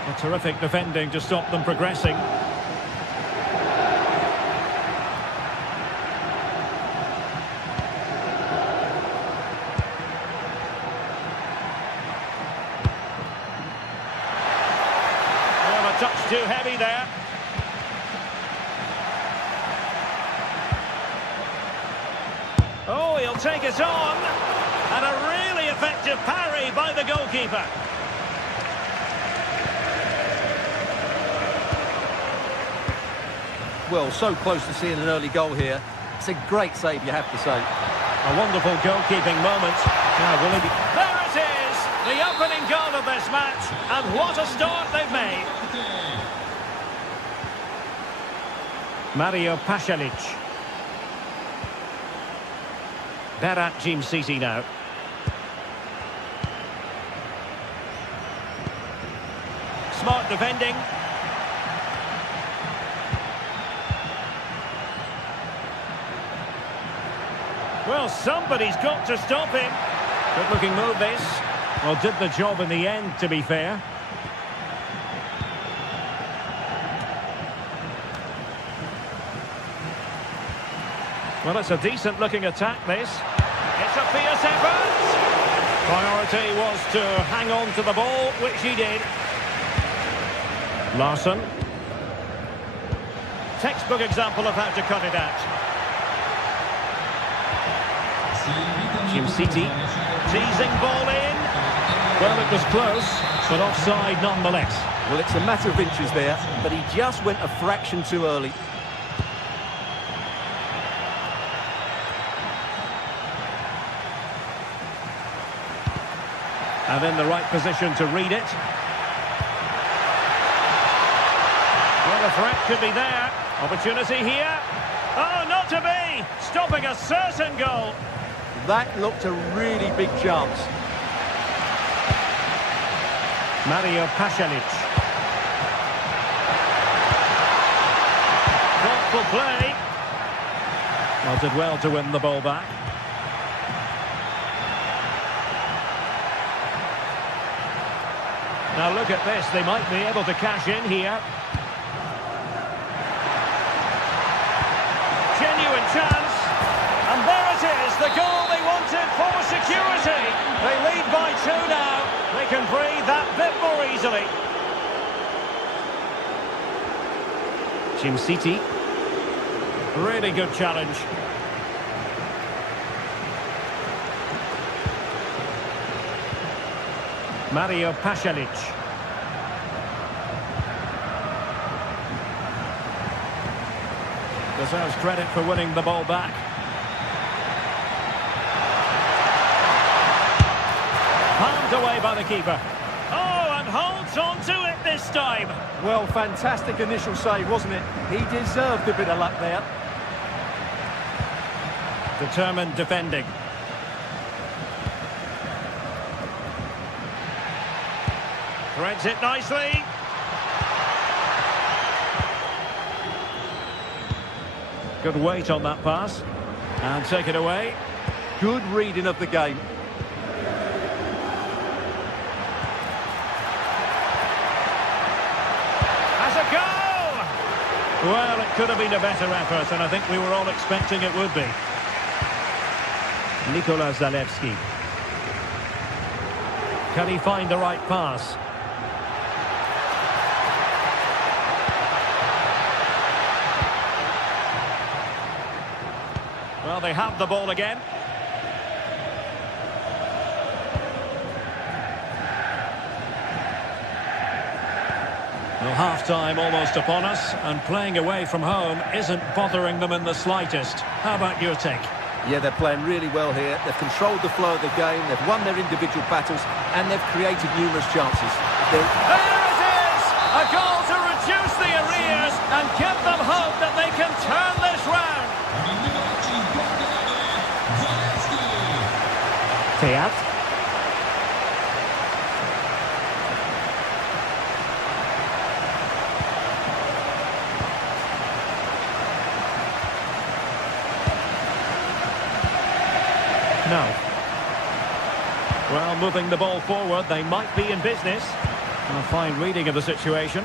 A terrific defending to stop them progressing. Touch too heavy there. Oh, he'll take it on. And a really effective parry by the goalkeeper. Well, so close to seeing an early goal here. It's a great save, you have to say. A wonderful goalkeeping moment. Now, will he be... There it is! The opening goal of this match. And what a start they've made. Mario Pasalic. Berat Jimsiti now. Smart defending. Well, somebody's got to stop him. Good looking move this. Well, did the job in the end, to be fair. Well, it's a decent-looking attack, this. It's a fierce effort. Priority was to hang on to the ball, which he did. Larsson. Textbook example of how to cut it out. Jimsiti. Teasing ball in. Well, it was close, but offside nonetheless. Well, it's a matter of inches there, but he just went a fraction too early. And in the right position to read it. Well, the threat could be there. Opportunity here. Oh, not to be! Stopping a certain goal. That looked a really big chance. Mario Pasalic. Thoughtful play. Well, did well to win the ball back. Now look at this, they might be able to cash in here. Genuine chance. And there it is, the goal they wanted for security. They lead by 2 now. They can breathe that bit more easily. Jimsiti. Really good challenge. Mario Pasalic. Deserves credit for winning the ball back. Palmed away by the keeper. Oh, and holds on to it this time. Well, fantastic initial save, wasn't it? He deserved a bit of luck there. Determined defending. Threads it nicely. Good weight on that pass. And take it away. Good reading of the game. Has a goal! Well, it could have been a better effort, and I think we were all expecting it would be. Nikola Zalewski. Can he find the right pass? Well, they have the ball again. Well, half-time almost upon us, and playing away from home isn't bothering them in the slightest. How about your take? Yeah, they're playing really well here. They've controlled the flow of the game, they've won their individual battles, and they've created numerous chances. There it is! A goal to reduce the arrears and give them hope that they can turn this round. Teat. No. Well, moving the ball forward, they might be in business. A fine reading of the situation.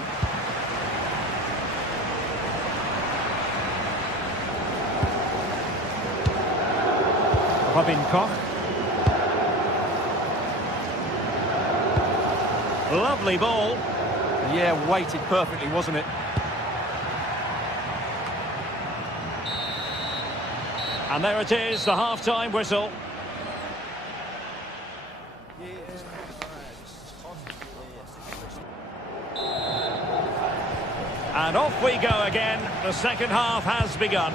Robin Koch. Lovely ball. Yeah, weighted perfectly, wasn't it? And there it is, the half-time whistle. And off we go again. The second half has begun.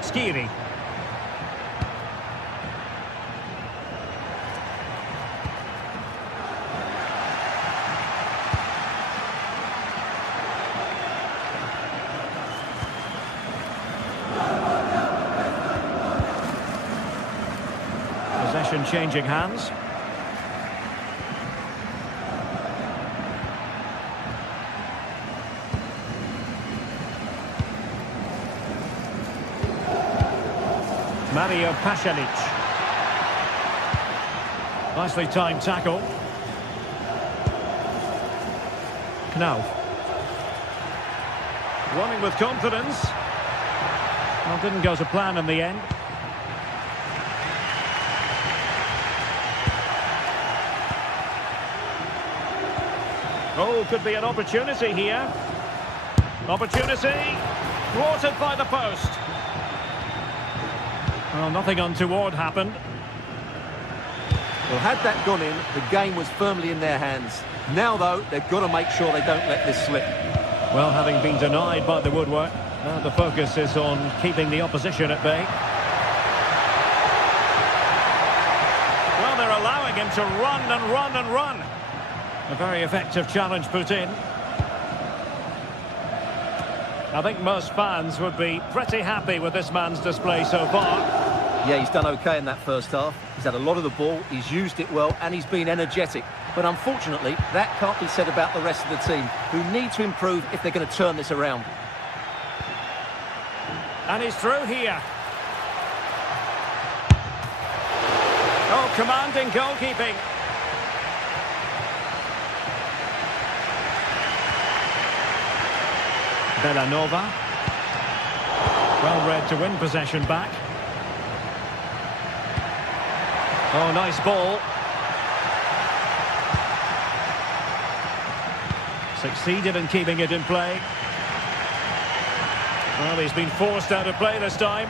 Skiri. Possession changing hands. Mario Pasalic. Nicely timed tackle. Knauf. Running with confidence. Well, didn't go to plan in the end. Oh, could be an opportunity here. Opportunity. Thwarted by the post. Well, nothing untoward happened. Well, had that gone in, the game was firmly in their hands. Now, though, they've got to make sure they don't let this slip. Well, having been denied by the woodwork, now the focus is on keeping the opposition at bay. Well, they're allowing him to run and run and run. A very effective challenge put in. I think most fans would be pretty happy with this man's display so far. Yeah, he's done okay in that first half. He's had a lot of the ball, he's used it well, and he's been energetic. But unfortunately, that can't be said about the rest of the team, who need to improve if they're going to turn this around. And he's through here. Oh, commanding goalkeeping. Bellanova. Well read to win possession back. Oh, nice ball. Succeeded in keeping it in play. Well, he's been forced out of play this time.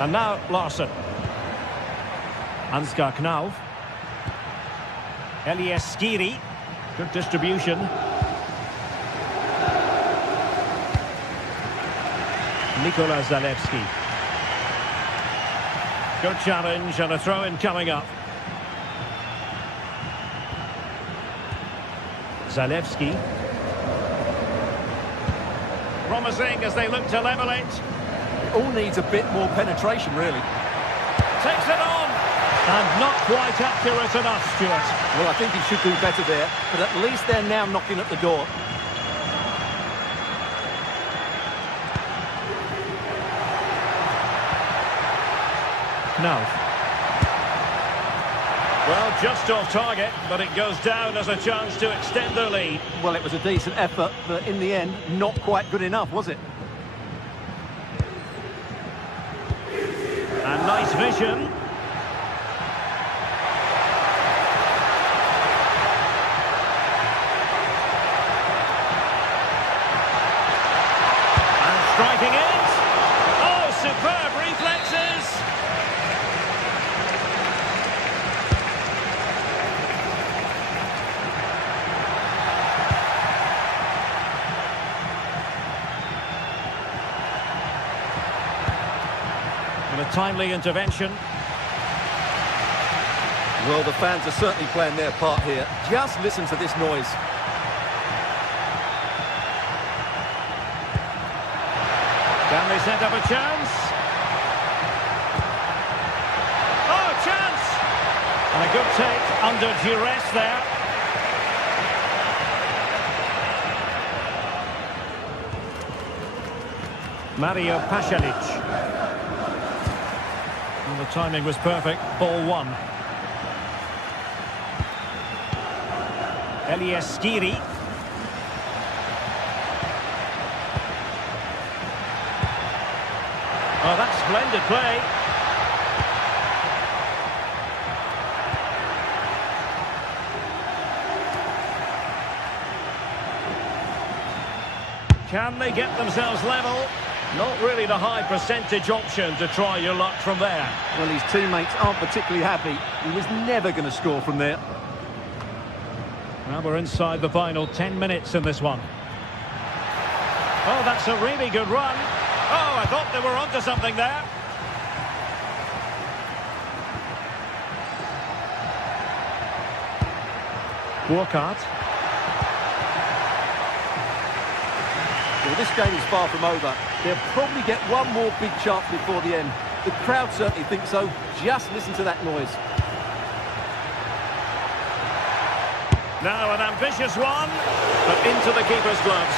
And now Larsson. Ansgar Knauf. Elias Skiri. Good distribution. Nikola Zalewski. Good challenge and a throw-in coming up. Zalewski. Promising as they look to level it. All needs a bit more penetration, really. Takes it on. And not quite accurate enough, Stuart. Well, I think he should do better there, but at least they're now knocking at the door. No. Well, just off target, but it goes down as a chance to extend their lead. Well, it was a decent effort, but in the end, not quite good enough, was it? And nice vision. timely intervention. Well, the fans are certainly playing their part here. Just listen to this noise. Can they set up a chance? Oh, chance! And a good take under duress there. Mario Pasalic. And the timing was perfect. Ball one. Elias Skiri. Oh, that's splendid play. Can they get themselves level? Not really the high percentage option to try your luck from there. Well, his teammates aren't particularly happy. He was never going to score from there. Now we're inside the final 10 minutes in this one. Oh, that's a really good run. Oh, I thought they were onto something there. Burkhardt. Well, this game is far from over. They'll probably get one more big chance before the end. The crowd certainly think so. Just listen to that noise. Now an ambitious one, but into the keeper's gloves.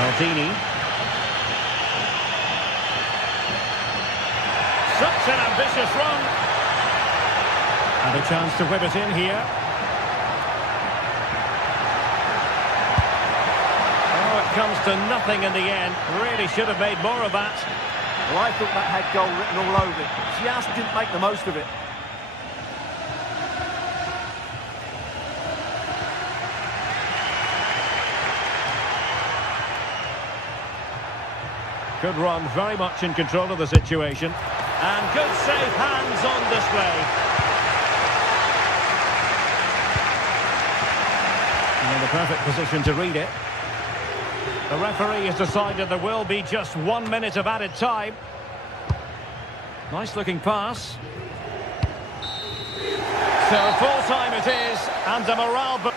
Maldini. Such an ambitious run. And a chance to whip it in here. Oh, it comes to nothing in the end. Really should have made more of that. Well, I thought that had goal written all over it. Just didn't make the most of it. Good run, very much in control of the situation. And good safe hands on display. And in the perfect position to read it. The referee has decided there will be just 1 minute of added time. Nice looking pass. So full time it is, and a morale...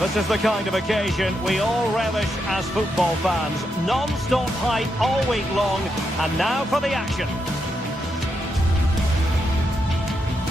This is the kind of occasion we all relish as football fans. Non-stop hype all week long, and now for the action.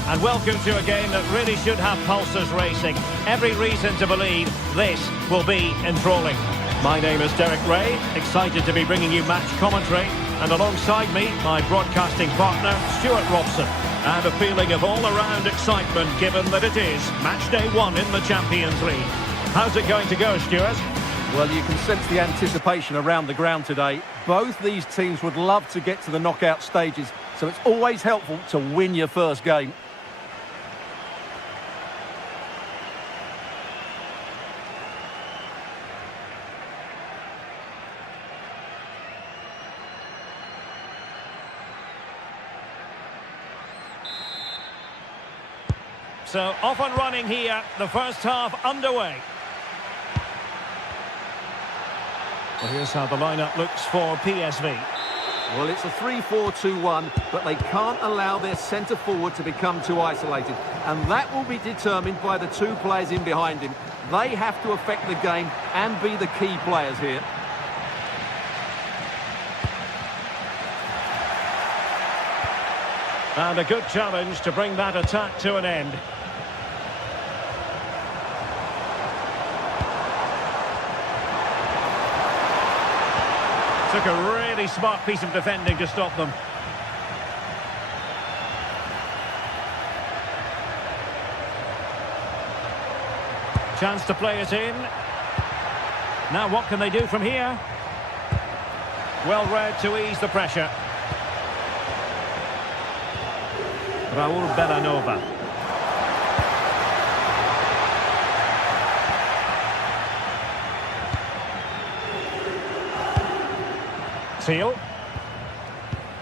And welcome to a game that really should have pulses racing. Every reason to believe this will be enthralling. My name is Derek Ray, excited to be bringing you match commentary. And alongside me, my broadcasting partner, Stuart Robson. And a feeling of all-around excitement given that it is match day 1 in the Champions League. How's it going to go, Stuart? Well, you can sense the anticipation around the ground today. Both these teams would love to get to the knockout stages, so it's always helpful to win your first game. So off and running here, the first half underway. Well, here's how the lineup looks for PSV. Well, it's a 3-4-2-1, but they can't allow their centre forward to become too isolated. And that will be determined by the two players in behind him. They have to affect the game and be the key players here. And a good challenge to bring that attack to an end. Took a really smart piece of defending to stop them. Chance to play it in. Now what can they do from here? Well read to ease the pressure. Raul Bellanova. Teal.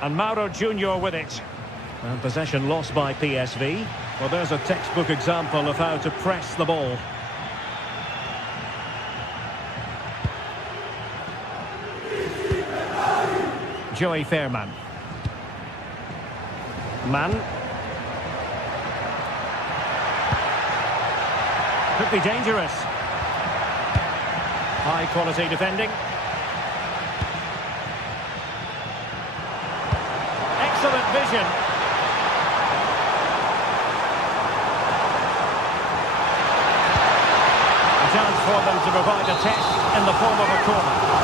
And Mauro Junior with it. And possession lost by PSV. Well, there's a textbook example of how to press the ball. Joey Fairman. Mann. Could be dangerous. High quality defending. Excellent vision. A chance for them to provide a test in the form of a corner.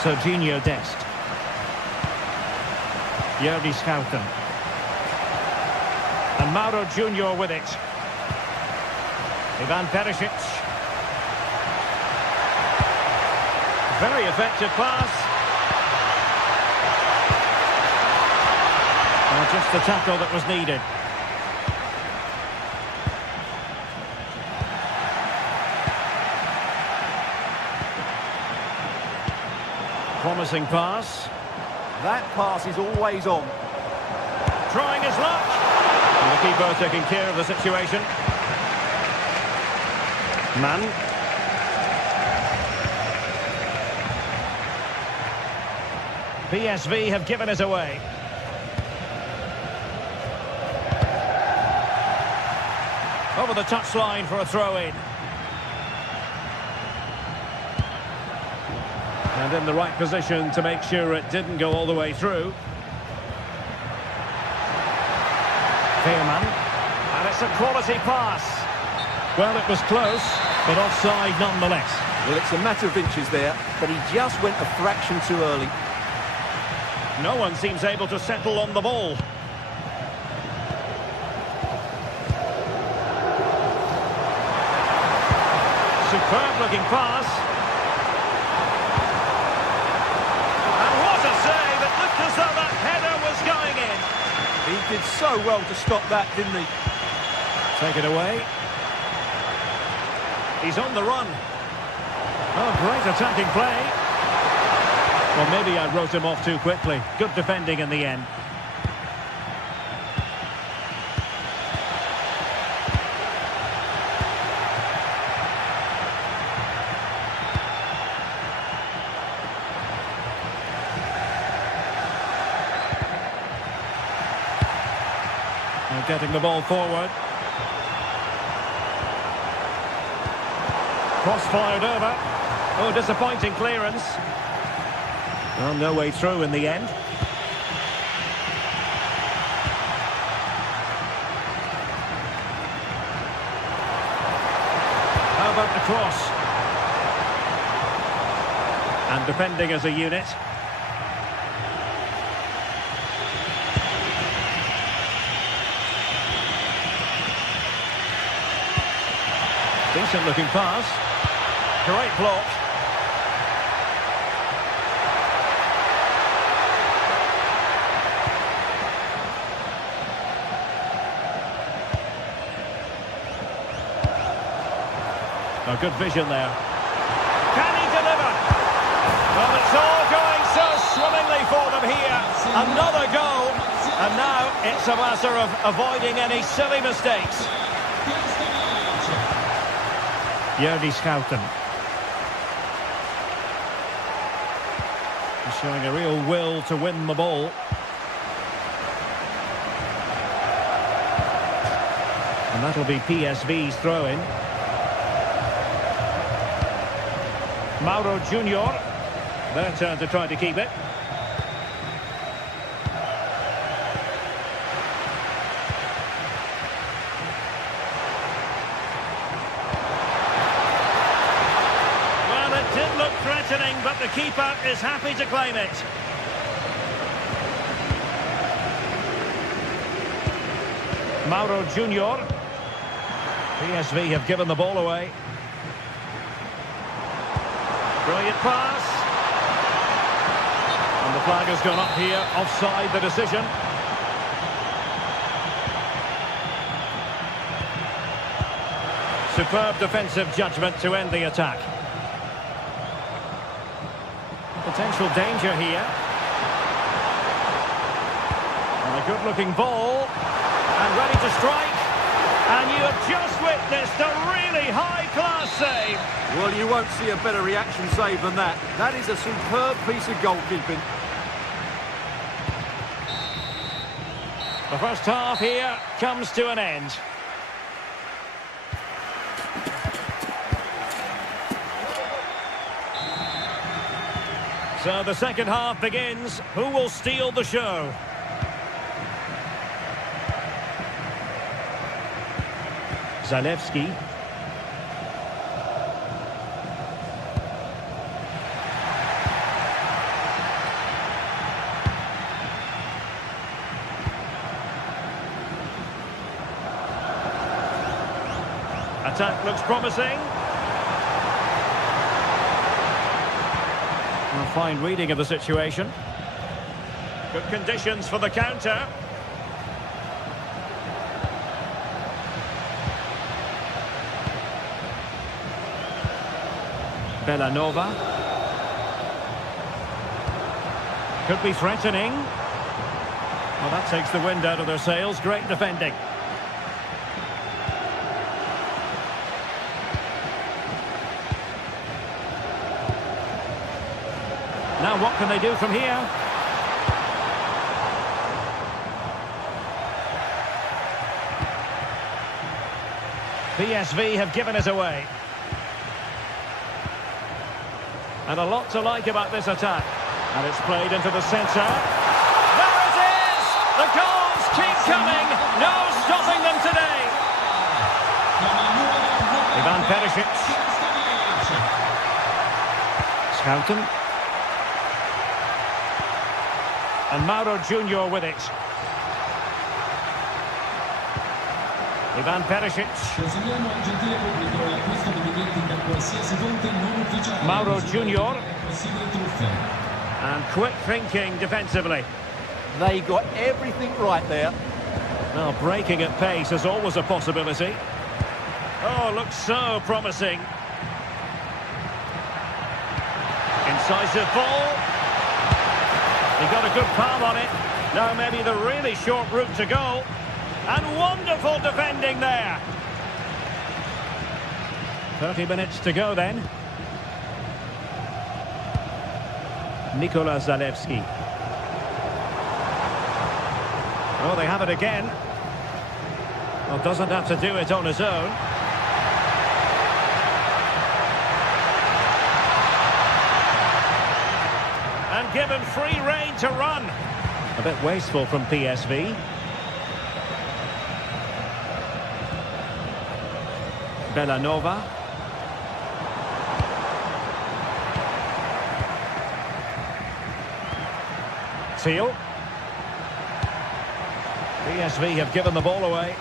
Serginho Dest. Jordi Schouten. And Mauro Junior with it. Ivan Perisic. Very effective pass. And just the tackle that was needed. Promising pass. That pass is always on. Trying his luck. And the keeper taking care of the situation. Mann. PSV have given it away. Over the touchline for a throw-in. And in the right position to make sure it didn't go all the way through. Fairman. And it's a quality pass. Well, it was close, but offside nonetheless. Well, it's a matter of inches there, but he just went a fraction too early. No one seems able to settle on the ball. Superb looking pass. As though that header was going in. He did so well to stop that, didn't he? Take it away. He's on the run. Oh, great attacking play. Well, maybe I wrote him off too quickly. Good defending in the end. Getting the ball forward. Cross fired over. Oh, disappointing clearance. Well, no way through in the end. How about the cross? And defending as a unit. Decent looking pass. Great block. A good vision there. Can he deliver? Well, it's all going so swimmingly for them here. Another goal. And now it's a matter of avoiding any silly mistakes. Jordi Schouten. He's showing a real will to win the ball. And that'll be PSV's throw-in. Mauro Junior. Their turn to try to keep it. Well, it did look threatening, but the keeper is happy to claim it. Mauro Junior. PSV have given the ball away. Brilliant pass. And the flag has gone up here. Offside the decision. Superb defensive judgment to end the attack. Potential danger here. And a good-looking ball. And ready to strike. And you have just witnessed a really high-class save. Well, you won't see a better reaction save than that. That is a superb piece of goalkeeping. The first half here comes to an end. So the second half begins. Who will steal the show? Zalewski. Attack looks promising. A fine reading of the situation. Good conditions for the counter. Bellanova. Could be threatening. Well, that takes the wind out of their sails. Great defending. Now what can they do from here? PSV have given us away. And a lot to like about this attack. And it's played into the centre. There it is! The goals keep coming. No stopping them today. Ivan Perisic. Schouten. And Mauro Junior with it. Ivan Perisic. Mauro Junior. And quick thinking defensively. They got everything right there. Now breaking at pace is always a possibility. Oh, looks so promising. Incisive ball. He got a good palm on it. Now maybe the really short route to goal. And wonderful defending there. 30 minutes to go then. Nikola Zalewski. Oh, they have it again. Well, doesn't have to do it on his own. And given free rein to run. A bit wasteful from PSV. Bellanova. Teal. PSV have given the ball away.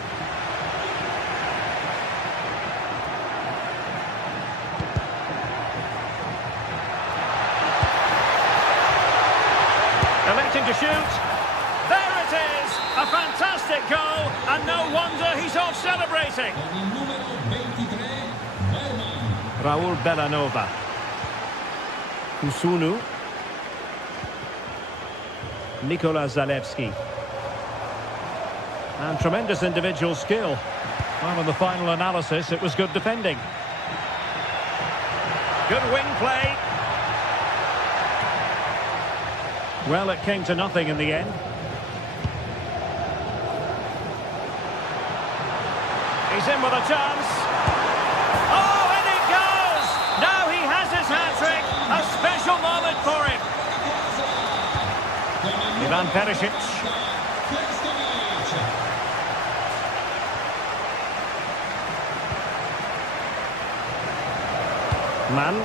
Electing to shoot. There it is! A fantastic goal, and no wonder he's off celebrating. Raul Bellanova. Kusunu. Nikola Zalewski. And tremendous individual skill. Well, in the final analysis, it was good defending. Good wing play. Well, it came to nothing in the end. He's in with a chance. Oh, and it goes! Now he has his hat-trick. A special moment for him. Ivan Perisic. Man.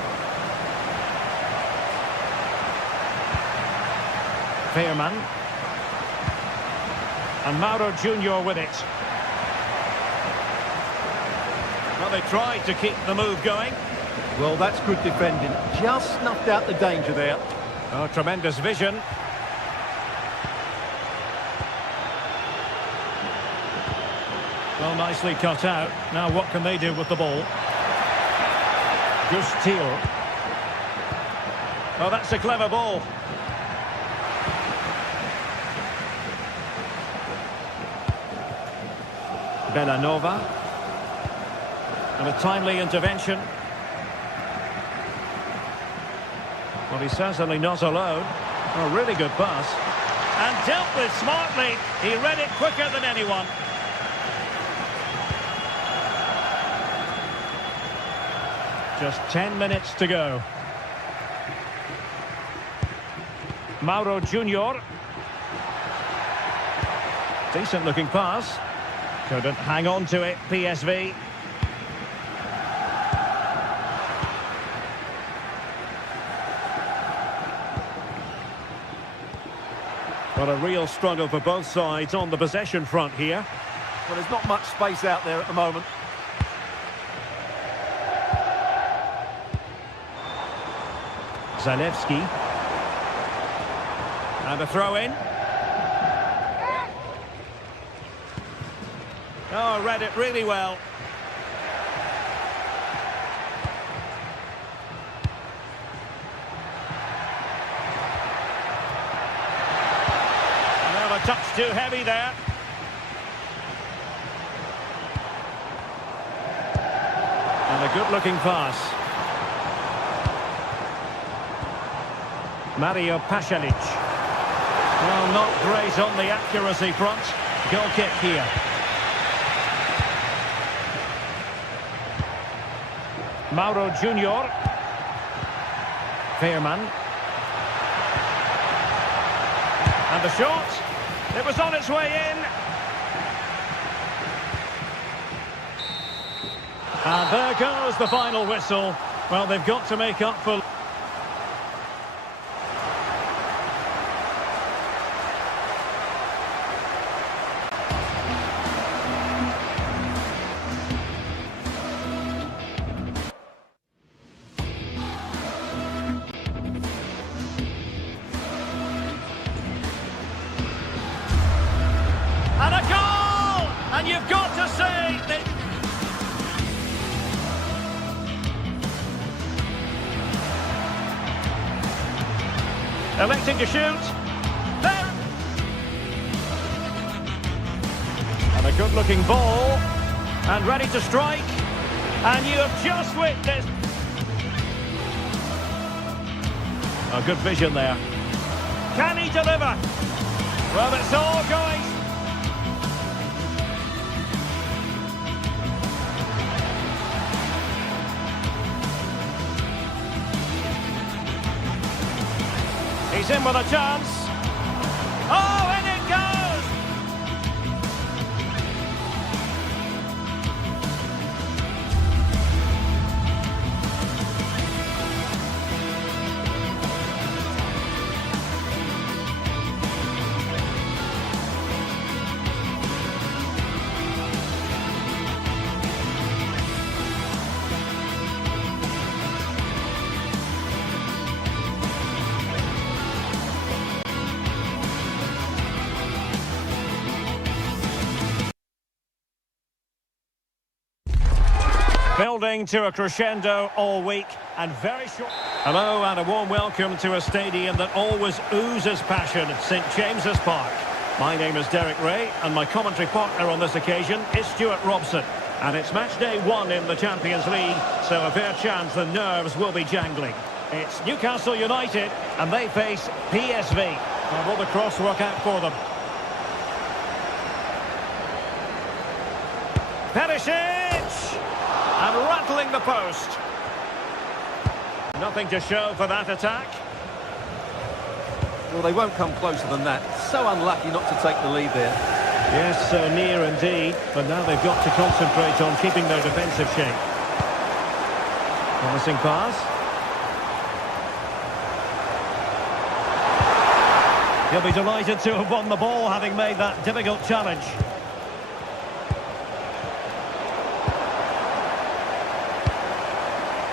Fairman. And Mauro Junior with it. Well, they tried to keep the move going. Well, that's good defending. Just snuffed out the danger there. Oh, tremendous vision. Well, nicely cut out. Now what can they do with the ball? Gustio. Oh, that's a clever ball. Bellanova. And a timely intervention. Well, he's certainly not alone. A really good pass. And dealt with smartly. He read it quicker than anyone. Just 10 minutes to go. Mauro Junior. Decent looking pass. Couldn't hang on to it, PSV. Well, a real struggle for both sides on the possession front here. Well, there's not much space out there at the moment. Zalewski. And a throw-in. Oh, read it really well. Well, a touch too heavy there. And a good-looking pass. Mario Pasalic. Well, not great on the accuracy front. Goal kick here. Mauro Junior. Fairman. And the shot. It was on its way in. And there goes the final whistle. Well, they've got to make up for... And a goal! And you've got to say that... Electing to shoot. There! And a good-looking ball. And ready to strike. And you have just witnessed... A good vision there. Can he deliver? Well, it's all going... He's in with a chance. Oh, and it goes! Building to a crescendo all week and very short... Hello and a warm welcome to a stadium that always oozes passion, St James's Park. My name is Derek Ray and my commentary partner on this occasion is Stuart Robson. And it's match day 1 in the Champions League, so a fair chance the nerves will be jangling. It's Newcastle United and they face PSV. And will the cross work out for them? Perisic. Perisic! And rattling the post. Nothing to show for that attack. Well, they won't come closer than that. So unlucky not to take the lead there. Yes, so near indeed. But now they've got to concentrate on keeping their defensive shape. Promising pass. He'll be delighted to have won the ball, having made that difficult challenge.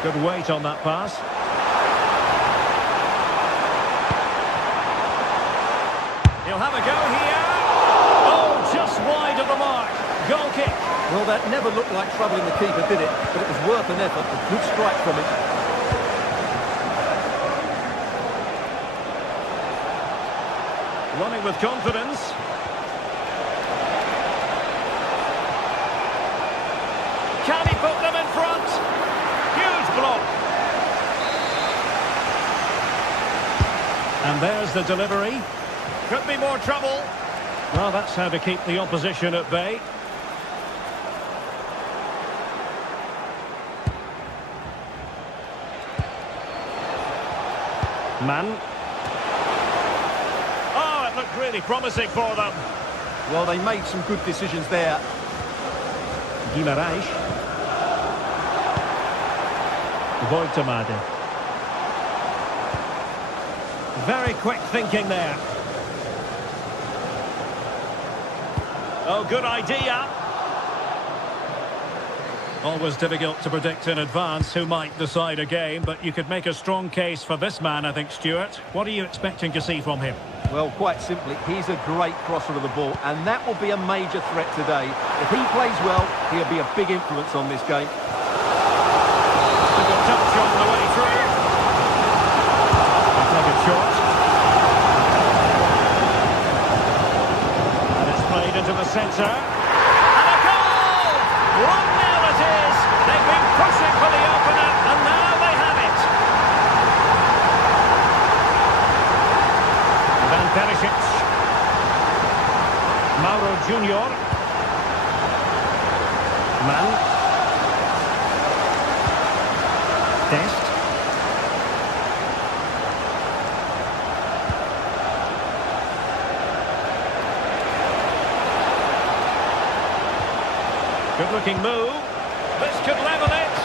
Good weight on that pass. He'll have a go here. Oh, just wide of the mark. Goal kick. Well, that never looked like troubling the keeper, did it? But it was worth an effort. A good strike from him. Running with confidence. Can he put them in front? Huge block. And there's the delivery. Could be more trouble. Well, that's how to keep the opposition at bay. Man. Oh, it looked really promising for them. Well, they made some good decisions there. Guimarães. Voitamade. Very quick thinking there. Oh, good idea. Always difficult to predict in advance who might decide a game, but you could make a strong case for this man, I think, Stuart. What are you expecting to see from him? Well, quite simply, he's a great crosser of the ball, and that will be a major threat today. If he plays well, he'll be a big influence on this game. Good touch on the way through. Take a shot. And it's played into the centre. And a goal! 1-0 it is. They've been pushing for the opener, and now they have it. Van Perisic. Mauro Junior. Man. Test. Good looking move. This could level it.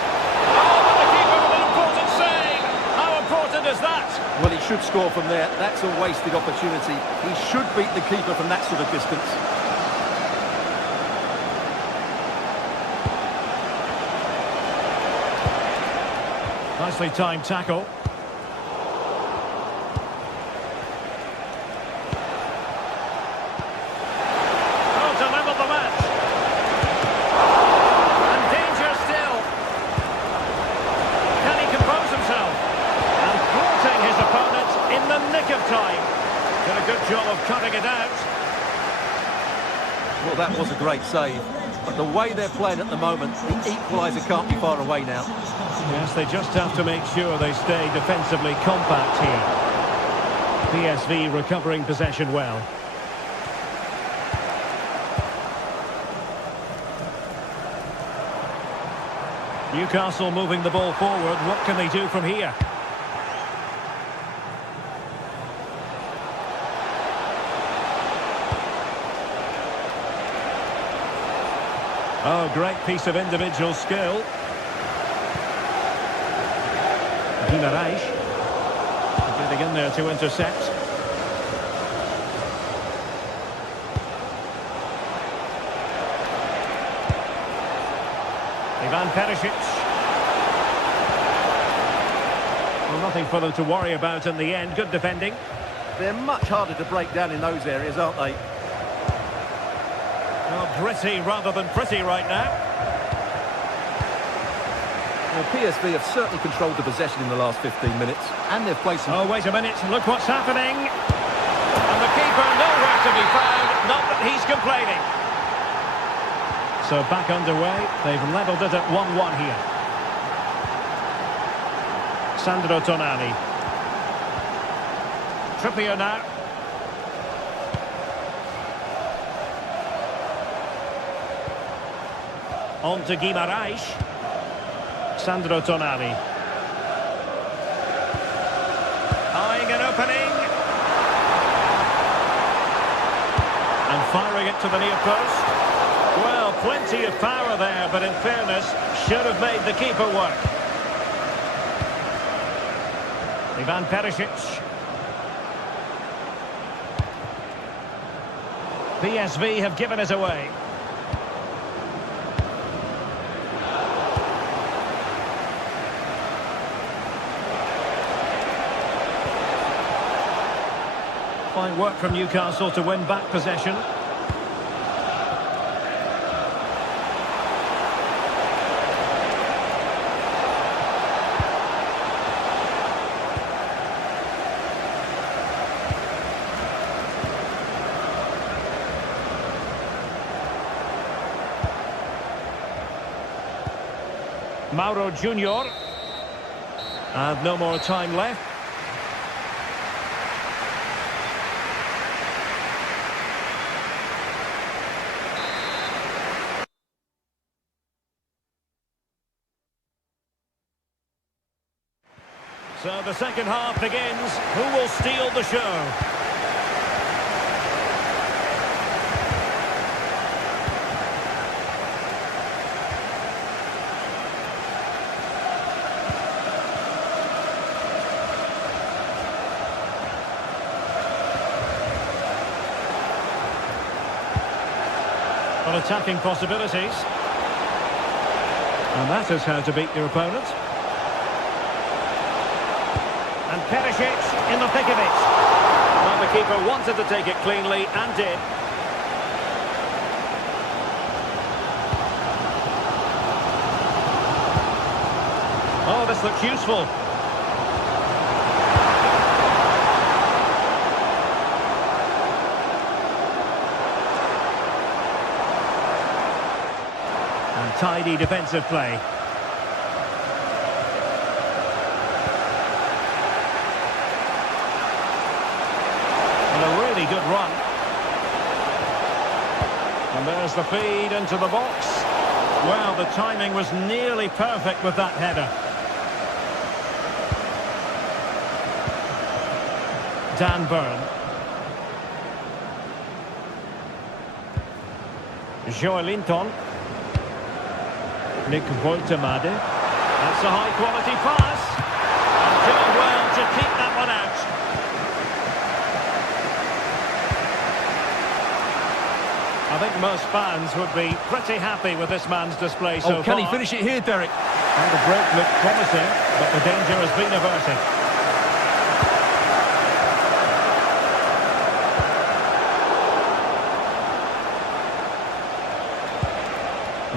Oh, but the keeper with an important save. How important is that? Well, he should score from there. That's a wasted opportunity. He should beat the keeper from that sort of distance. Nicely timed tackle. Oh, to level the match. And danger still. Can he compose himself? And thwarting his opponent in the nick of time. Did a good job of cutting it out. Well, that was a great save. But the way they're playing at the moment, the equaliser can't be far away now. Yes, they just have to make sure they stay defensively compact here. PSV recovering possession well. Newcastle moving the ball forward. What can they do from here? Oh, great piece of individual skill. Guimarães getting in there to intercept. Van Perisic. Well, nothing for them to worry about in the end. Good defending. They're much harder to break down in those areas, aren't they? Well, gritty rather than pretty right now. Well, PSV have certainly controlled the possession in the last 15 minutes, and they've played some... Oh, wait a minute, look what's happening. And the keeper nowhere to be found, not that he's complaining. So back underway, they've levelled it at 1-1 here. Sandro Tonali. Trippier now. On to Guimaraes. Sandro Tonali. Eyeing an opening. And firing it to the near post. Well, plenty of power there, but in fairness, should have made the keeper work. Ivan Perisic. PSV have given it away. Fine work from Newcastle to win back possession. Mauro Junior. And no more time left. So the second half begins. Who will steal the show? Well, attacking possibilities. And that is how to beat your opponent. And Perisic in the thick of it. Well, the keeper wanted to take it cleanly and did. Oh, this looks useful. And tidy defensive play. Good run. And there's the feed into the box. Well, the timing was nearly perfect with that header. Dan Burn. Joelinton. Nick Woltemade. That's a high-quality pass. And doing well to keep that one out. I think most fans would be pretty happy with this man's display so far. Can he finish it here, Derek? And the break looked promising, but the danger has been averted.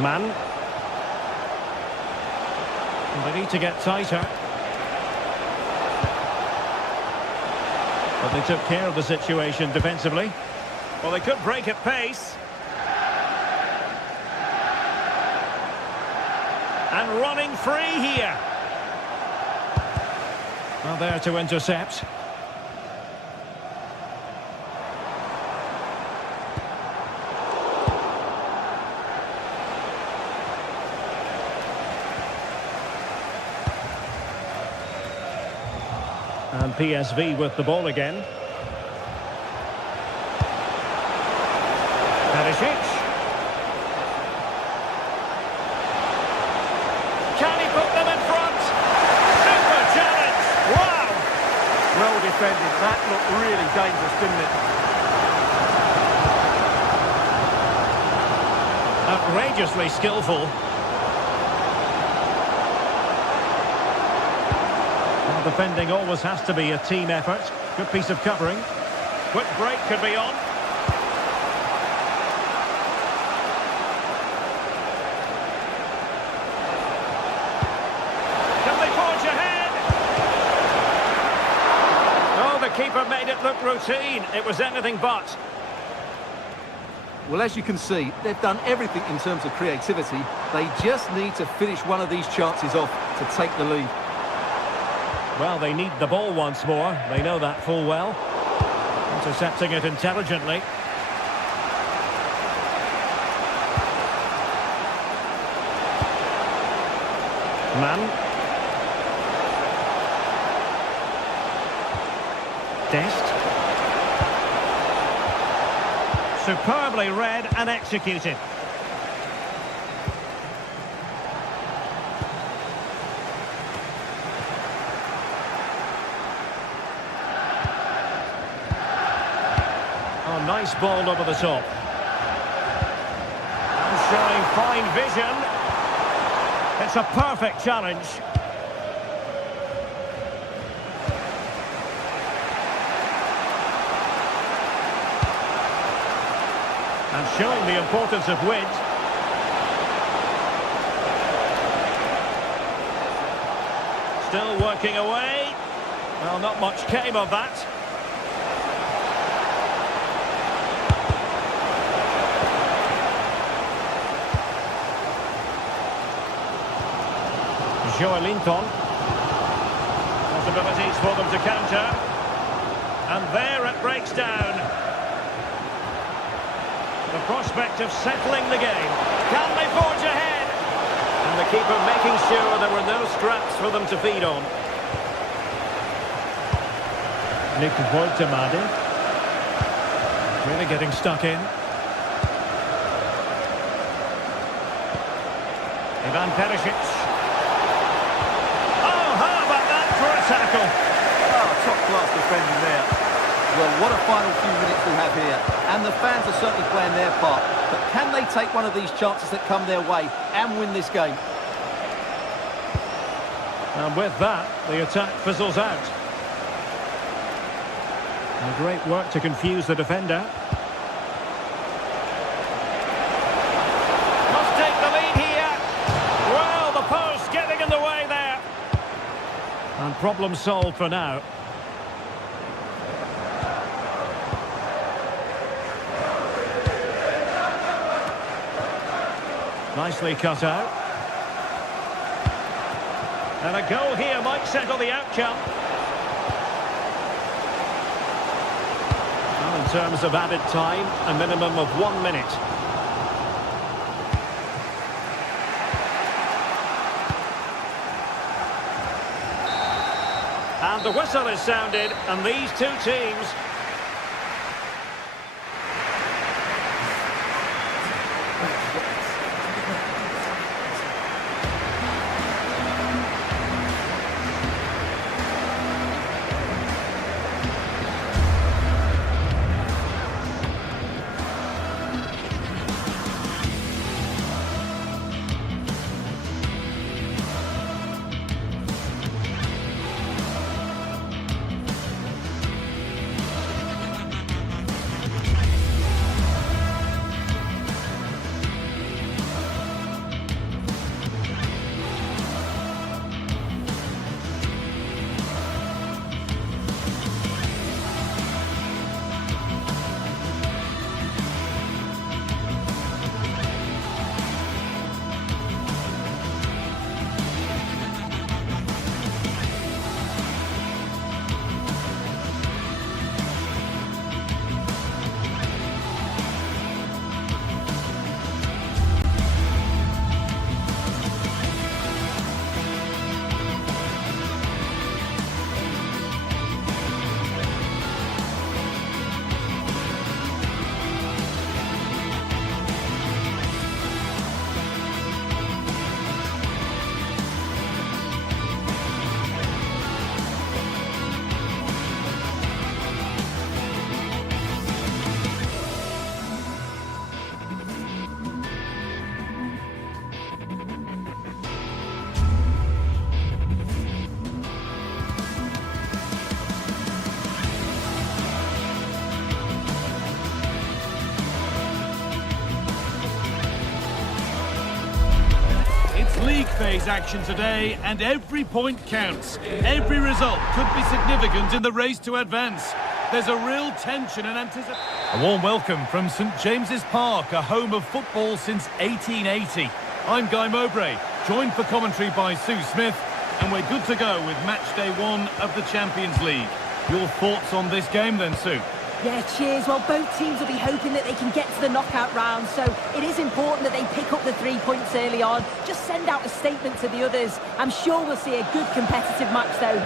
Man. And they need to get tighter. But they took care of the situation defensively. Well, they could break at pace. And running free here. Well, there to intercept. And PSV with the ball again. Perisic. Can he put them in front? Super challenge! Wow! Well defended. That looked really dangerous, didn't it? Outrageously skillful. Well, defending always has to be a team effort. Good piece of covering. Quick break could be on. Keeper made it look routine. It was anything but. Well, as you can see, they've done everything in terms of creativity. They just need to finish one of these chances off to take the lead. Well, they need the ball once more. They know that full well. Intercepting it intelligently. Man. Dest. Superbly read and executed. Oh, nice ball over the top. And showing fine vision. It's a perfect challenge. And showing the importance of width. Still working away. Well, not much came of that. Joelinton. Possibilities for them to counter. And there it breaks down. The prospect of settling the game. Can they forge ahead? And the keeper making sure there were no scraps for them to feed on. Nick Voitemade. Really getting stuck in. Ivan Perisic. Oh, how about that for a tackle? Oh, top-class defending there. Well, what a final few minutes we have here. And the fans are certainly playing their part. But can they take one of these chances that come their way and win this game? And with that, the attack fizzles out. And great work to confuse the defender. Must take the lead here. Well, the post getting in the way there. And problem solved for now. Nicely cut out. And a goal here might settle the outcome. Well, in terms of added time, a minimum of 1 minute. And the whistle is sounded, and these two teams... League phase action today, and every point counts. Every result could be significant in the race to advance. There's a real tension and anticipation. A warm welcome from St James's Park, a home of football since 1880. I'm Guy Mowbray, joined for commentary by Sue Smith, and we're good to go with match day 1 of the Champions League. Your thoughts on this game then, Sue? Yeah, cheers. Well, both teams will be hoping that they can get to the knockout round, so it is important that they pick up the 3 points early on. Just send out a statement to the others. I'm sure we'll see a good competitive match, though.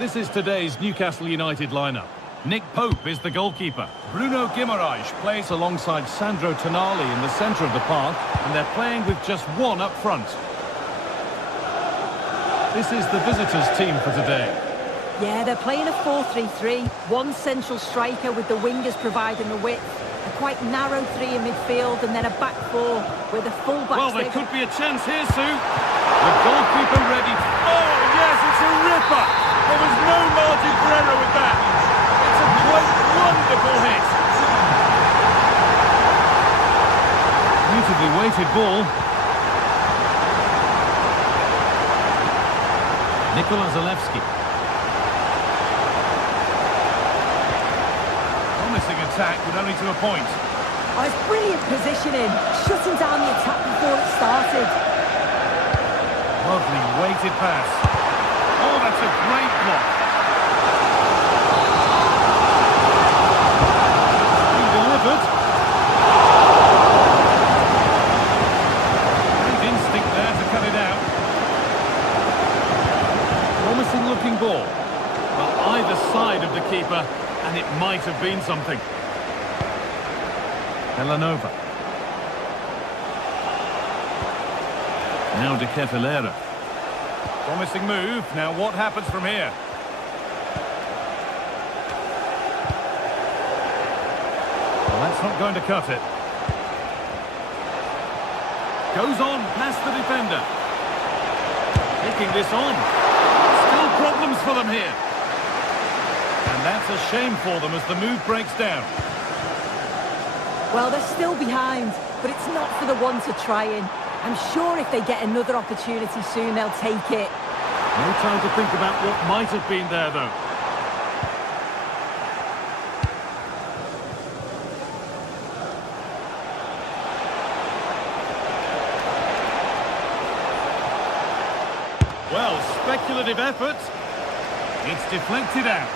This is today's Newcastle United lineup. Nick Pope is the goalkeeper. Bruno Guimaraes plays alongside Sandro Tonali in the centre of the park, and they're playing with just one up front. This is the visitors' team for today. Yeah, they're playing a 4-3-3. One central striker with the wingers providing the width. A quite narrow three in midfield and then a back four with a full-back. Well, there could be a chance here, Sue. The goalkeeper ready. Oh, yes, it's a ripper. There was no margin for error with that. It's a quite wonderful hit. Beautifully weighted ball. Nikola Zalewski. Promising attack, but only to a point. Oh, it's brilliant positioning, shutting down the attack before it started. Lovely weighted pass. Oh, that's a great block. Being delivered. Great instinct there to cut it out. Promising looking ball. Well, either side of the keeper, and it might have been something. Villanova. Now De Ketelaere. Promising move. Now what happens from here? Well, that's not going to cut it. Goes on past the defender. Taking this on. Still problems for them here. And that's a shame for them as the move breaks down. Well, they're still behind, but it's not for the one to try in. I'm sure if they get another opportunity soon, they'll take it. No time to think about what might have been there, though. Well, speculative effort. It's deflected out.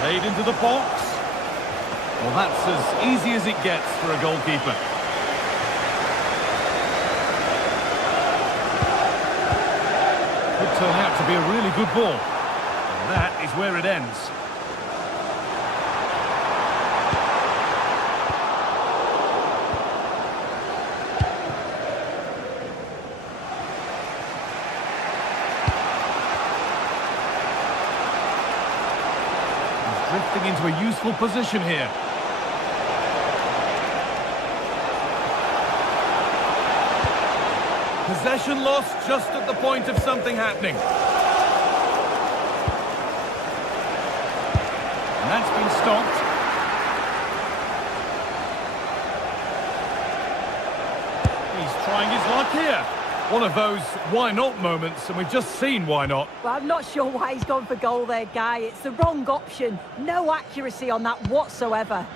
Played into the box. Well, that's as easy as it gets for a goalkeeper. Could turn out to be a really good ball. And that is where it ends. He's drifting into a useful position here. Possession lost just at the point of something happening. And that's been stopped. He's trying his luck here. One of those why not moments, and we've just seen why not. Well, I'm not sure why he's gone for goal there, Guy. It's the wrong option. No accuracy on that whatsoever.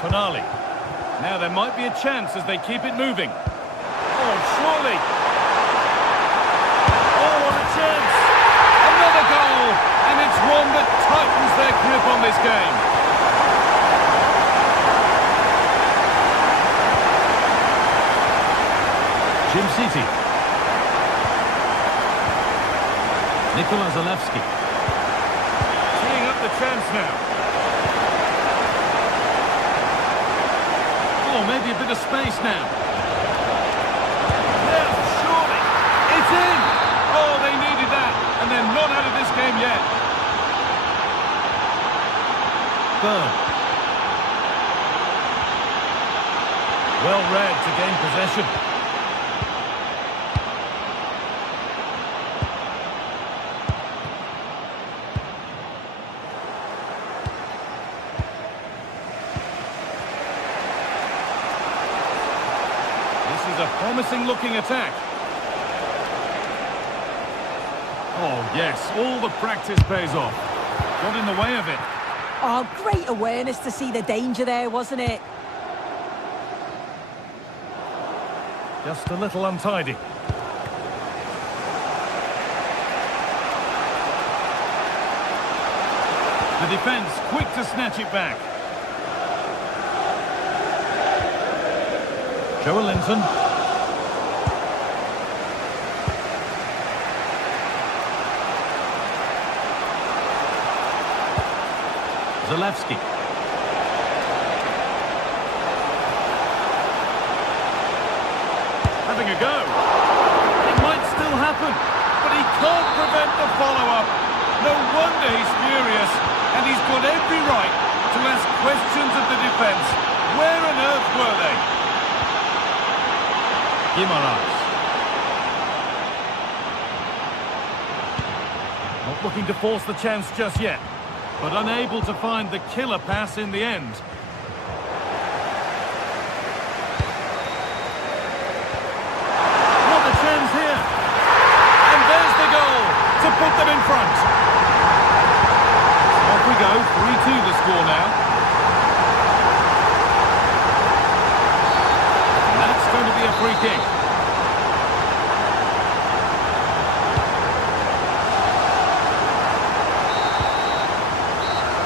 Tonali. Now there might be a chance as they keep it moving. Oh, surely. Oh, what a chance. Another goal. And it's one that tightens their grip on this game. Jim City. Nikola Zalewski. Teeing up the chance now. Oh, maybe a bit of space now. Yes, surely. It's in! Oh, they needed that. And they're not out of this game yet. Burn. Well read to gain possession. A promising looking attack. Oh yes, all the practice pays off. Got in the way of it. Oh, great awareness to see the danger there, wasn't it? Just a little untidy. The defence quick to snatch it back. Joe Linton. Zalewski. Having a go. It might still happen, but he can't prevent the follow-up. No wonder he's furious, and he's got every right to ask questions of the defence. Where on earth were they? Guimaraes. Not looking to force the chance just yet, but unable to find the killer pass in the end. What a chance here! And there's the goal to put them in front. Off we go, 3-2 the score now. And that's going to be a free kick.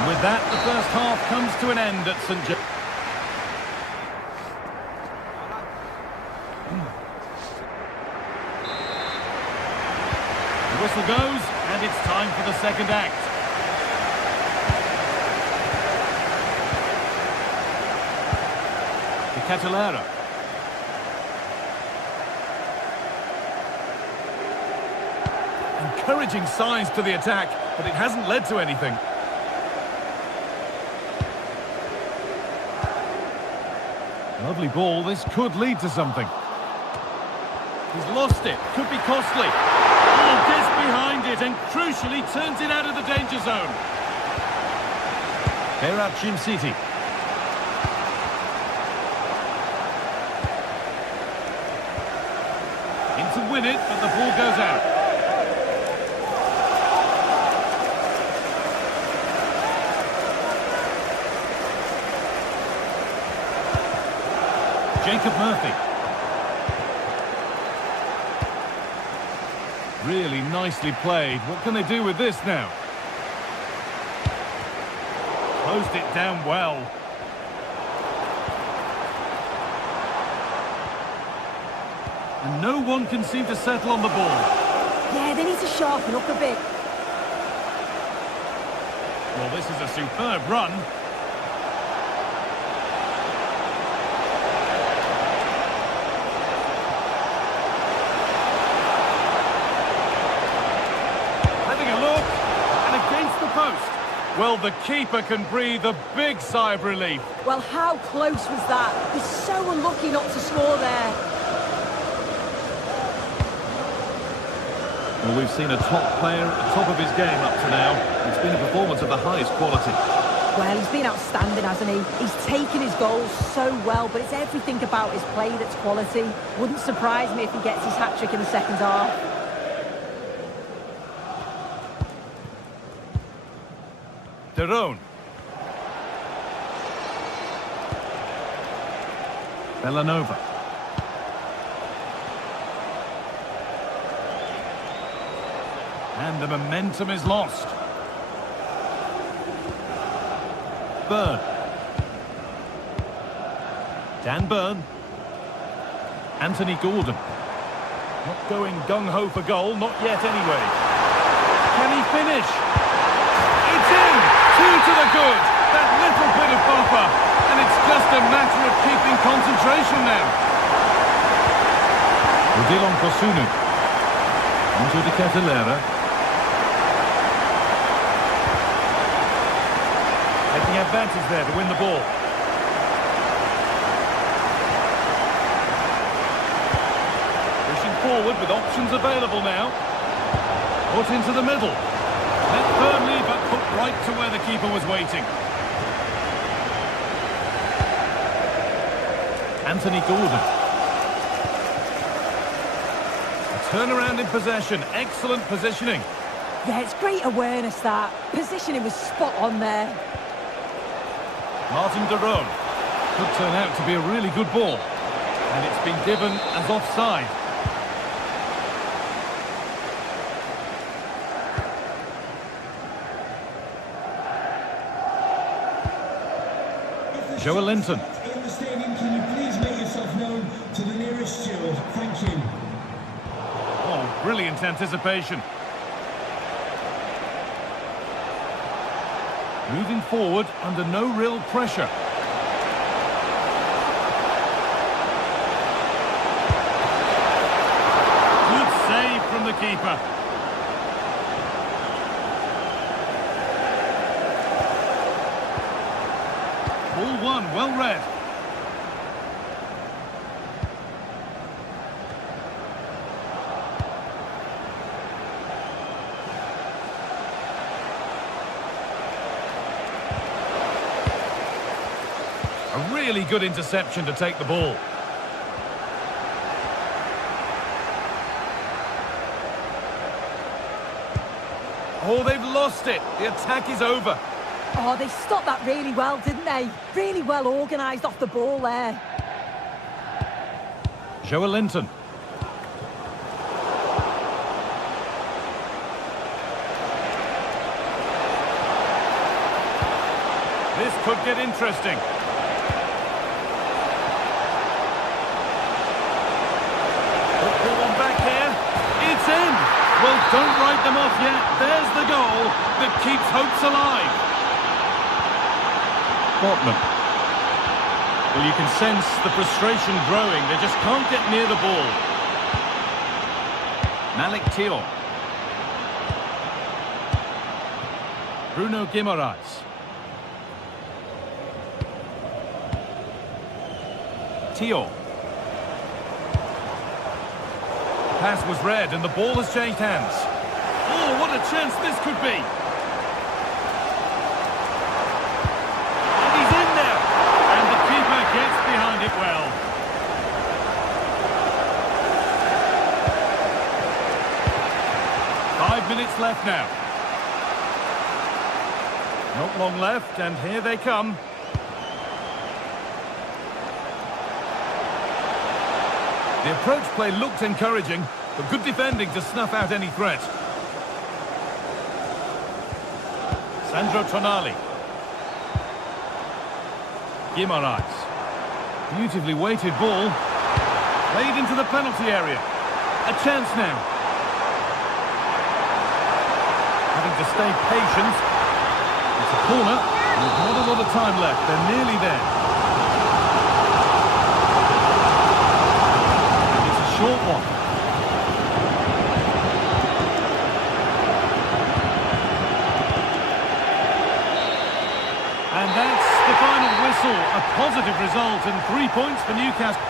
With that, the first half comes to an end at St. James. The whistle goes, and it's time for the second act. De Ketelaere. Encouraging signs to the attack, but it hasn't led to anything. Lovely ball, this could lead to something. He's lost it, could be costly. Oh, gets behind it and crucially turns it out of the danger zone. Berat City. In to win it, but the ball goes out. Jacob Murphy. Really nicely played. What can they do with this now? Closed it down well. And no one can seem to settle on the ball. Yeah, they need to sharpen up a bit. Well, this is a superb run. Well, the keeper can breathe a big sigh of relief. Well, how close was that? He's so unlucky not to score there. Well, we've seen a top player at the top of his game up to now. It's been a performance of the highest quality. Well, he's been outstanding, hasn't he? He's taken his goals so well, but it's everything about his play that's quality. Wouldn't surprise me if he gets his hat-trick in the second half. De Roon. Bellanova. And the momentum is lost. Byrne. Dan Byrne. Anthony Gordon. Not going gung-ho for goal, not yet anyway. Can he finish? It's in! 2 to the good! That little bit of buffer. And it's just a matter of keeping concentration now. Odilon Kosunu. Onto De Ketelaere. Taking advantage there to win the ball. Pushing forward with options available now. Put into the middle. Met firmly, but put right to where the keeper was waiting. Anthony Gordon. A turnaround in possession. Excellent positioning. Yeah, it's great awareness, that. Positioning was spot on there. Martin de Roon. Could turn out to be a really good ball. And it's been given as offside. Joe Linton. In the stadium, can you please make yourself known to the nearest steward? Thank you. Oh, brilliant anticipation. Moving forward under no real pressure. Good save from the keeper. Ball one, well read. A really good interception to take the ball. Oh, they've lost it. The attack is over. Oh, they stopped that really well, didn't they? Really well organised off the ball there. Joe Linton. This could get interesting. Put one back here. It's in. Well, don't write them off yet. There's the goal that keeps hopes alive. Botman. Well, you can sense the frustration growing. They just can't get near the ball. Malik Tio. Bruno Guimaraes. Tio. The pass was read and the ball has changed hands. Oh, what a chance this could be. Gets behind it well. Five minutes left now. Not long left, and here they come. The approach play looked encouraging, but good defending to snuff out any threat. Sandro Tonali. Guimaraes. Beautifully weighted ball. Played into the penalty area. A chance now. Having to stay patient. It's a corner. There's not a lot of time left. They're nearly there. And it's a short one. And that's the final whistle. A positive result and 3 points for Newcastle.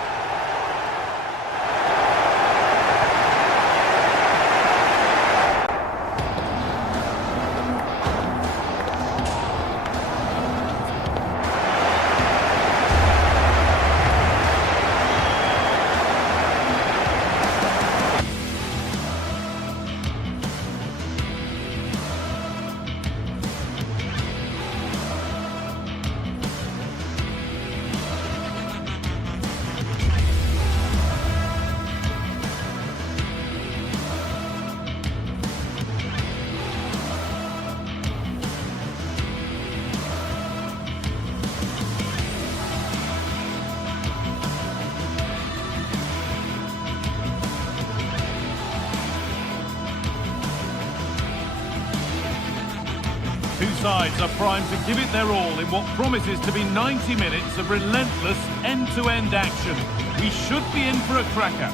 Two sides are primed to give it their all in what promises to be 90 minutes of relentless end-to-end action. We should be in for a cracker.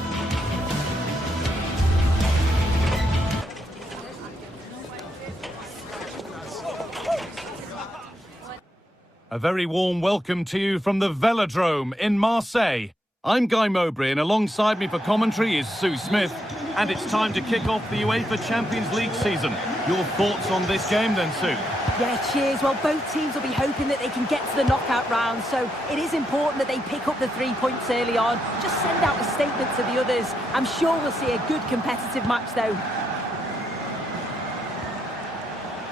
A very warm welcome to you from the Velodrome in Marseille. I'm Guy Mowbray, and alongside me for commentary is Sue Smith. And it's time to kick off the UEFA Champions League season. Your thoughts on this game then, Sue? Yeah, cheers. Well, both teams will be hoping that they can get to the knockout round, so it is important that they pick up the 3 points early on. Just send out a statement to the others. I'm sure we'll see a good competitive match, though.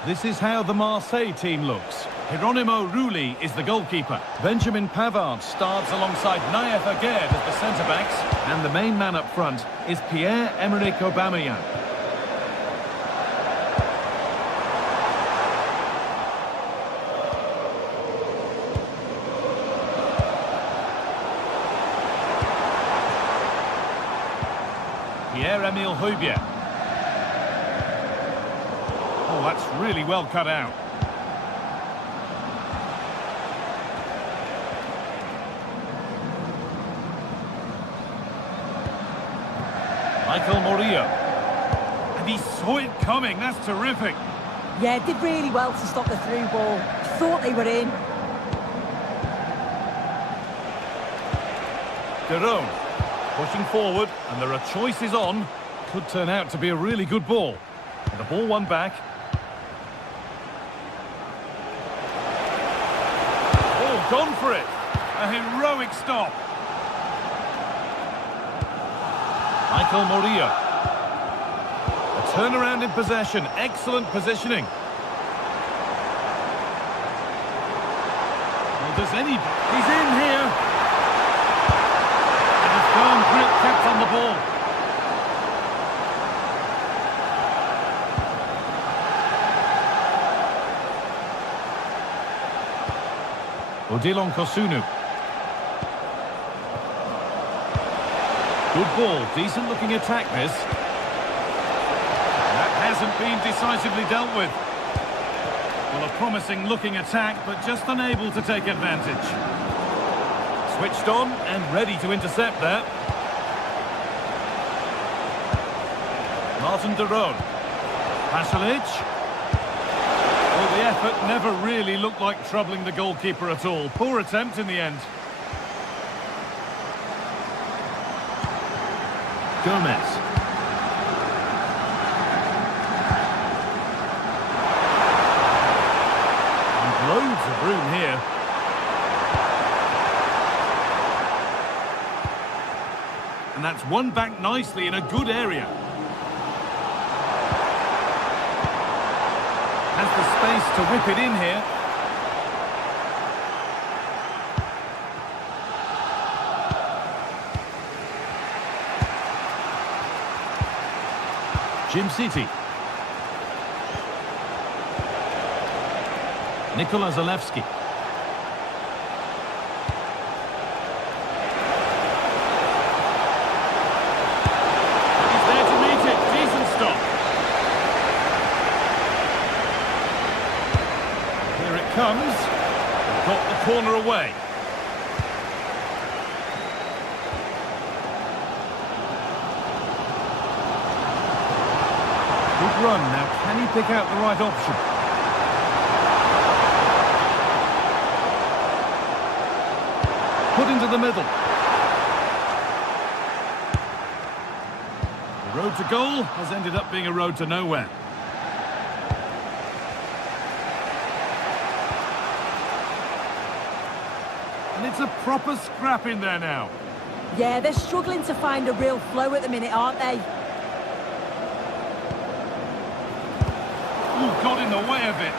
This is how the Marseille team looks. Hieronymo Rulli is the goalkeeper. Benjamin Pavard starts alongside Naef Aguerd as the centre-backs. And the main man up front is Pierre-Emerick Aubameyang. Pierre-Emile Højbjerg. Oh, that's really well cut out. Michael Murillo. And he saw it coming, that's terrific. Yeah, did really well to stop the through ball. Thought they were in. Derone pushing forward, and there are choices on. Could turn out to be a really good ball. And the ball won back. Oh, gone for it. A heroic stop. Michael Murillo. A turnaround in possession. Excellent positioning. Well, does any... He's in here. And a firm grip kept on the ball. Odilon Kosunu. Good ball, decent looking attack this. That hasn't been decisively dealt with. Well, a promising looking attack, but just unable to take advantage. Switched on and ready to intercept there. Martin Derone. Pasalic. Well, the effort never really looked like troubling the goalkeeper at all. Poor attempt in the end. Gomez. And loads of room here. And that's won back nicely in a good area. Has the space to whip it in here. Jim City. Nikola Zalewski. He's there to meet it. Decent stop. Here it comes. Got the corner away. Good run. Now, can he pick out the right option? Put into the middle. The road to goal has ended up being a road to nowhere. And it's a proper scrap in there now. Yeah, they're struggling to find a real flow at the minute, aren't they? Ooh, got in the way of it.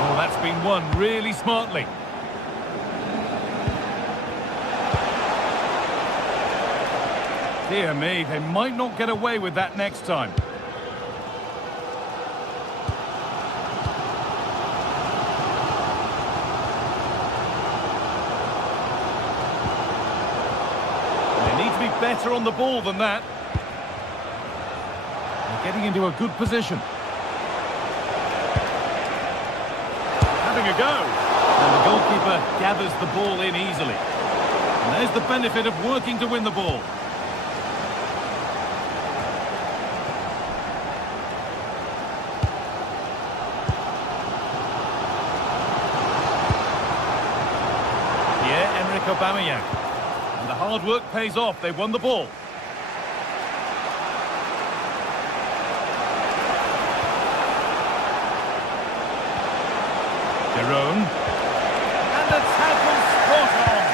Oh, that's been won really smartly. Dear me, they might not get away with that next time. Better on the ball than that. They're getting into a good position. Having a go. And the goalkeeper gathers the ball in easily. And there's the benefit of working to win the ball. Pierre-Emerick Aubameyang. The hard work pays off. They won the ball. Derone. And the tackle spot on.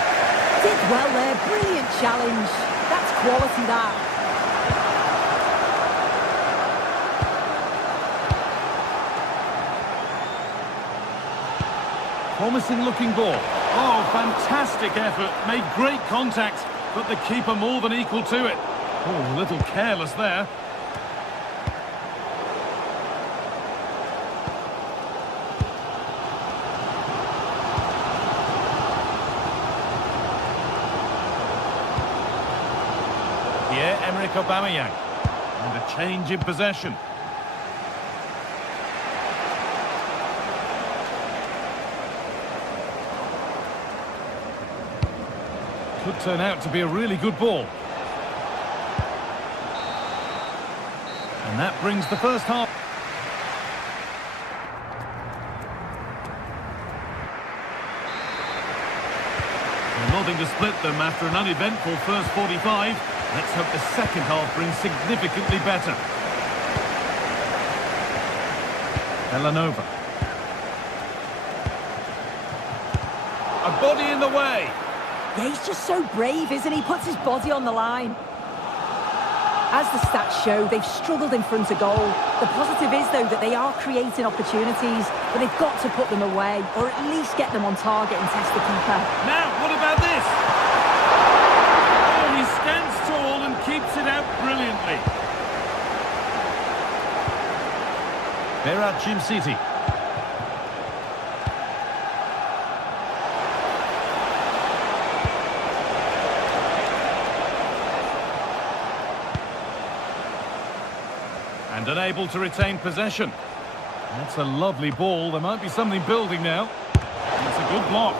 Did well there. Brilliant challenge. That's quality, that. Promising looking ball. Oh, fantastic effort. Made great contact, but the keeper more than equal to it. Oh, a little careless there. Pierre-Emerick Aubameyang. And a change in possession. Could turn out to be a really good ball. And that brings the first half. Well, nothing to split them after an uneventful first 45. Let's hope the second half brings significantly better. Villanova. A body in the way. Yeah, he's just so brave, isn't he? Puts his body on the line. As the stats show, they've struggled in front of goal. The positive is, though, that they are creating opportunities, but they've got to put them away, or at least get them on target and test the keeper. Now, what about this? Oh, he stands tall and keeps it out brilliantly. Berat Jim City. And unable to retain possession. That's a lovely ball. There might be something building now. It's a good block.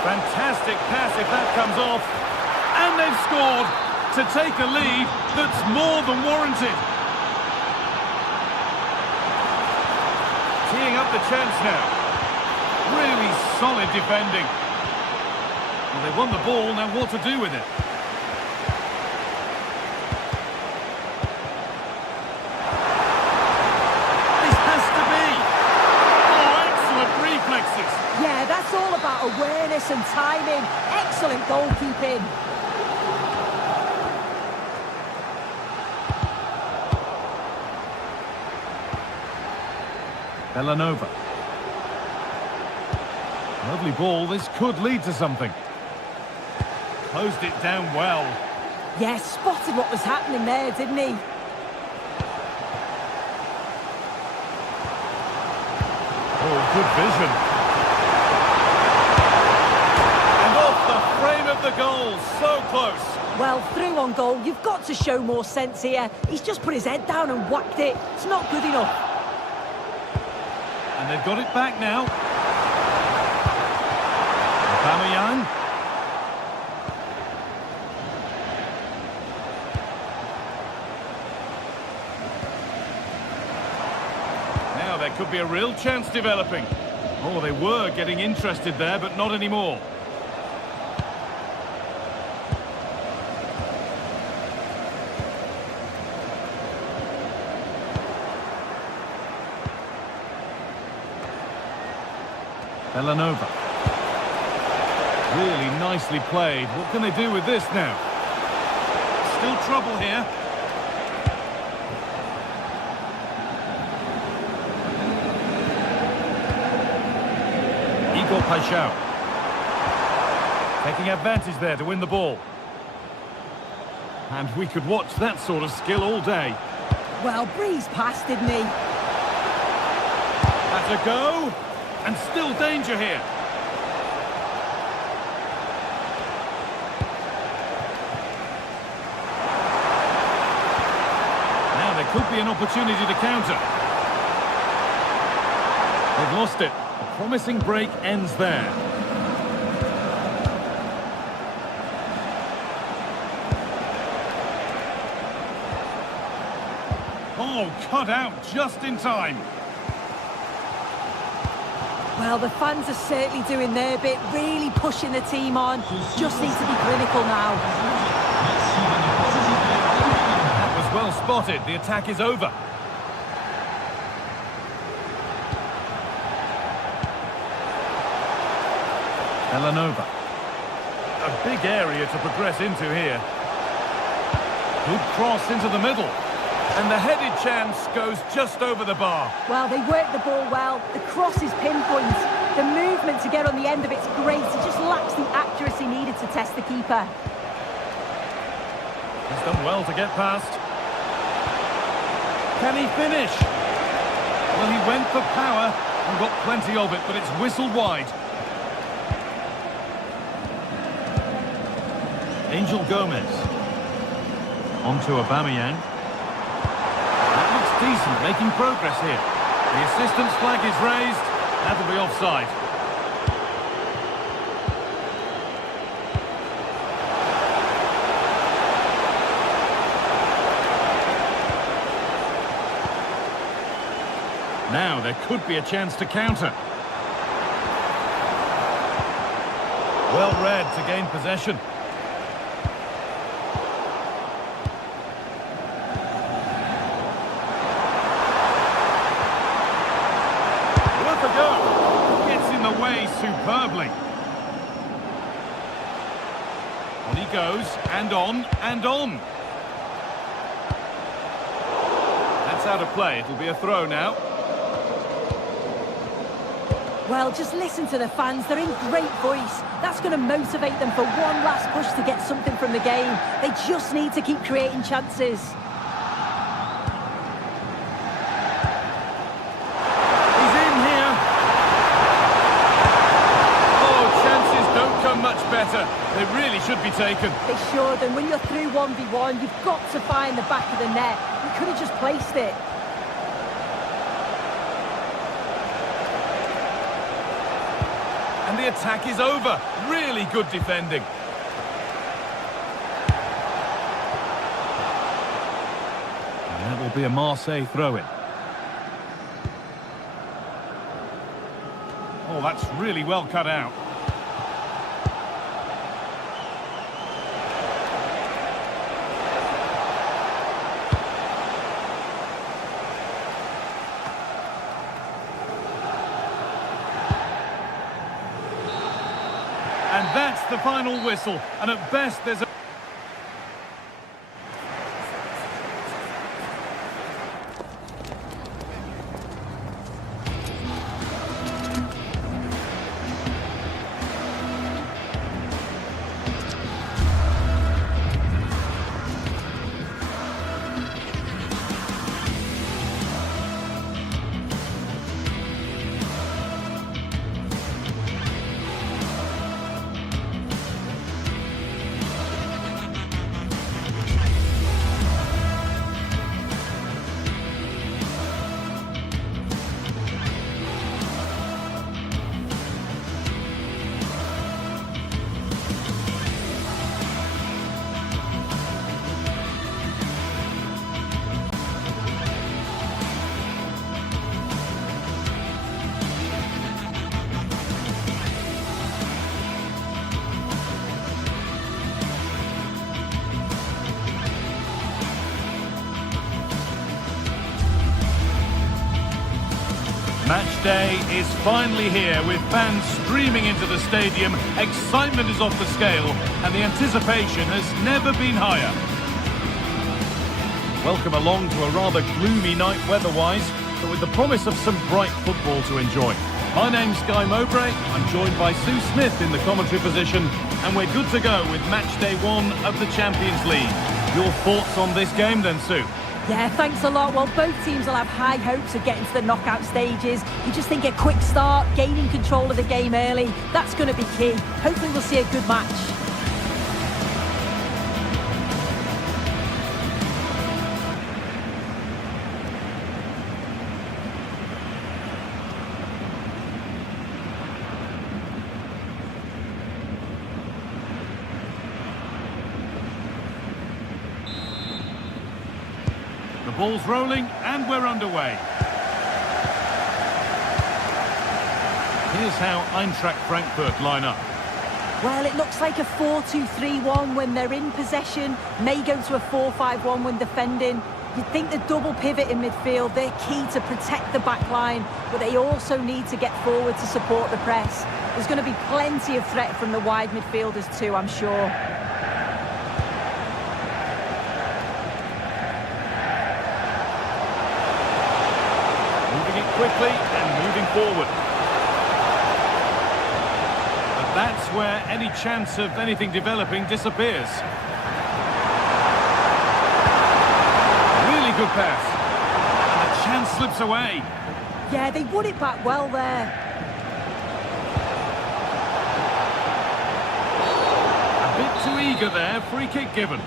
Fantastic pass if that comes off. And they've scored to take a lead that's more than warranted. Teeing up the chance now. Really solid defending. Well, they won the ball, now what to do with it? This has to be! Oh, excellent reflexes! Yeah, that's all about awareness and timing. Excellent goalkeeping. Villanova. Lovely ball, this could lead to something. Closed it down well. Yeah, spotted what was happening there, didn't he? Oh, good vision. And off the frame of the goal, so close. Well, through on goal, you've got to show more sense here. He's just put his head down and whacked it. It's not good enough. And they've got it back now. Aubameyang. Now there could be a real chance developing. Oh, they were getting interested there, but not anymore. Villanova. Really nicely played. What can they do with this now? Still trouble here. Igor Paixão. Taking advantage there to win the ball. And we could watch that sort of skill all day. Well, breezed past, didn't he? That's a go. And still danger here. Now there could be an opportunity to counter. They've lost it. A promising break ends there. Oh, cut out just in time. Well, the fans are certainly doing their bit, really pushing the team on. Just need to be clinical now. That was well spotted. The attack is over. Villanova. A big area to progress into here. Good cross into the middle. And the headed chance goes just over the bar. Well, they work the ball well. The cross is pinpoint. The movement to get on the end of it's great. It just lacks the accuracy needed to test the keeper. He's done well to get past. Can he finish? Well, he went for power and got plenty of it, but it's whistled wide. Angel Gomez. On to Aubameyang. That looks decent, making progress here. The assistant's flag is raised. That'll be offside. Now there could be a chance to counter. Well read to gain possession. Worth a go. Gets in the way superbly. On he goes, and on, and on. That's out of play. It'll be a throw now. Well, just listen to the fans. They're in great voice. That's going to motivate them for one last push to get something from the game. They just need to keep creating chances. He's in here. Oh, chances don't come much better. They really should be taken. They should, and when you're through 1v1, you've got to find the back of the net. You could have just placed it. And the attack is over. Really good defending. And that will be a Marseille throw-in. Oh, that's really well cut out. And that's the final whistle. And at best, there's a... Match day is finally here with fans streaming into the stadium. Excitement is off the scale and the anticipation has never been higher. Welcome along to a rather gloomy night weather-wise, but with the promise of some bright football to enjoy. My name's Guy Mowbray, I'm joined by Sue Smith in the commentary position, and we're good to go with match day 1 of the Champions League. Your thoughts on this game then, Sue? Yeah, thanks a lot. Well, both teams will have high hopes of getting to the knockout stages. You just think a quick start, gaining control of the game early, that's going to be key. Hopefully we'll see a good match. The ball's rolling and we're underway. Here's how Eintracht Frankfurt line up. Well, it looks like a 4-2-3-1 when they're in possession. May go to a 4-5-1 when defending. You'd think the double pivot in midfield, they're key to protect the back line, but they also need to get forward to support the press. There's going to be plenty of threat from the wide midfielders too, I'm sure. Moving it quickly and moving forward. But that's where any chance of anything developing disappears. Really good pass. And the chance slips away. Yeah, they won it back well there. A bit too eager there, free kick given.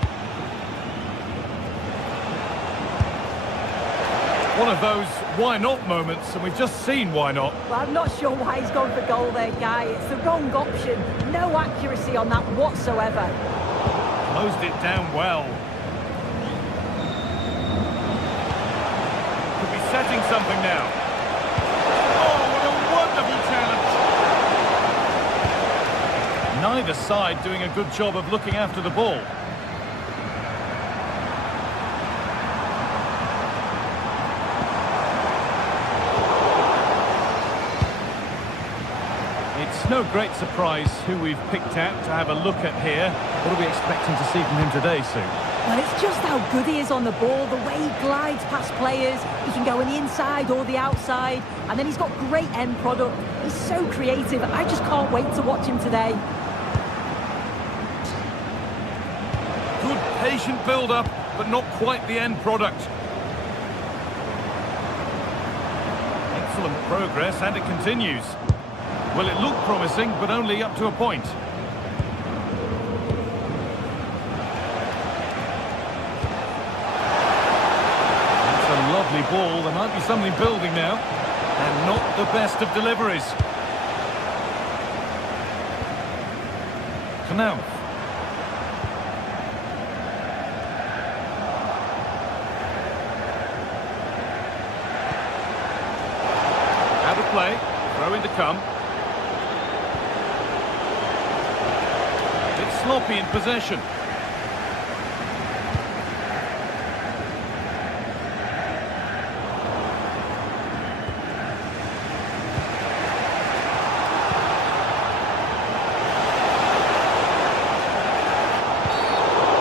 One of those why not moments, and we've just seen why not. Well, I'm not sure why he's gone for goal there, Guy. It's the wrong option. No accuracy on that whatsoever. Closed it down well. Could be setting something now. Oh, what a wonderful challenge! Neither side doing a good job of looking after the ball. It's no great surprise who we've picked out to have a look at here. What are we expecting to see from him today, Sue? Well, it's just how good he is on the ball, the way he glides past players. He can go on the inside or the outside, and then he's got great end product. He's so creative. I just can't wait to watch him today. Good patient build-up, but not quite the end product. Excellent progress, and it continues. Well, it looked promising, but only up to a point. It's a lovely ball. There might be something building now. And not the best of deliveries. Canal. Out of play. Throw in to come. Sloppy in possession.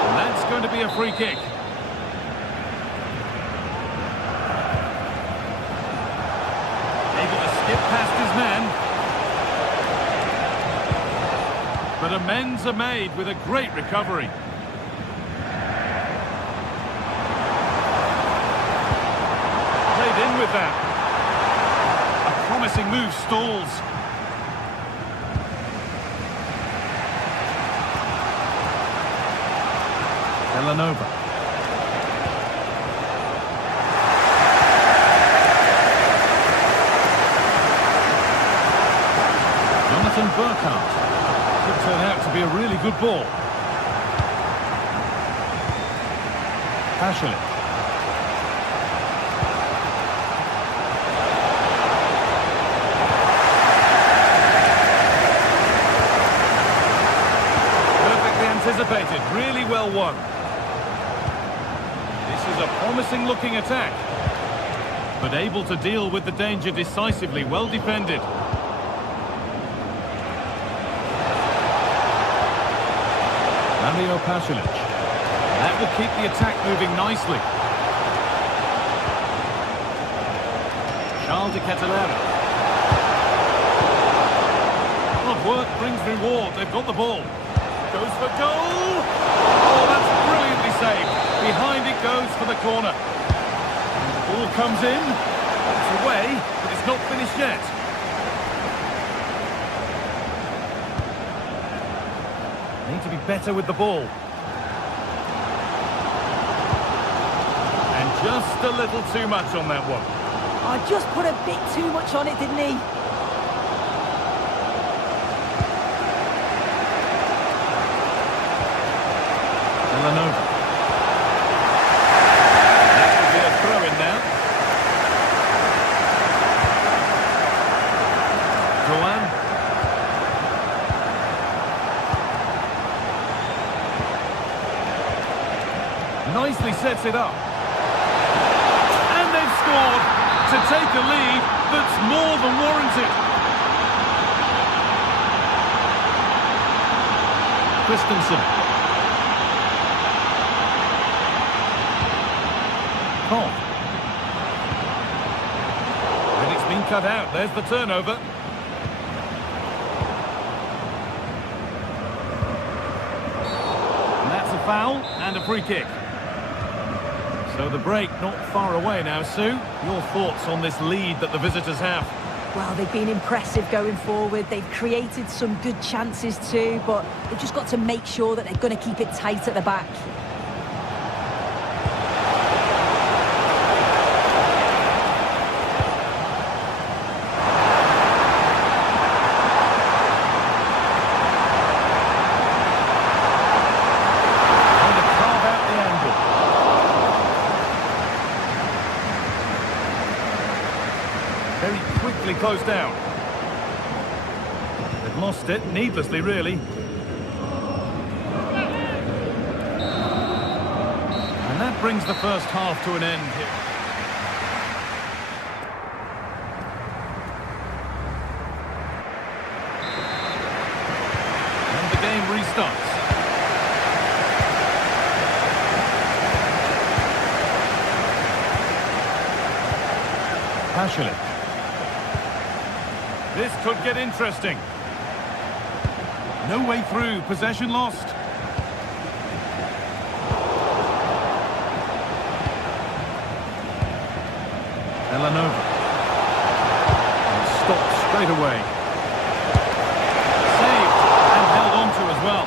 And that's going to be a free kick. Able to skip past his man. But amends are made with a great recovery. Played in with that. A promising move stalls. Villanova. Jonathan Burkhardt. Could turn out to be a really good ball. Passionate. Perfectly anticipated, really well won. This is a promising looking attack, but able to deal with the danger decisively, well defended. Mario Pasalic. That will keep the attack moving nicely. Charles de Ketelera. Hard work brings reward. They've got the ball. Goes for goal. Oh, that's brilliantly saved. Behind it goes for the corner. The ball comes in. It's away, but it's not finished yet. Need to be better with the ball. And just a little too much on that one. I just put a bit too much on it, didn't he? Villanova. That could be a throw-in now. Joanne. Nicely sets it up. scored to take a lead that's more than warranted. Christensen. Koch. And it's been cut out. There's the turnover. And that's a foul and a free kick. So the break not far away now, Sue. Your thoughts on this lead that the visitors have? Well, they've been impressive going forward. They've created some good chances too, but they've just got to make sure that they're going to keep it tight at the back. Very quickly closed down. They've lost it, needlessly really. And that brings the first half to an end here. And the game restarts. Passionate. This could get interesting. No way through, possession lost. Elanova. Stopped straight away. Saved and held on to as well.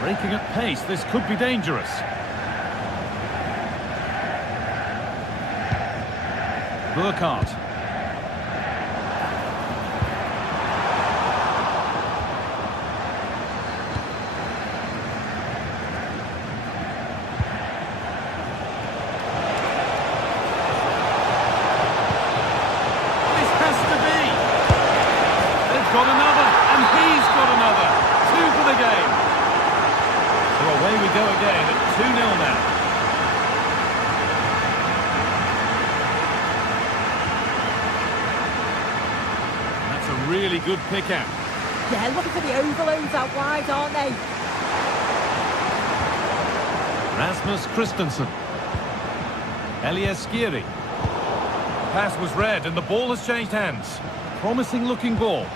Breaking at pace, this could be dangerous. Burkhardt. This has to be. They've got another, and he's got another. 2 for the game. So away we go again at 2-0 now. That's a really good pick out. Yeah, looking for the overloads out wide, aren't they? Rasmus Christensen. Elias Skiri. Pass was read and the ball has changed hands. Promising looking ball.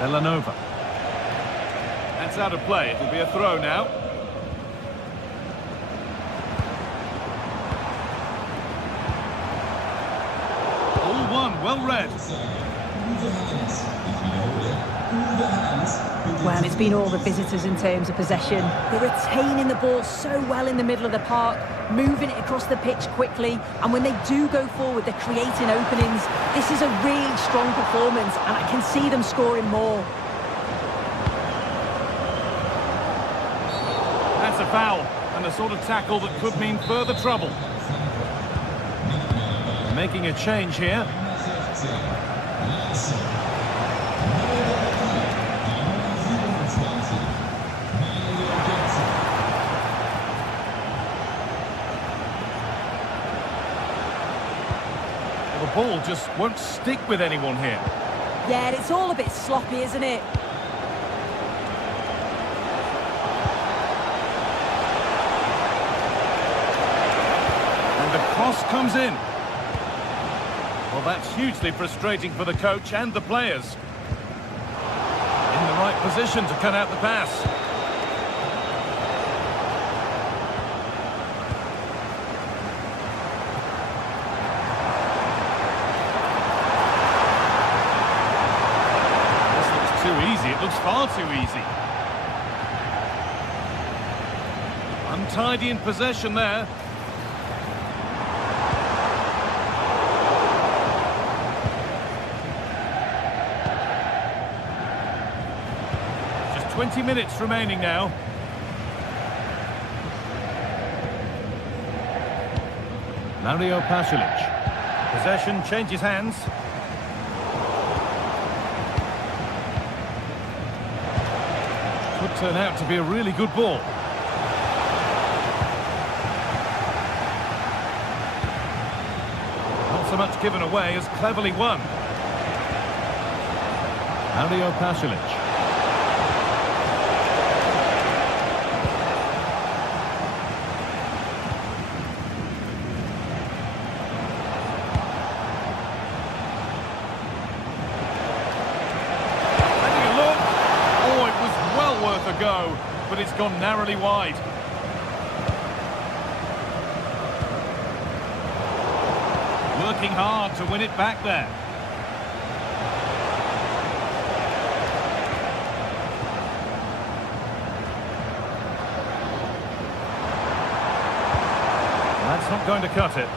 Elanova. That's out of play. It'll be a throw now. All one, well read. Well, it's been all the visitors in terms of possession. They're retaining the ball so well in the middle of the park, moving it across the pitch quickly, and when they do go forward, they're creating openings. This is a really strong performance, and I can see them scoring more. That's a foul, and the sort of tackle that could mean further trouble. Making a change here. The ball just won't stick with anyone here. Yeah, it's all a bit sloppy, isn't it? And the cross comes in. Well, that's hugely frustrating for the coach and the players. In the right position to cut out the pass. Too easy. It looks far too easy. Untidy in possession there. 20 minutes remaining now. Mario Pasalic. Possession changes hands. Could turn out to be a really good ball. Not so much given away as cleverly won. Mario Pasalic. Go, but it's gone narrowly wide. Working hard to win it back there. That's not going to cut it.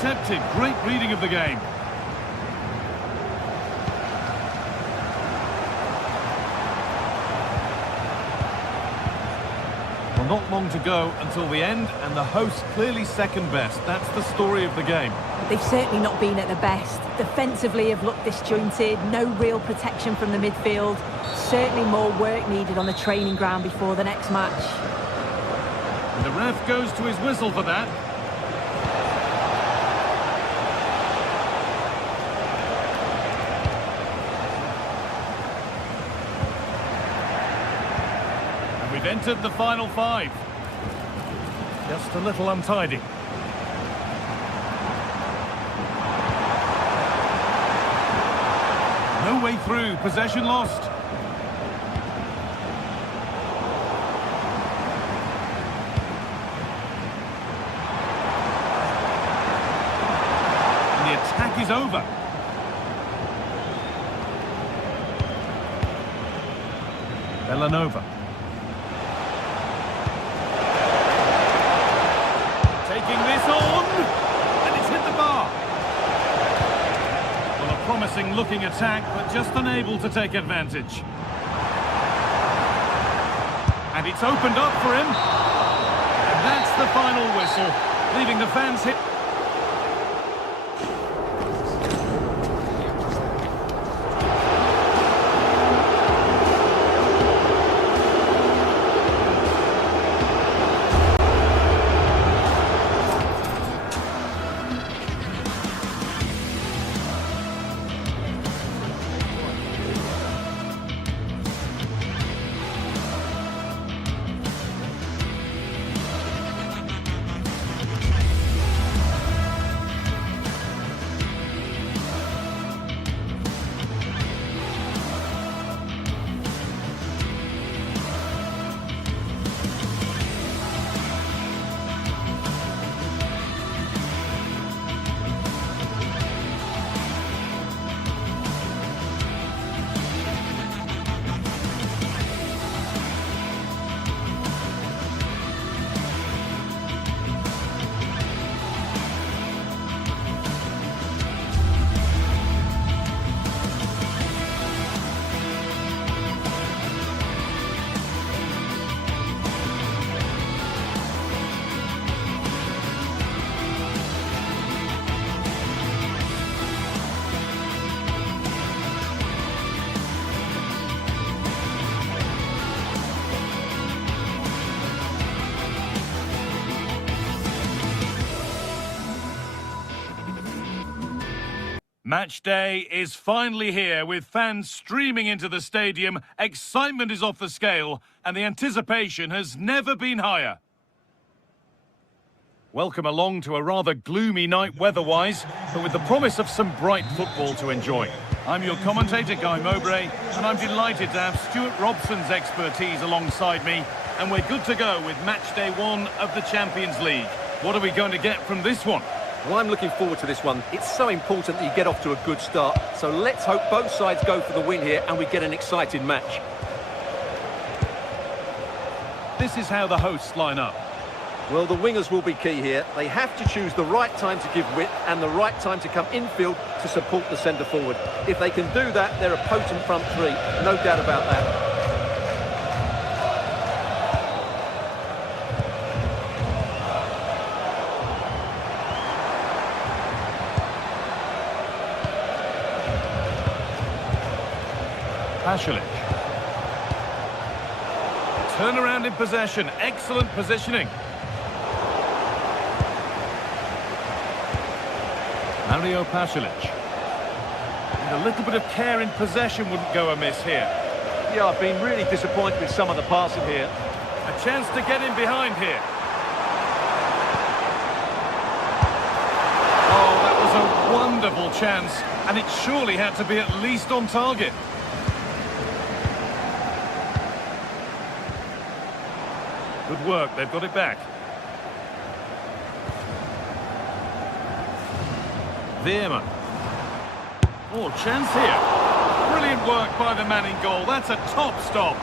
Intercepted. Great reading of the game. Well, not long to go until the end, and the hosts clearly second best. That's the story of the game. They've certainly not been at their best. Defensively have looked disjointed, no real protection from the midfield. Certainly more work needed on the training ground before the next match. And the ref goes to his whistle for that. We've entered the final five. Just a little untidy. No way through, possession lost. And the attack is over. Bellanova. Taking this on, and it's hit the bar. Well, a promising looking attack, but just unable to take advantage. And it's opened up for him. And that's the final whistle, leaving the fans hit. Match day is finally here, with fans streaming into the stadium. Excitement is off the scale, and the anticipation has never been higher. Welcome along to a rather gloomy night weather-wise, but with the promise of some bright football to enjoy. I'm your commentator, Guy Mowbray, and I'm delighted to have Stuart Robson's expertise alongside me, and we're good to go with match day one of the Champions League. What are we going to get from this one? Well, I'm looking forward to this one. It's so important that you get off to a good start. So let's hope both sides go for the win here and we get an exciting match. This is how the hosts line up. Well, the wingers will be key here. They have to choose the right time to give width and the right time to come infield to support the centre forward. If they can do that, they're a potent front three. No doubt about that. Pasalic. Turnaround in possession. Excellent positioning. Mario Pasalic. And a little bit of care in possession wouldn't go amiss here. Yeah, I've been really disappointed with some of the passing here. A chance to get in behind here. Oh, that was a wonderful chance, and it surely had to be at least on target. Good work, they've got it back. Veerman. Oh, chance here. Brilliant work by the man in goal. That's a top stop.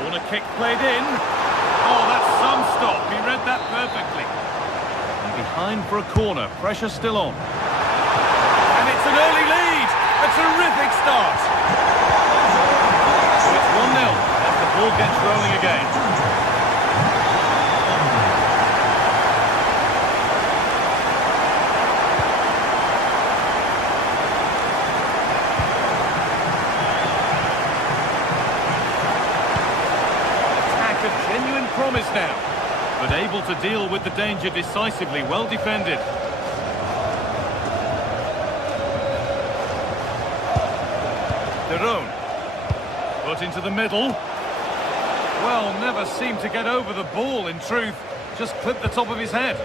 Corner kick played in. Oh, that's some stop. He read that perfectly. And behind for a corner. Pressure still on. And it's an early lead. A terrific start. So it's 1-0 as the ball gets rolling again. Promise now, but able to deal with the danger decisively. Well defended. Derone put into the middle. Well, never seemed to get over the ball in truth, just clipped the top of his head.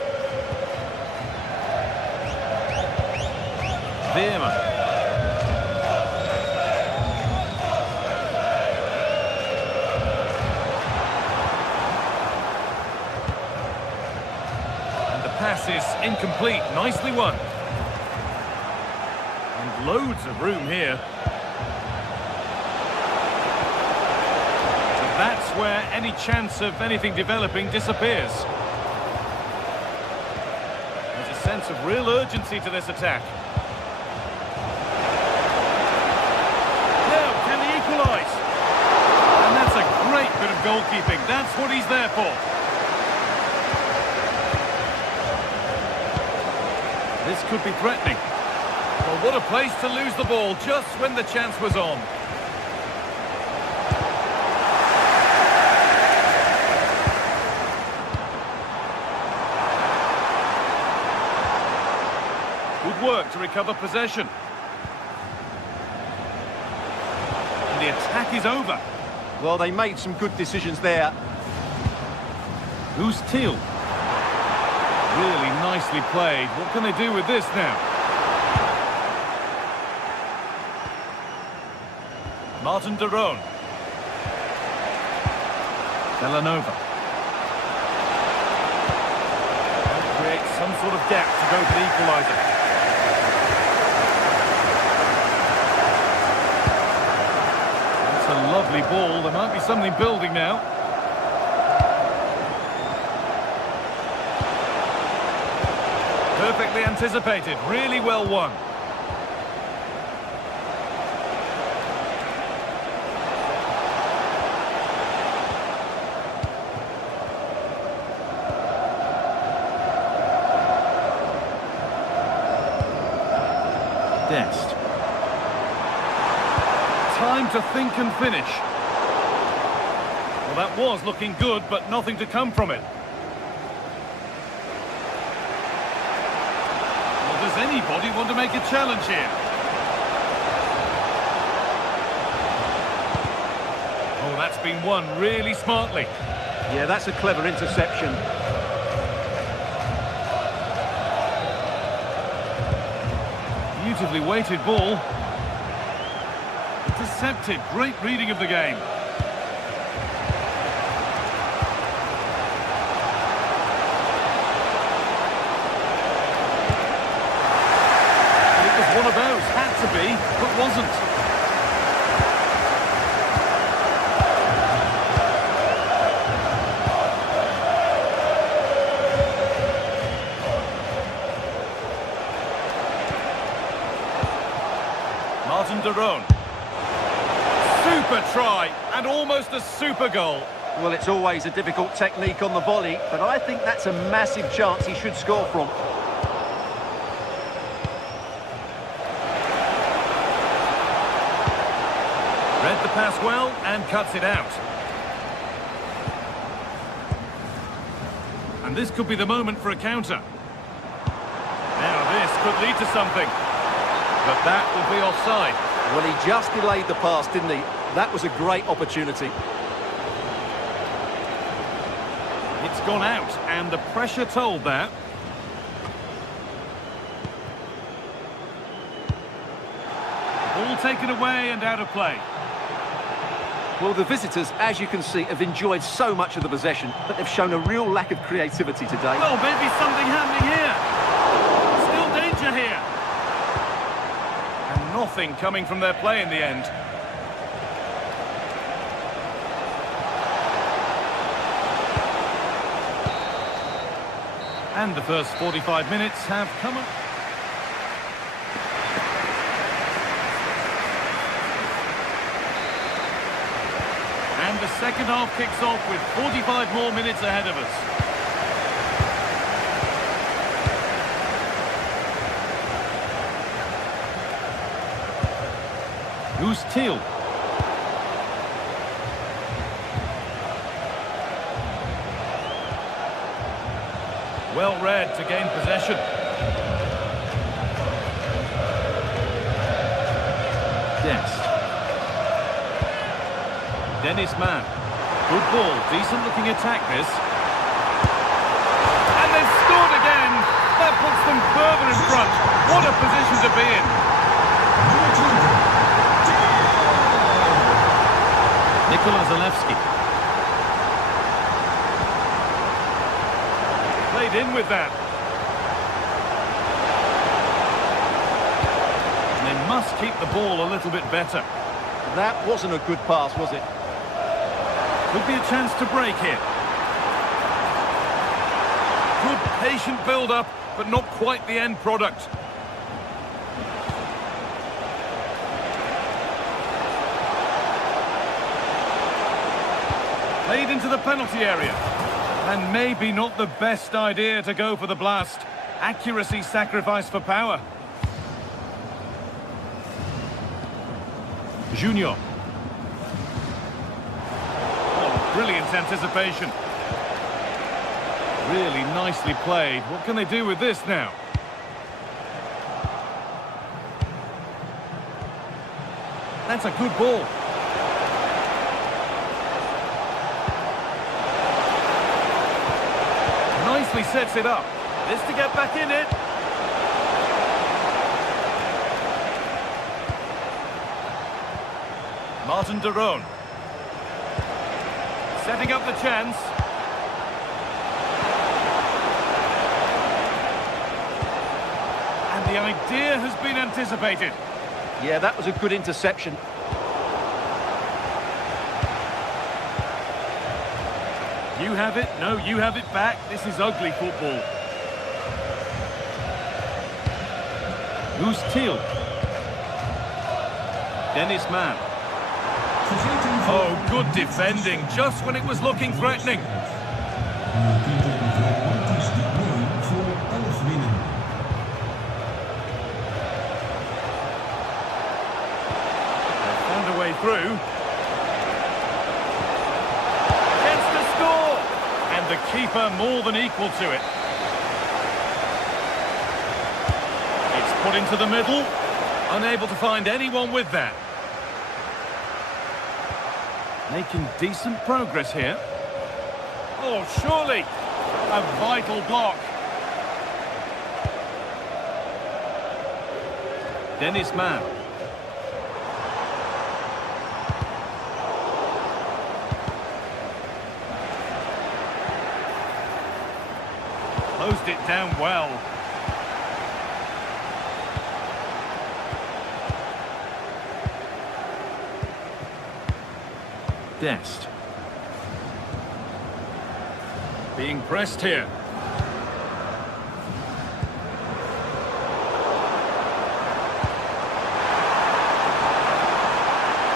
Veerman. Pass is incomplete. Nicely won. And loads of room here. So that's where any chance of anything developing disappears. There's a sense of real urgency to this attack. Now, can he equalise? And that's a great bit of goalkeeping. That's what he's there for. This could be threatening. Well, what a place to lose the ball just when the chance was on. Good work to recover possession. And the attack is over. Well, they made some good decisions there. Who's Teal? Really nicely played. What can they do with this now? Martin Derone. Villanova. Creates some sort of gap to go for the equaliser. That's a lovely ball. There might be something building now. Perfectly anticipated, really well won. Dest. Time to think and finish. Well, that was looking good, but nothing to come from it. Does anybody want to make a challenge here? Oh, that's been won really smartly. Yeah, that's a clever interception. Beautifully weighted ball. Intercepted. Great reading of the game. to be, but wasn't. Martin de Roon. Super try, and almost a super goal. Well, it's always a difficult technique on the volley, but I think that's a massive chance he should score from. Read the pass well and cuts it out. And this could be the moment for a counter. Now this could lead to something. But that will be offside. Well, he just delayed the pass, didn't he? That was a great opportunity. It's gone out, and the pressure told that. Ball taken away and out of play. Well, the visitors, as you can see, have enjoyed so much of the possession, but they've shown a real lack of creativity today. Well, maybe something happening here. Still danger here. And nothing coming from their play in the end. And the first 45 minutes have come up. And the second half kicks off with 45 more minutes ahead of us. Who's Thiel? Well read to gain possession. Dest. Dennis Mann. Good ball, decent looking attack this. And they've scored again. That puts them further in front. What a position to be in. Nikola Zalewski. Played in with that. And they must keep the ball a little bit better. That wasn't a good pass, was it? Could be a chance to break here. Good patient build-up, but not quite the end product. Played into the penalty area. And maybe not the best idea to go for the blast. Accuracy sacrificed for power. Junior. Oh, brilliant anticipation. Really nicely played. What can they do with this now? That's a good ball. Nicely sets it up. This to get back in it. Martin de Roon. Setting up the chance. And the idea has been anticipated. Yeah, that was a good interception. You have it, no, you have it back. This is ugly football. Who's Thiel? Dennis Mann. Oh, good defending, just when it was looking threatening. They found a way through. And the keeper more than equal to it. It's put into the middle. Unable to find anyone with that. Making decent progress here. Oh, surely. A vital block. Dennis Mann. Closed it down well. Dest. Being pressed here.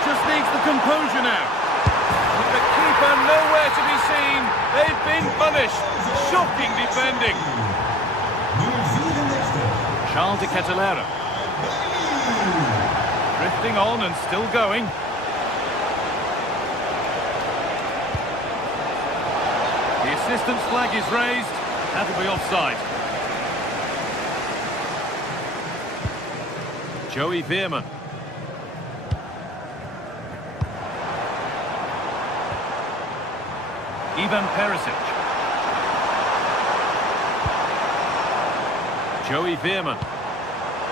Just needs the composure now. With the keeper nowhere to be seen. They've been punished. Shocking defending. Charles de Ketelera. Drifting on and still going. The assistant's flag is raised. That'll be offside. Joey Veerman. Ivan Perisic. Joey Veerman.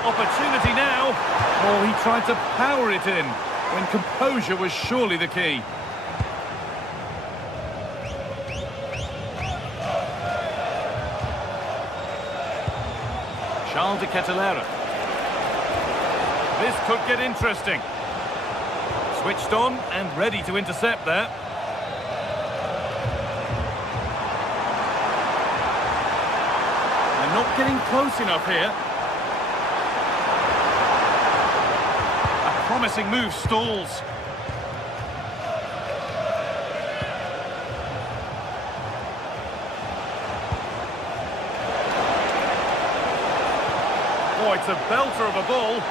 Opportunity now. Oh, he tried to power it in when composure was surely the key. Charles de Ketelera. This could get interesting. Switched on and ready to intercept there. They're not getting close enough here. A promising move stalls. Oh, it's a belter of a ball.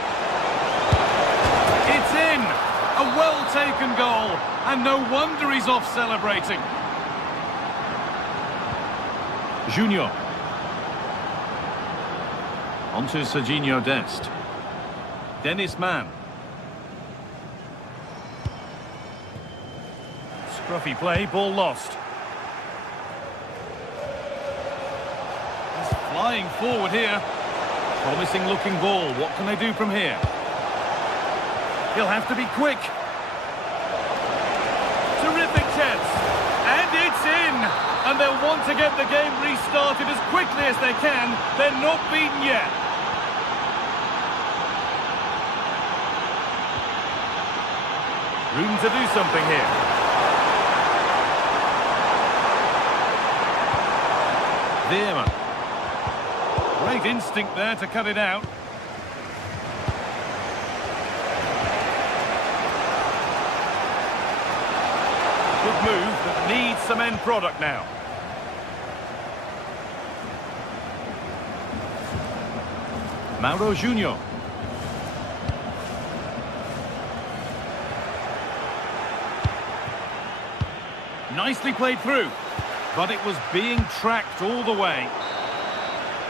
It's in! A well-taken goal. And no wonder he's off celebrating. Junior. Onto Serginho Dest. Dennis Mann. Scruffy play, ball lost. He's flying forward here. Promising looking ball. What can they do from here? He'll have to be quick. Terrific chance. And it's in. And they'll want to get the game restarted as quickly as they can. They're not beaten yet. Room to do something here. Veerman. Great instinct there to cut it out. Good move that needs some end product now. Mauro Junior. Nicely played through, but it was being tracked all the way.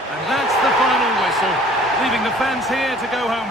And that's the final whistle, leaving the fans here to go home